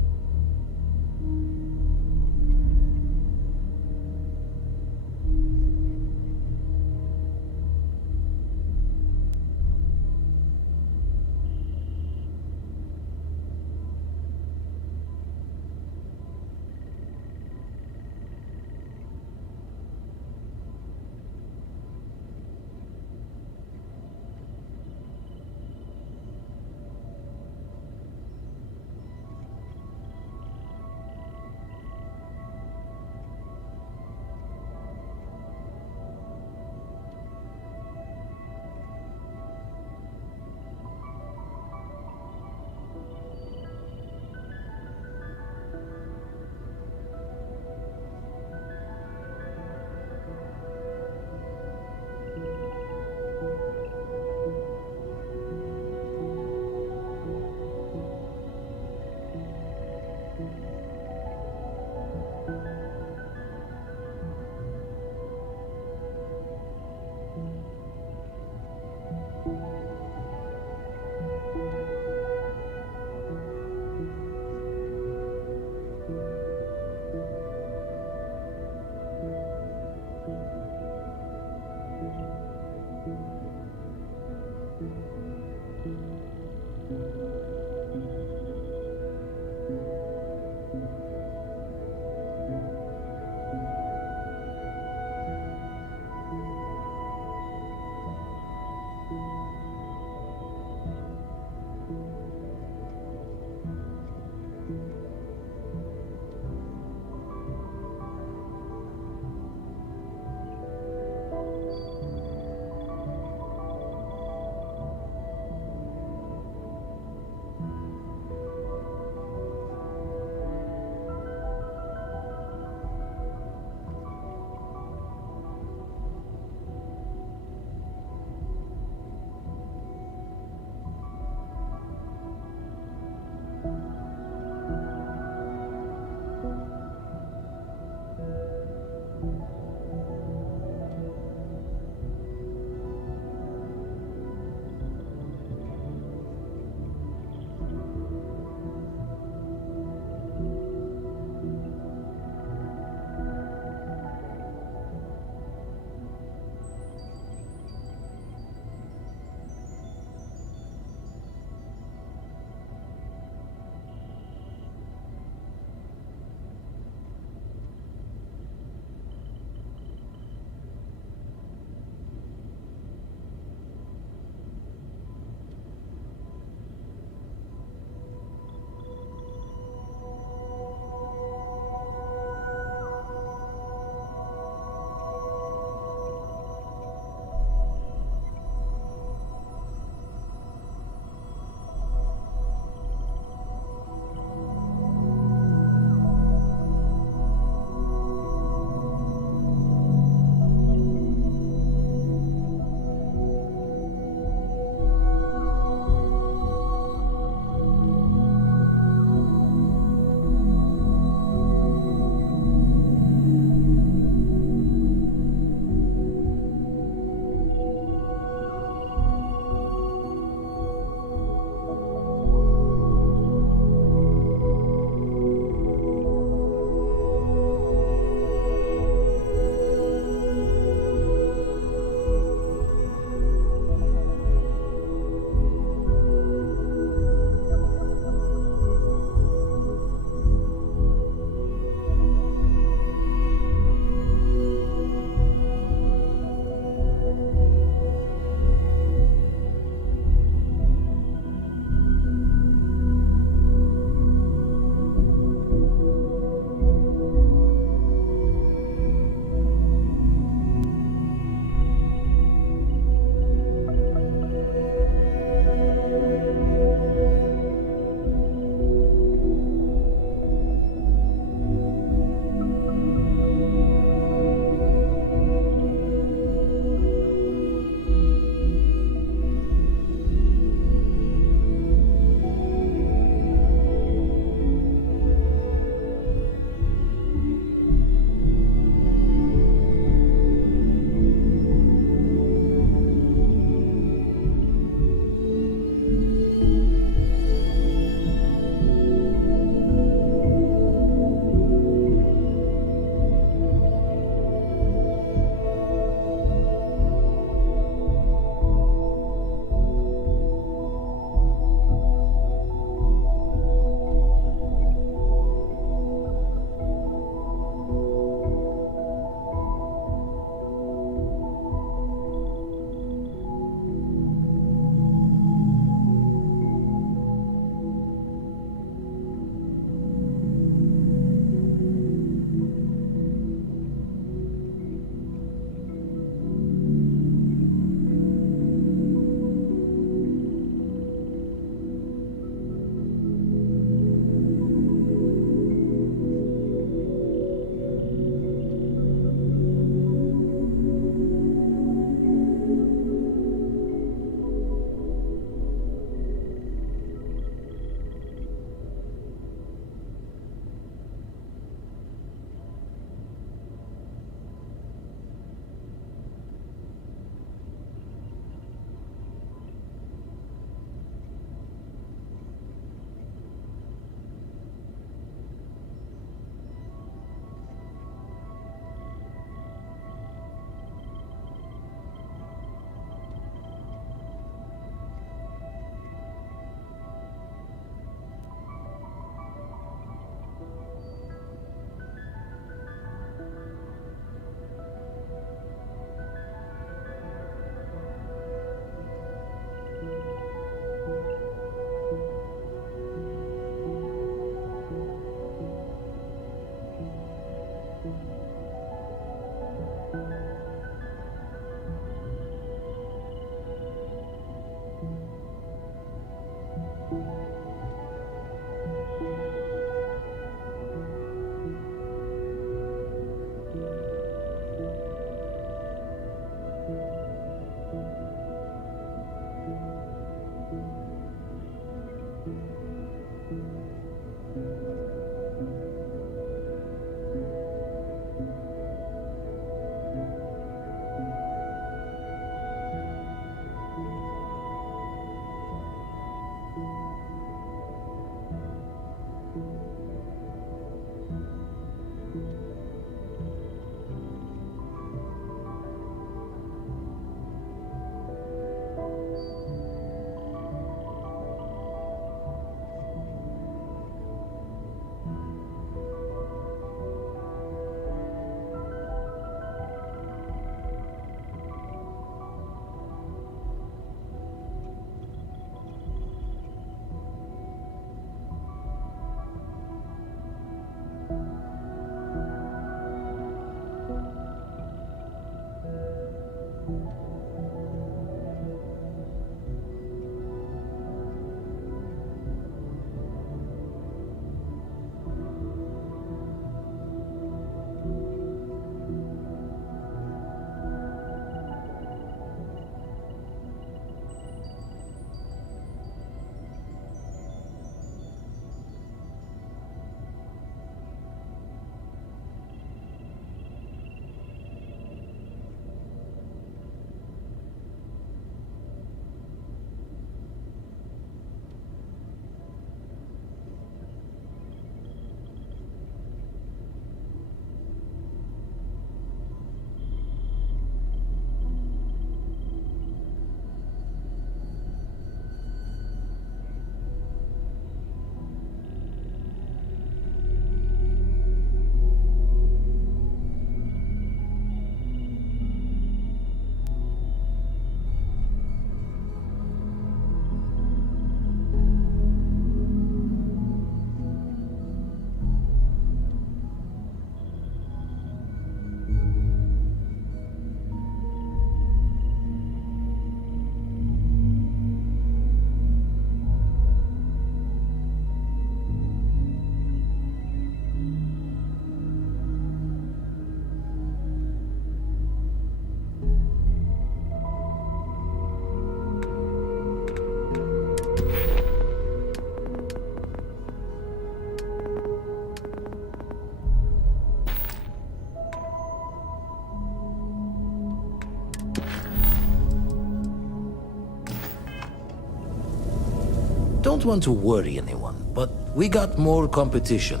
Don't want to worry anyone, but we got more competition.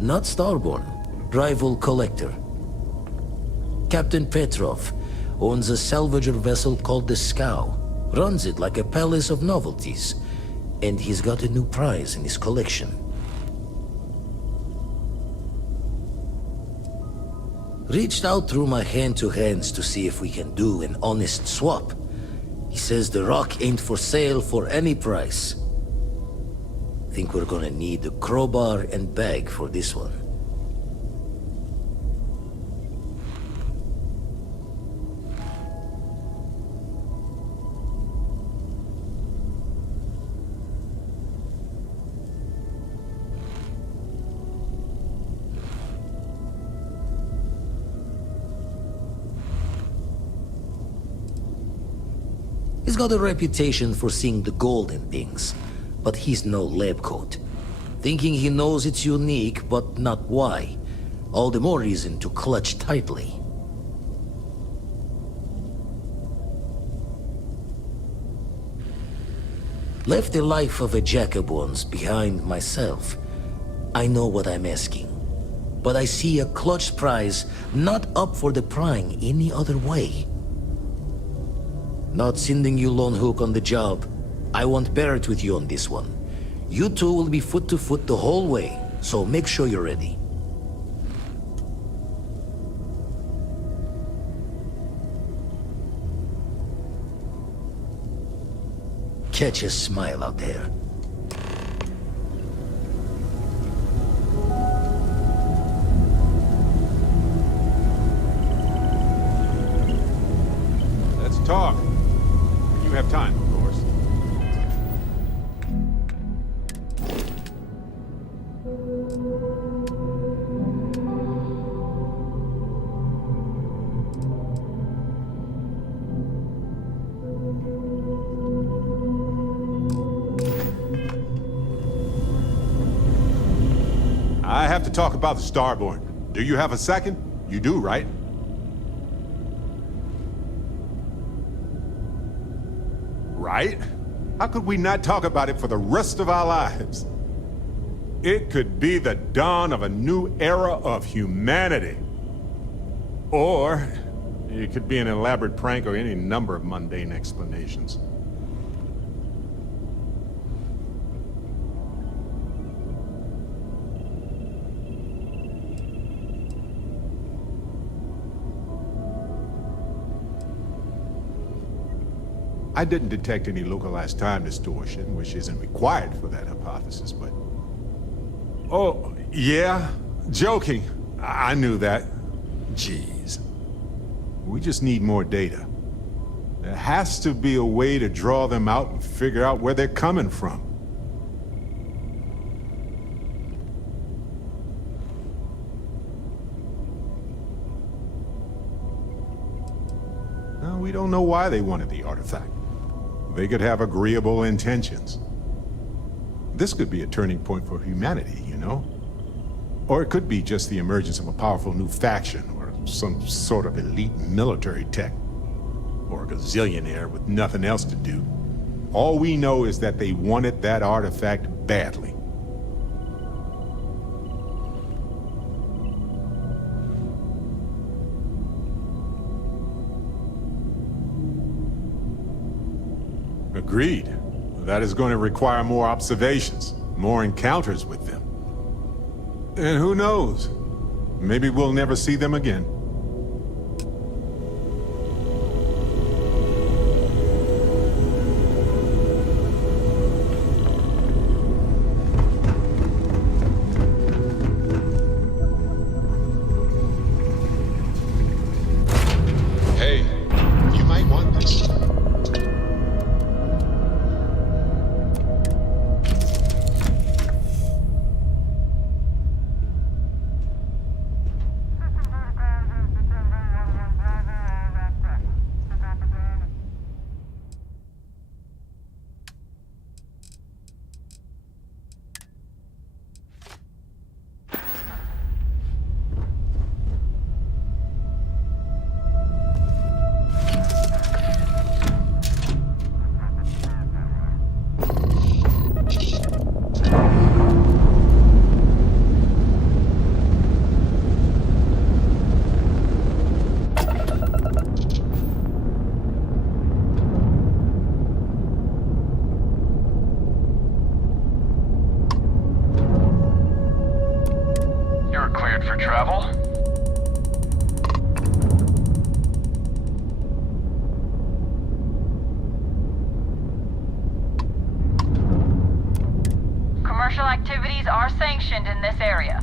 Not Starborn, rival collector. Captain Petrov owns a salvager vessel called the Scow. Runs it like a palace of novelties. And he's got a new prize in his collection. Reached out through my hand-to-hands to see if we can do an honest swap. He says the rock ain't for sale for any price. Think we're gonna need a crowbar and bag for this one. He's got a reputation for seeing the gold in things, but he's no lab coat. Thinking he knows it's unique, but not why. All the more reason to clutch tightly. Left the life of a jack-of-bones behind myself. I know what I'm asking. But I see a clutch prize not up for the prying any other way. Not sending you lone hook on the job. I want Barrett with you on this one. You two will be foot to foot the whole way, so make sure you're ready. Catch a smile out there. Let's talk. You have time, of course. I have to talk about the Starborn. Do you have a second? You do, right? Right? How could we not talk about it for the rest of our lives? It could be the dawn of a new era of humanity. Or it could be an elaborate prank or any number of mundane explanations. I didn't detect any localized time distortion, which isn't required for that hypothesis, but... Oh, yeah? Joking. I knew that. Jeez. We just need more data. There has to be a way to draw them out and figure out where they're coming from. Now, we don't know why they wanted the artifact. They could have agreeable intentions. This could be a turning point for humanity, you know? Or it could be just the emergence of a powerful new faction, or some sort of elite military tech. Or a gazillionaire with nothing else to do. All we know is that they wanted that artifact badly. Agreed. That is going to require more observations, more encounters with them. And who knows? Maybe we'll never see them again. Hey, you might want this. You're cleared for travel. Commercial activities are sanctioned in this area.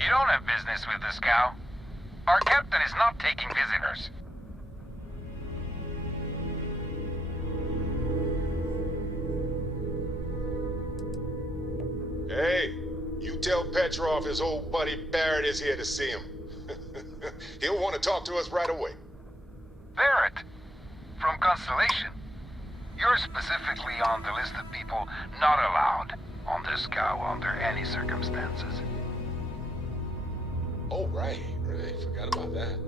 You don't have business with this cow. Our captain is not taking visitors. Hey, you tell Petrov his old buddy Barrett is here to see him. He'll want to talk to us right away. Barrett, from Constellation. You're specifically on the list of people not allowed on this cow under any circumstances. Oh, right. Forgot about that.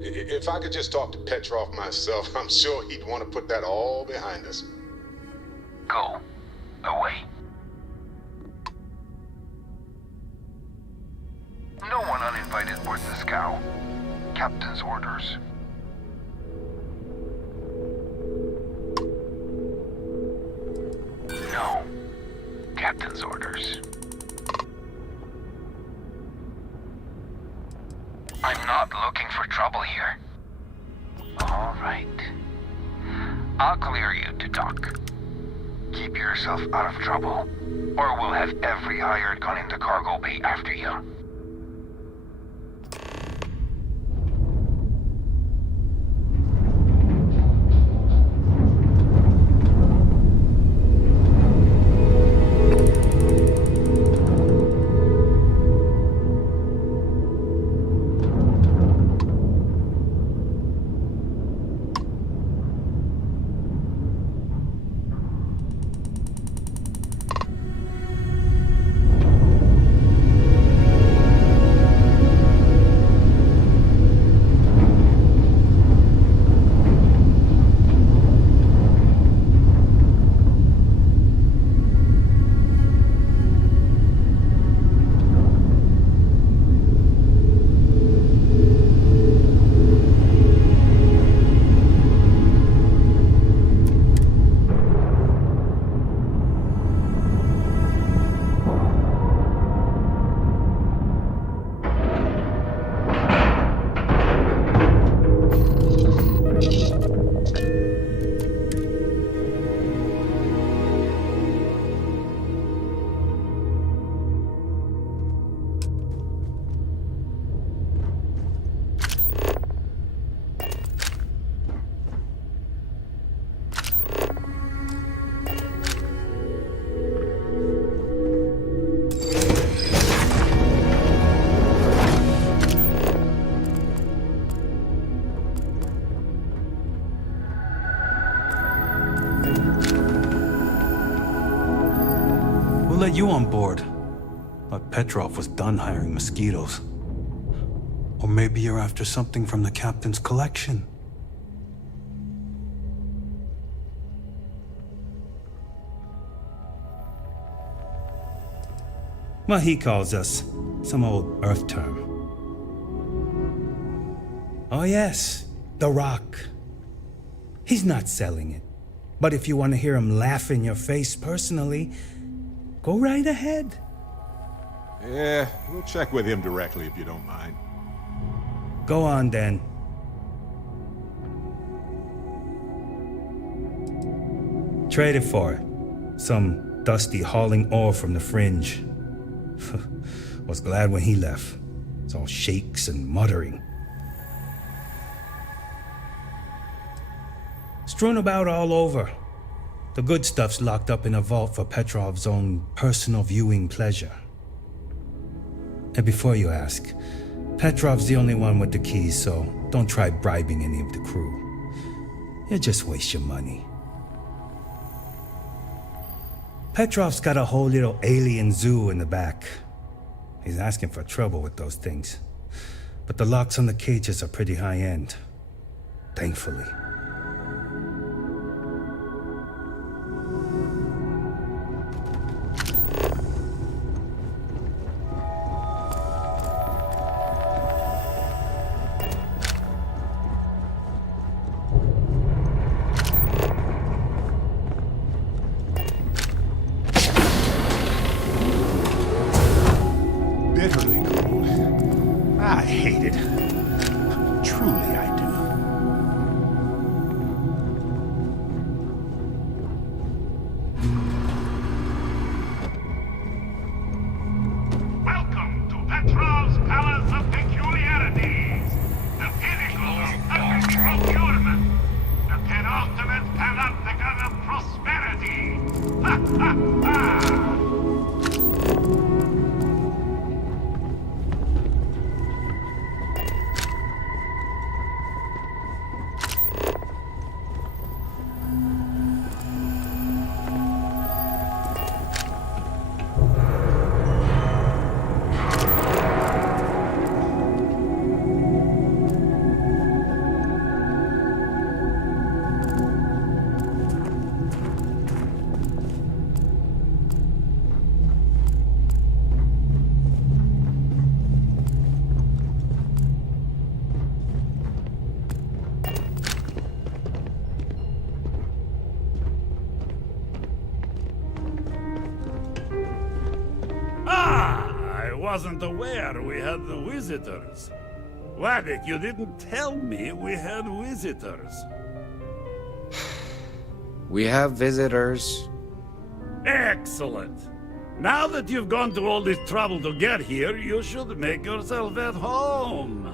If I could just talk to Petrov myself, I'm sure he'd want to put that all behind us. Go. Away. No one uninvited board this cow. Captain's orders. No. Captain's orders. I'm not looking for trouble here. All right. I'll clear you to talk. Keep yourself out of trouble, or we'll have every hired gun in the cargo bay after you. Let you on board. But Petrov was done hiring mosquitoes. Or maybe you're after something from the captain's collection. Well, he calls us some old Earth term. Oh yes, the Rock. He's not selling it. But if you want to hear him laugh in your face personally, go right ahead. Yeah, we'll check with him directly if you don't mind. Go on then. Trade it for it. Some dusty hauling ore from the fringe. Was glad when he left. It's all shakes and muttering. Strewn about all over. The good stuff's locked up in a vault for Petrov's own personal viewing pleasure. And before you ask, Petrov's the only one with the keys, so don't try bribing any of the crew. You'll just waste your money. Petrov's got a whole little alien zoo in the back. He's asking for trouble with those things. But the locks on the cages are pretty high-end. Thankfully. Bitterly cold. I hate it. Truly, I do. Welcome to Petrov's Palace of Peculiarities, the pinnacle of perfect procurement, the penultimate panopticon of prosperity. Ha ha ha! I wasn't aware we had the visitors. Waddick, you didn't tell me we had visitors. We have visitors. Excellent. Now that you've gone to all this trouble to get here, you should make yourself at home.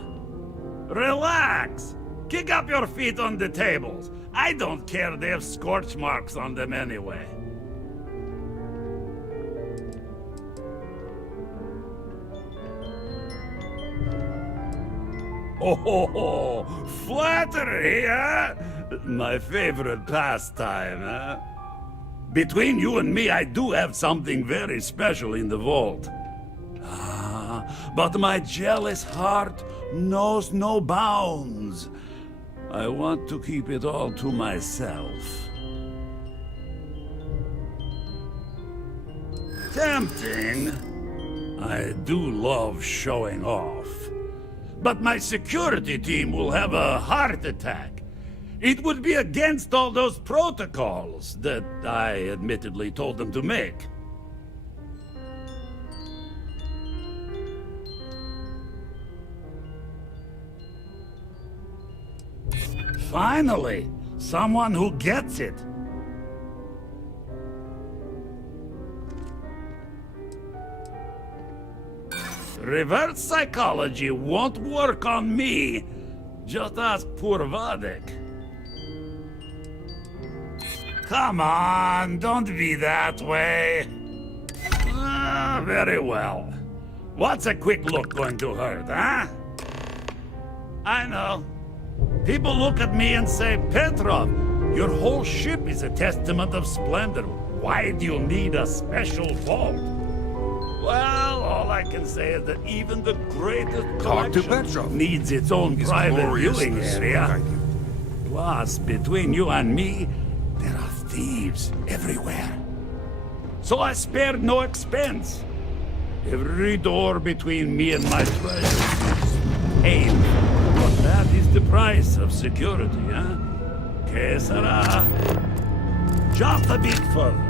Relax. Kick up your feet on the tables. I don't care, they have scorch marks on them anyway. Oh, flattery, huh? My favorite pastime, huh? Between you and me, I do have something very special in the vault. But my jealous heart knows no bounds. I want to keep it all to myself. Tempting. I do love showing off. But my security team will have a heart attack. It would be against all those protocols that I admittedly told them to make. Finally, someone who gets it. Reverse psychology won't work on me. Just ask poor Vadek. Come on, don't be that way. Very well. What's a quick look going to hurt, huh? I know. People look at me and say, Petrov, your whole ship is a testament of splendor. Why do you need a special vault? Well, all I can say is that even the greatest collection needs its own private viewing area. Plus, between you and me, there are thieves everywhere. So I spared no expense. Every door between me and my treasure is painful. But that is the price of security, huh? Que sera? Just a bit further.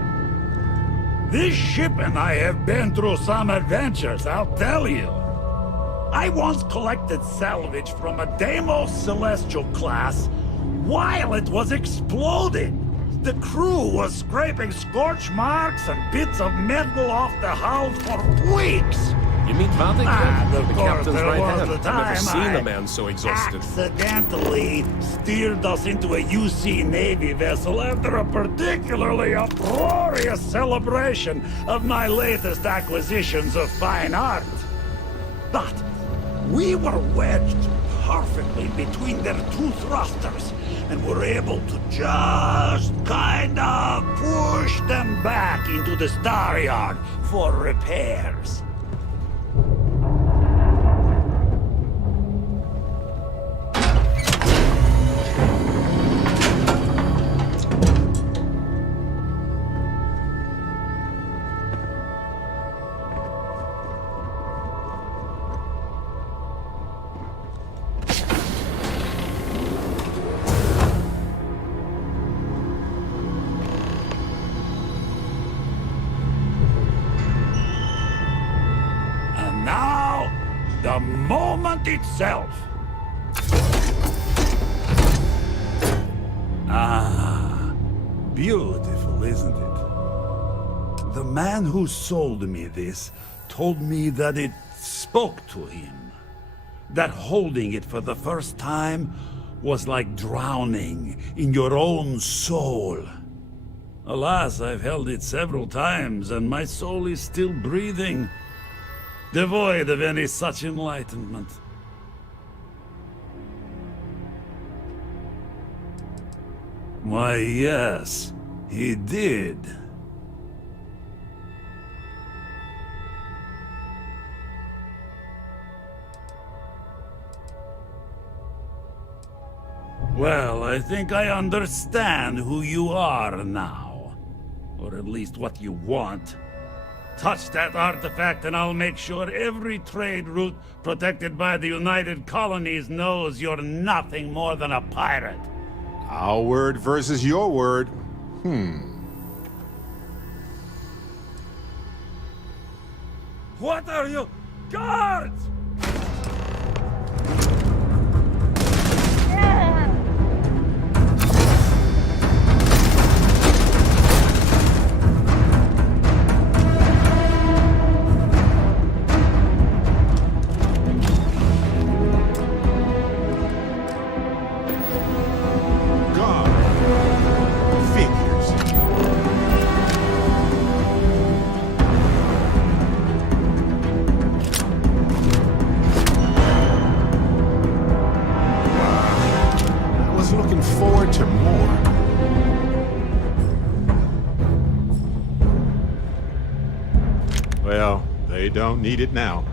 This ship and I have been through some adventures, I'll tell you. I once collected salvage from a Deimos Celestial class while it was exploding. The crew was scraping scorch marks and bits of metal off the hull for weeks. You meet Vadek? Of the course, captain's there right was hand. the I've time never seen I a man so exhausted. accidentally steered us into a UC Navy vessel after a particularly uproarious celebration of my latest acquisitions of fine art. But we were wedged perfectly between their two thrusters and were able to just kind of push them back into the Star Yard for repairs. The moment itself. Beautiful, isn't it? The man who sold me this told me that it spoke to him. That holding it for the first time was like drowning in your own soul. Alas, I've held it several times, and my soul is still breathing, devoid of any such enlightenment. Why, yes, he did. Well, I think I understand who you are now. Or at least what you want. Touch that artifact and I'll make sure every trade route protected by the United Colonies knows you're nothing more than a pirate. Our word versus your word. What are you? Guards! They don't need it now.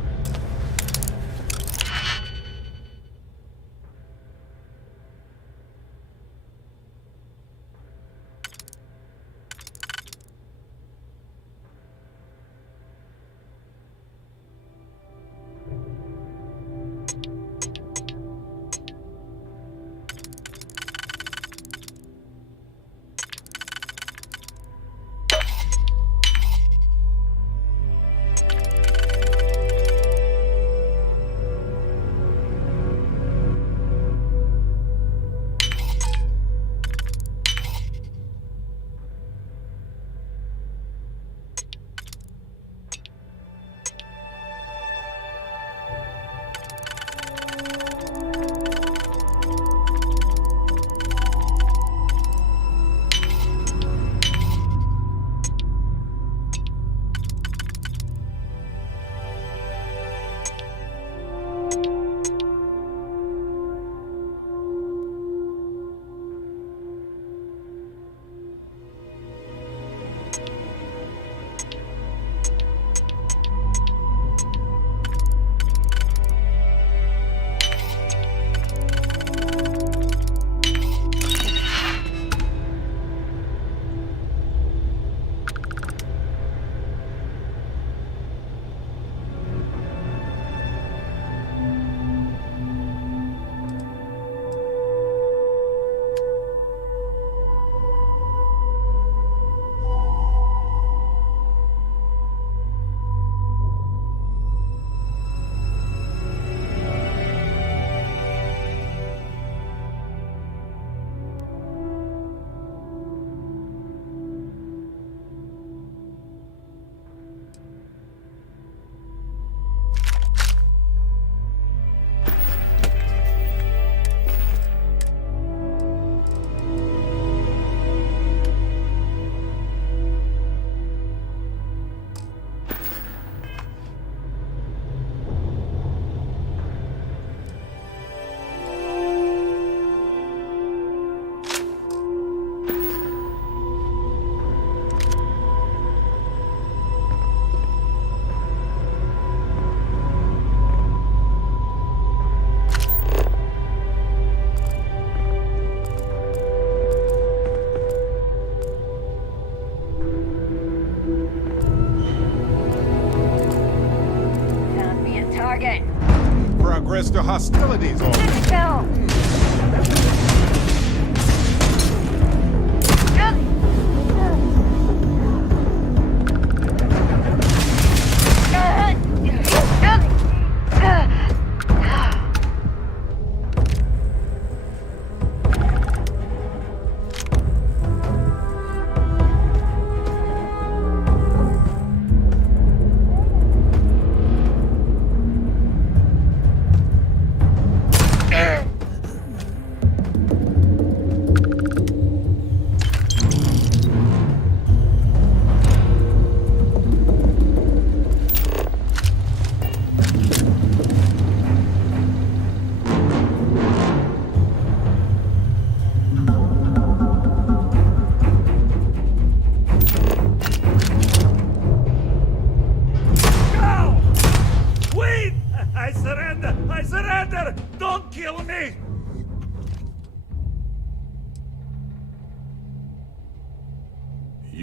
Progress to hostilities.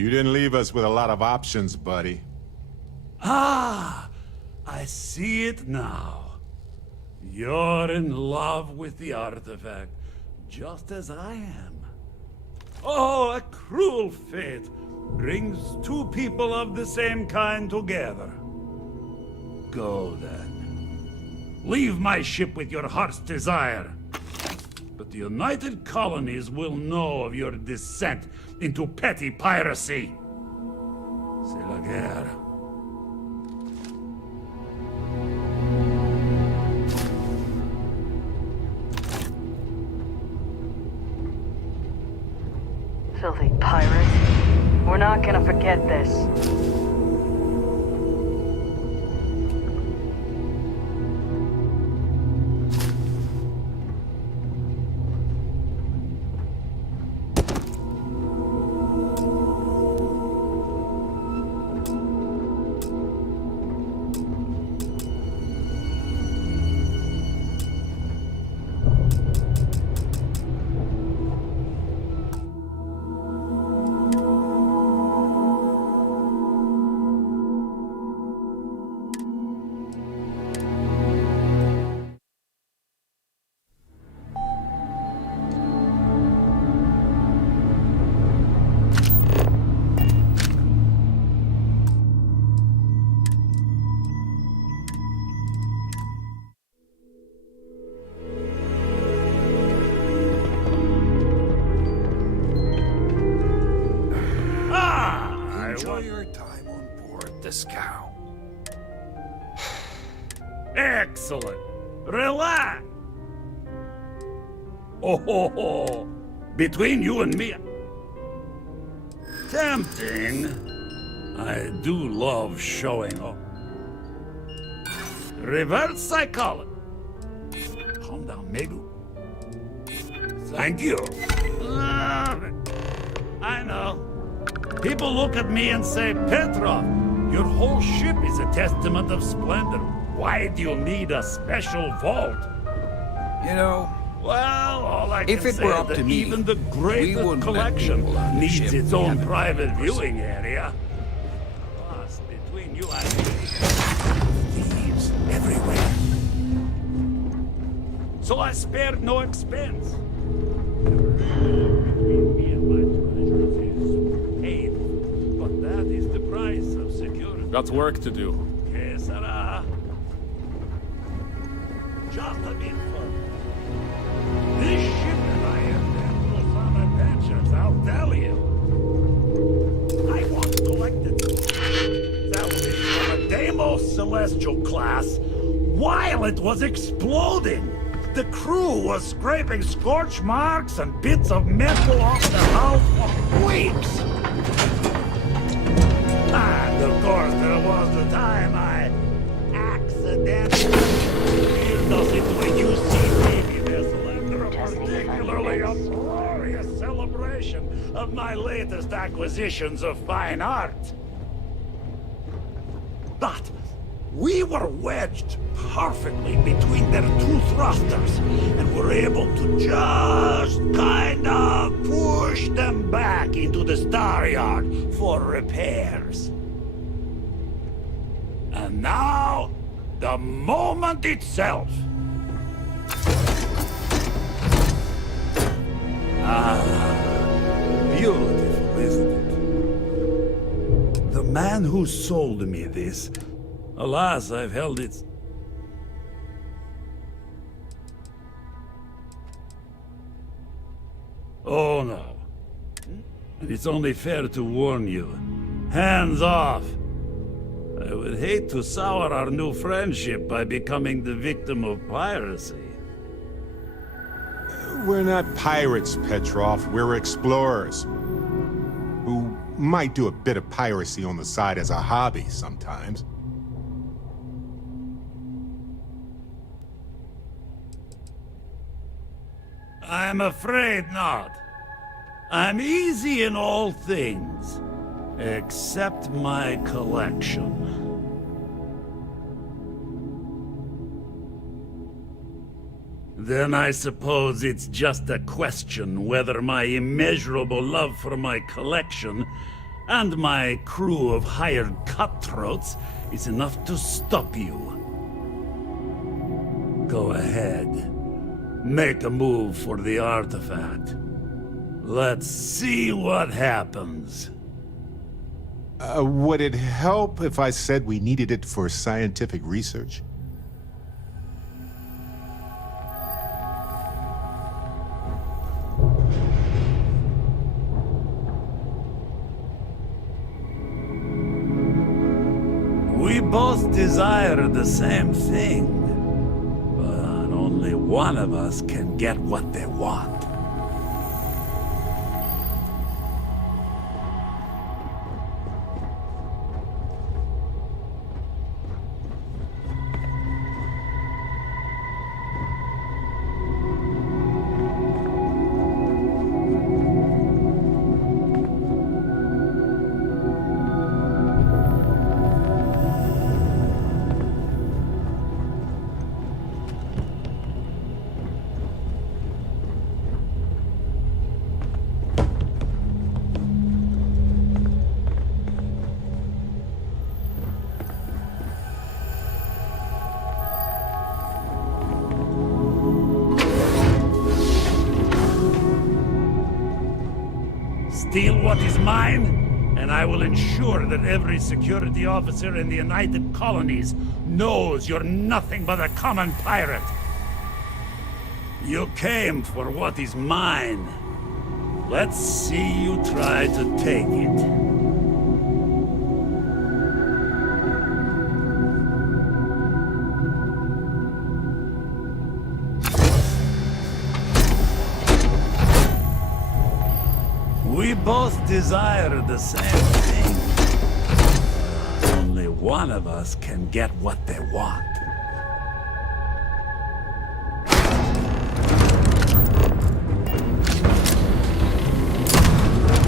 You didn't leave us with a lot of options, buddy. Ah, I see it now. You're in love with the artifact, just as I am. Oh, a cruel fate brings two people of the same kind together. Go then. Leave my ship with your heart's desire. But the United Colonies will know of your descent into petty piracy. C'est la guerre. Filthy pirates. We're not gonna forget this. the scow. Excellent. Relax. Oh, ho, ho. Between you and me, tempting. I do love showing off. Reverse psychology. Calm down, maybe. Thank you. I know. People look at me and say, Petrov, your whole ship is a testament of splendor. Why do you need a special vault? You know, well, all I can if it say were is up that to me, even the we greatest wouldn't let collection people on the needs ship its we own haven't private ever viewing seen. area. Plus, between you and me, thieves everywhere. So I spared no expense. Between me and my treasures is paid, but that is the price of security. Got work to do. Que sera? Just a bit further. This ship and I have been through some adventures, I'll tell you. I once collected salvage from a Deimos Celestial class while it was exploding. The crew was scraping scorch marks and bits of metal off the hull for weeks. And of course, there was the time I accidentally veered us into a UC Navy vessel after a particularly uproarious celebration of my latest acquisitions of fine art. But we were wedged perfectly between their two thrusters, and were able to just kind of push them back into the star yard for repairs. And now, the moment itself. Ah, beautiful, isn't it? The man who sold me this, alas, I've held it. Oh no. And it's only fair to warn you. Hands off! I would hate to sour our new friendship by becoming the victim of piracy. We're not pirates, Petrov. We're explorers. Who might do a bit of piracy on the side as a hobby sometimes. I'm afraid not. I'm easy in all things, except my collection. Then I suppose it's just a question whether my immeasurable love for my collection and my crew of hired cutthroats is enough to stop you. Go ahead. Make a move for the artifact. Let's see what happens. Would it help if I said we needed it for scientific research? We both desire the same thing, but only one of us can get what they want. Steal what is mine, and I will ensure that every security officer in the United Colonies knows you're nothing but a common pirate. You came for what is mine. Let's see you try to take it. We both desire the same thing. Only one of us can get what they want.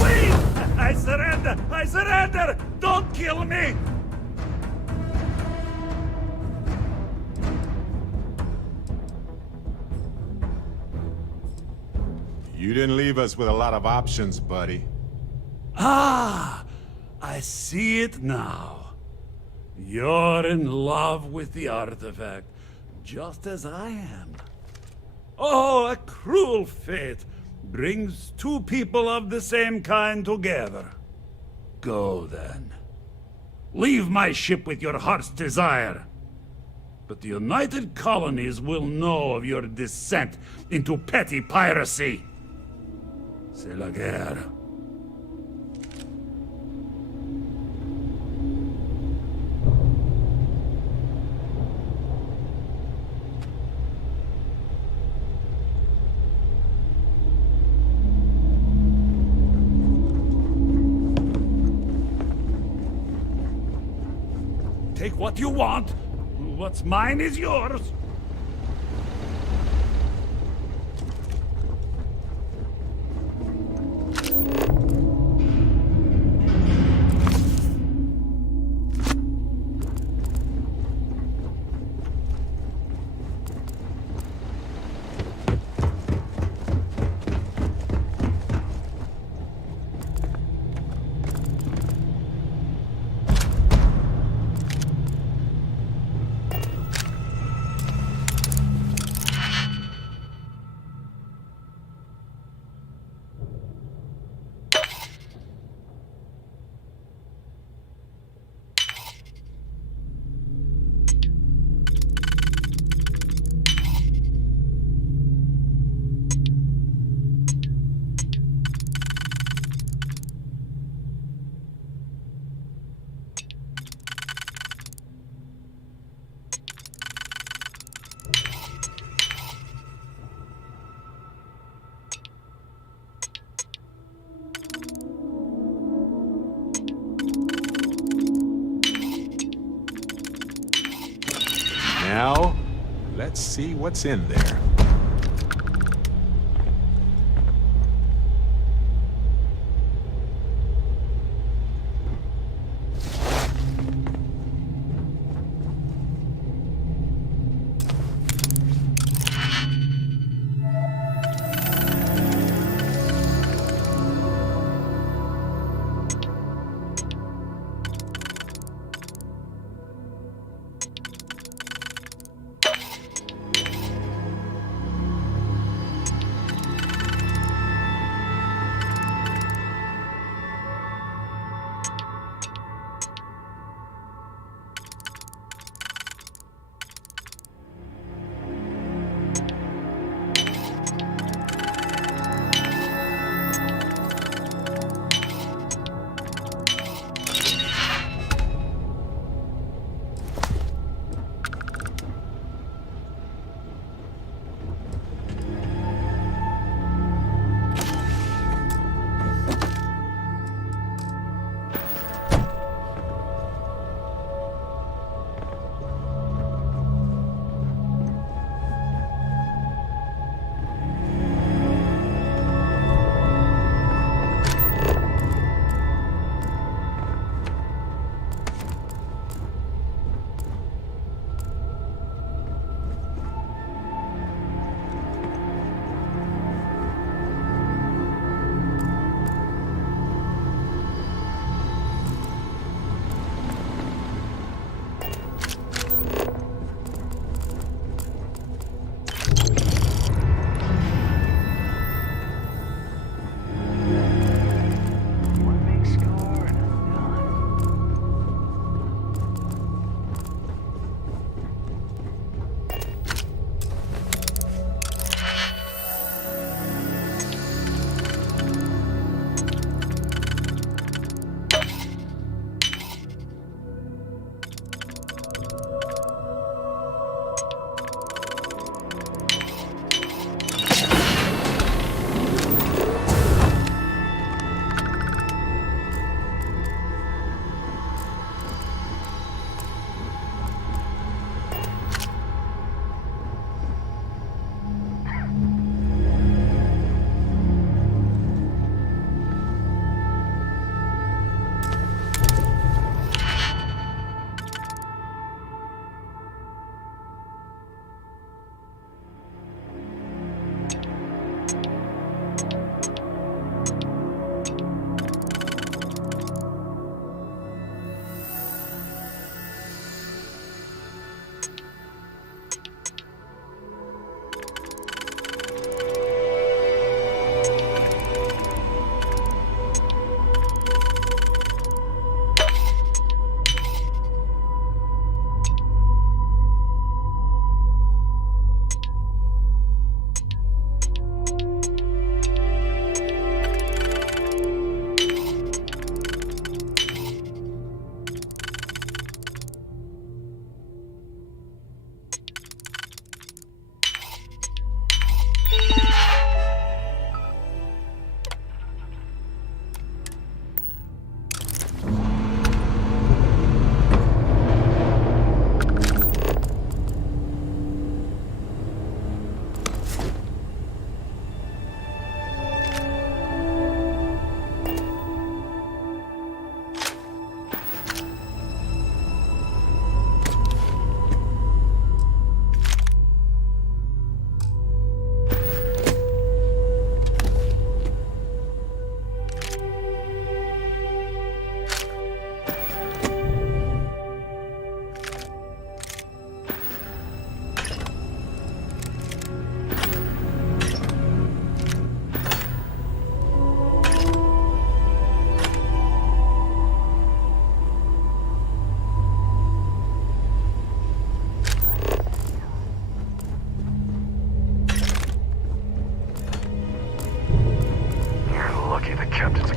Wait! I surrender! I surrender! Don't kill me! You didn't leave us with a lot of options, buddy. Ah! I see it now. You're in love with the artifact, just as I am. Oh, a cruel fate brings two people of the same kind together. Go then. Leave my ship with your heart's desire. But the United Colonies will know of your descent into petty piracy. C'est la guerre. Take what you want. What's mine is yours. Now, let's see what's in there.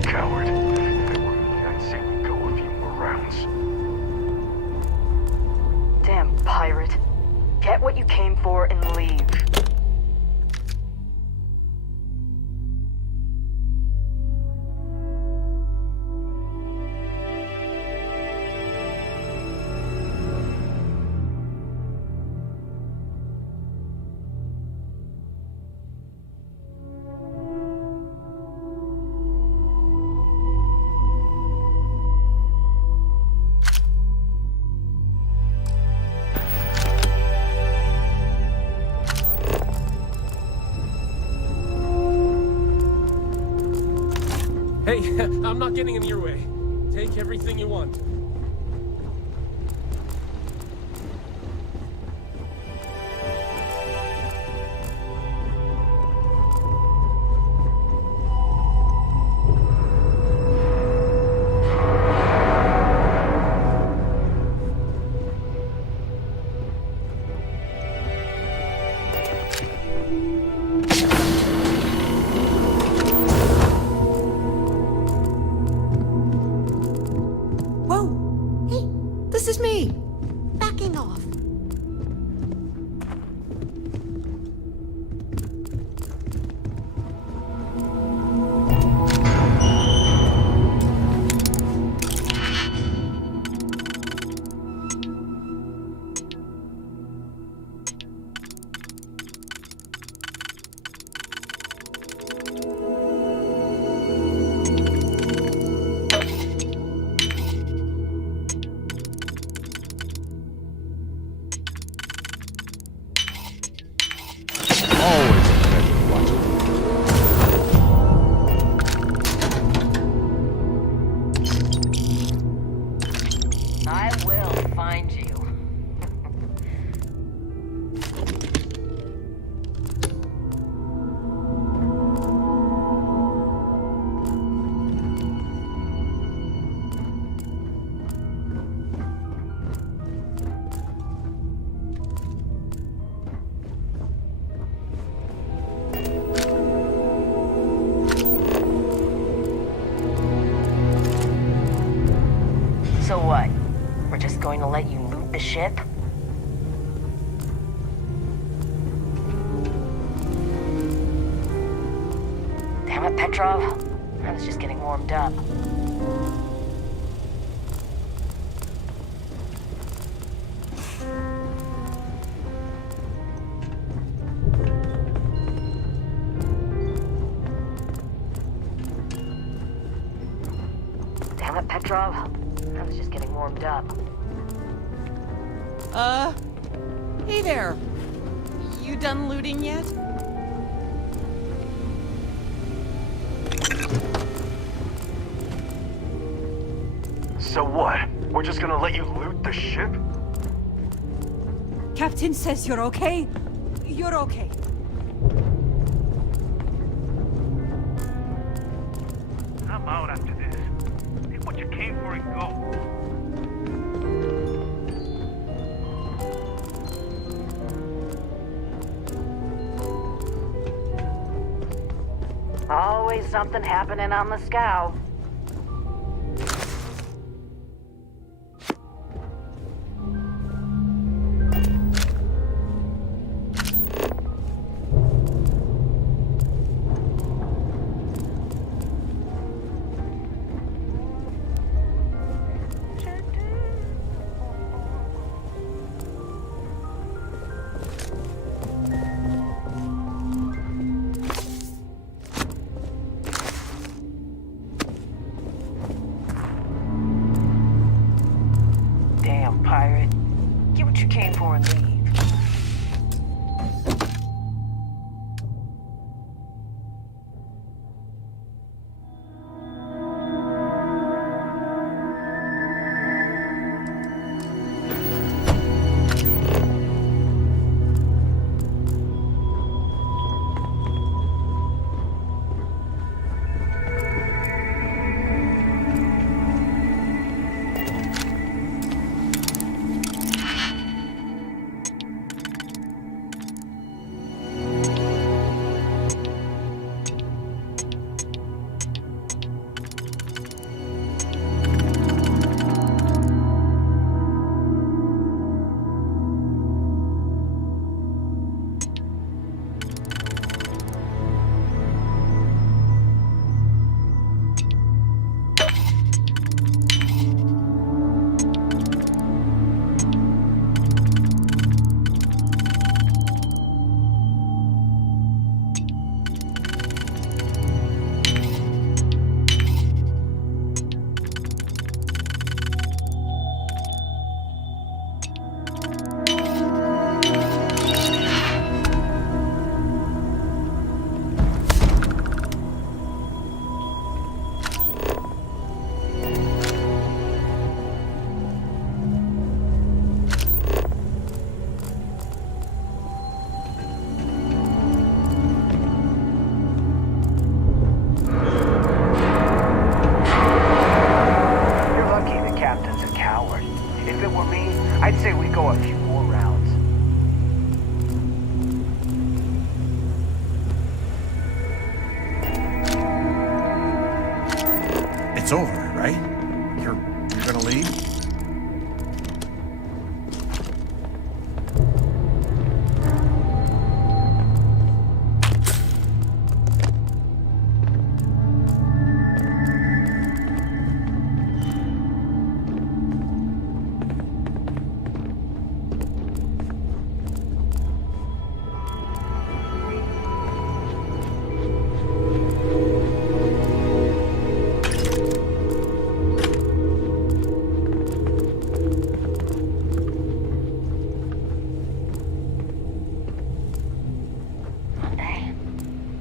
coward. If it were me, I'd say we go a few more rounds. Damn pirate. Get what you came for and leave. Hey, I'm not getting in your way. Take everything you want. This is me. Backing off. I will find you. So what? We're just going to let you loot the ship? Damn it, Petrov. I was just getting warmed up. Damn it, Petrov. I was just getting warmed up. Hey there. You done looting yet? So what? We're just gonna let you loot the ship? Captain says you're okay. You're okay. I'm out after this. Take what you came for and go. Always something happening on the scow. It's over, right? You're gonna leave?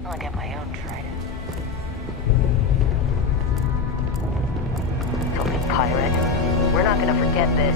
I'll get my own trident. Filthy pirate. We're not gonna forget this.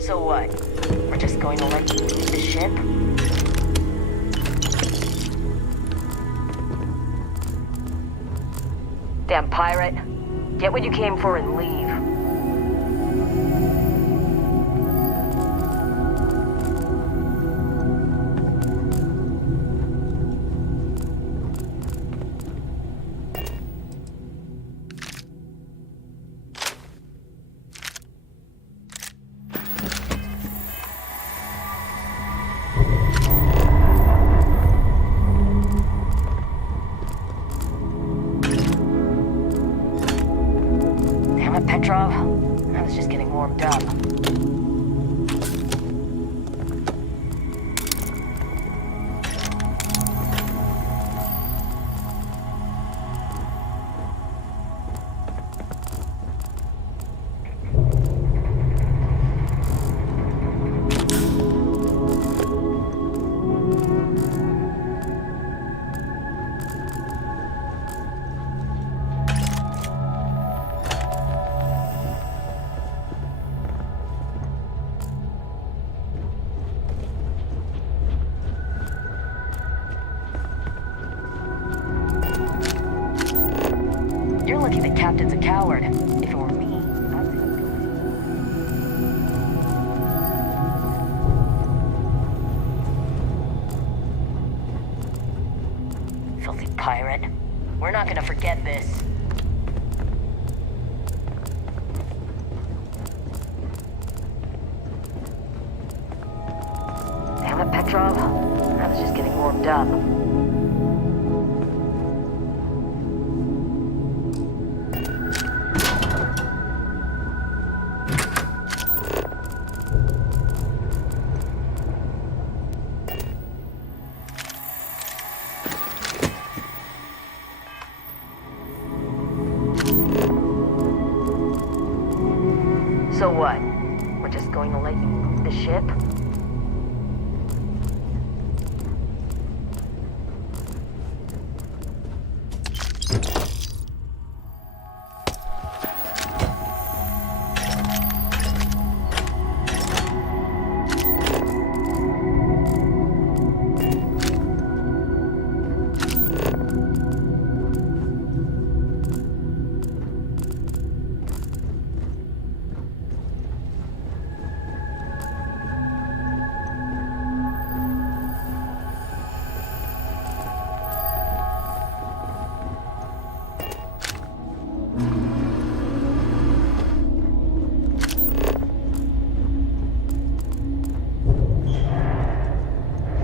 So what? We're just going to let you leave the ship? Damn pirate. Get what you came for and leave. Petrov, I was just getting warmed up. You're lucky the captain's a coward. If it were me, filthy pirate. We're not gonna forget this. Damn it, Petrov. I was just getting warmed up. So what? We're just going to let you loot the ship?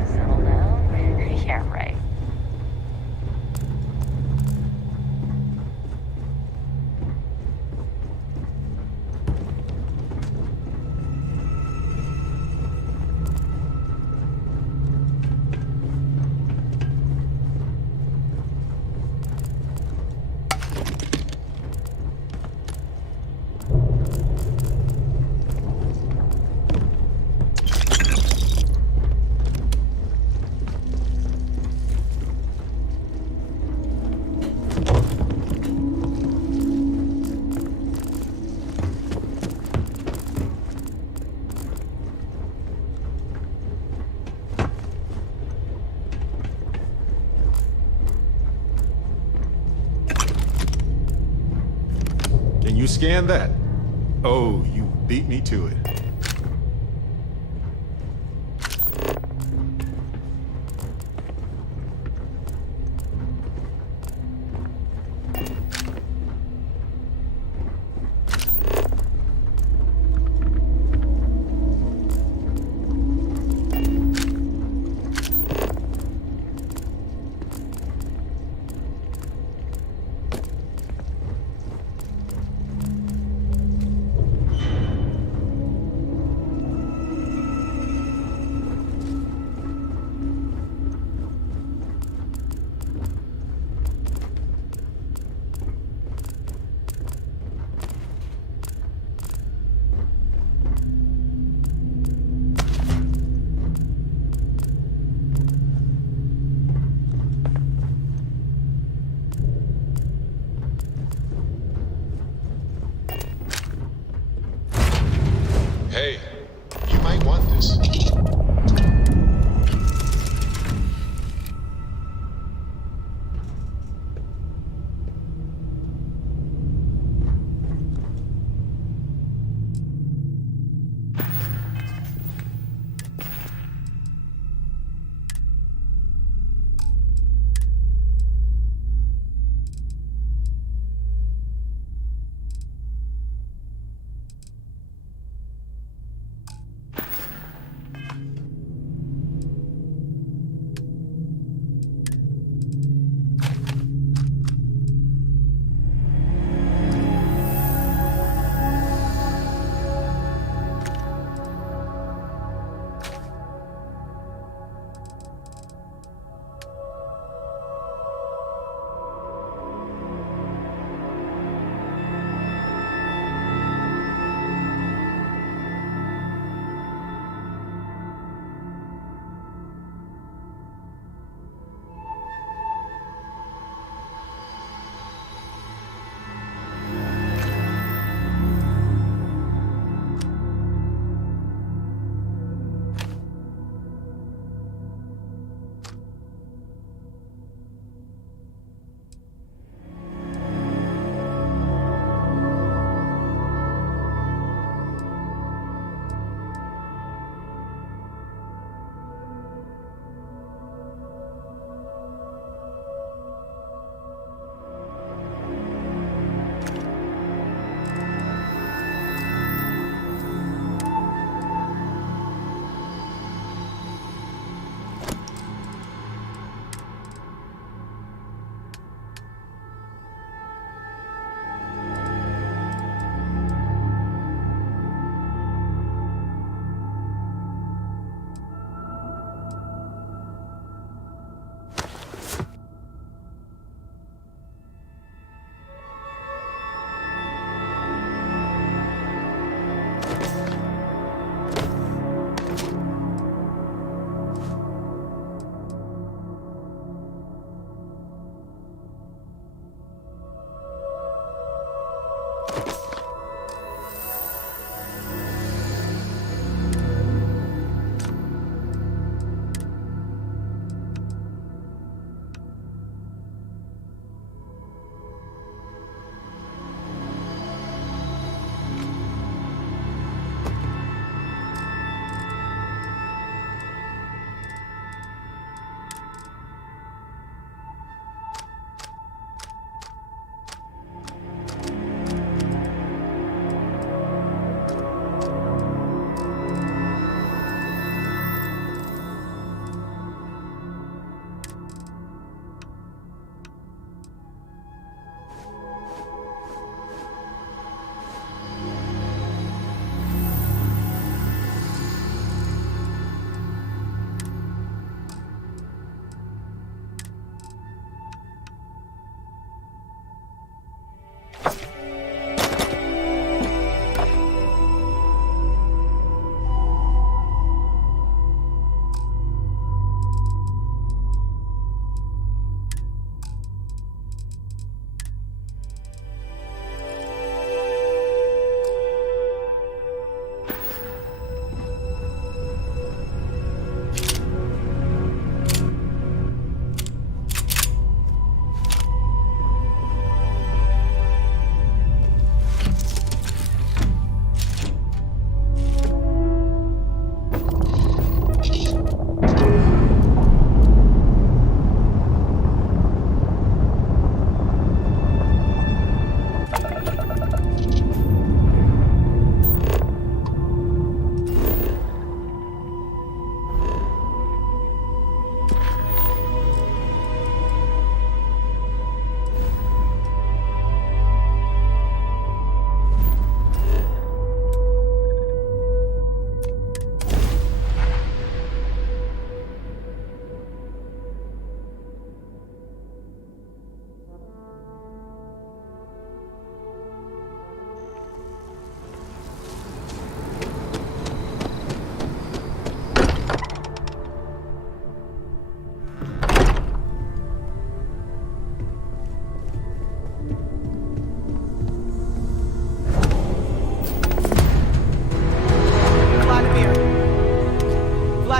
Settle down? Yeah, right. Can you scan that? Oh, you beat me to it. Hey, you might want this.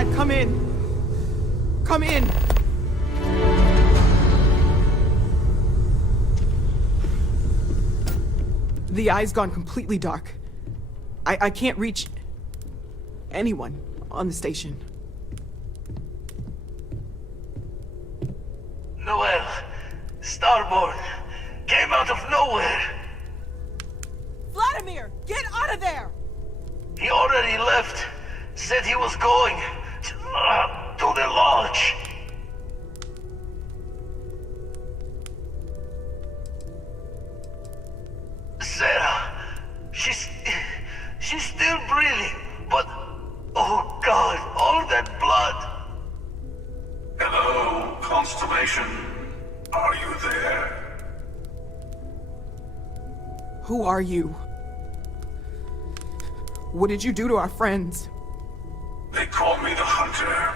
Dad, come in. Come in. The eye's gone completely dark. I can't reach anyone on the station. Noel, Starborn, came out of nowhere. Vladimir, get out of there! He already left. Said he was going to the lodge. Sarah, she's still breathing, but oh God, all that blood. Hello, Constellation. Are you there? Who are you? What did you do to our friends? They call me the Hunter.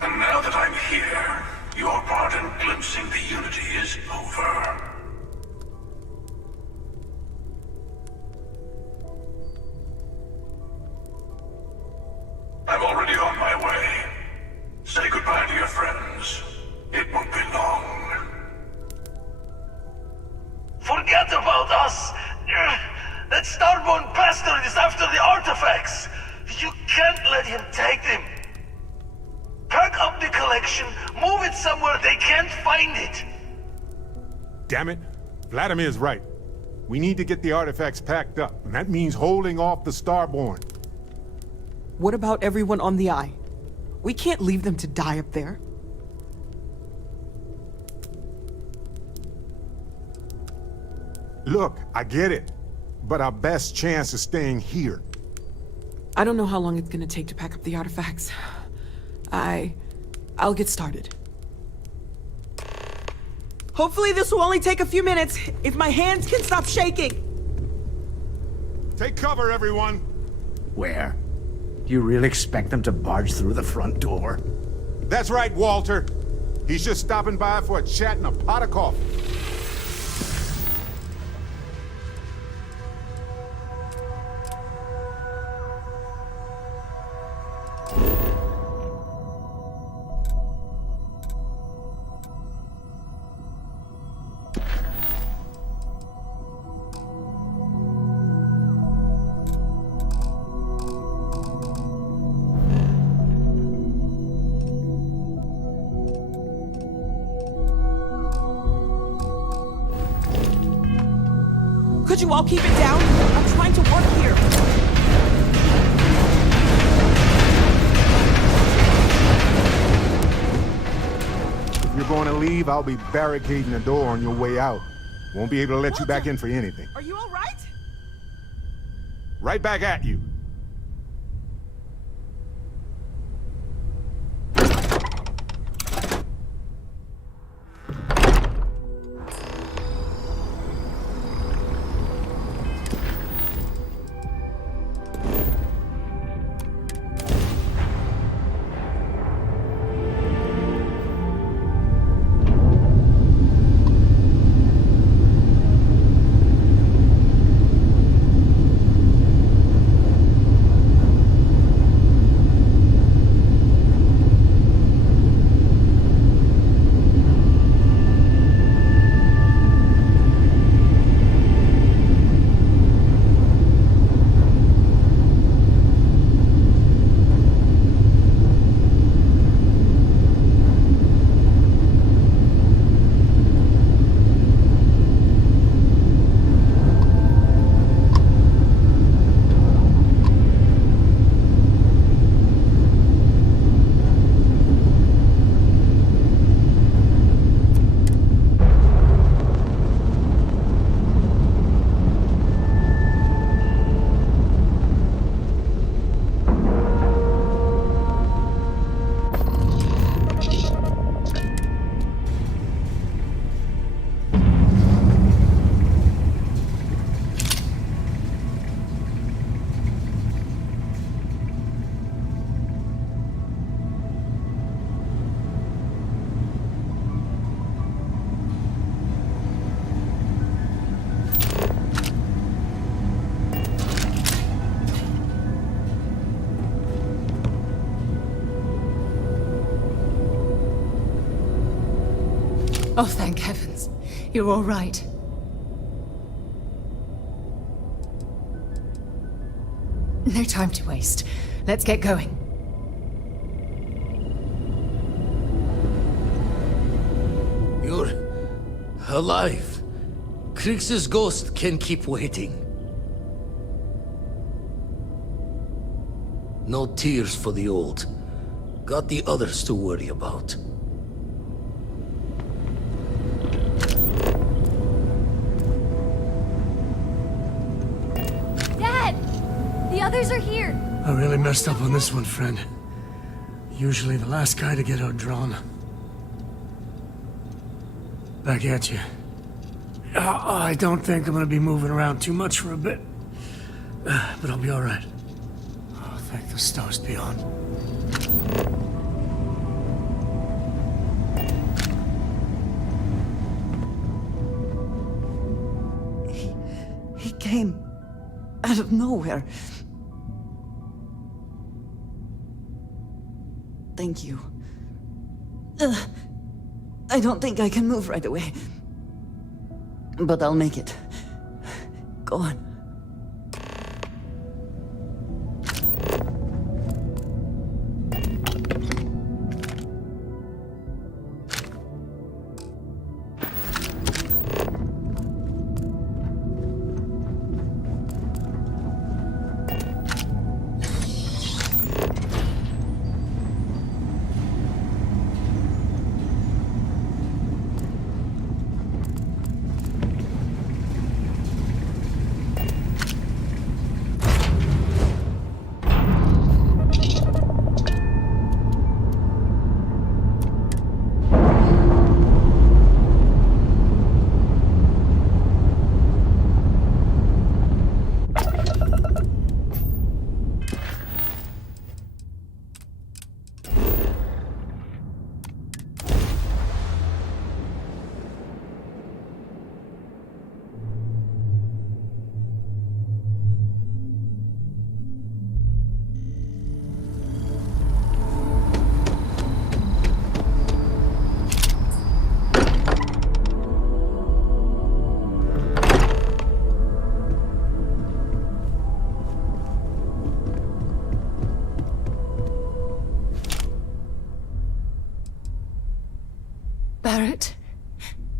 And now that I'm here, your part in glimpsing the Unity is over. I'm already on my way. Say goodbye to your friends. It won't be long. Forget about us! That Starborn bastard is after the artifacts! You can't let him take them! Pack up the collection, move it somewhere they can't find it! Damn it. Vladimir's right. We need to get the artifacts packed up, and that means holding off the Starborn. What about everyone on the Eye? We can't leave them to die up there. Look, I get it, but our best chance is staying here. I don't know how long it's gonna take to pack up the artifacts. I'll get started. Hopefully this will only take a few minutes, if my hands can stop shaking. Take cover, everyone. Where? Do you really expect them to barge through the front door? That's right, Walter. He's just stopping by for a chat and a pot of coffee. Could you all keep it down? I'm trying to work here. If you're going to leave, I'll be barricading the door on your way out. Won't be able to let you back in for anything. Are you all right? Right back at you. Oh, thank heavens. You're all right. No time to waste. Let's get going. You're alive. Krix's ghost can keep waiting. No tears for the old. Got the others to worry about. Dad! The others are here. I really messed up on this one, friend. Usually the last guy to get outdrawn. Back at you. I don't think I'm gonna be moving around too much for a bit. But I'll be alright. Oh, thank the stars beyond. He came out of nowhere. Thank you. I don't think I can move right away. But I'll make it. Go on.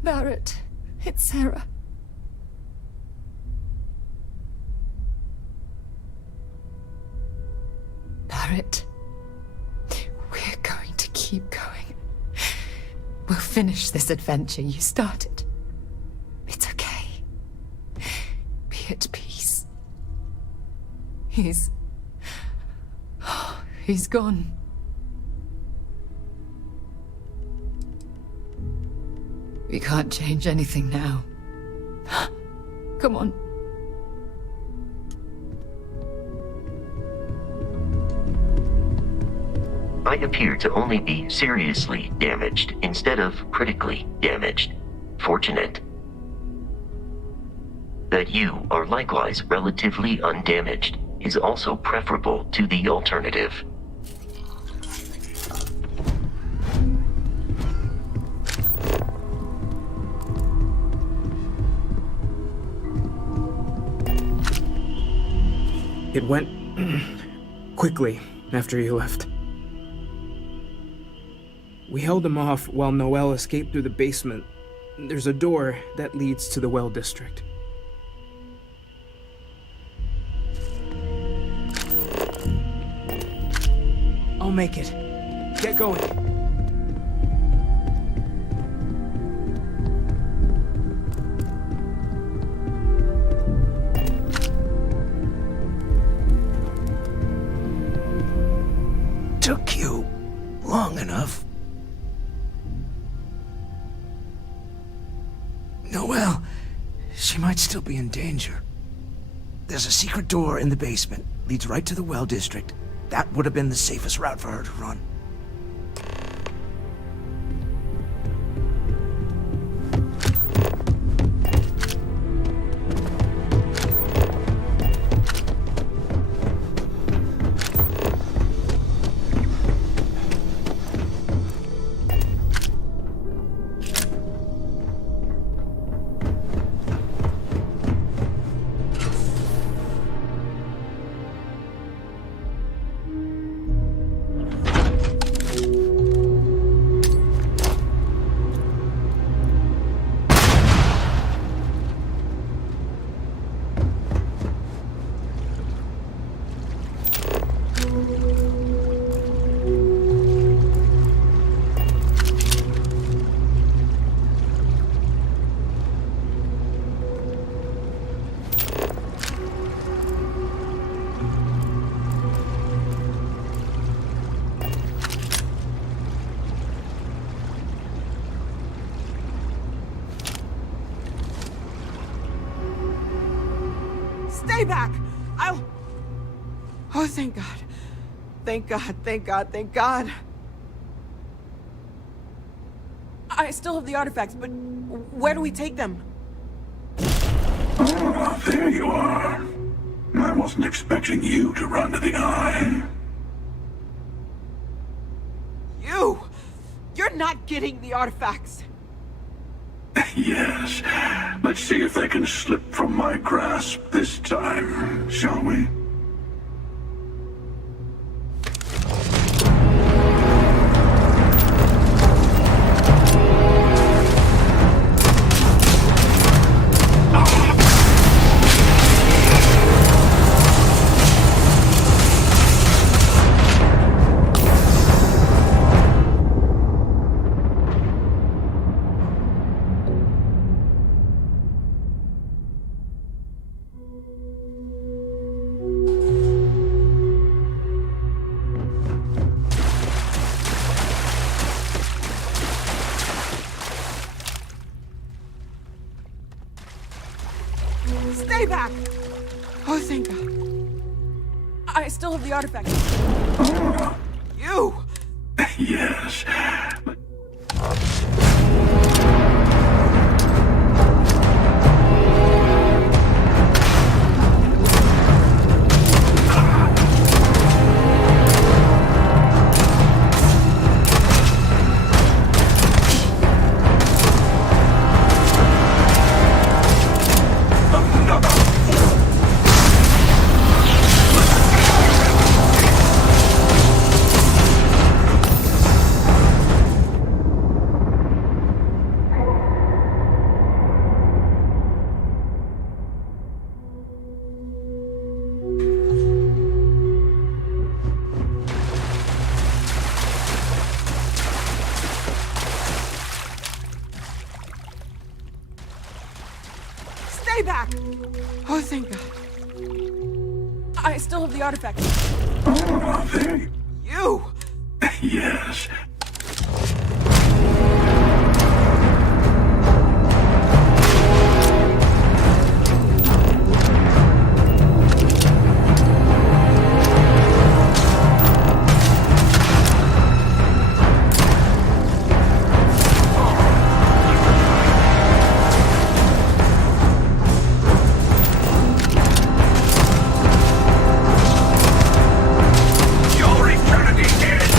Barrett, it's Sarah. Barrett, we're going to keep going. We'll finish this adventure you started. It's okay. Be at peace. He's gone. We can't change anything now. Come on. I appear to only be seriously damaged instead of critically damaged. Fortunate. That you are likewise relatively undamaged is also preferable to the alternative. It went quickly after you left. We held him off while Noel escaped through the basement. There's a door that leads to the well district. I'll make it. Get going. Took you long enough. Noelle, she might still be in danger. There's a secret door in the basement, leads right to the well district. That would have been the safest route for her to run. Stay back! I'll... Oh, thank God. Thank God, thank God, thank God. I still have the artifacts, but where do we take them? Ah, there you are. I wasn't expecting you to run to the eye. You! You're not getting the artifacts! Yes. Let's see if they can slip from my grasp this time, shall we? Stay back! Oh, thank God. I still have the artifacts. You! Yes. Stay back! Oh, thank God. I still have the artifacts. There. You! Yes. Your eternity is...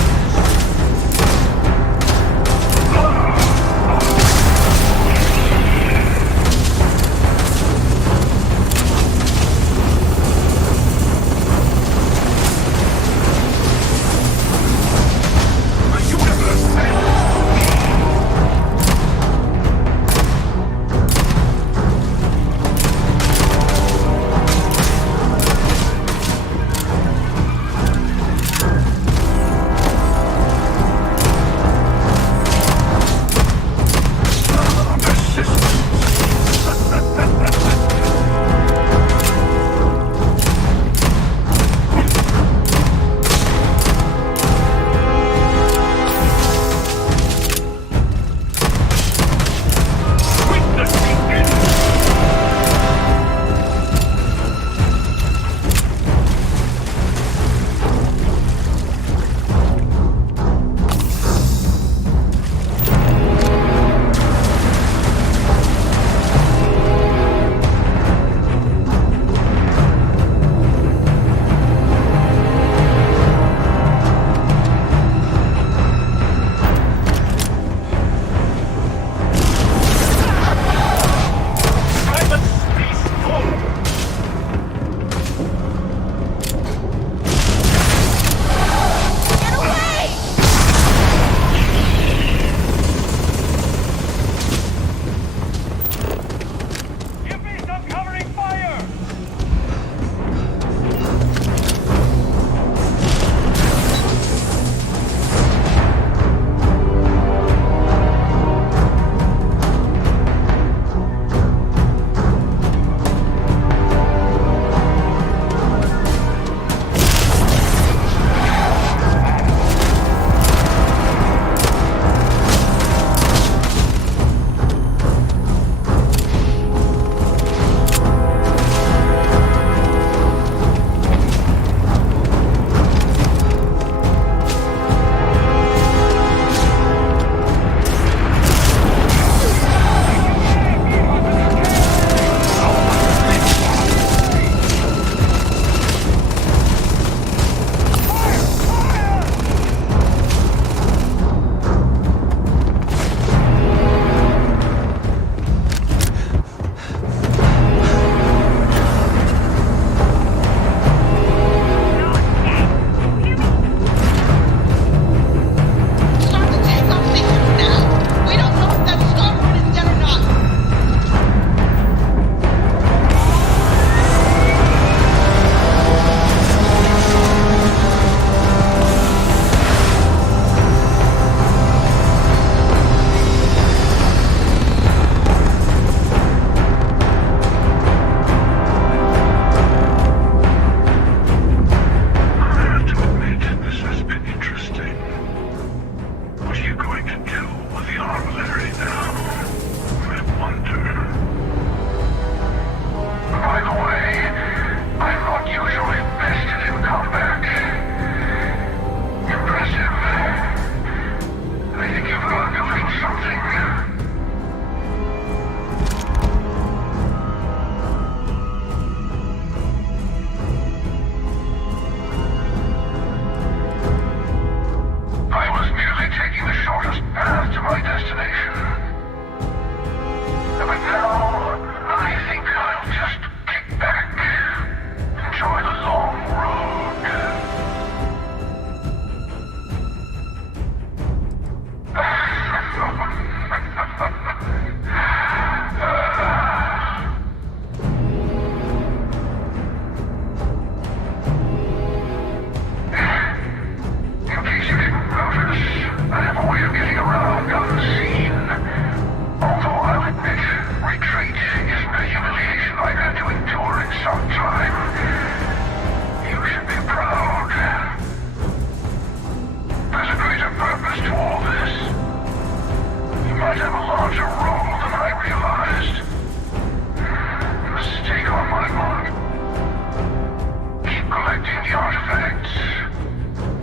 Perhaps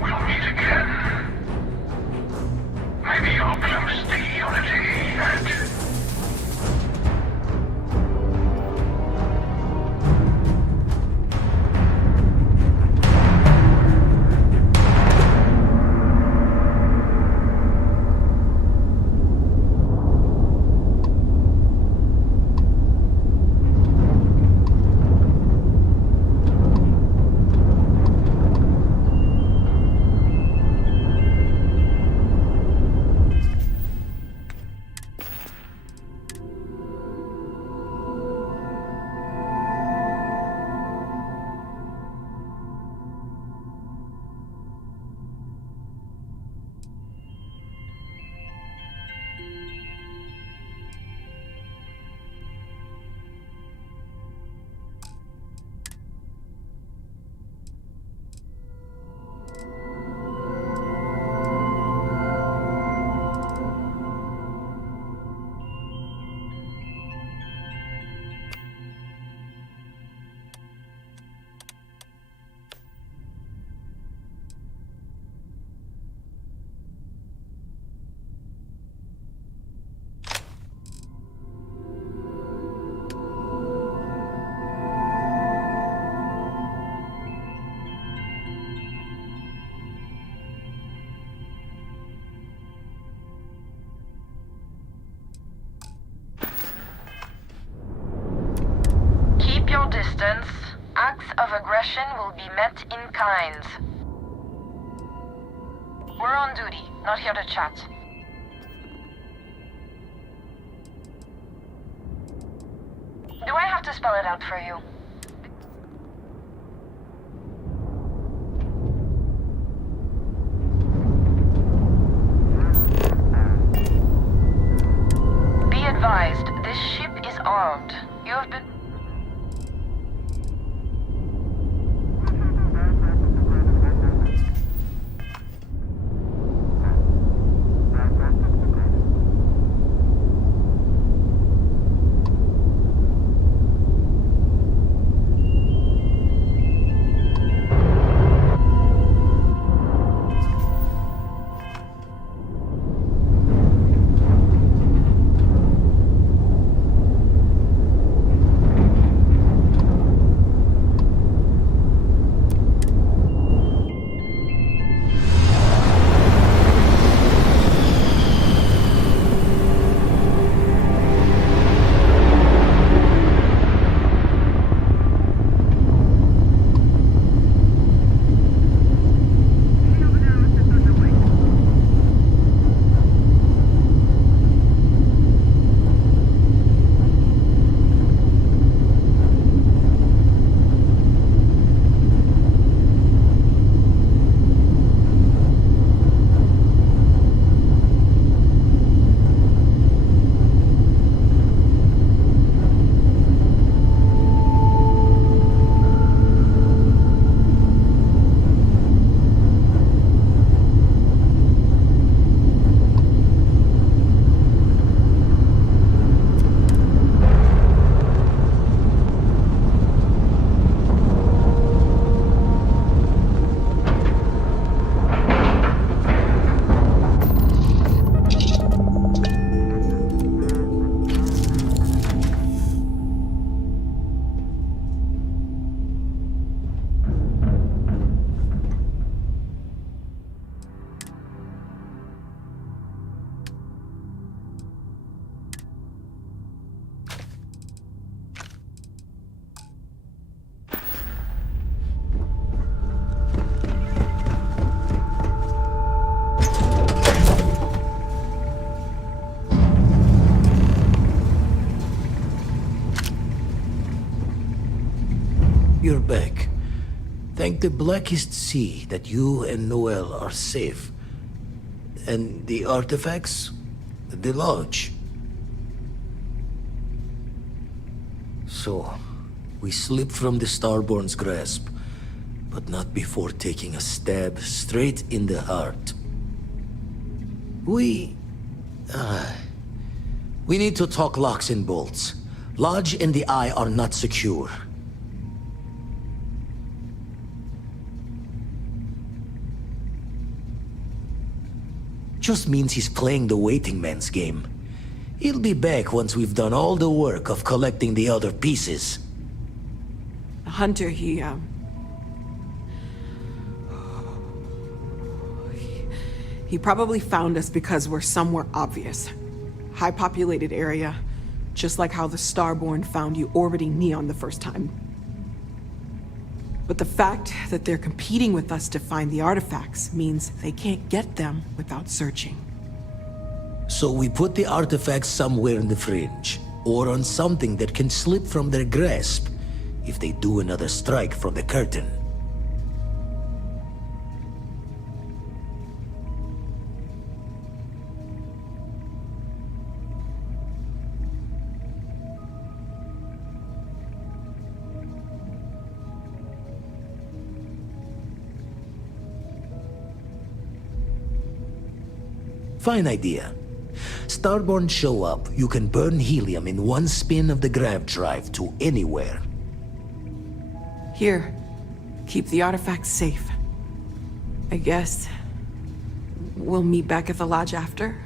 we'll meet again. Maybe you'll glimpse the unity that... Your distance. Acts of aggression will be met in kind. We're on duty, not here to chat. Do I have to spell it out for you? Be advised, this ship is armed. You have been... You're back. Thank the Blackest Sea that you and Noel are safe. And the artifacts? The lodge. So, we slipped from the Starborn's grasp, but not before taking a stab straight in the heart. We need to talk locks and bolts. Lodge and the Eye are not secure. Just means he's playing the waiting man's game. He'll be back once we've done all the work of collecting the other pieces. The hunter, he probably found us because we're somewhere obvious. High-populated area, just like how the Starborn found you orbiting Neon the first time. But the fact that they're competing with us to find the artifacts means they can't get them without searching. So we put the artifacts somewhere in the fringe, or on something that can slip from their grasp if they do another strike from the curtain. Fine idea. Starborn show up, you can burn helium in one spin of the grav drive to anywhere. Here, keep the artifacts safe. I guess we'll meet back at the lodge after.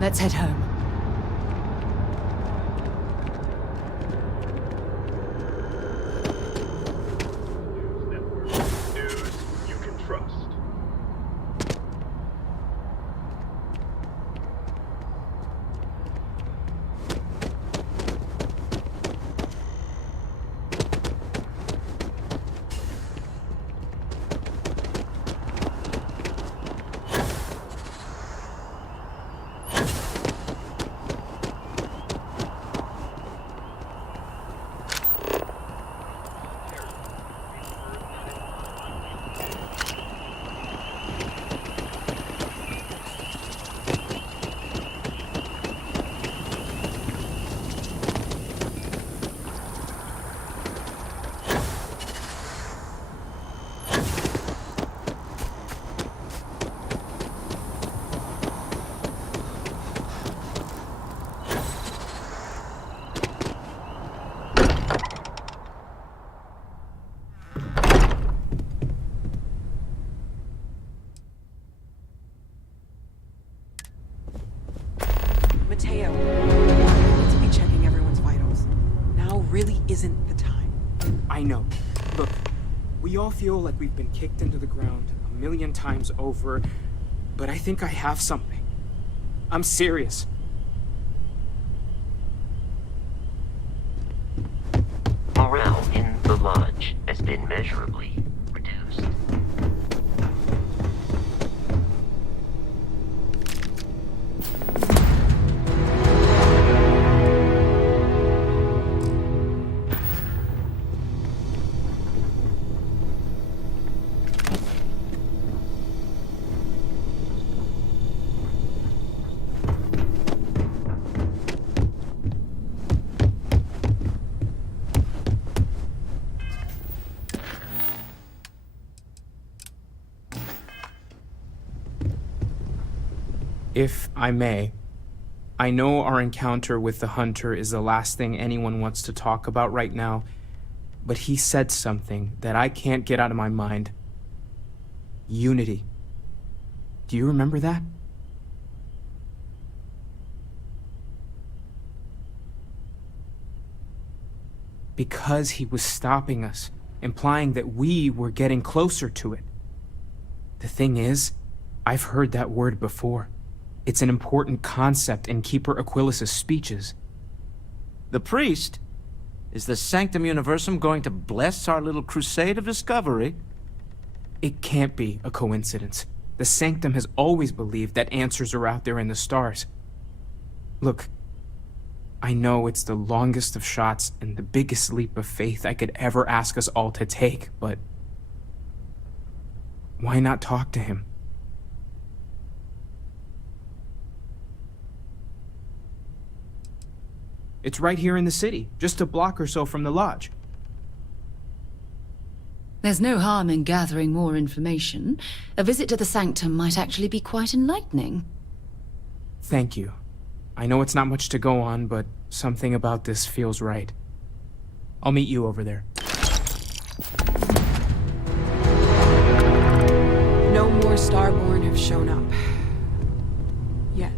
Let's head home. News you can trust. Mateo, we need to be checking everyone's vitals. Now really isn't the time. I know. Look, we all feel like we've been kicked into the ground a million times over, but I think I have something. I'm serious. Morale in the lodge has been measurably reduced. If I may, I know our encounter with the hunter is the last thing anyone wants to talk about right now, but he said something that I can't get out of my mind. Unity. Do you remember that? Because he was stopping us, implying that we were getting closer to it. The thing is, I've heard that word before. It's an important concept in Keeper Aquilas's speeches. The priest? Is the Sanctum Universum going to bless our little crusade of discovery? It can't be a coincidence. The Sanctum has always believed that answers are out there in the stars. Look, I know it's the longest of shots and the biggest leap of faith I could ever ask us all to take, but why not talk to him? It's right here in the city, just a block or so from the lodge. There's no harm in gathering more information. A visit to the Sanctum might actually be quite enlightening. Thank you. I know it's not much to go on, but something about this feels right. I'll meet you over there. No more Starborn have shown up. Yet.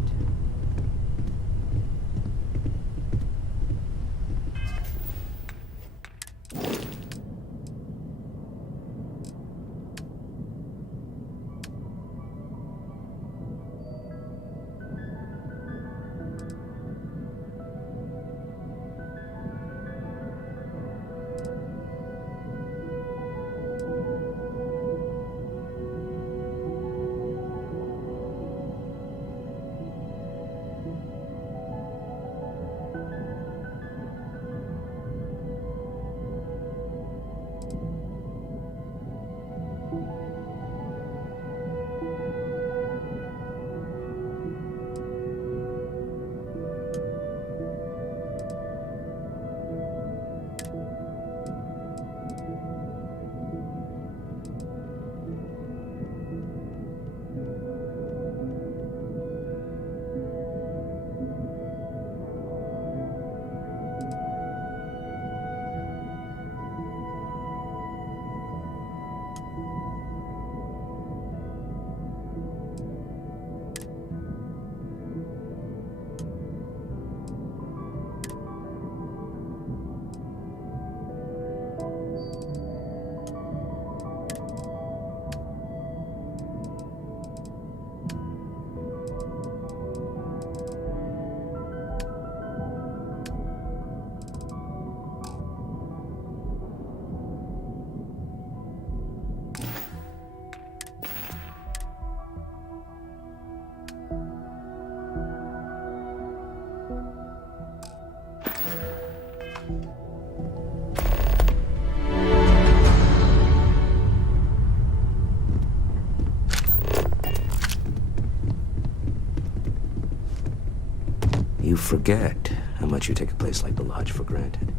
forget how much you take a place like the Lodge for granted.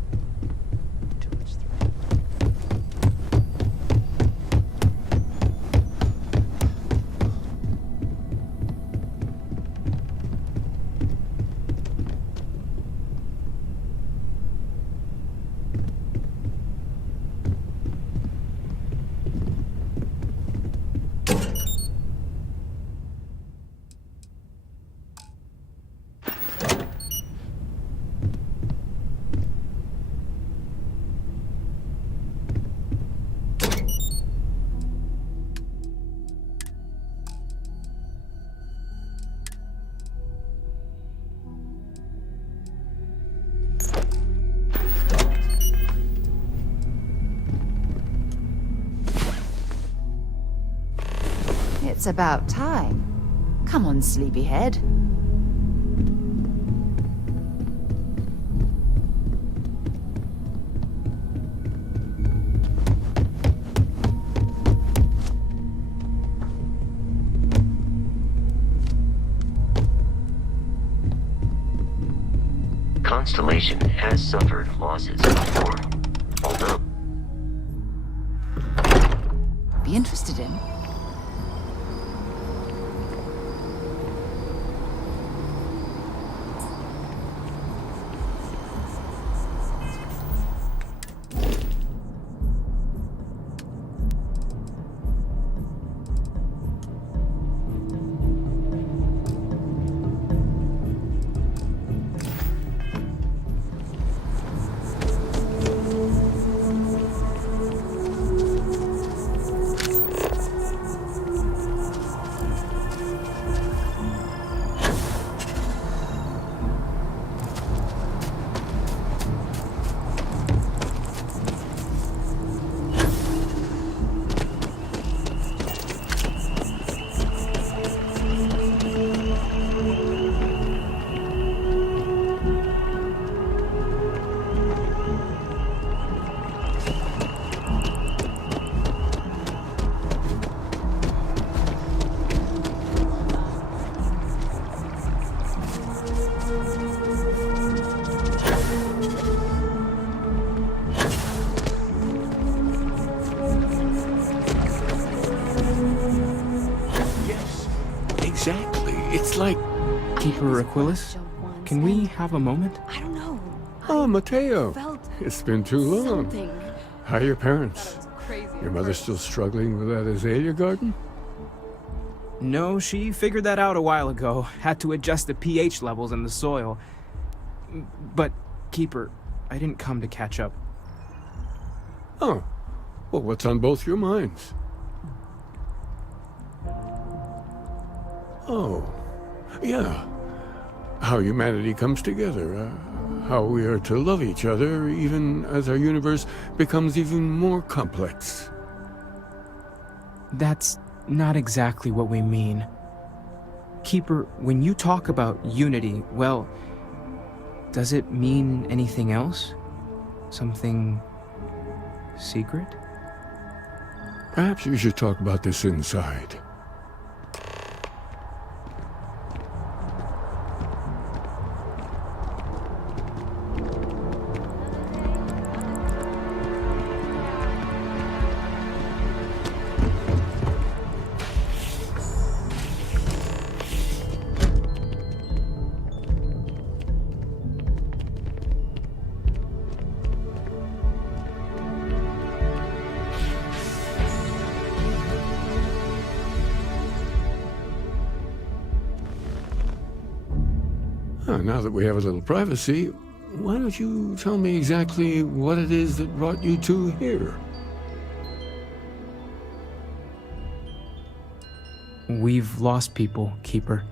It's about time. Come on, sleepyhead. Constellation has suffered losses before, although... Be interested in. Exactly. It's like... Keeper Aquilus, can we have a moment? I don't know. Oh, Mateo. Felt It's been too long. something. How are your parents? That was crazy. Your mother still struggling with that azalea garden? No, she figured that out a while ago. Had to adjust the pH levels in the soil. But, Keeper, I didn't come to catch up. Oh. Well, what's on both your minds? Oh. Yeah. How humanity comes together. How we are to love each other even as our universe becomes even more complex. That's not exactly what we mean. Keeper, when you talk about unity, well, does it mean anything else? Something secret? Perhaps we should talk about this inside. Now that we have a little privacy, why don't you tell me exactly what it is that brought you two here? We've lost people, Keeper.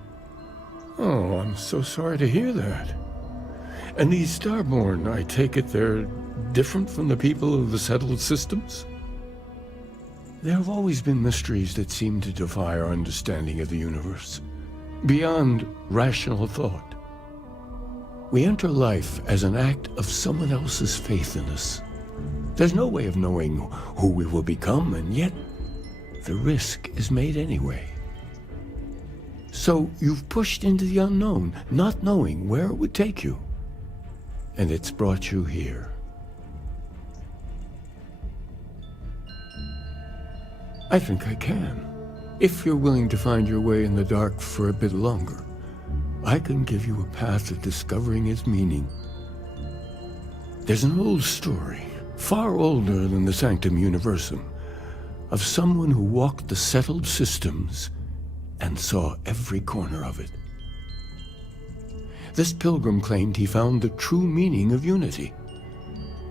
Oh, I'm so sorry to hear that. And these Starborn, I take it they're different from the people of the settled systems? There have always been mysteries that seem to defy our understanding of the universe, beyond rational thought. We enter life as an act of someone else's faith in us. There's no way of knowing who we will become, and yet the risk is made anyway. So you've pushed into the unknown, not knowing where it would take you. And it's brought you here. I think I can. If you're willing to find your way in the dark for a bit longer, I can give you a path of discovering its meaning. There's an old story, far older than the Sanctum Universum, of someone who walked the settled systems and saw every corner of it. This pilgrim claimed he found the true meaning of unity.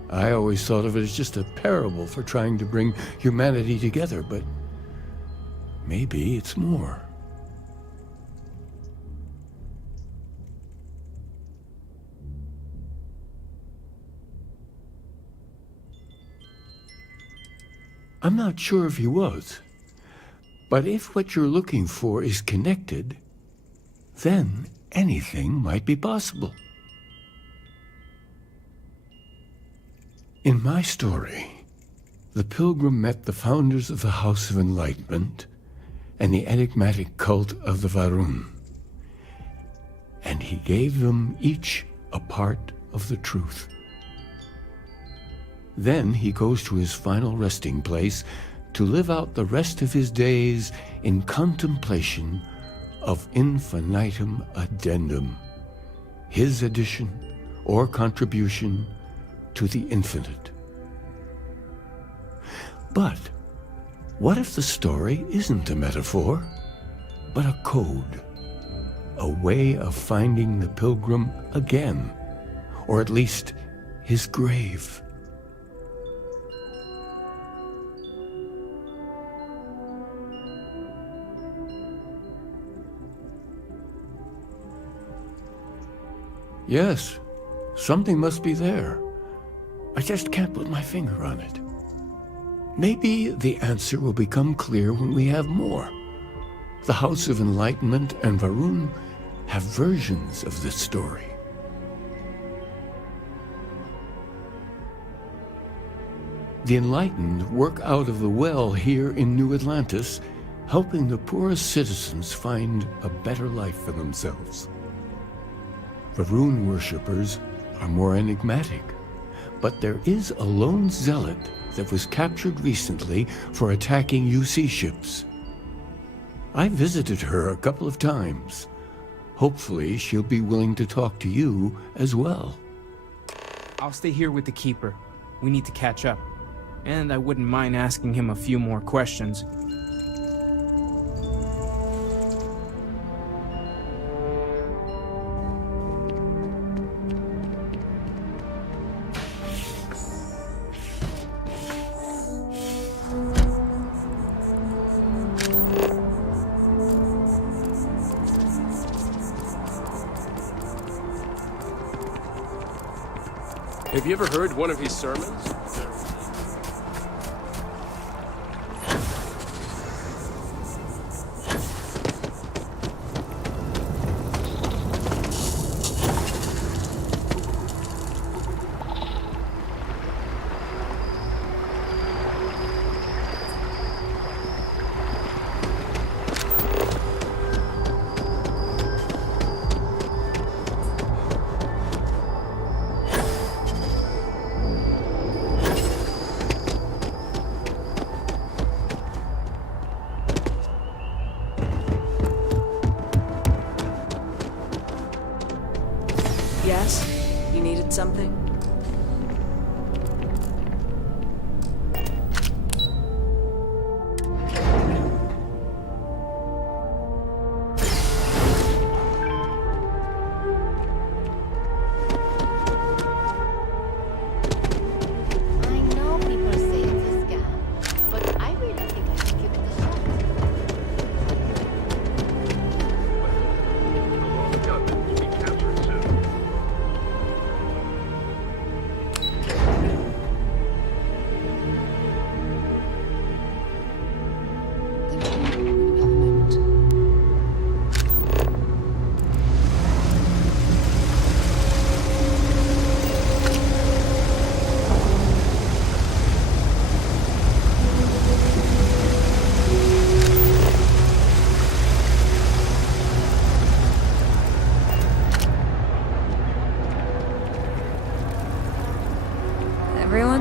I always thought of it as just a parable for trying to bring humanity together, but maybe it's more. I'm not sure if he was, but if what you're looking for is connected, then anything might be possible. In my story, the pilgrim met the founders of the House of Enlightenment and the enigmatic cult of the Varun, and he gave them each a part of the truth. Then he goes to his final resting place to live out the rest of his days in contemplation of infinitum addendum, his addition or contribution to the infinite. But what if the story isn't a metaphor, but a code, a way of finding the pilgrim again, or at least his grave? Yes, something must be there. I just can't put my finger on it. Maybe the answer will become clear when we have more. The House of Enlightenment and Varun have versions of this story. The Enlightened work out of the well here in New Atlantis, helping the poorest citizens find a better life for themselves. Varun worshippers are more enigmatic, but there is a lone zealot that was captured recently for attacking UC ships. I visited her a couple of times. Hopefully she'll be willing to talk to you as well. I'll stay here with the Keeper. We need to catch up. And I wouldn't mind asking him a few more questions. Have you ever heard one of his sermons? Yes? You needed something?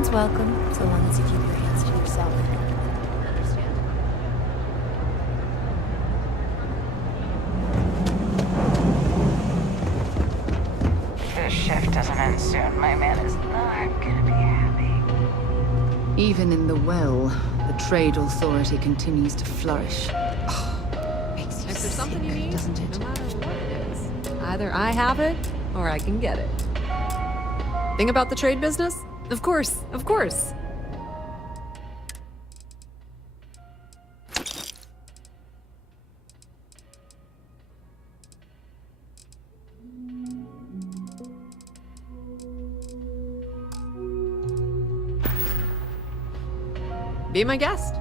Everyone's welcome, so long as you keep your hands to yourself. Understand? If this shift doesn't end soon, my man is not gonna be happy. Even in the well, the trade authority continues to flourish. Makes you If there's something you sick, need, doesn't it? no matter what it is, either I have it or I can get it. Thing about the trade business? Of course, of course. Be my guest.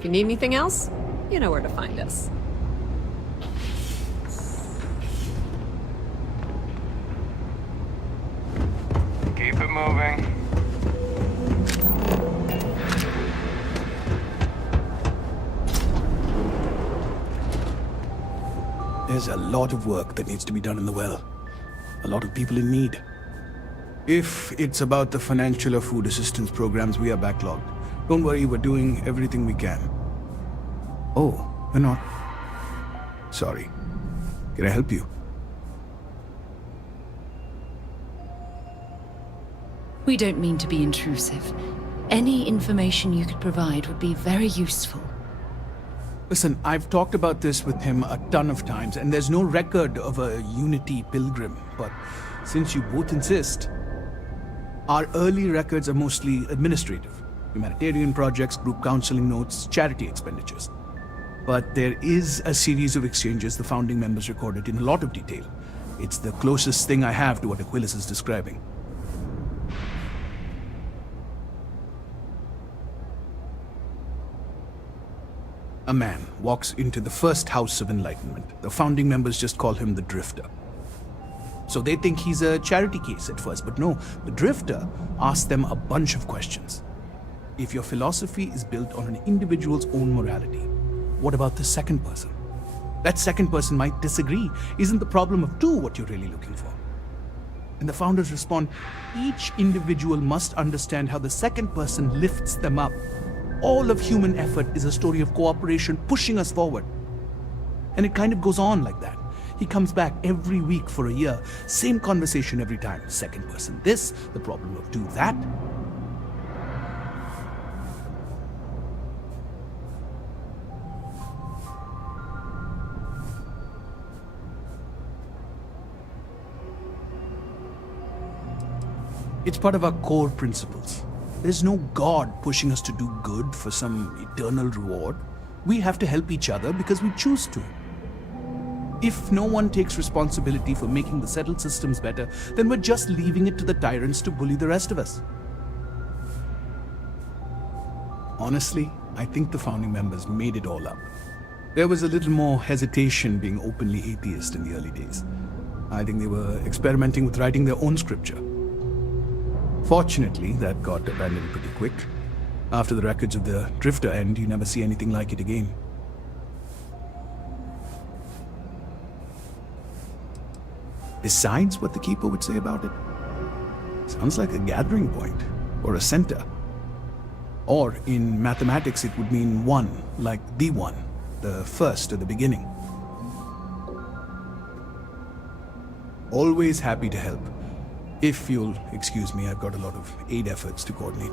If you need anything else, you know where to find us. Keep it moving. There's a lot of work that needs to be done in the well. A lot of people in need. If it's about the financial or food assistance programs, we are backlogged. Don't worry, we're doing everything we can. Oh, we're not. Sorry. Can I help you? We don't mean to be intrusive. Any information you could provide would be very useful. Listen, I've talked about this with him a ton of times, and there's no record of a Unity pilgrim. But since you both insist, our early records are mostly administrative. Humanitarian projects, group counseling notes, charity expenditures. But there is a series of exchanges the founding members recorded in a lot of detail. It's the closest thing I have to what Aquilas is describing. A man walks into the first house of enlightenment. The founding members just call him the Drifter. So they think he's a charity case at first, but no, the Drifter asks them a bunch of questions. If your philosophy is built on an individual's own morality, what about the second person? That second person might disagree. Isn't the problem of two what you're really looking for? And the founders respond, each individual must understand how the second person lifts them up. All of human effort is a story of cooperation pushing us forward. And it kind of goes on like that. He comes back every week for a year. Same conversation every time. Second person this, the problem of two that. It's part of our core principles. There's no God pushing us to do good for some eternal reward. We have to help each other because we choose to. If no one takes responsibility for making the settled systems better, then we're just leaving it to the tyrants to bully the rest of us. Honestly, I think the founding members made it all up. There was a little more hesitation being openly atheist in the early days. I think they were experimenting with writing their own scripture. Fortunately, that got abandoned pretty quick. After the records of the Drifter end, you never see anything like it again. Besides what the Keeper would say about it, sounds like a gathering point, or a center. Or in mathematics, it would mean one, like the one, the first at the beginning. Always happy to help. If you'll excuse me, I've got a lot of aid efforts to coordinate.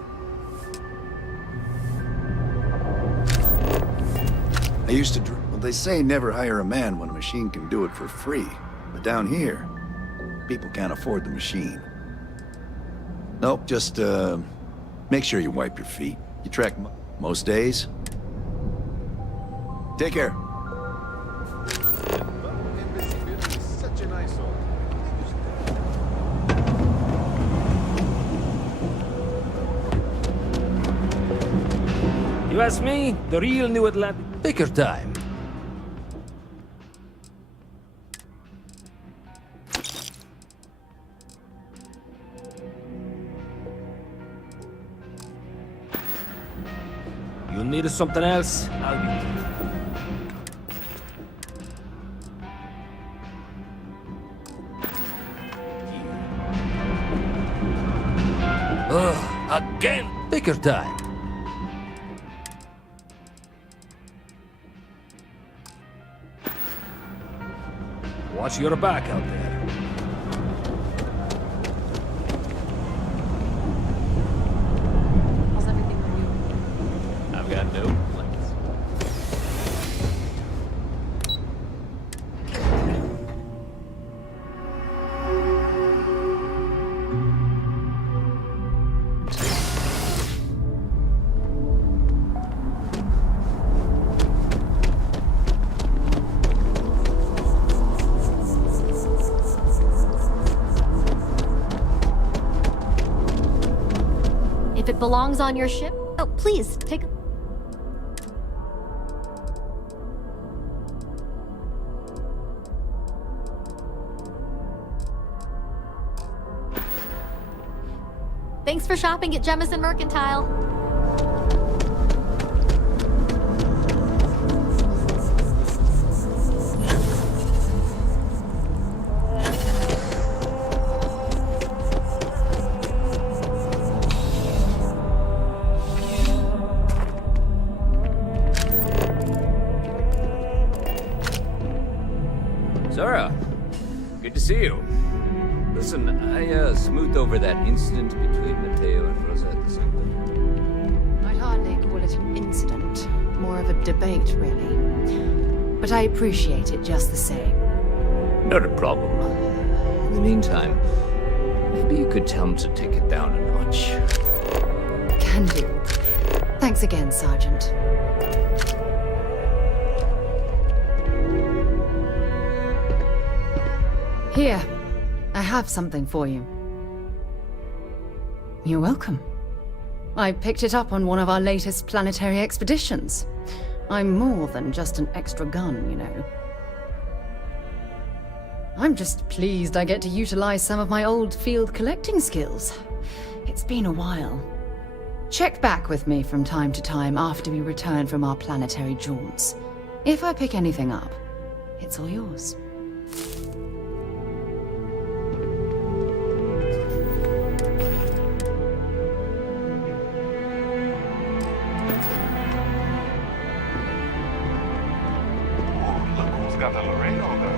I used to well, they say never hire a man when a machine can do it for free. But down here, people can't afford the machine. Nope, just, make sure you wipe your feet. You trek most days. Take care. Such a nice old. You ask me, the real New Atlantis. Take your time. You need something else? I'll be. Again! Take your time. Watch your back out there. How's everything with you? I've got no plans. If it belongs on your ship, oh, please, take a... Thanks for shopping at Jemison Mercantile. Zara, good to see you. Listen, I smoothed over that incident between Mateo and Rosetta this evening. I'd hardly call it an incident, more of a debate, really. But I appreciate it just the same. Not a problem. In the meantime, maybe you could tell him to take it down a notch. Can do. Thanks again, Sergeant. Here, I have something for you. You're welcome. I picked it up on one of our latest planetary expeditions. I'm more than just an extra gun, you know. I'm just pleased I get to utilize some of my old field collecting skills. It's been a while. Check back with me from time to time after we return from our planetary jaunts. If I pick anything up, it's all yours. Got the Laredo gun.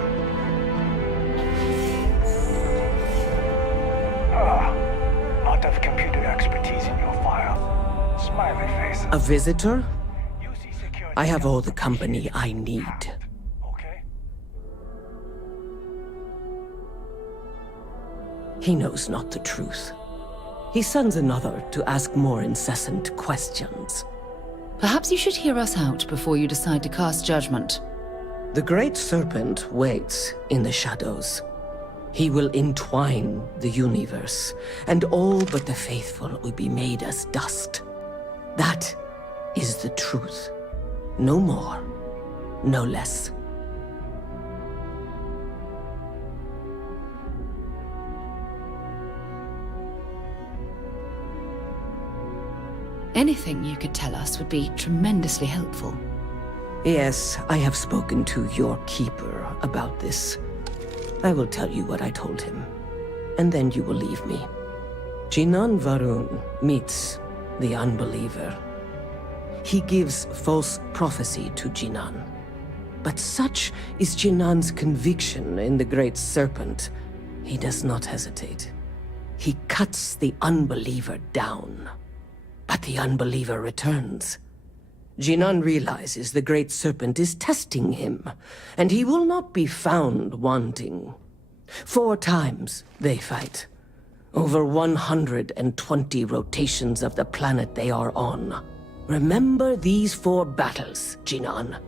Lot of computer expertise in your file. Smiley face. A visitor? I have all the company I need. He knows not the truth. He sends another to ask more incessant questions. Perhaps you should hear us out before you decide to cast judgment. The Great Serpent waits in the shadows. He will entwine the universe, and all but the faithful will be made as dust. That is the truth. No more, no less. Anything you could tell us would be tremendously helpful. Yes, I have spoken to your keeper about this. I will tell you what I told him, and then you will leave me. Jinan Varun meets the unbeliever. He gives false prophecy to Jinan. But such is Jinan's conviction in the Great Serpent, he does not hesitate. He cuts the unbeliever down. But the unbeliever returns. Jinan realizes the Great Serpent is testing him, and he will not be found wanting. 4 times they fight. Over 120 rotations of the planet they are on. Remember these 4 battles, Jinan,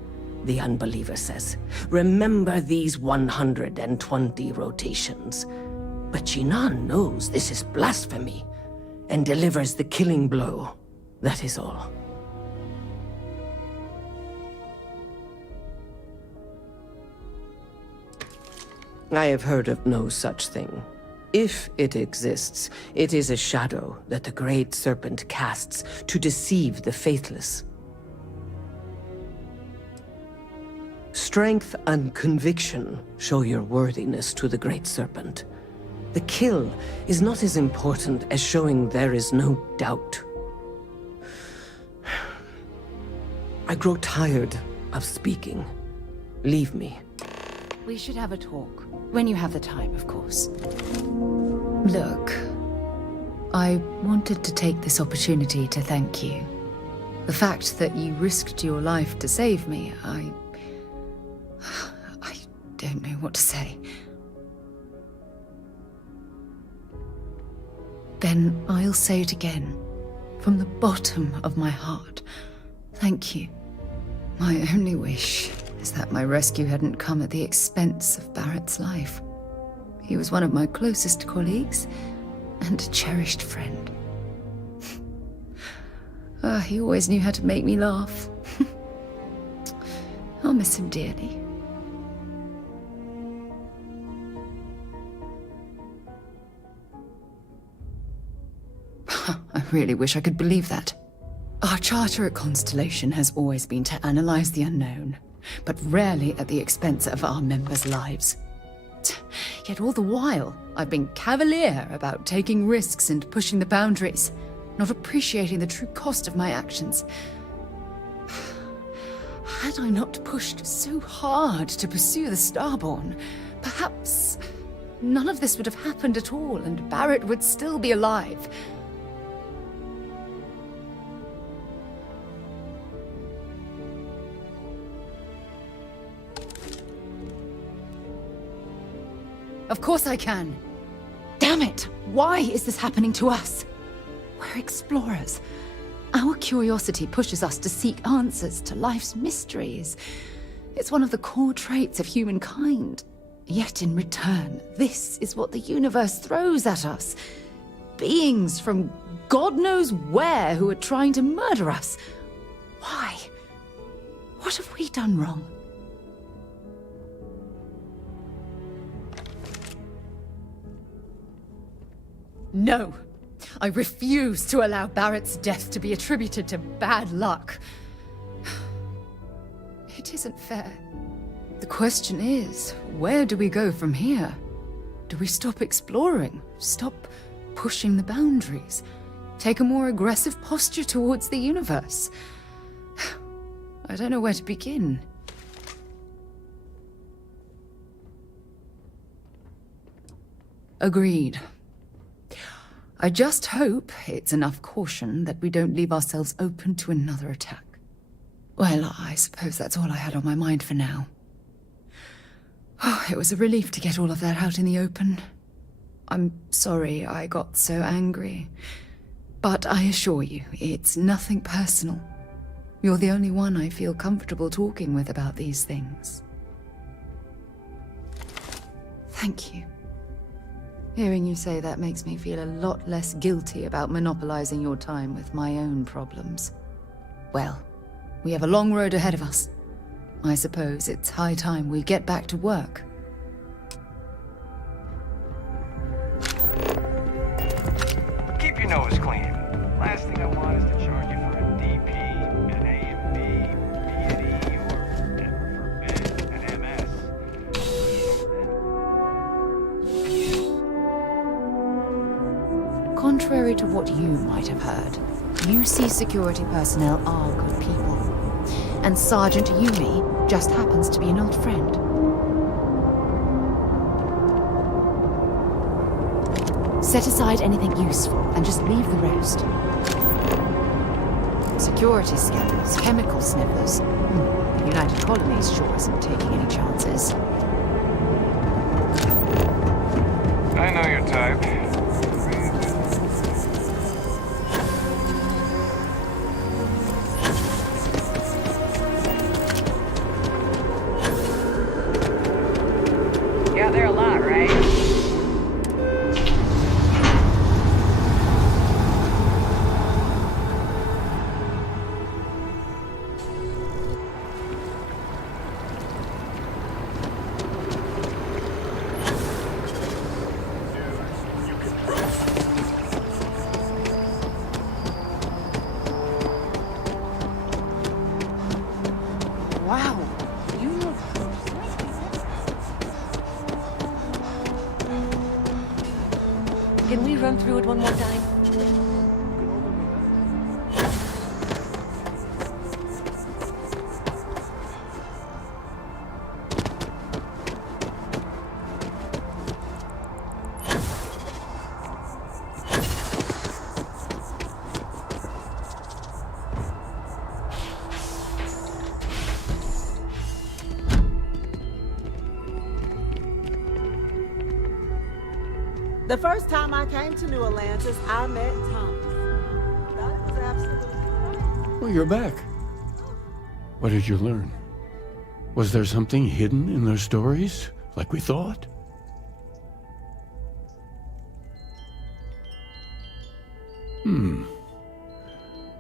the unbeliever says. Remember these 120 rotations. But Jinan knows this is blasphemy, and delivers the killing blow. That is all. I have heard of no such thing. If it exists, it is a shadow that the Great Serpent casts to deceive the faithless. Strength and conviction show your worthiness to the Great Serpent. The kill is not as important as showing there is no doubt. I grow tired of speaking. Leave me. We should have a talk. When you have the time, of course. Look, I wanted to take this opportunity to thank you. The fact that you risked your life to save me, I don't know what to say. Then I'll say it again, from the bottom of my heart. Thank you. My only wish is that my rescue hadn't come at the expense of Barrett's life. He was one of my closest colleagues and a cherished friend. He always knew how to make me laugh. I'll miss him dearly. I really wish I could believe that. Our charter at Constellation has always been to analyze the unknown, but rarely at the expense of our members' lives. Yet all the while, I've been cavalier about taking risks and pushing the boundaries, not appreciating the true cost of my actions. Had I not pushed so hard to pursue the Starborn, perhaps none of this would have happened at all, and Barrett would still be alive. Of course I can. Damn it! Why is this happening to us? We're explorers. Our curiosity pushes us to seek answers to life's mysteries. It's one of the core traits of humankind. Yet in return, this is what the universe throws at us. Beings from God knows where who are trying to murder us. Why? What have we done wrong? No. I refuse to allow Barrett's death to be attributed to bad luck. It isn't fair. The question is, where do we go from here? Do we stop exploring? Stop pushing the boundaries? Take a more aggressive posture towards the universe? I don't know where to begin. Agreed. I just hope it's enough caution that we don't leave ourselves open to another attack. Well, I suppose that's all I had on my mind for now. Oh, it was a relief to get all of that out in the open. I'm sorry I got so angry. But I assure you, it's nothing personal. You're the only one I feel comfortable talking with about these things. Thank you. Hearing you say that makes me feel a lot less guilty about monopolizing your time with my own problems. Well, we have a long road ahead of us. I suppose it's high time we get back to work. Keep your nose clean. Last thing I want is to charge you for a DP, an A and B, B and E, or never forbid, an MS. Contrary to what you might have heard, UC security personnel are good people. And Sergeant Yumi just happens to be an old friend. Set aside anything useful and just leave the rest. Security scanners, chemical sniffers. The United Colonies sure isn't taking any chances. I know your type. Yeah, they're a lot, right? Wow. You look... Can we run through it one more time? The first time I came to New Atlantis, I met Thomas. That was absolutely right. Well, you're back. What did you learn? Was there something hidden in their stories, like we thought?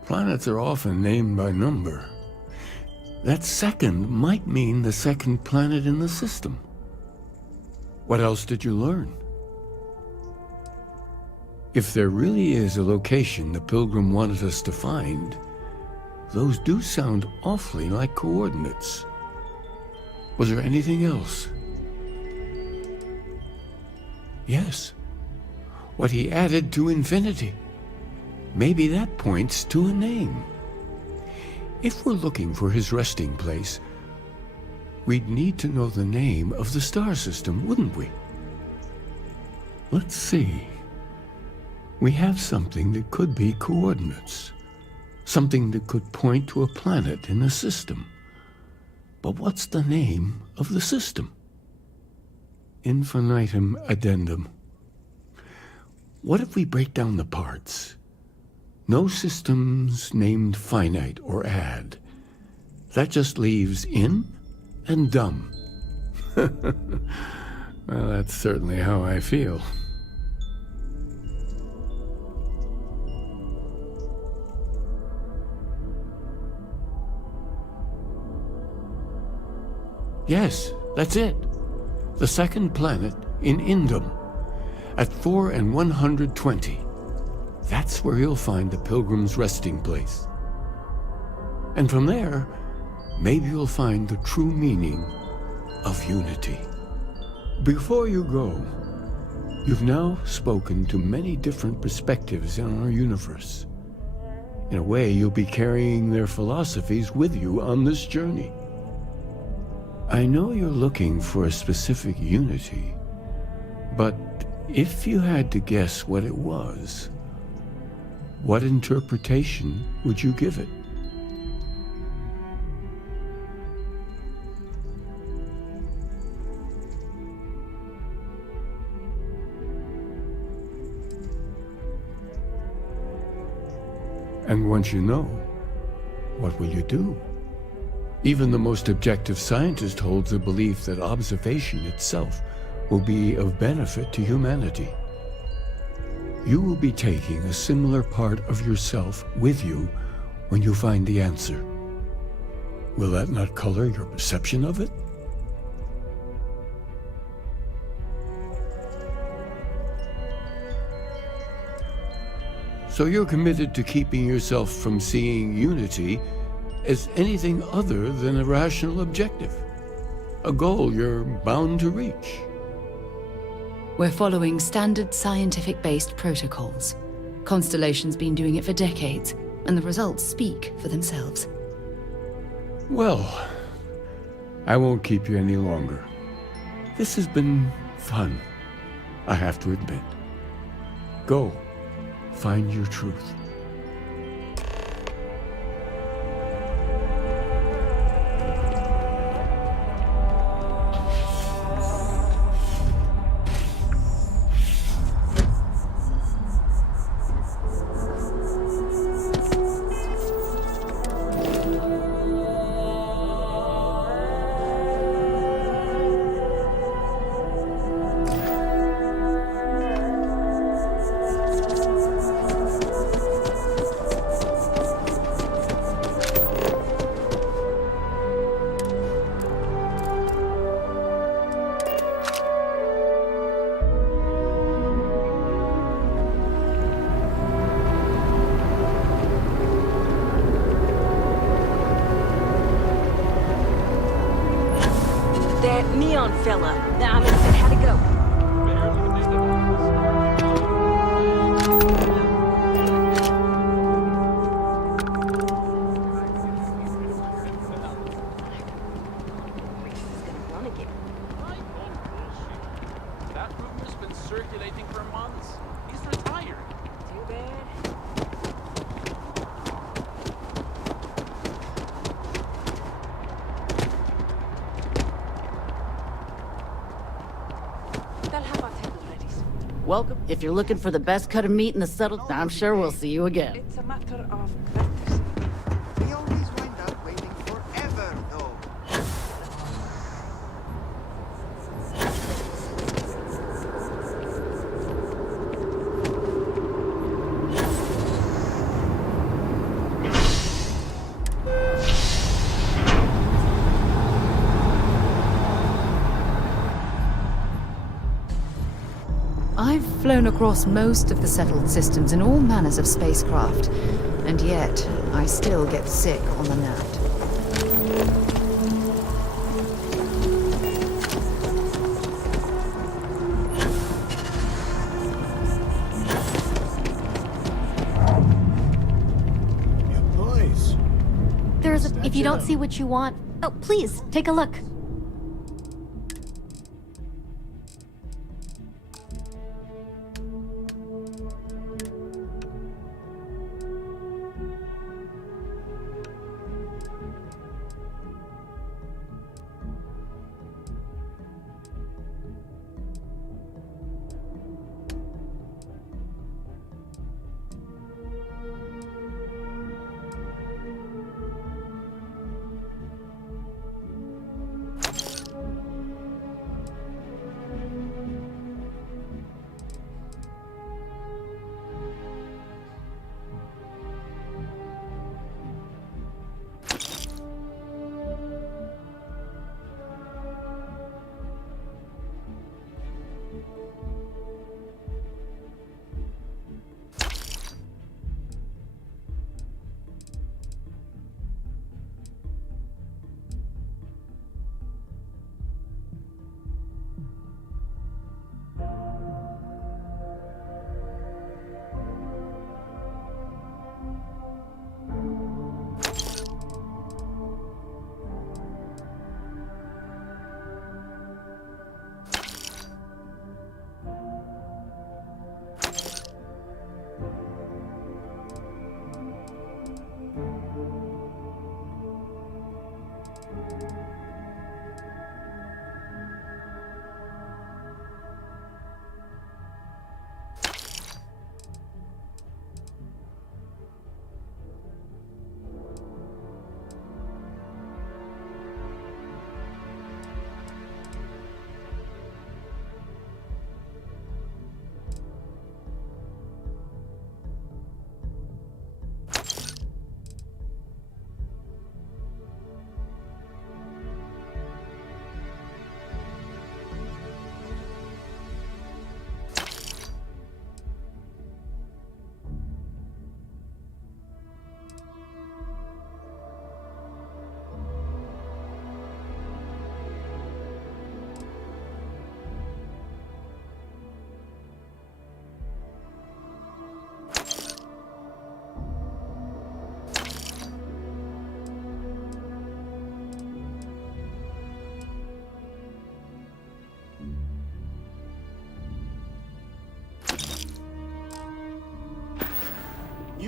Planets are often named by number. That second might mean the second planet in the system. What else did you learn? If there really is a location the Pilgrim wanted us to find, those do sound awfully like coordinates. Was there anything else? Yes. What he added to infinity. Maybe that points to a name. If we're looking for his resting place, we'd need to know the name of the star system, wouldn't we? Let's see. We have something that could be coordinates. Something that could point to a planet in the system. But what's the name of the system? Infinitum addendum. What if we break down the parts? No systems named finite or add. That just leaves in and dumb. Well, that's certainly how I feel. Yes, that's it. The second planet in Indum, at 4 and 120. That's where you'll find the Pilgrim's resting place. And from there, maybe you'll find the true meaning of unity. Before you go, you've now spoken to many different perspectives in our universe. In a way, you'll be carrying their philosophies with you on this journey. I know you're looking for a specific unity, but if you had to guess what it was, what interpretation would you give it? And once you know, what will you do? Even the most objective scientist holds the belief that observation itself will be of benefit to humanity. You will be taking a similar part of yourself with you when you find the answer. Will that not color your perception of it? So you're committed to keeping yourself from seeing unity as anything other than a rational objective, a goal you're bound to reach. We're following standard scientific-based protocols. Constellation's been doing it for decades. and the results speak for themselves. Well, I won't keep you any longer. This has been fun, I have to admit. Go, find your truth. That neon fella. Nah, I mean, how'd it go? That rumor's been circulating for months. He's retired. Too bad. They'll have our table ready. Welcome. If you're looking for the best cut of meat in the settled, I'm sure we'll see you again. It's a matter of courtesy. We always wind up waiting forever, though. I've flown across most of the settled systems in all manners of spacecraft, and yet I still get sick on the gnat. Boys. If you don't see what you want, oh, please, take a look.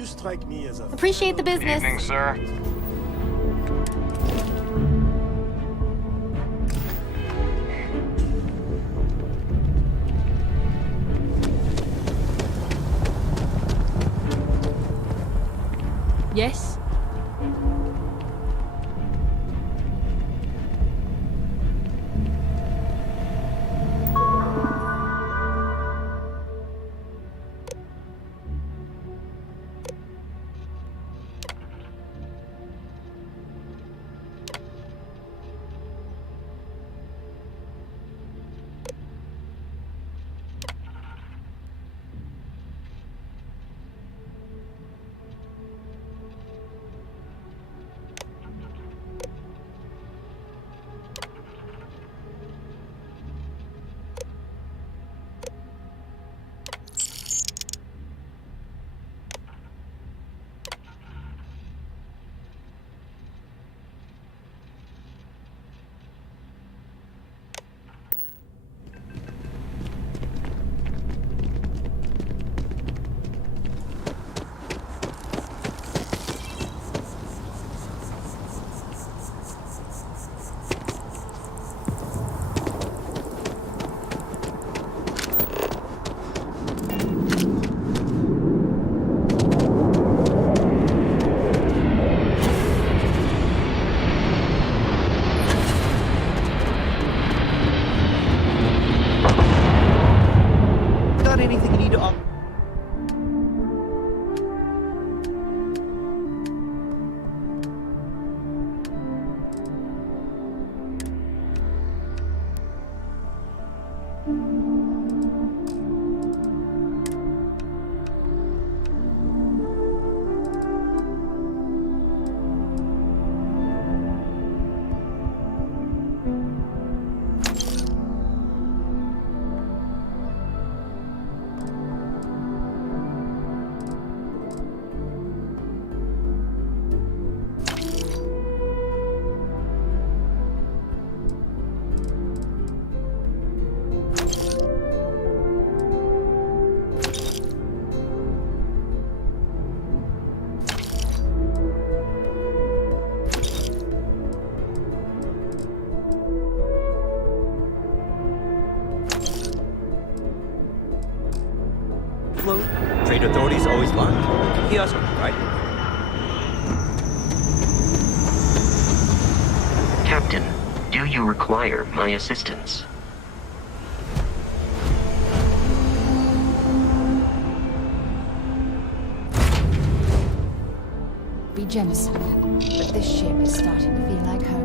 You strike me as a Appreciate the business. Evening, sir. Yes? Got anything you need to offer? Float. Trade authorities always locked. Kiosk, right? Captain, do you require my assistance? Be genocide, but this ship is starting to feel like home.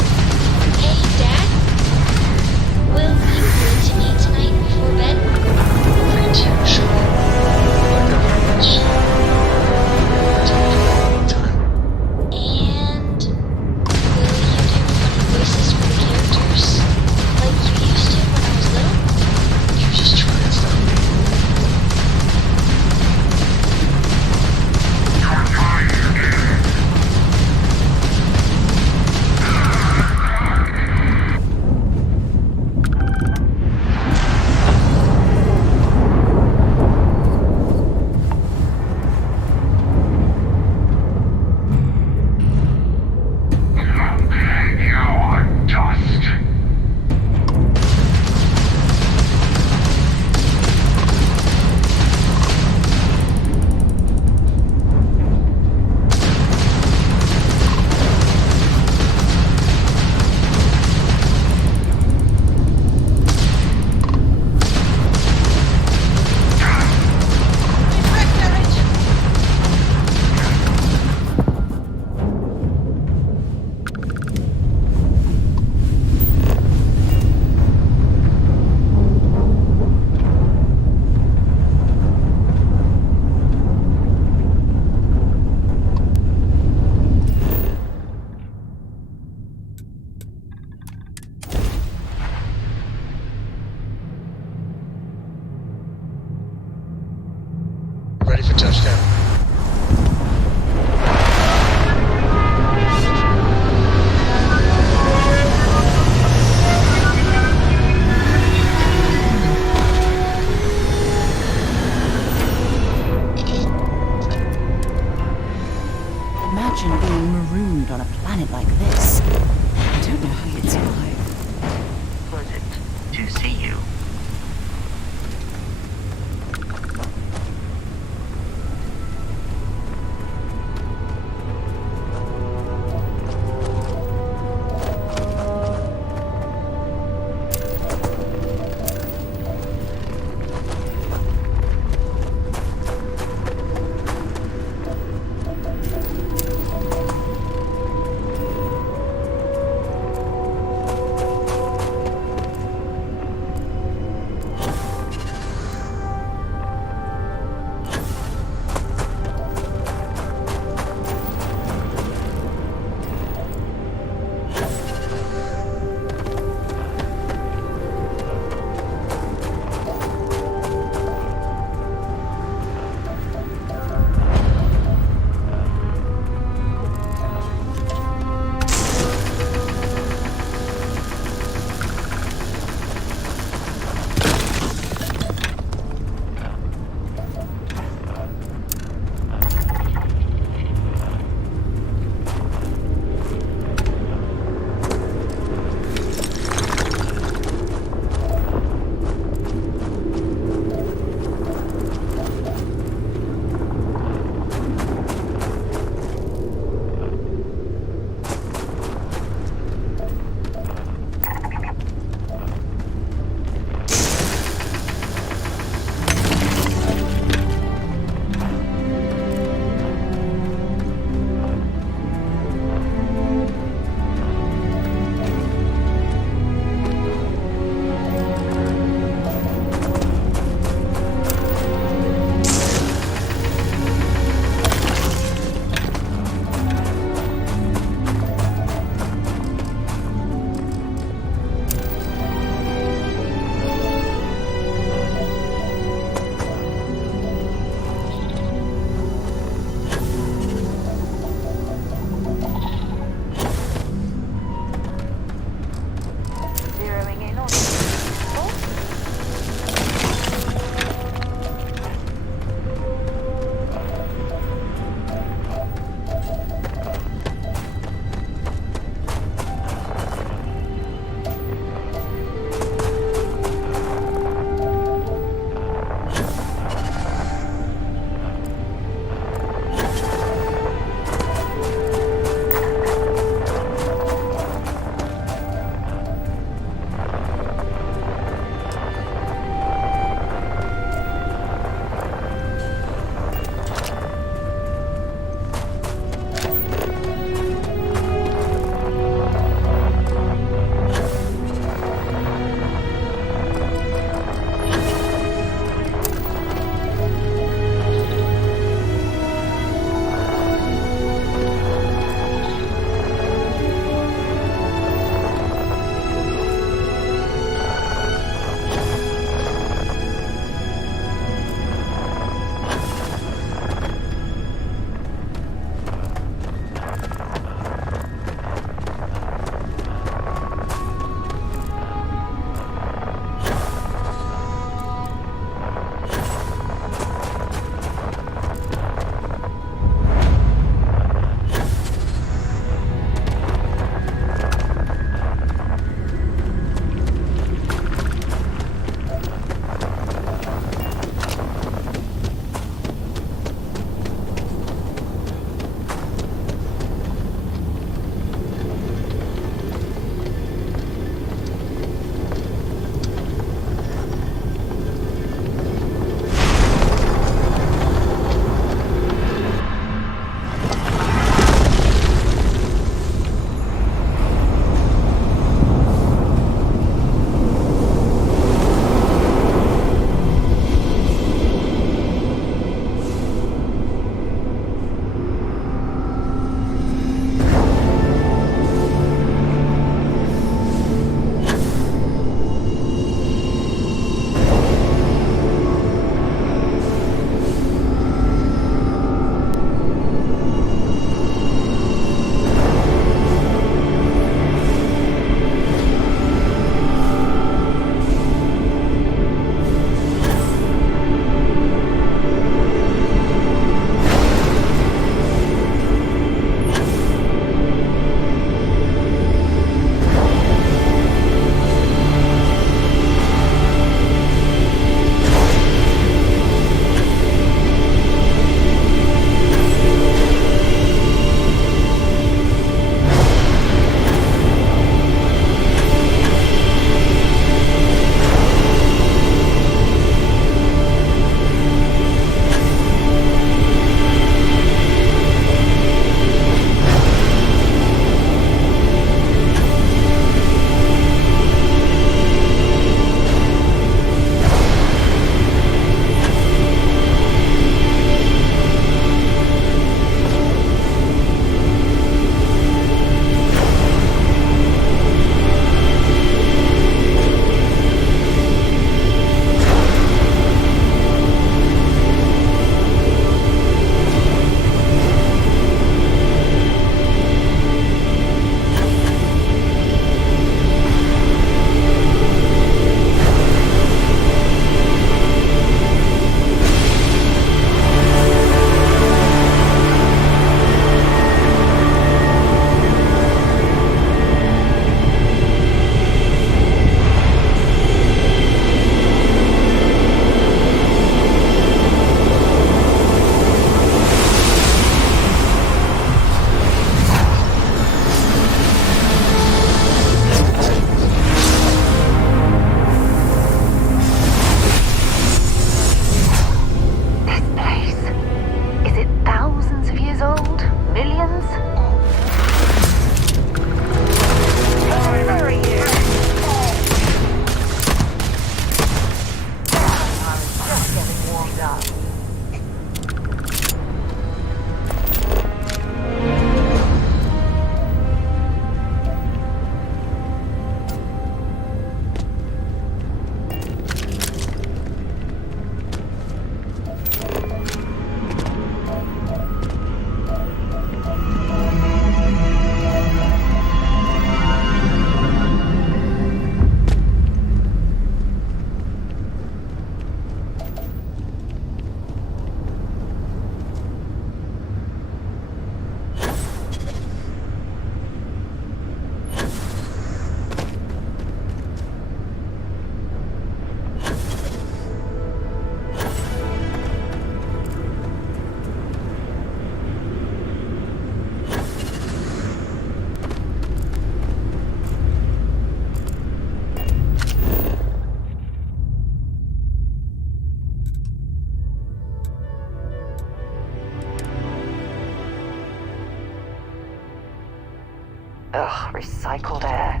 recycled air.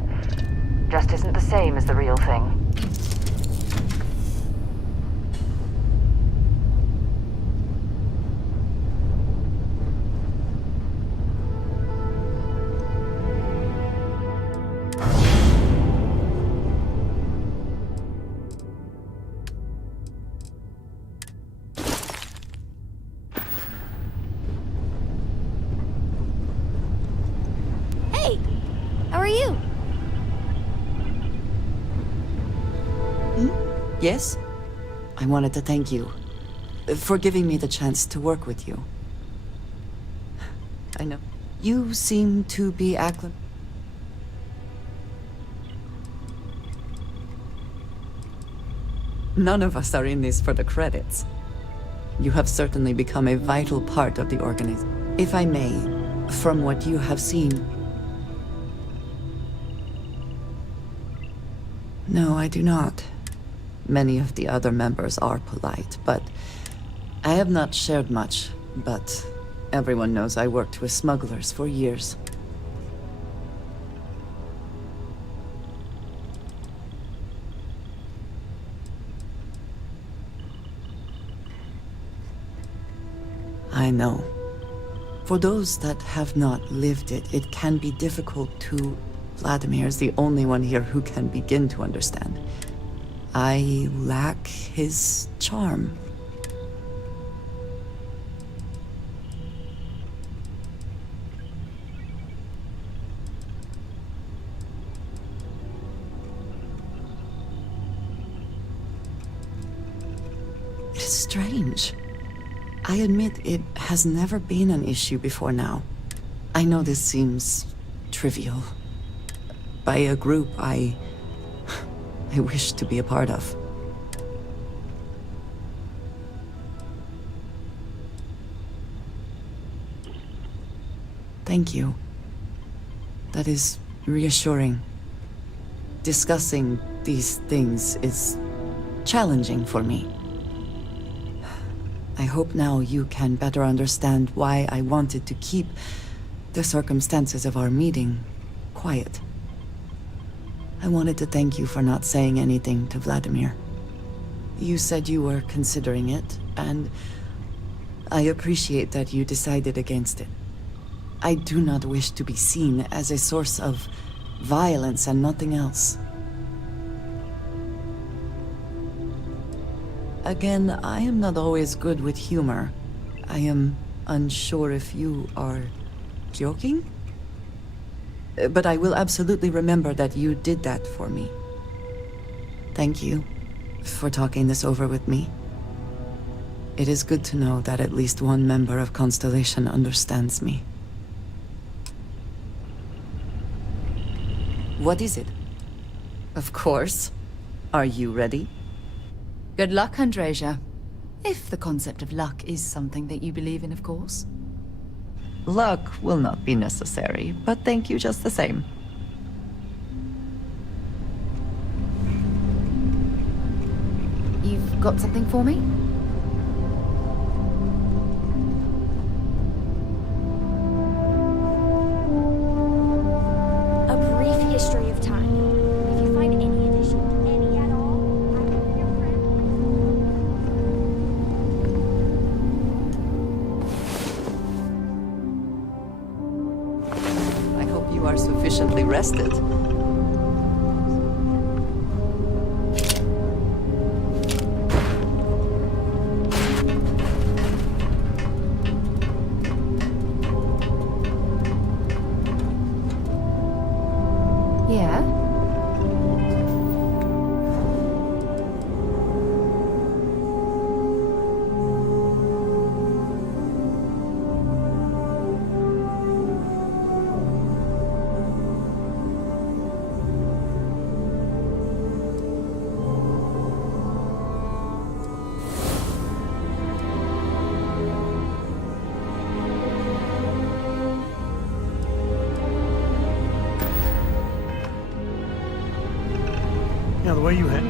Just isn't the same as the real thing. Hey, how are you? Yes? I wanted to thank you for giving me the chance to work with you. I know. You seem to be None of us are in this for the credits. You have certainly become a vital part of the organization. If I may, from what you have seen... No, I do not. Many of the other members are polite, but I have not shared much, but everyone knows I worked with smugglers for years. I know. For those that have not lived it, it can be difficult to... Vladimir is the only one here who can begin to understand. I lack his charm. It is strange. I admit it has never been an issue before now. I know this seems trivial. By a group I wish to be a part of. Thank you. That is reassuring. Discussing these things is challenging for me. I hope now you can better understand why I wanted to keep the circumstances of our meeting quiet. I wanted to thank you for not saying anything to Vladimir. You said you were considering it, and I appreciate that you decided against it. I do not wish to be seen as a source of violence and nothing else. Again, I am not always good with humor. I am unsure if you are joking? But I will absolutely remember that you did that for me. Thank you for talking this over with me. It is good to know that at least one member of Constellation understands me. What is it? Of course. Are you ready? Good luck, Andreja. If the concept of luck is something that you believe in, of course. Luck will not be necessary, but thank you just the same. You've got something for me? A brief history of time. If you find any addition, any at all, I will be your friend. I hope you are sufficiently rested. Yeah? Yeah, the way you hit.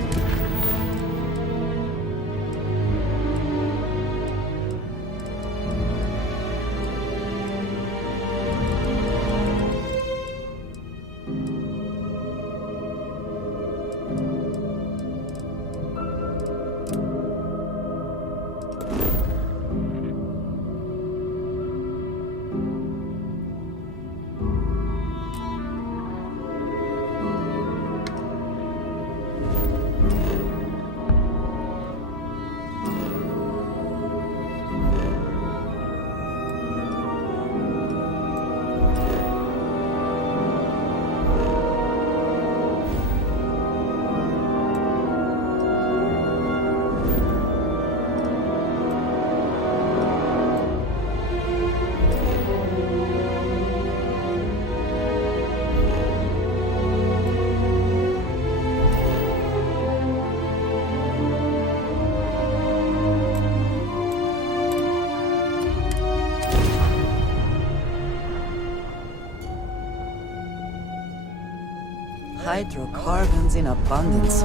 Hydrocarbons in abundance.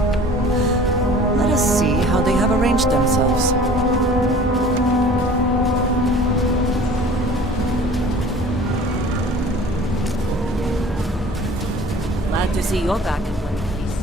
Let us see how they have arranged themselves. Glad to see you're back in one piece.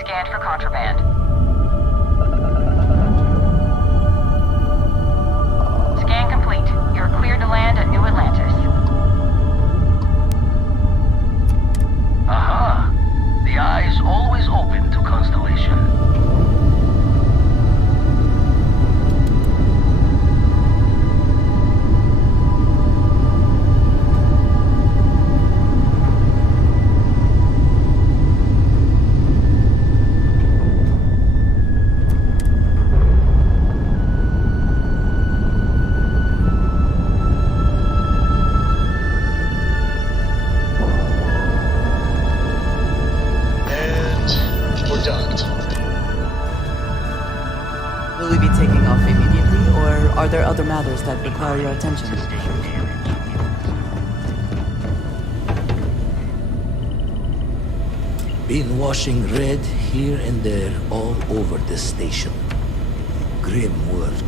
Scanned for contraband. Scan complete. You're cleared to land at New Atlantis. Aha! The eye's always open to Constellation. Will we be taking off immediately, or are there other matters that require your attention? Been washing red here and there all over the station. Grim work.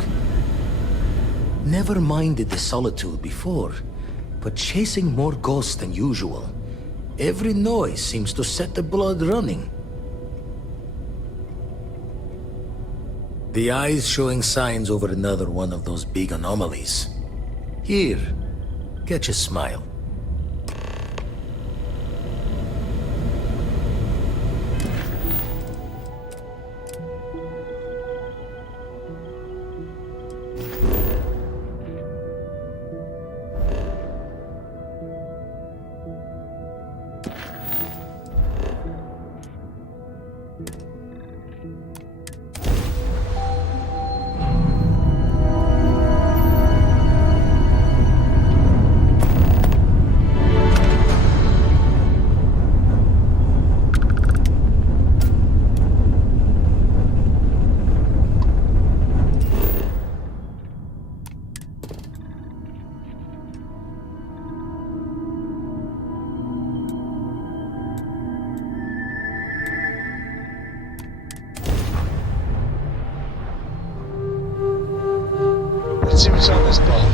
Never minded the solitude before, but chasing more ghosts than usual. Every noise seems to set the blood running. The eye's showing signs over another one of those big anomalies. Here, catch a smile. Let's see what's on this ball.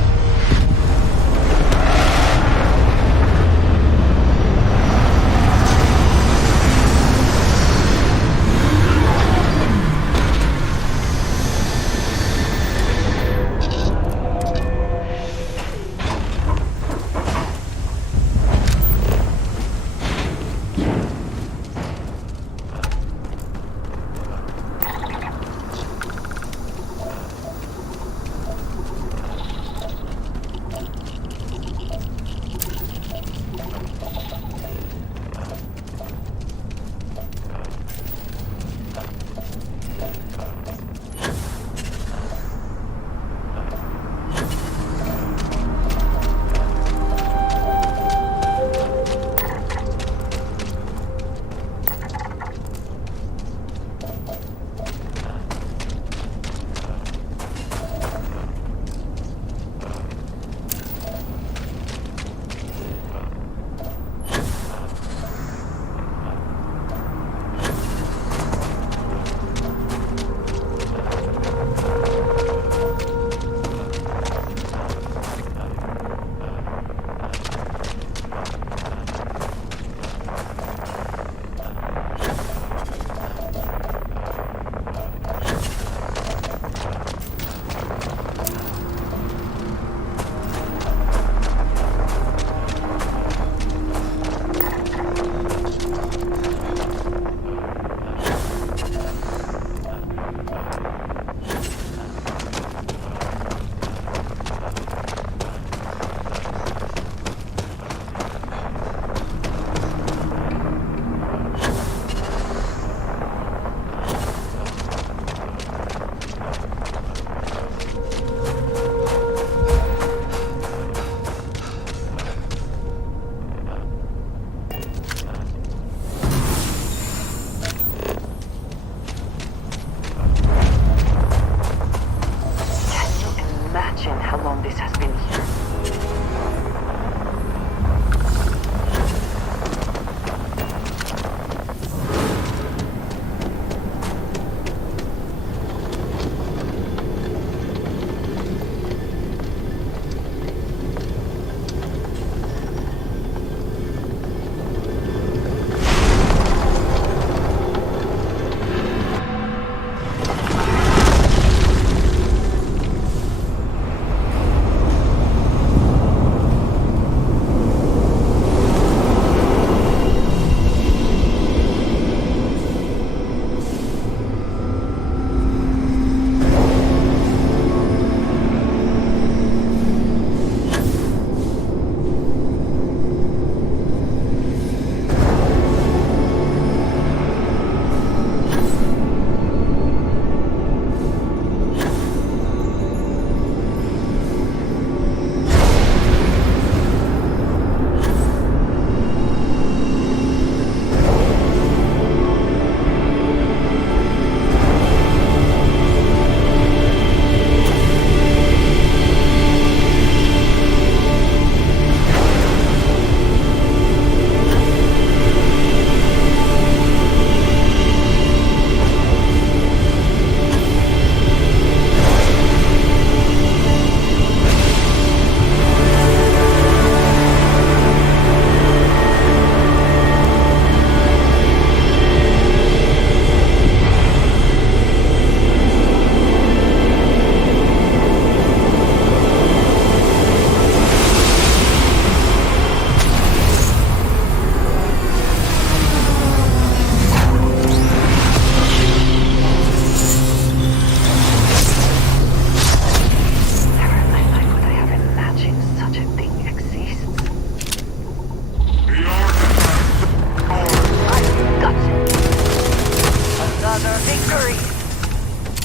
Imagine how long this has been here.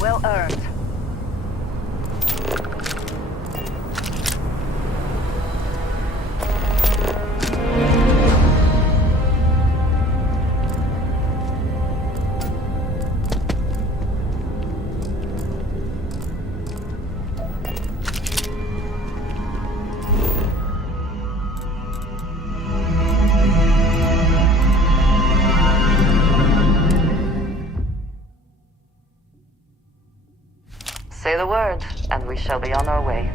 Well earned. Say the word, and we shall be on our way.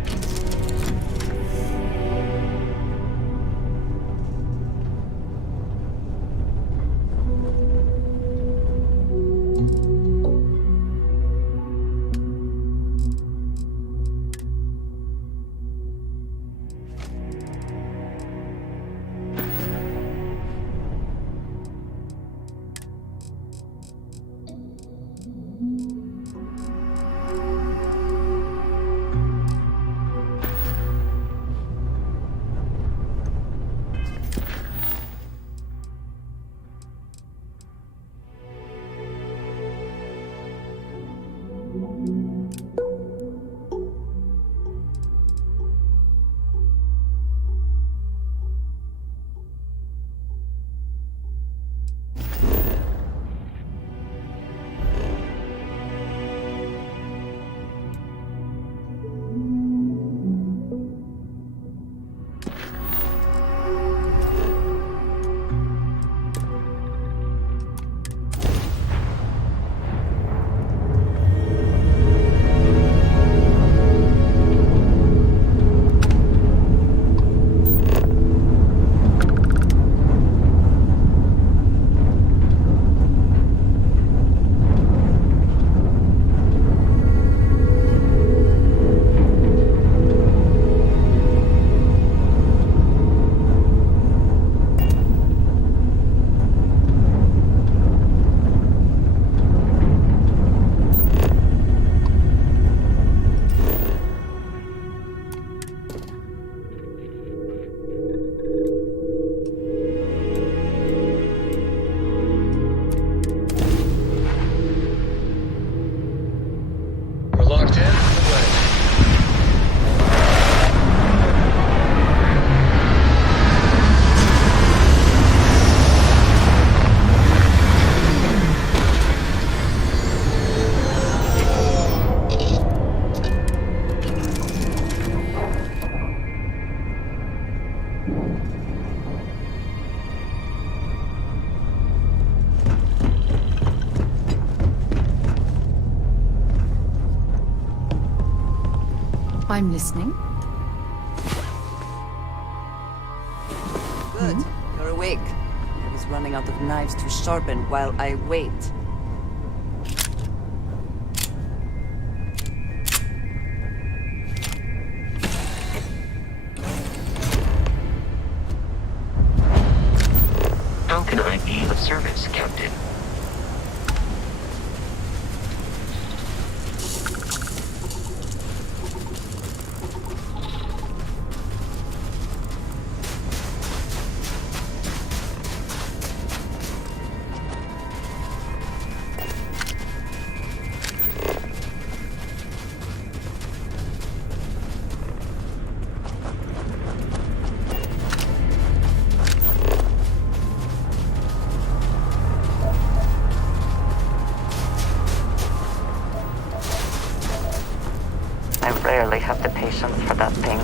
I'm listening. Good. You're awake. I was running out of knives to sharpen while I wait. How can I be of service, Captain? I rarely have the patience for that thing.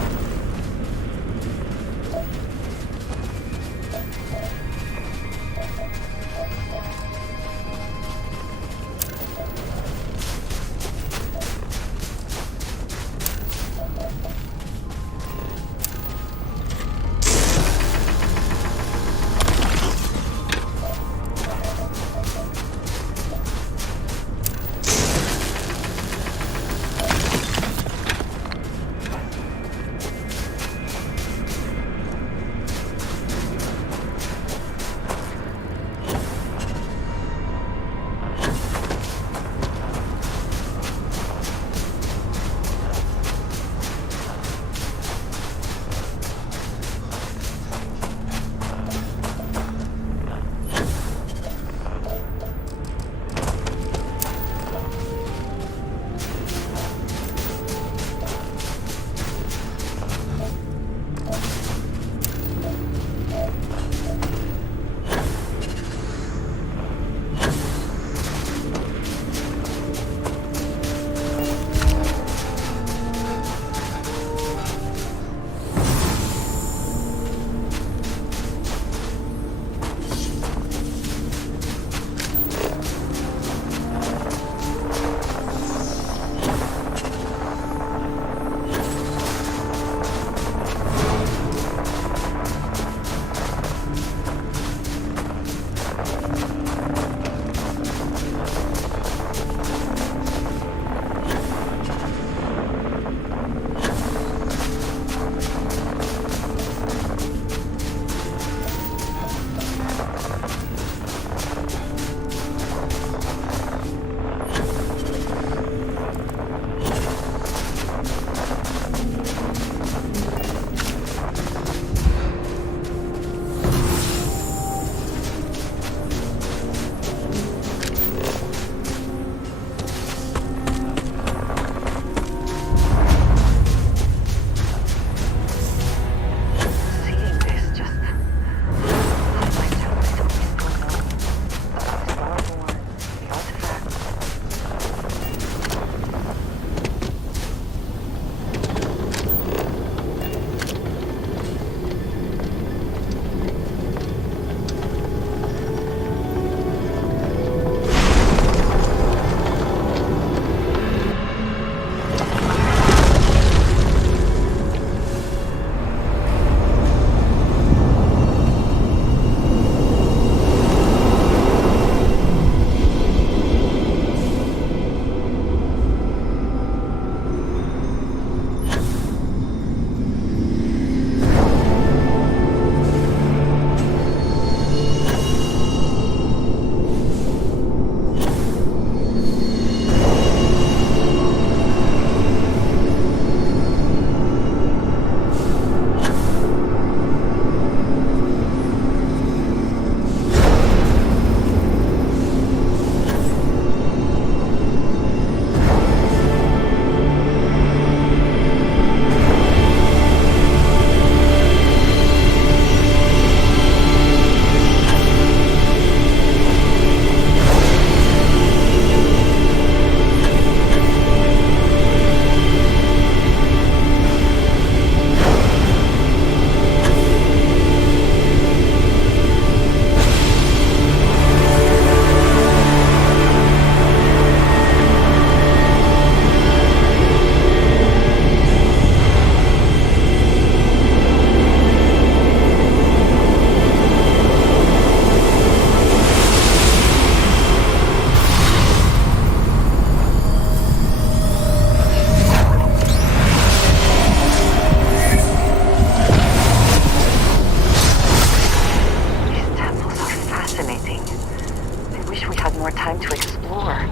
we had more time to explore.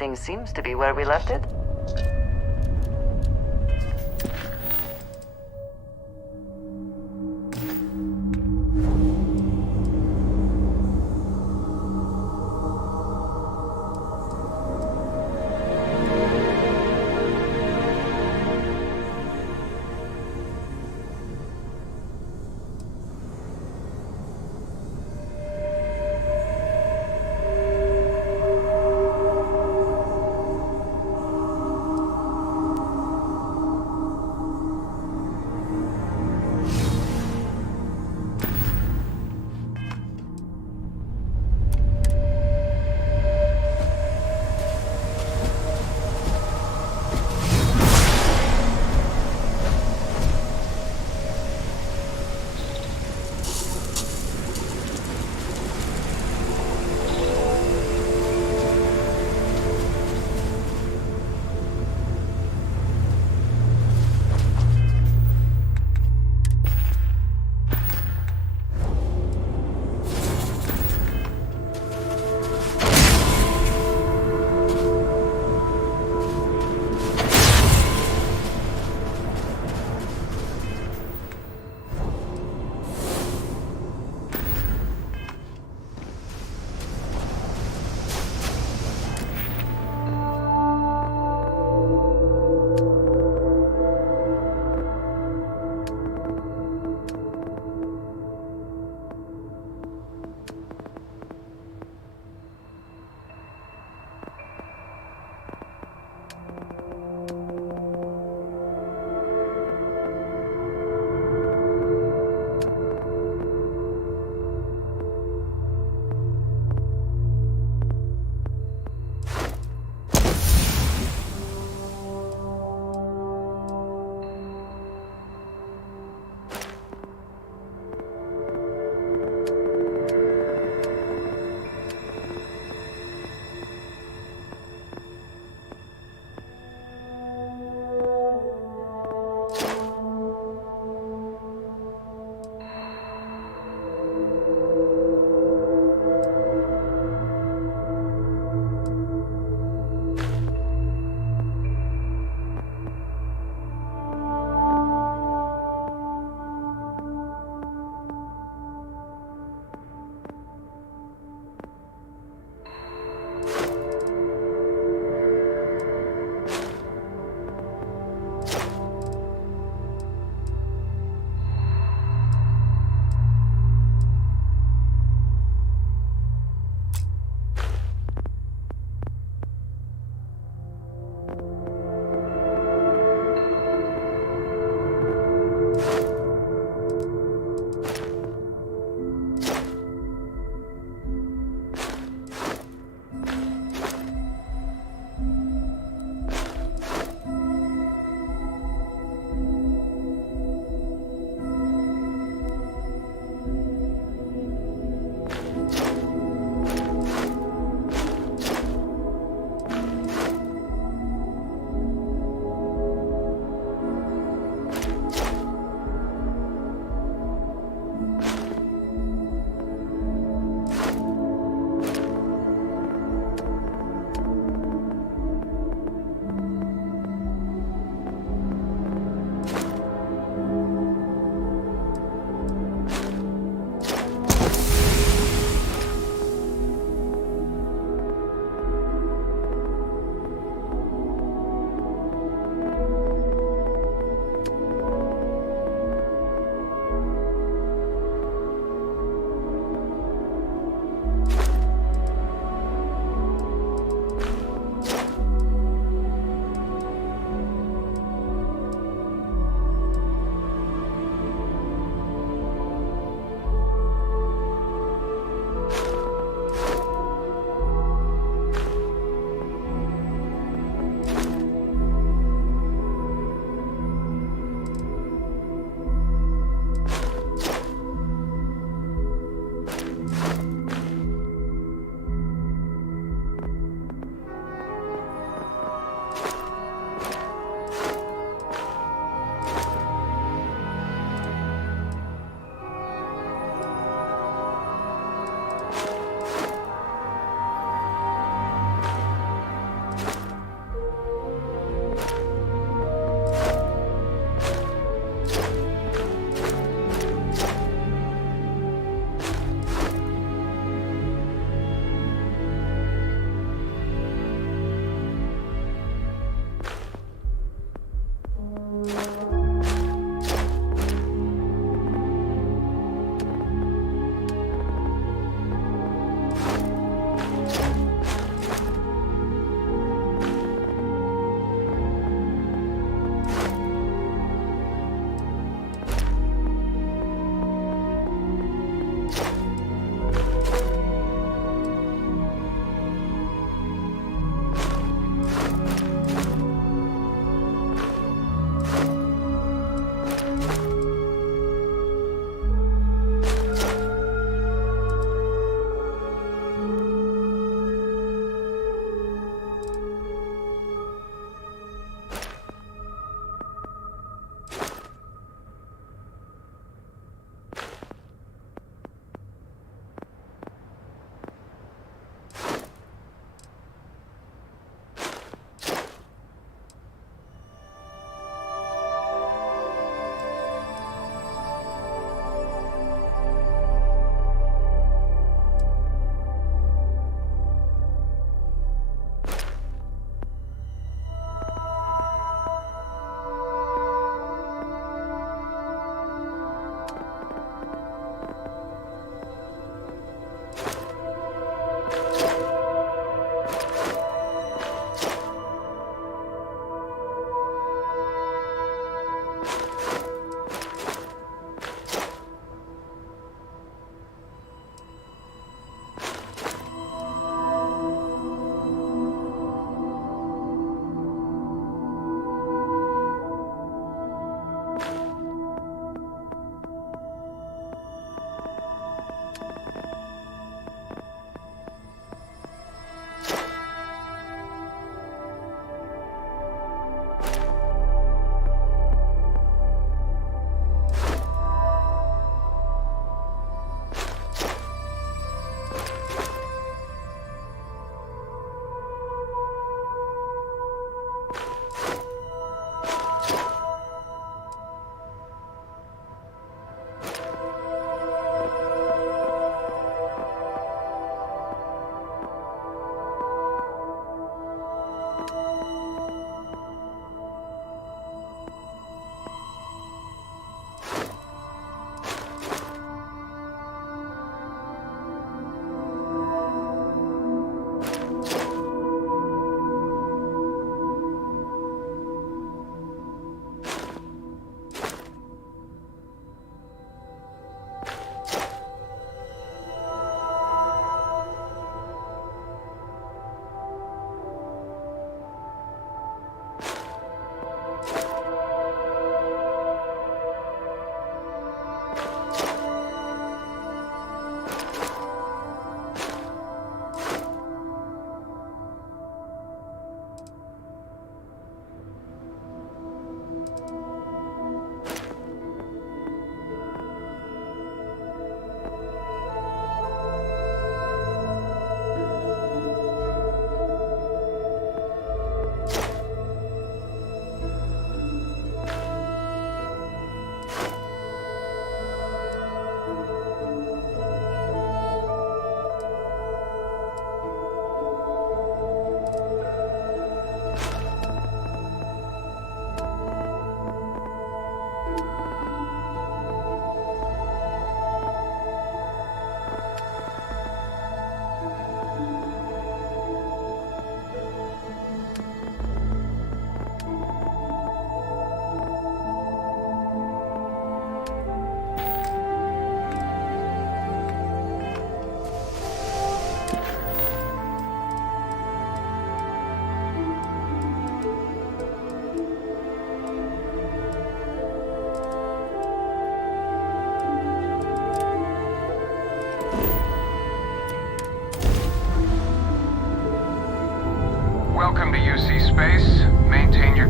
Everything seems to be where we left it.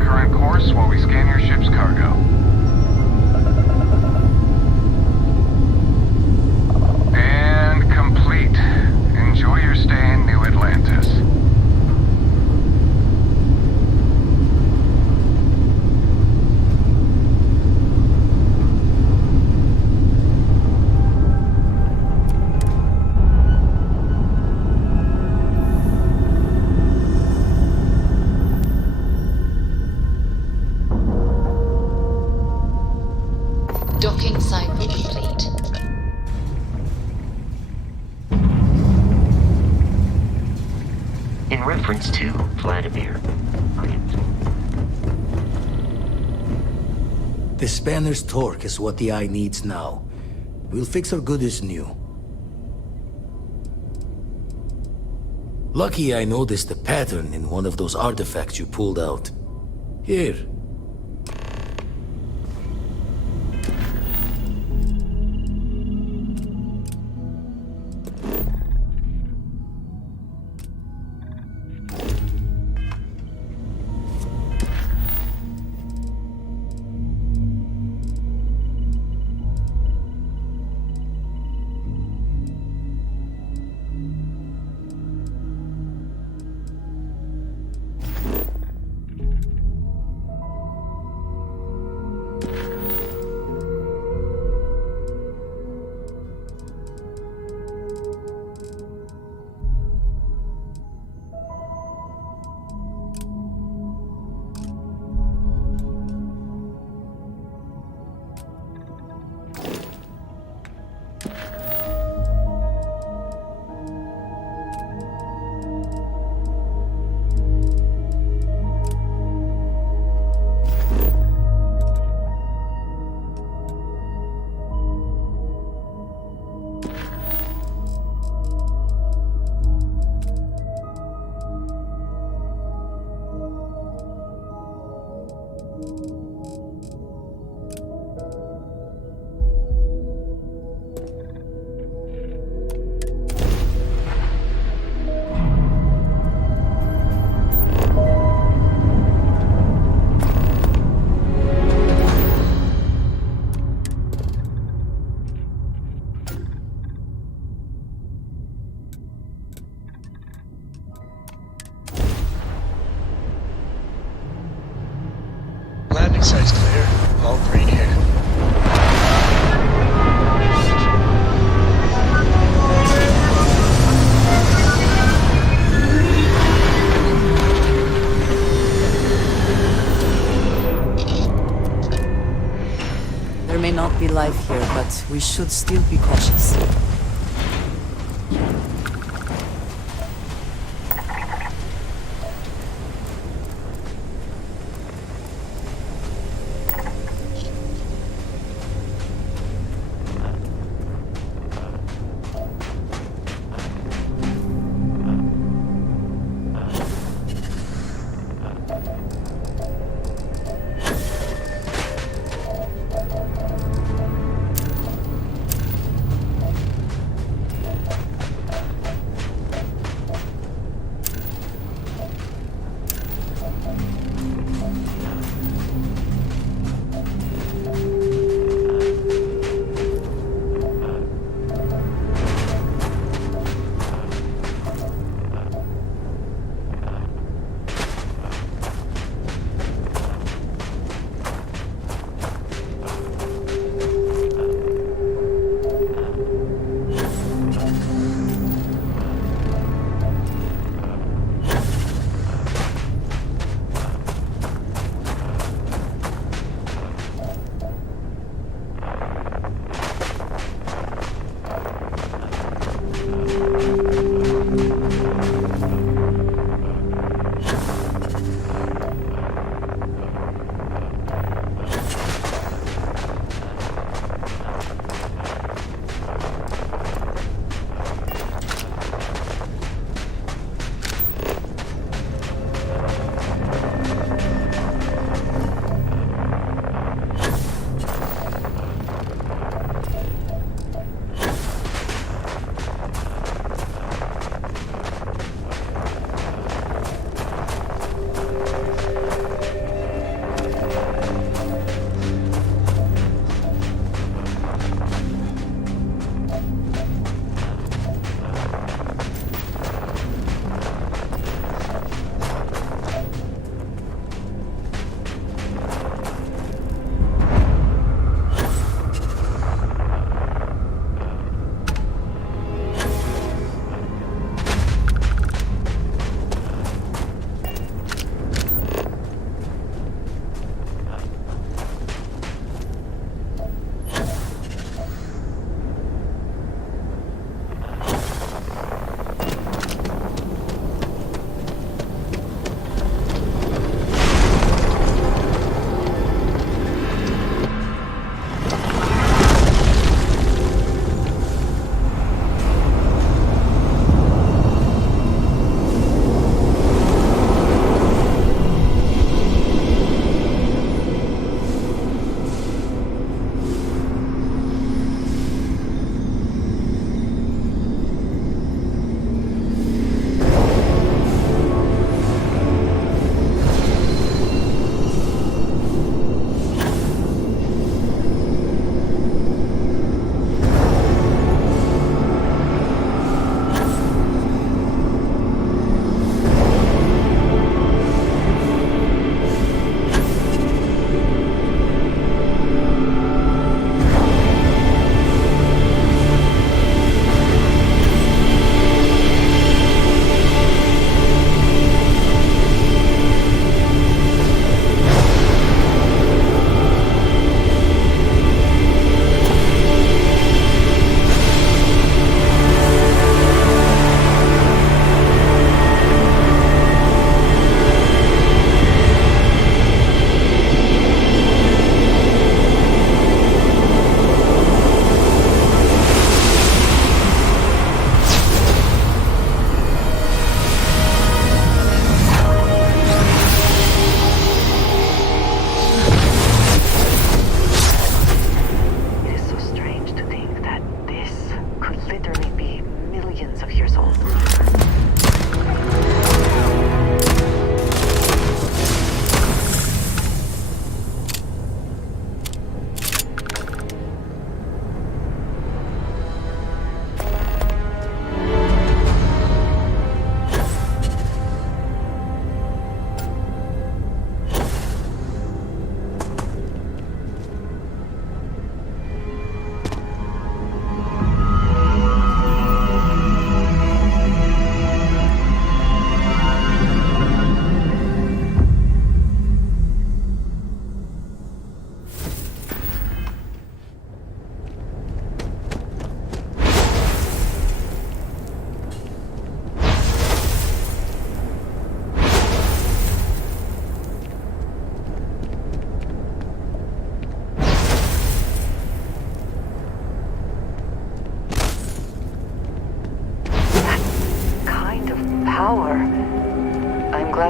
current course while we scan your ship's cargo. And complete. Enjoy your stay in New Atlantis. Docking cycle complete. In reference to Vladimir. The spanner's torque is what the Eye needs now. We'll fix her good as new. Lucky I noticed a pattern in one of those artifacts you pulled out. Here. Landing site's clear. All green here. There may not be life here, but we should still be cautious.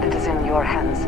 glad it is in your hands.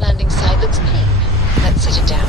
Landing site looks clean. Let's set it down.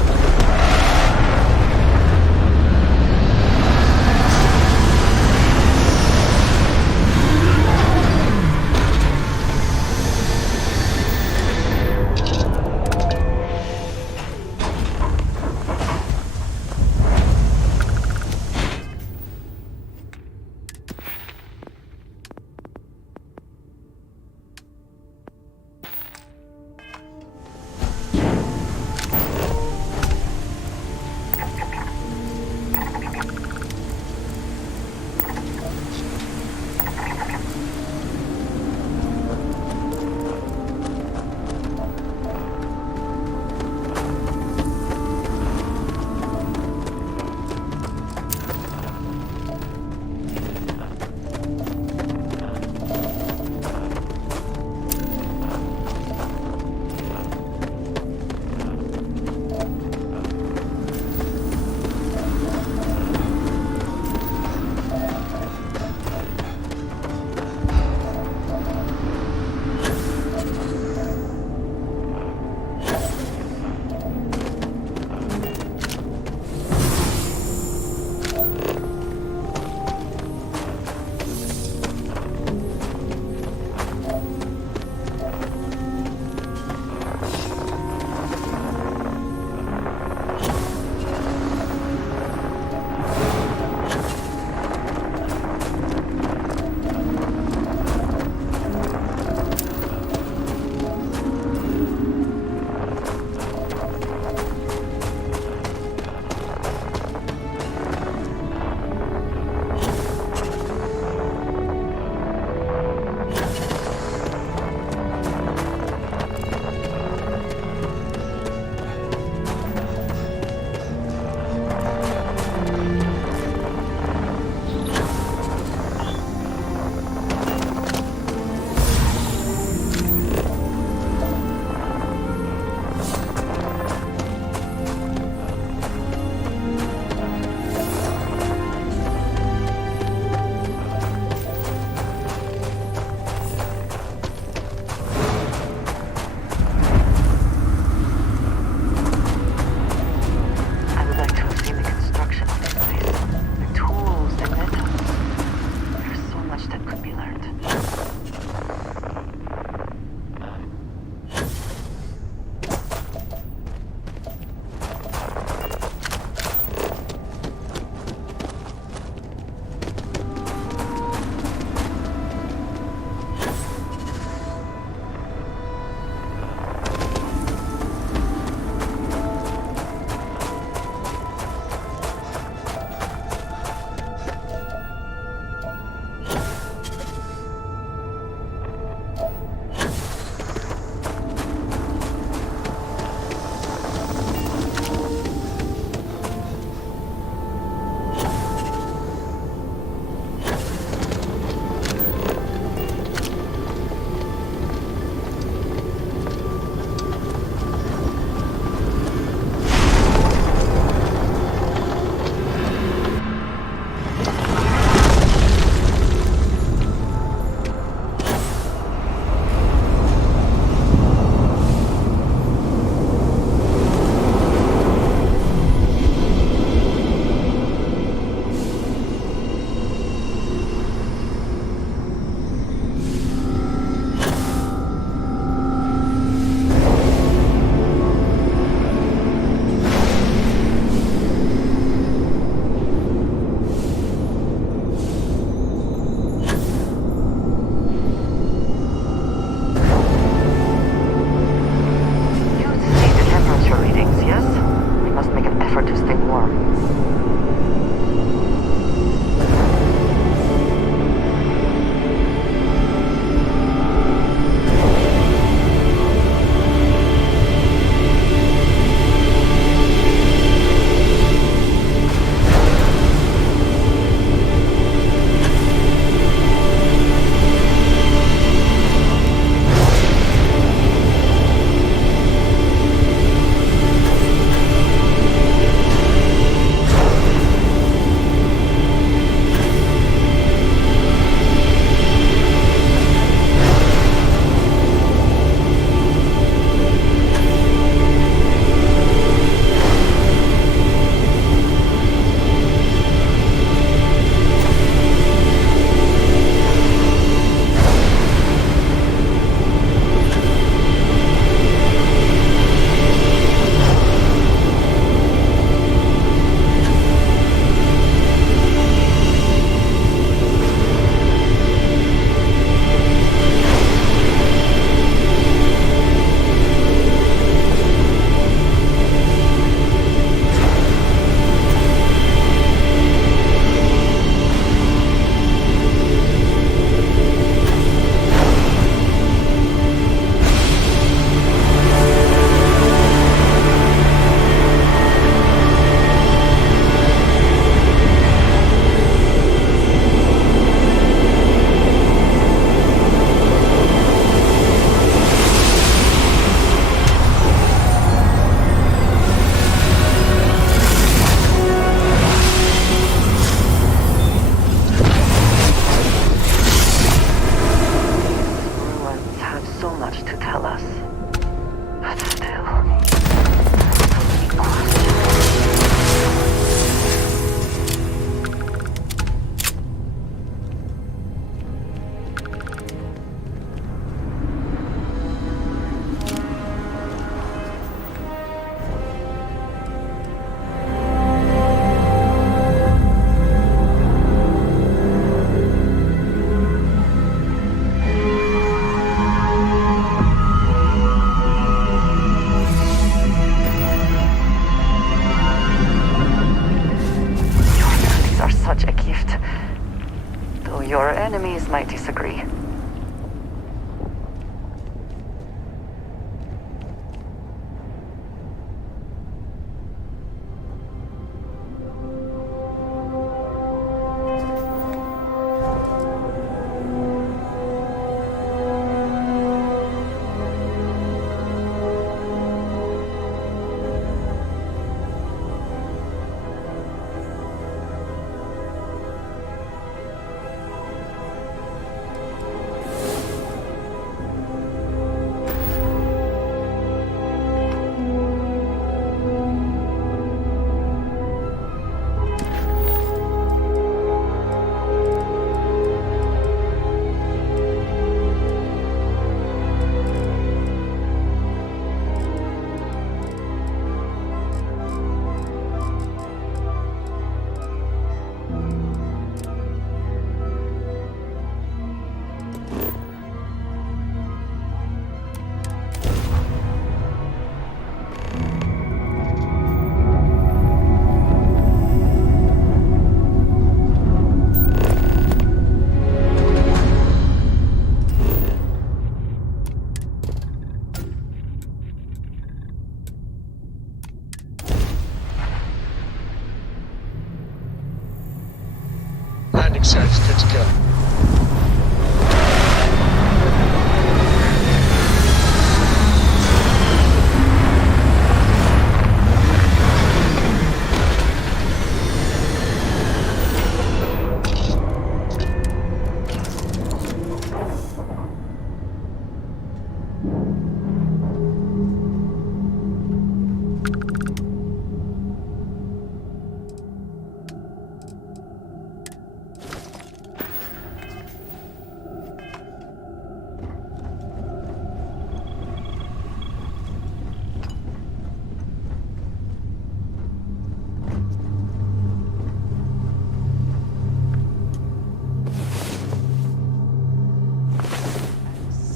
But still, absolutely awesome. Are such a gift, though your enemies might disagree. Landing sites good to go.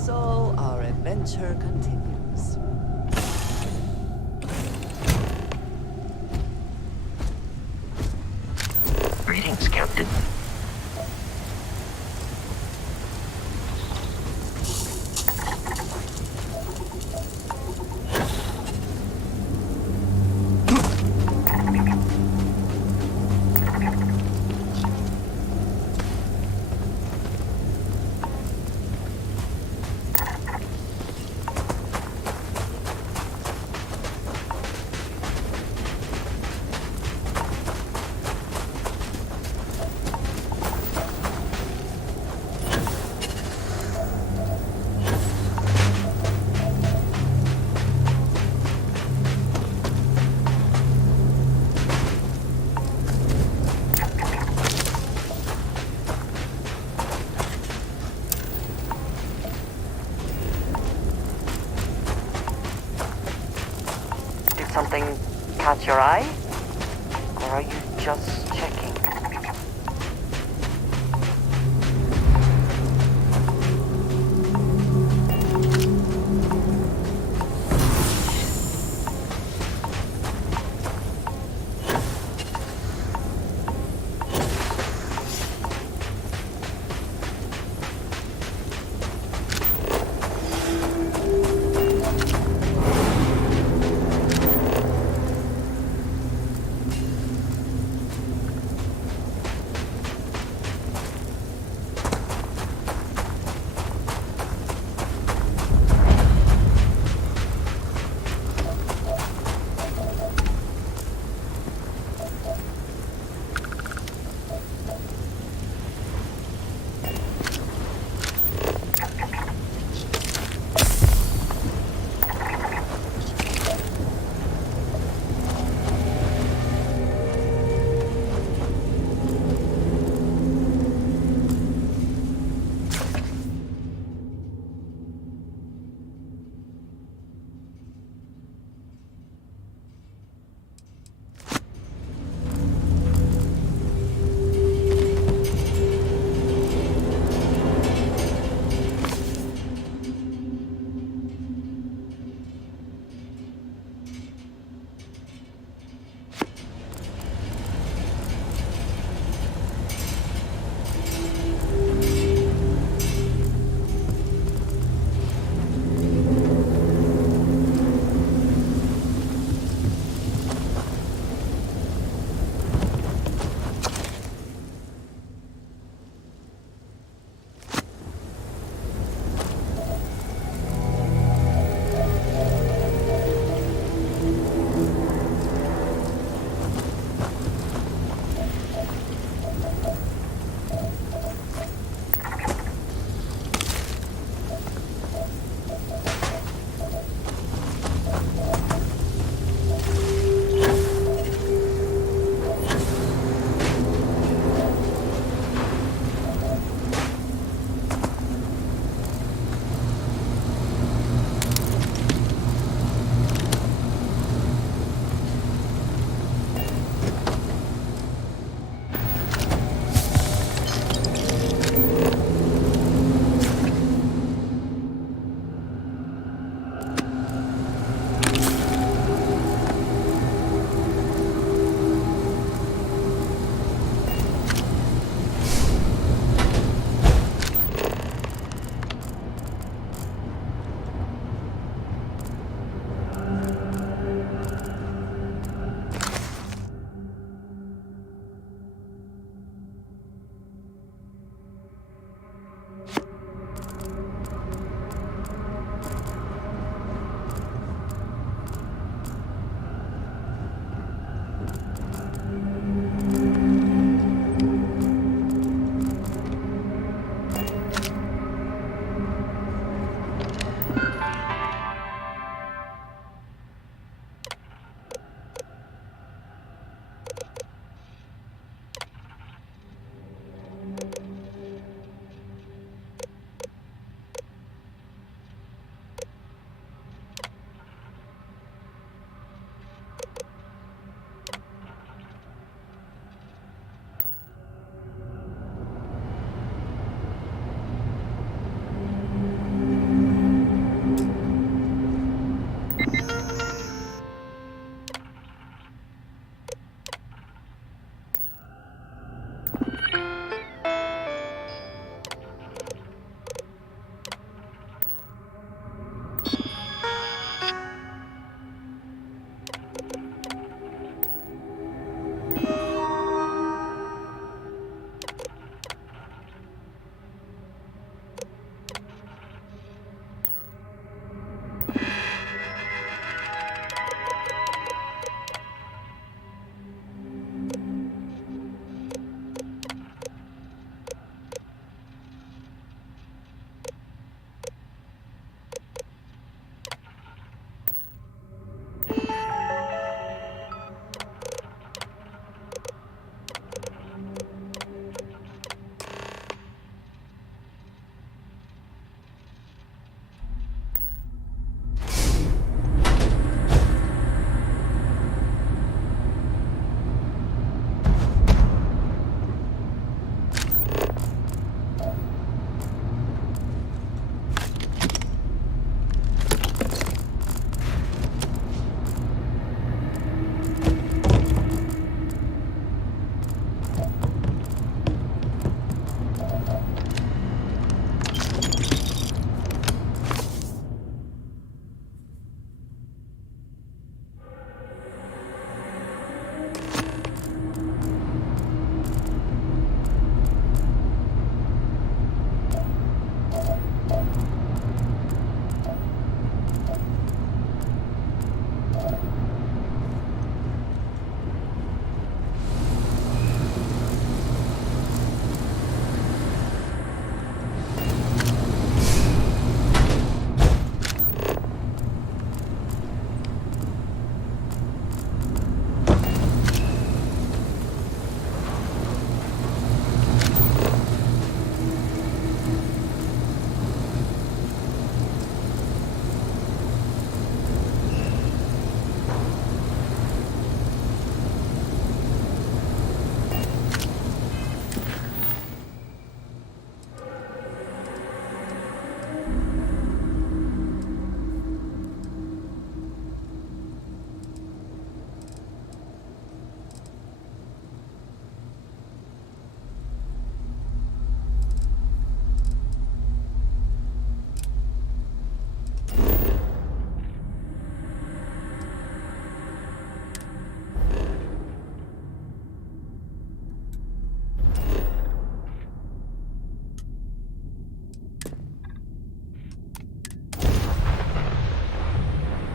So our adventure continues. Greetings, Captain. Something catch your eye? Or are you just checking?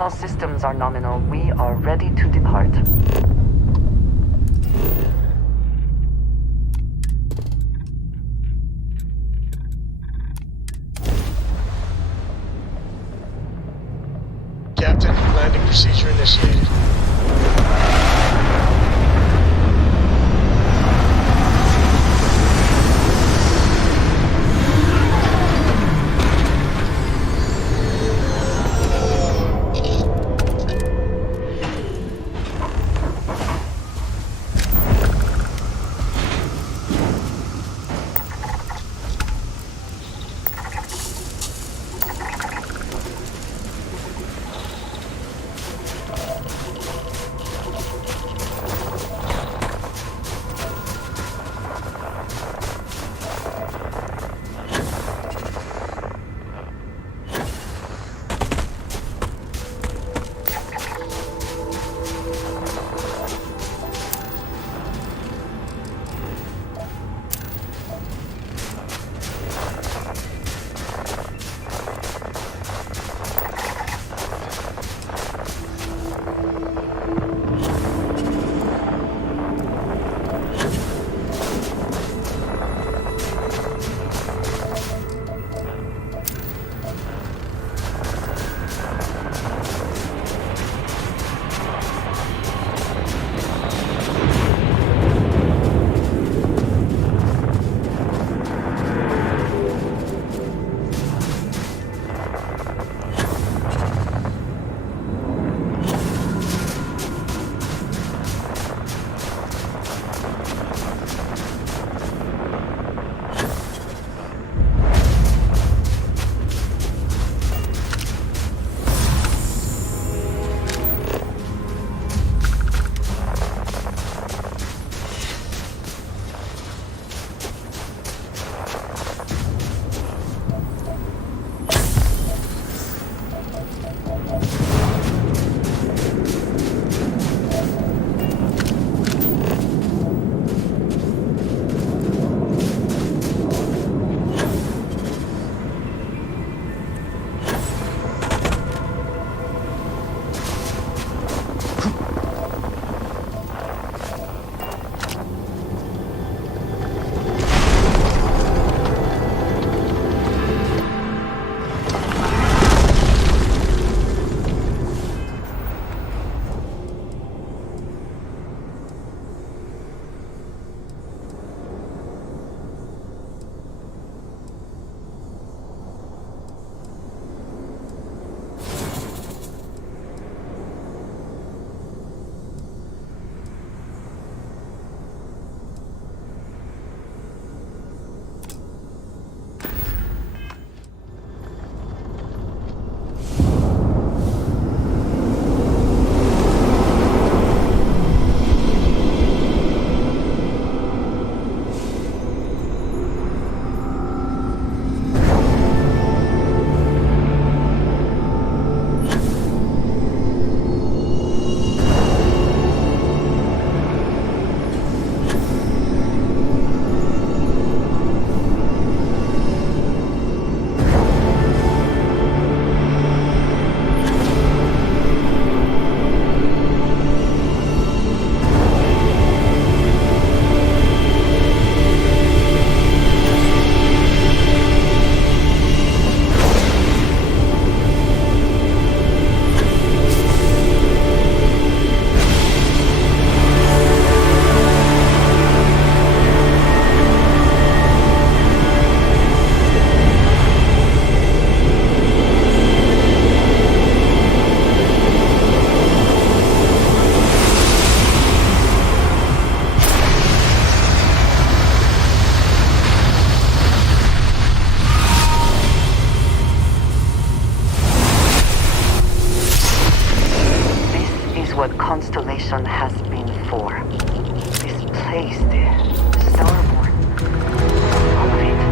All systems are nominal. We are ready to depart. Captain, landing procedure initiated. what Constellation has been for. This place, the Starborn. All of it.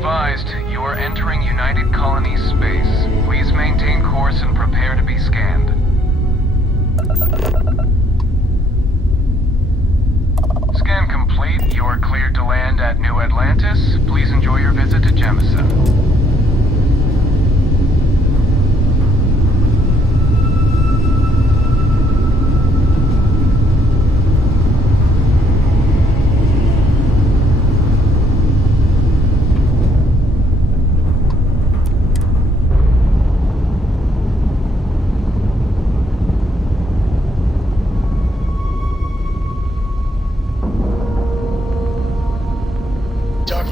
advised, you are entering United Colonies space. Please maintain course and prepare to be scanned. Scan complete. You are cleared to land at New Atlantis. Please enjoy your visit to Jemison.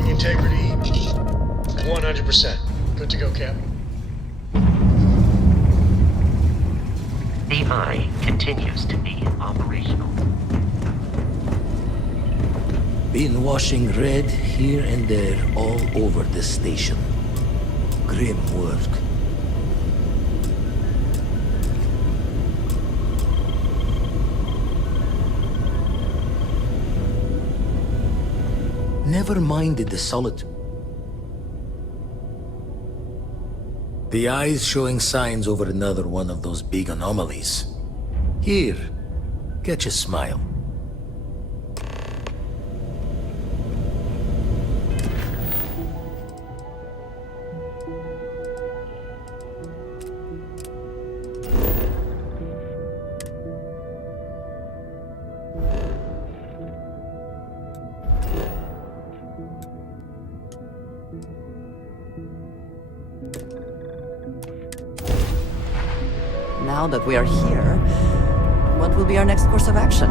Integrity, 100%. Good to go, Captain. The Eye continues to be operational. Been washing red here and there all over the station. Grim work. Never minded the solitude. The Eye's showing signs over another one of those big anomalies. Here, catch a smile. Now that we are here, what will be our next course of action?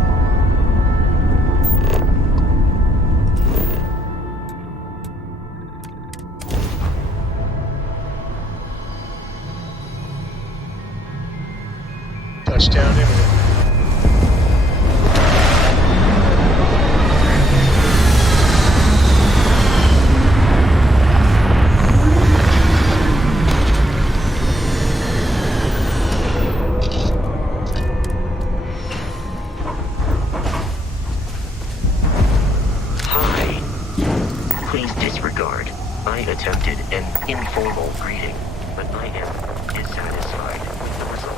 Touchdown imminent. Please disregard. I attempted an informal greeting, but I am dissatisfied with the result.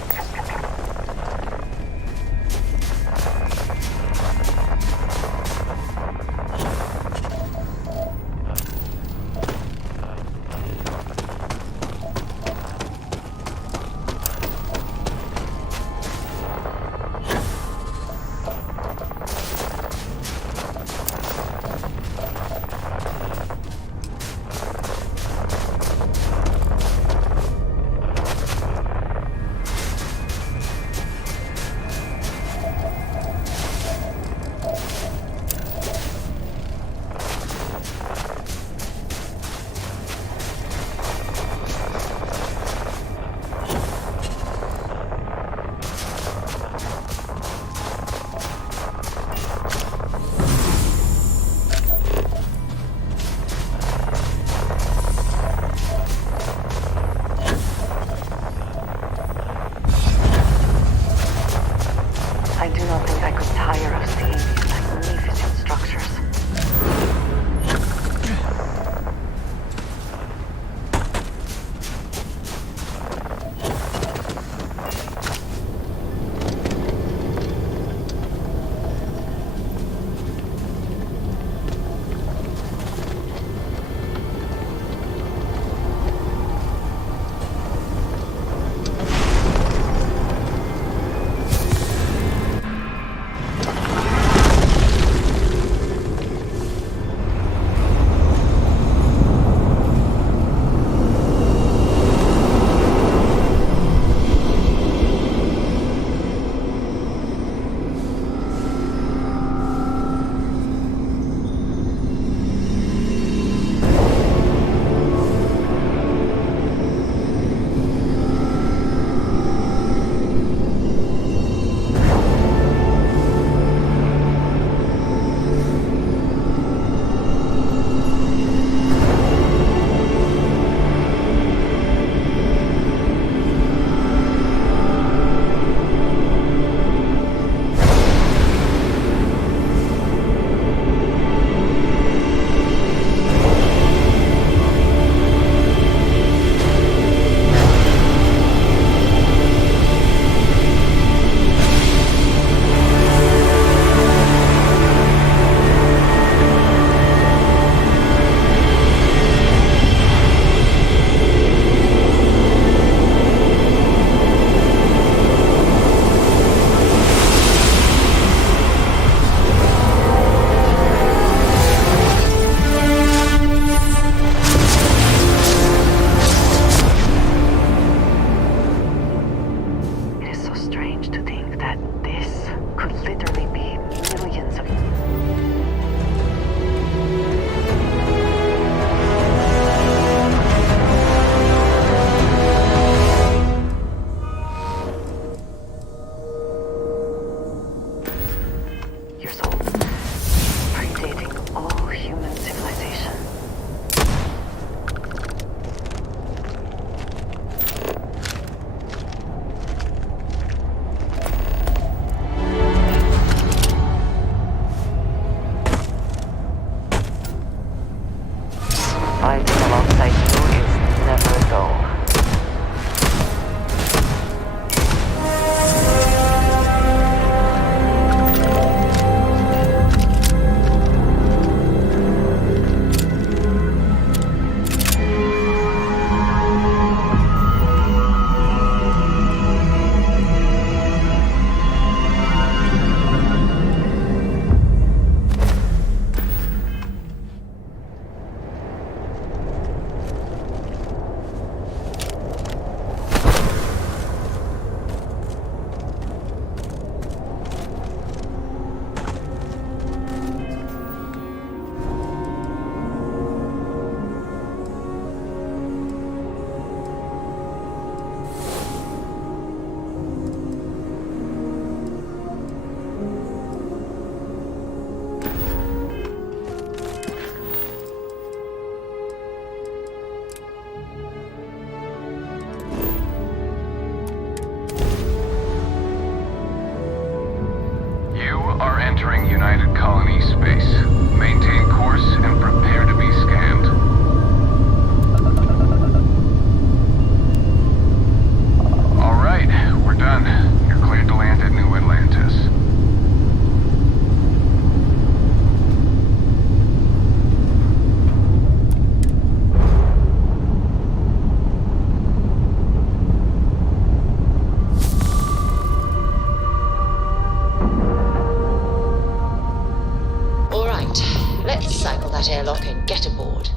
Let's cycle that airlock and get aboard.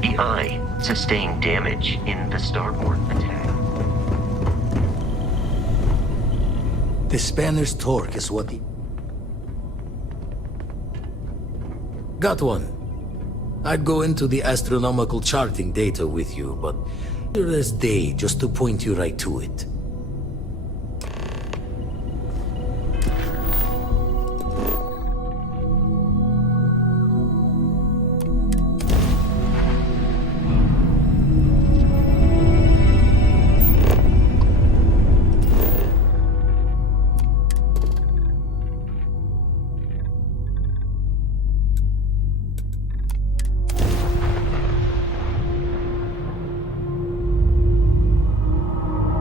The Eye sustained damage in the starboard attack. The spanner's torque is what the... Got one. I'd go into the astronomical charting data with you, but clear as day just to point you right to it.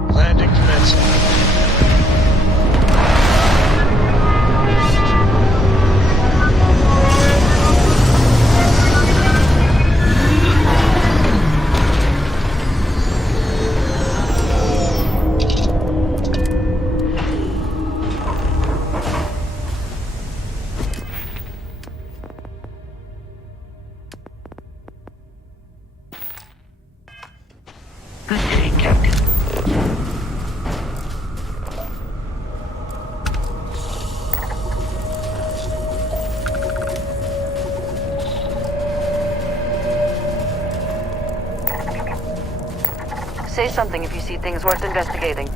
Landing commencing. Good day, Captain. Say something if you see things worth investigating.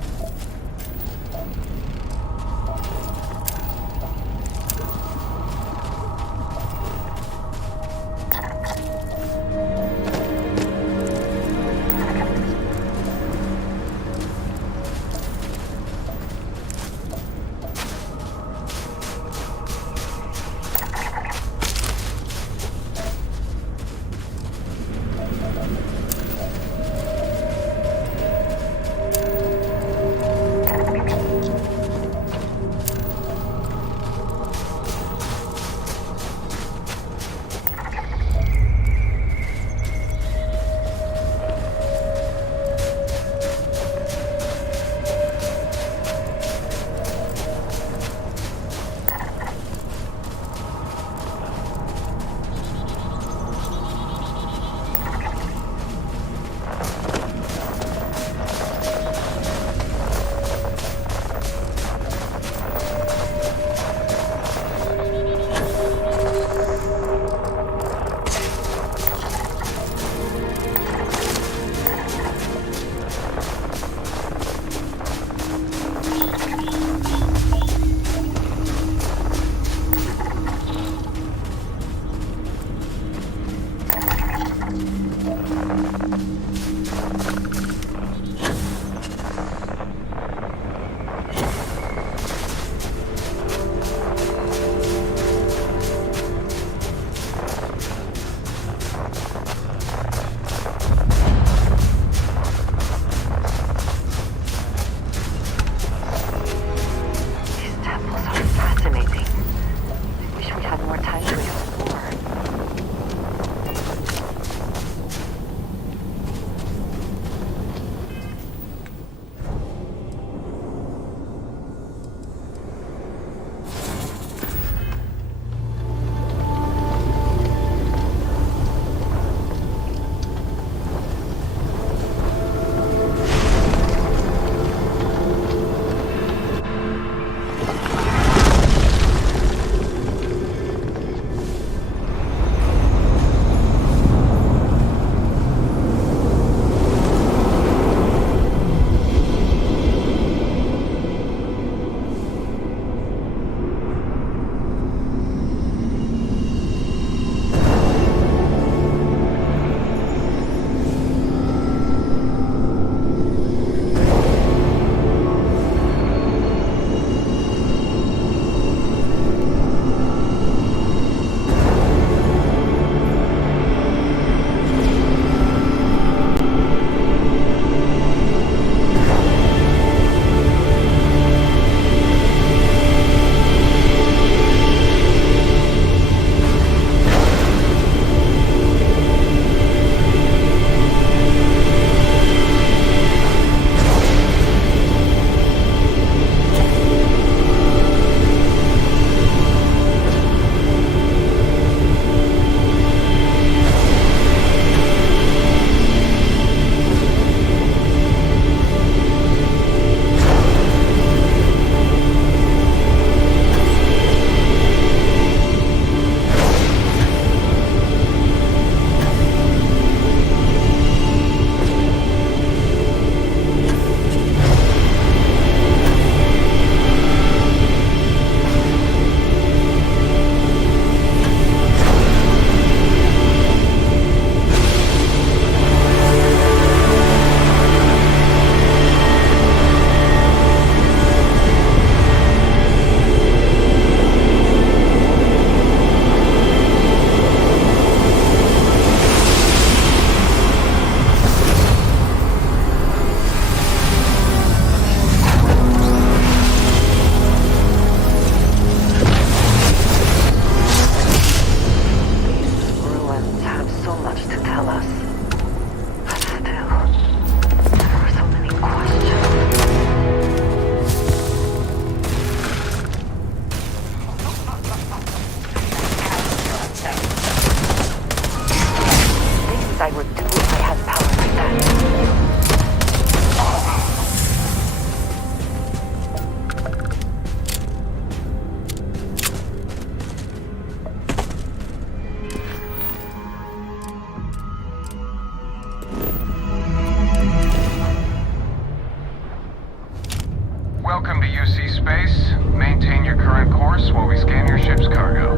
see space, maintain your current course while we scan your ship's cargo.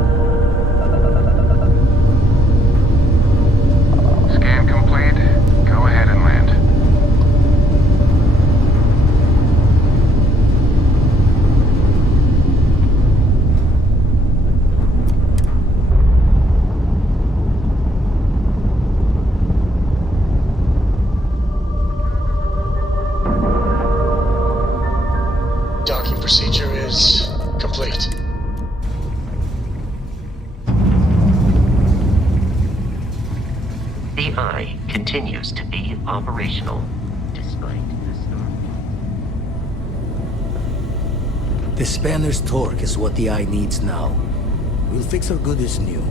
Scan complete. Go ahead and land. Docking procedure is complete. The Eye continues to be operational, despite the storm. The spanner's torque is what the Eye needs now. We'll fix her good as new.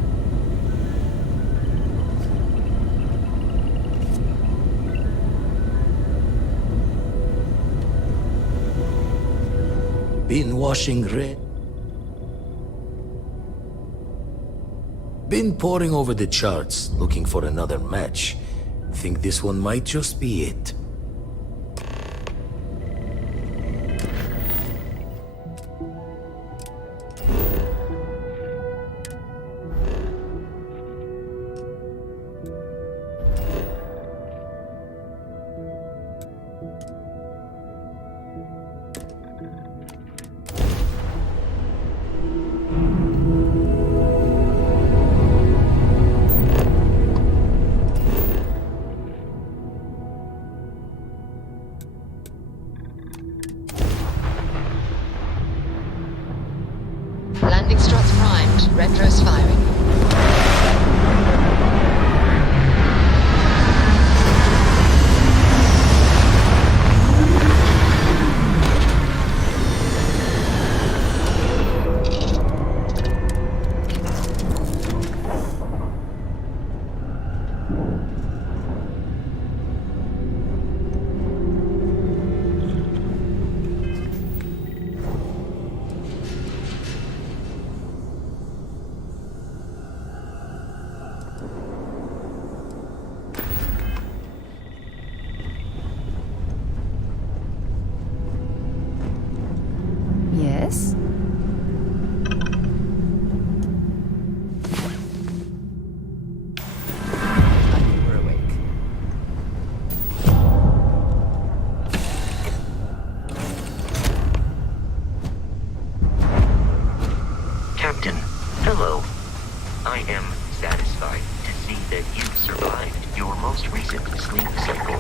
Been washing red. Been poring over the charts, looking for another match. Think this one might just be it. Landing struts primed. Retros firing. Yes? We're awake. Captain, hello. I am satisfied to see that you survived your most recent sleep cycle.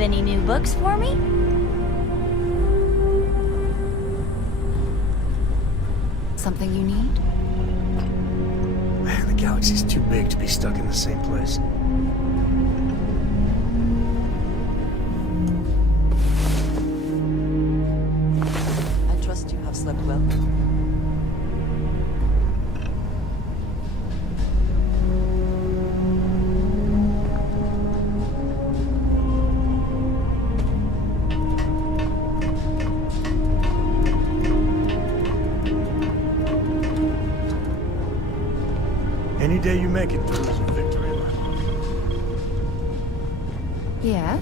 Have any new books for me? Something you need? Man, the galaxy's too big to be stuck in the same place. I trust you have slept well. Any day you make it through is a victory in my book. Yeah?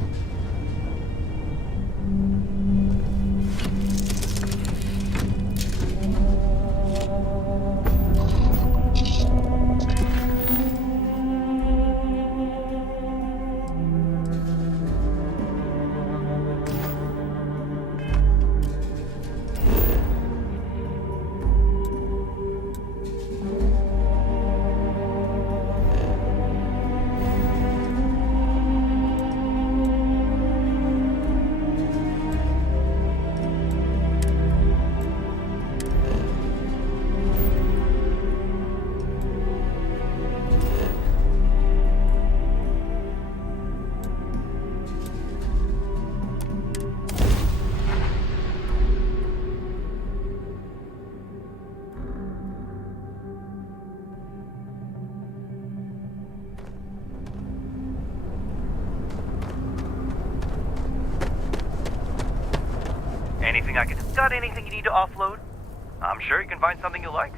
Anything I can... Got anything you need to offload? I'm sure you can find something you like.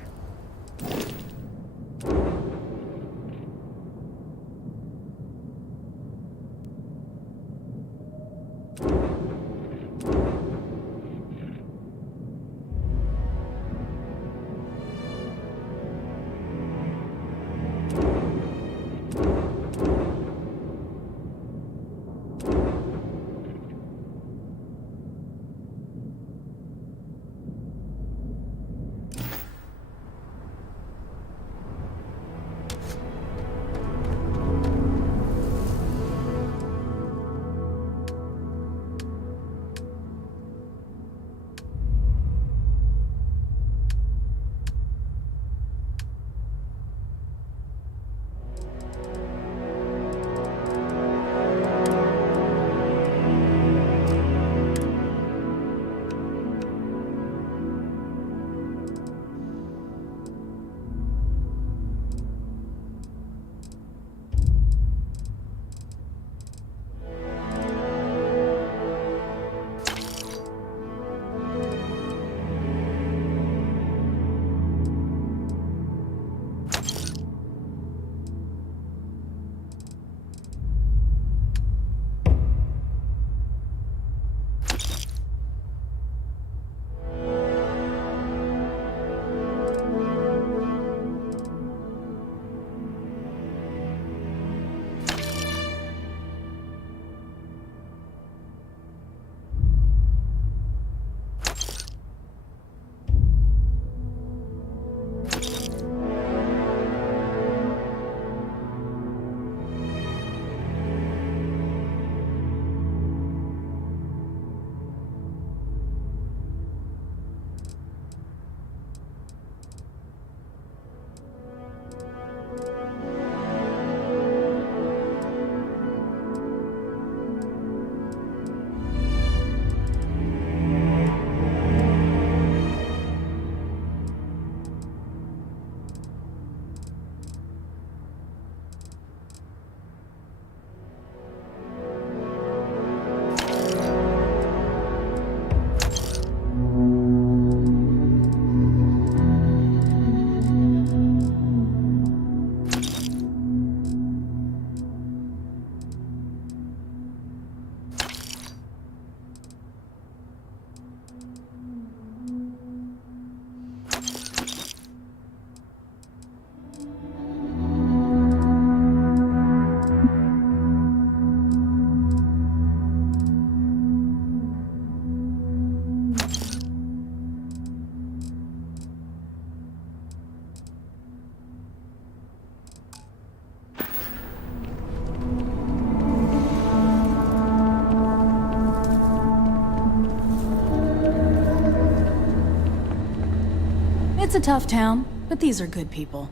It's a tough town, but these are good people.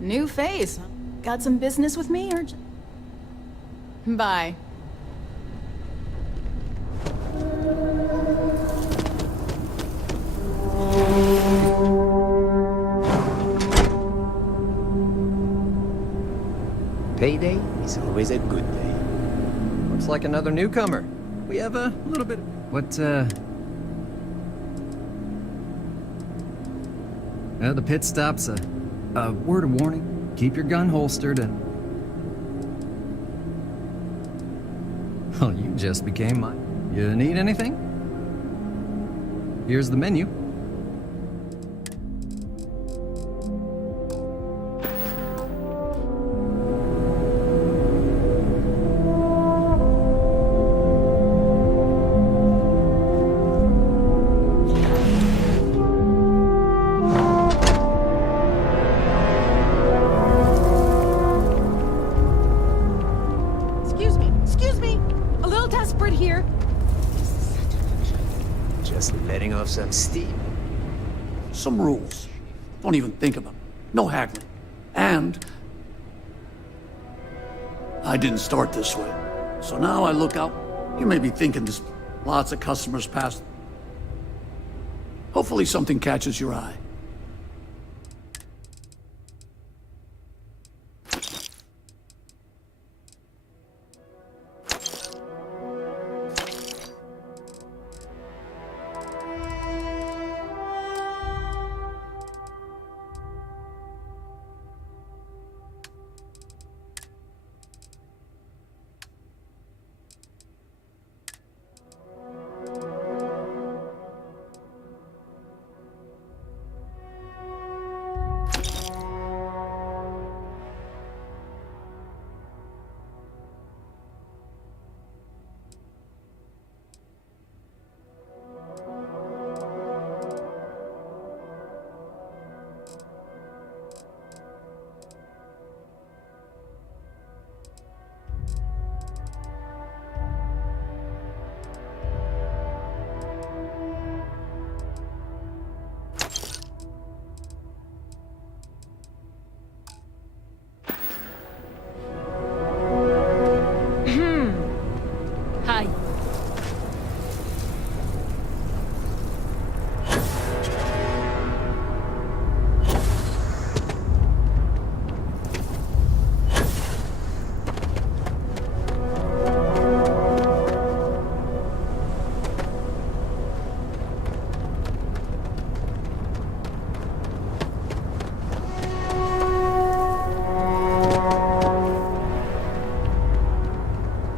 New face. Got some business with me, or... Bye. Payday is always a good day. Looks like another newcomer. We have a little bit... What, the pit stop's a word of warning. Keep your gun holstered and... Oh, you just became mine. You need anything? Here's the menu. Excuse me. A little desperate here. Just letting off some steam. Some rules. Don't even think of them. No haggling. And I didn't start this way. So now I look out. You may be thinking there's lots of customers past. Hopefully something catches your eye. Hi.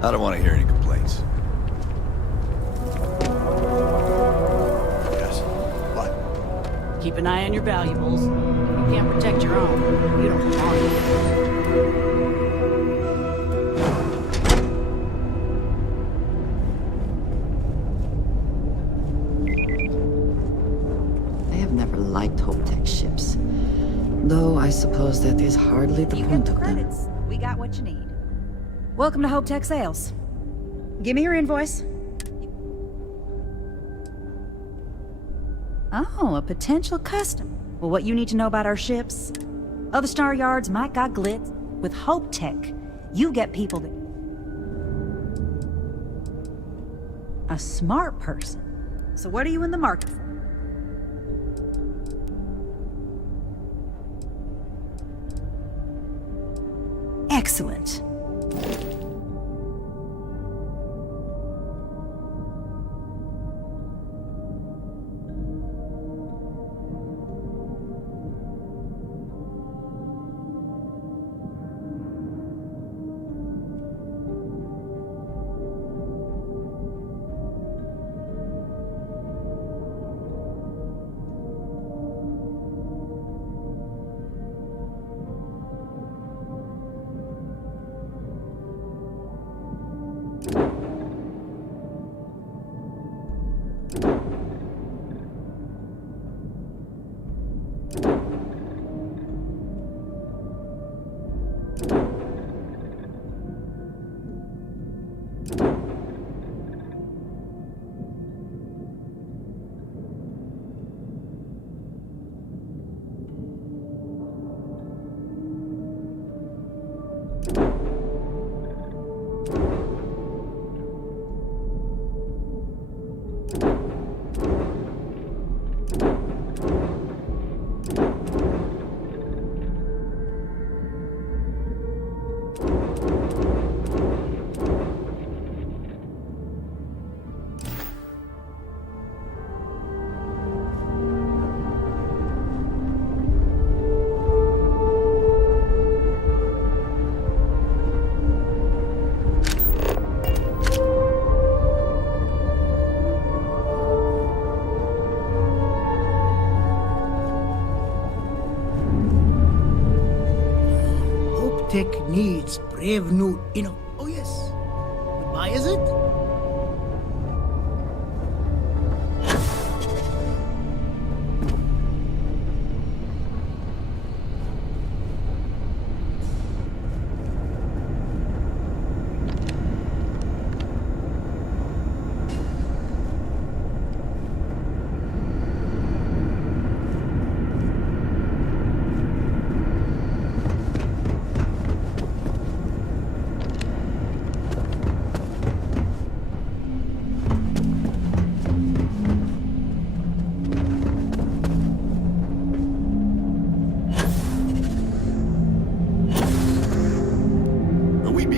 I don't want to hear any complaints. Yes. What? Keep an eye on your valuables. If you can't protect your own, you don't belong here. I have never liked Hope Tech ships. Though I suppose that is hardly the point of them. Credits. We got what you need. Welcome to Hope Tech Sales. Give me your invoice. Oh, a potential customer. Well, what you need to know about our ships? Other star yards might got glitz. With Hope Tech, you get people that... A smart person. So what are you in the market for? Excellent. Tech needs brave new Oh yes. Goodbye, is it?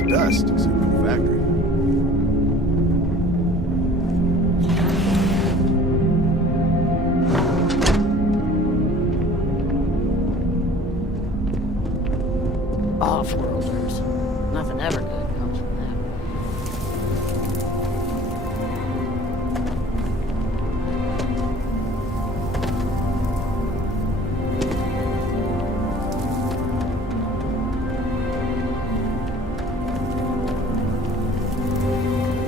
Dust, except for the factory. Off-worlders. Nothing ever good comes from that.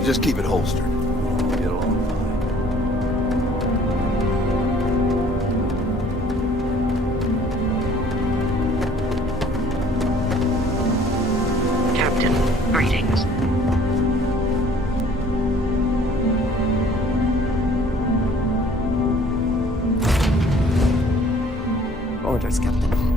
Just keep it holstered. We'll get along fine. Captain, greetings. Orders, Captain.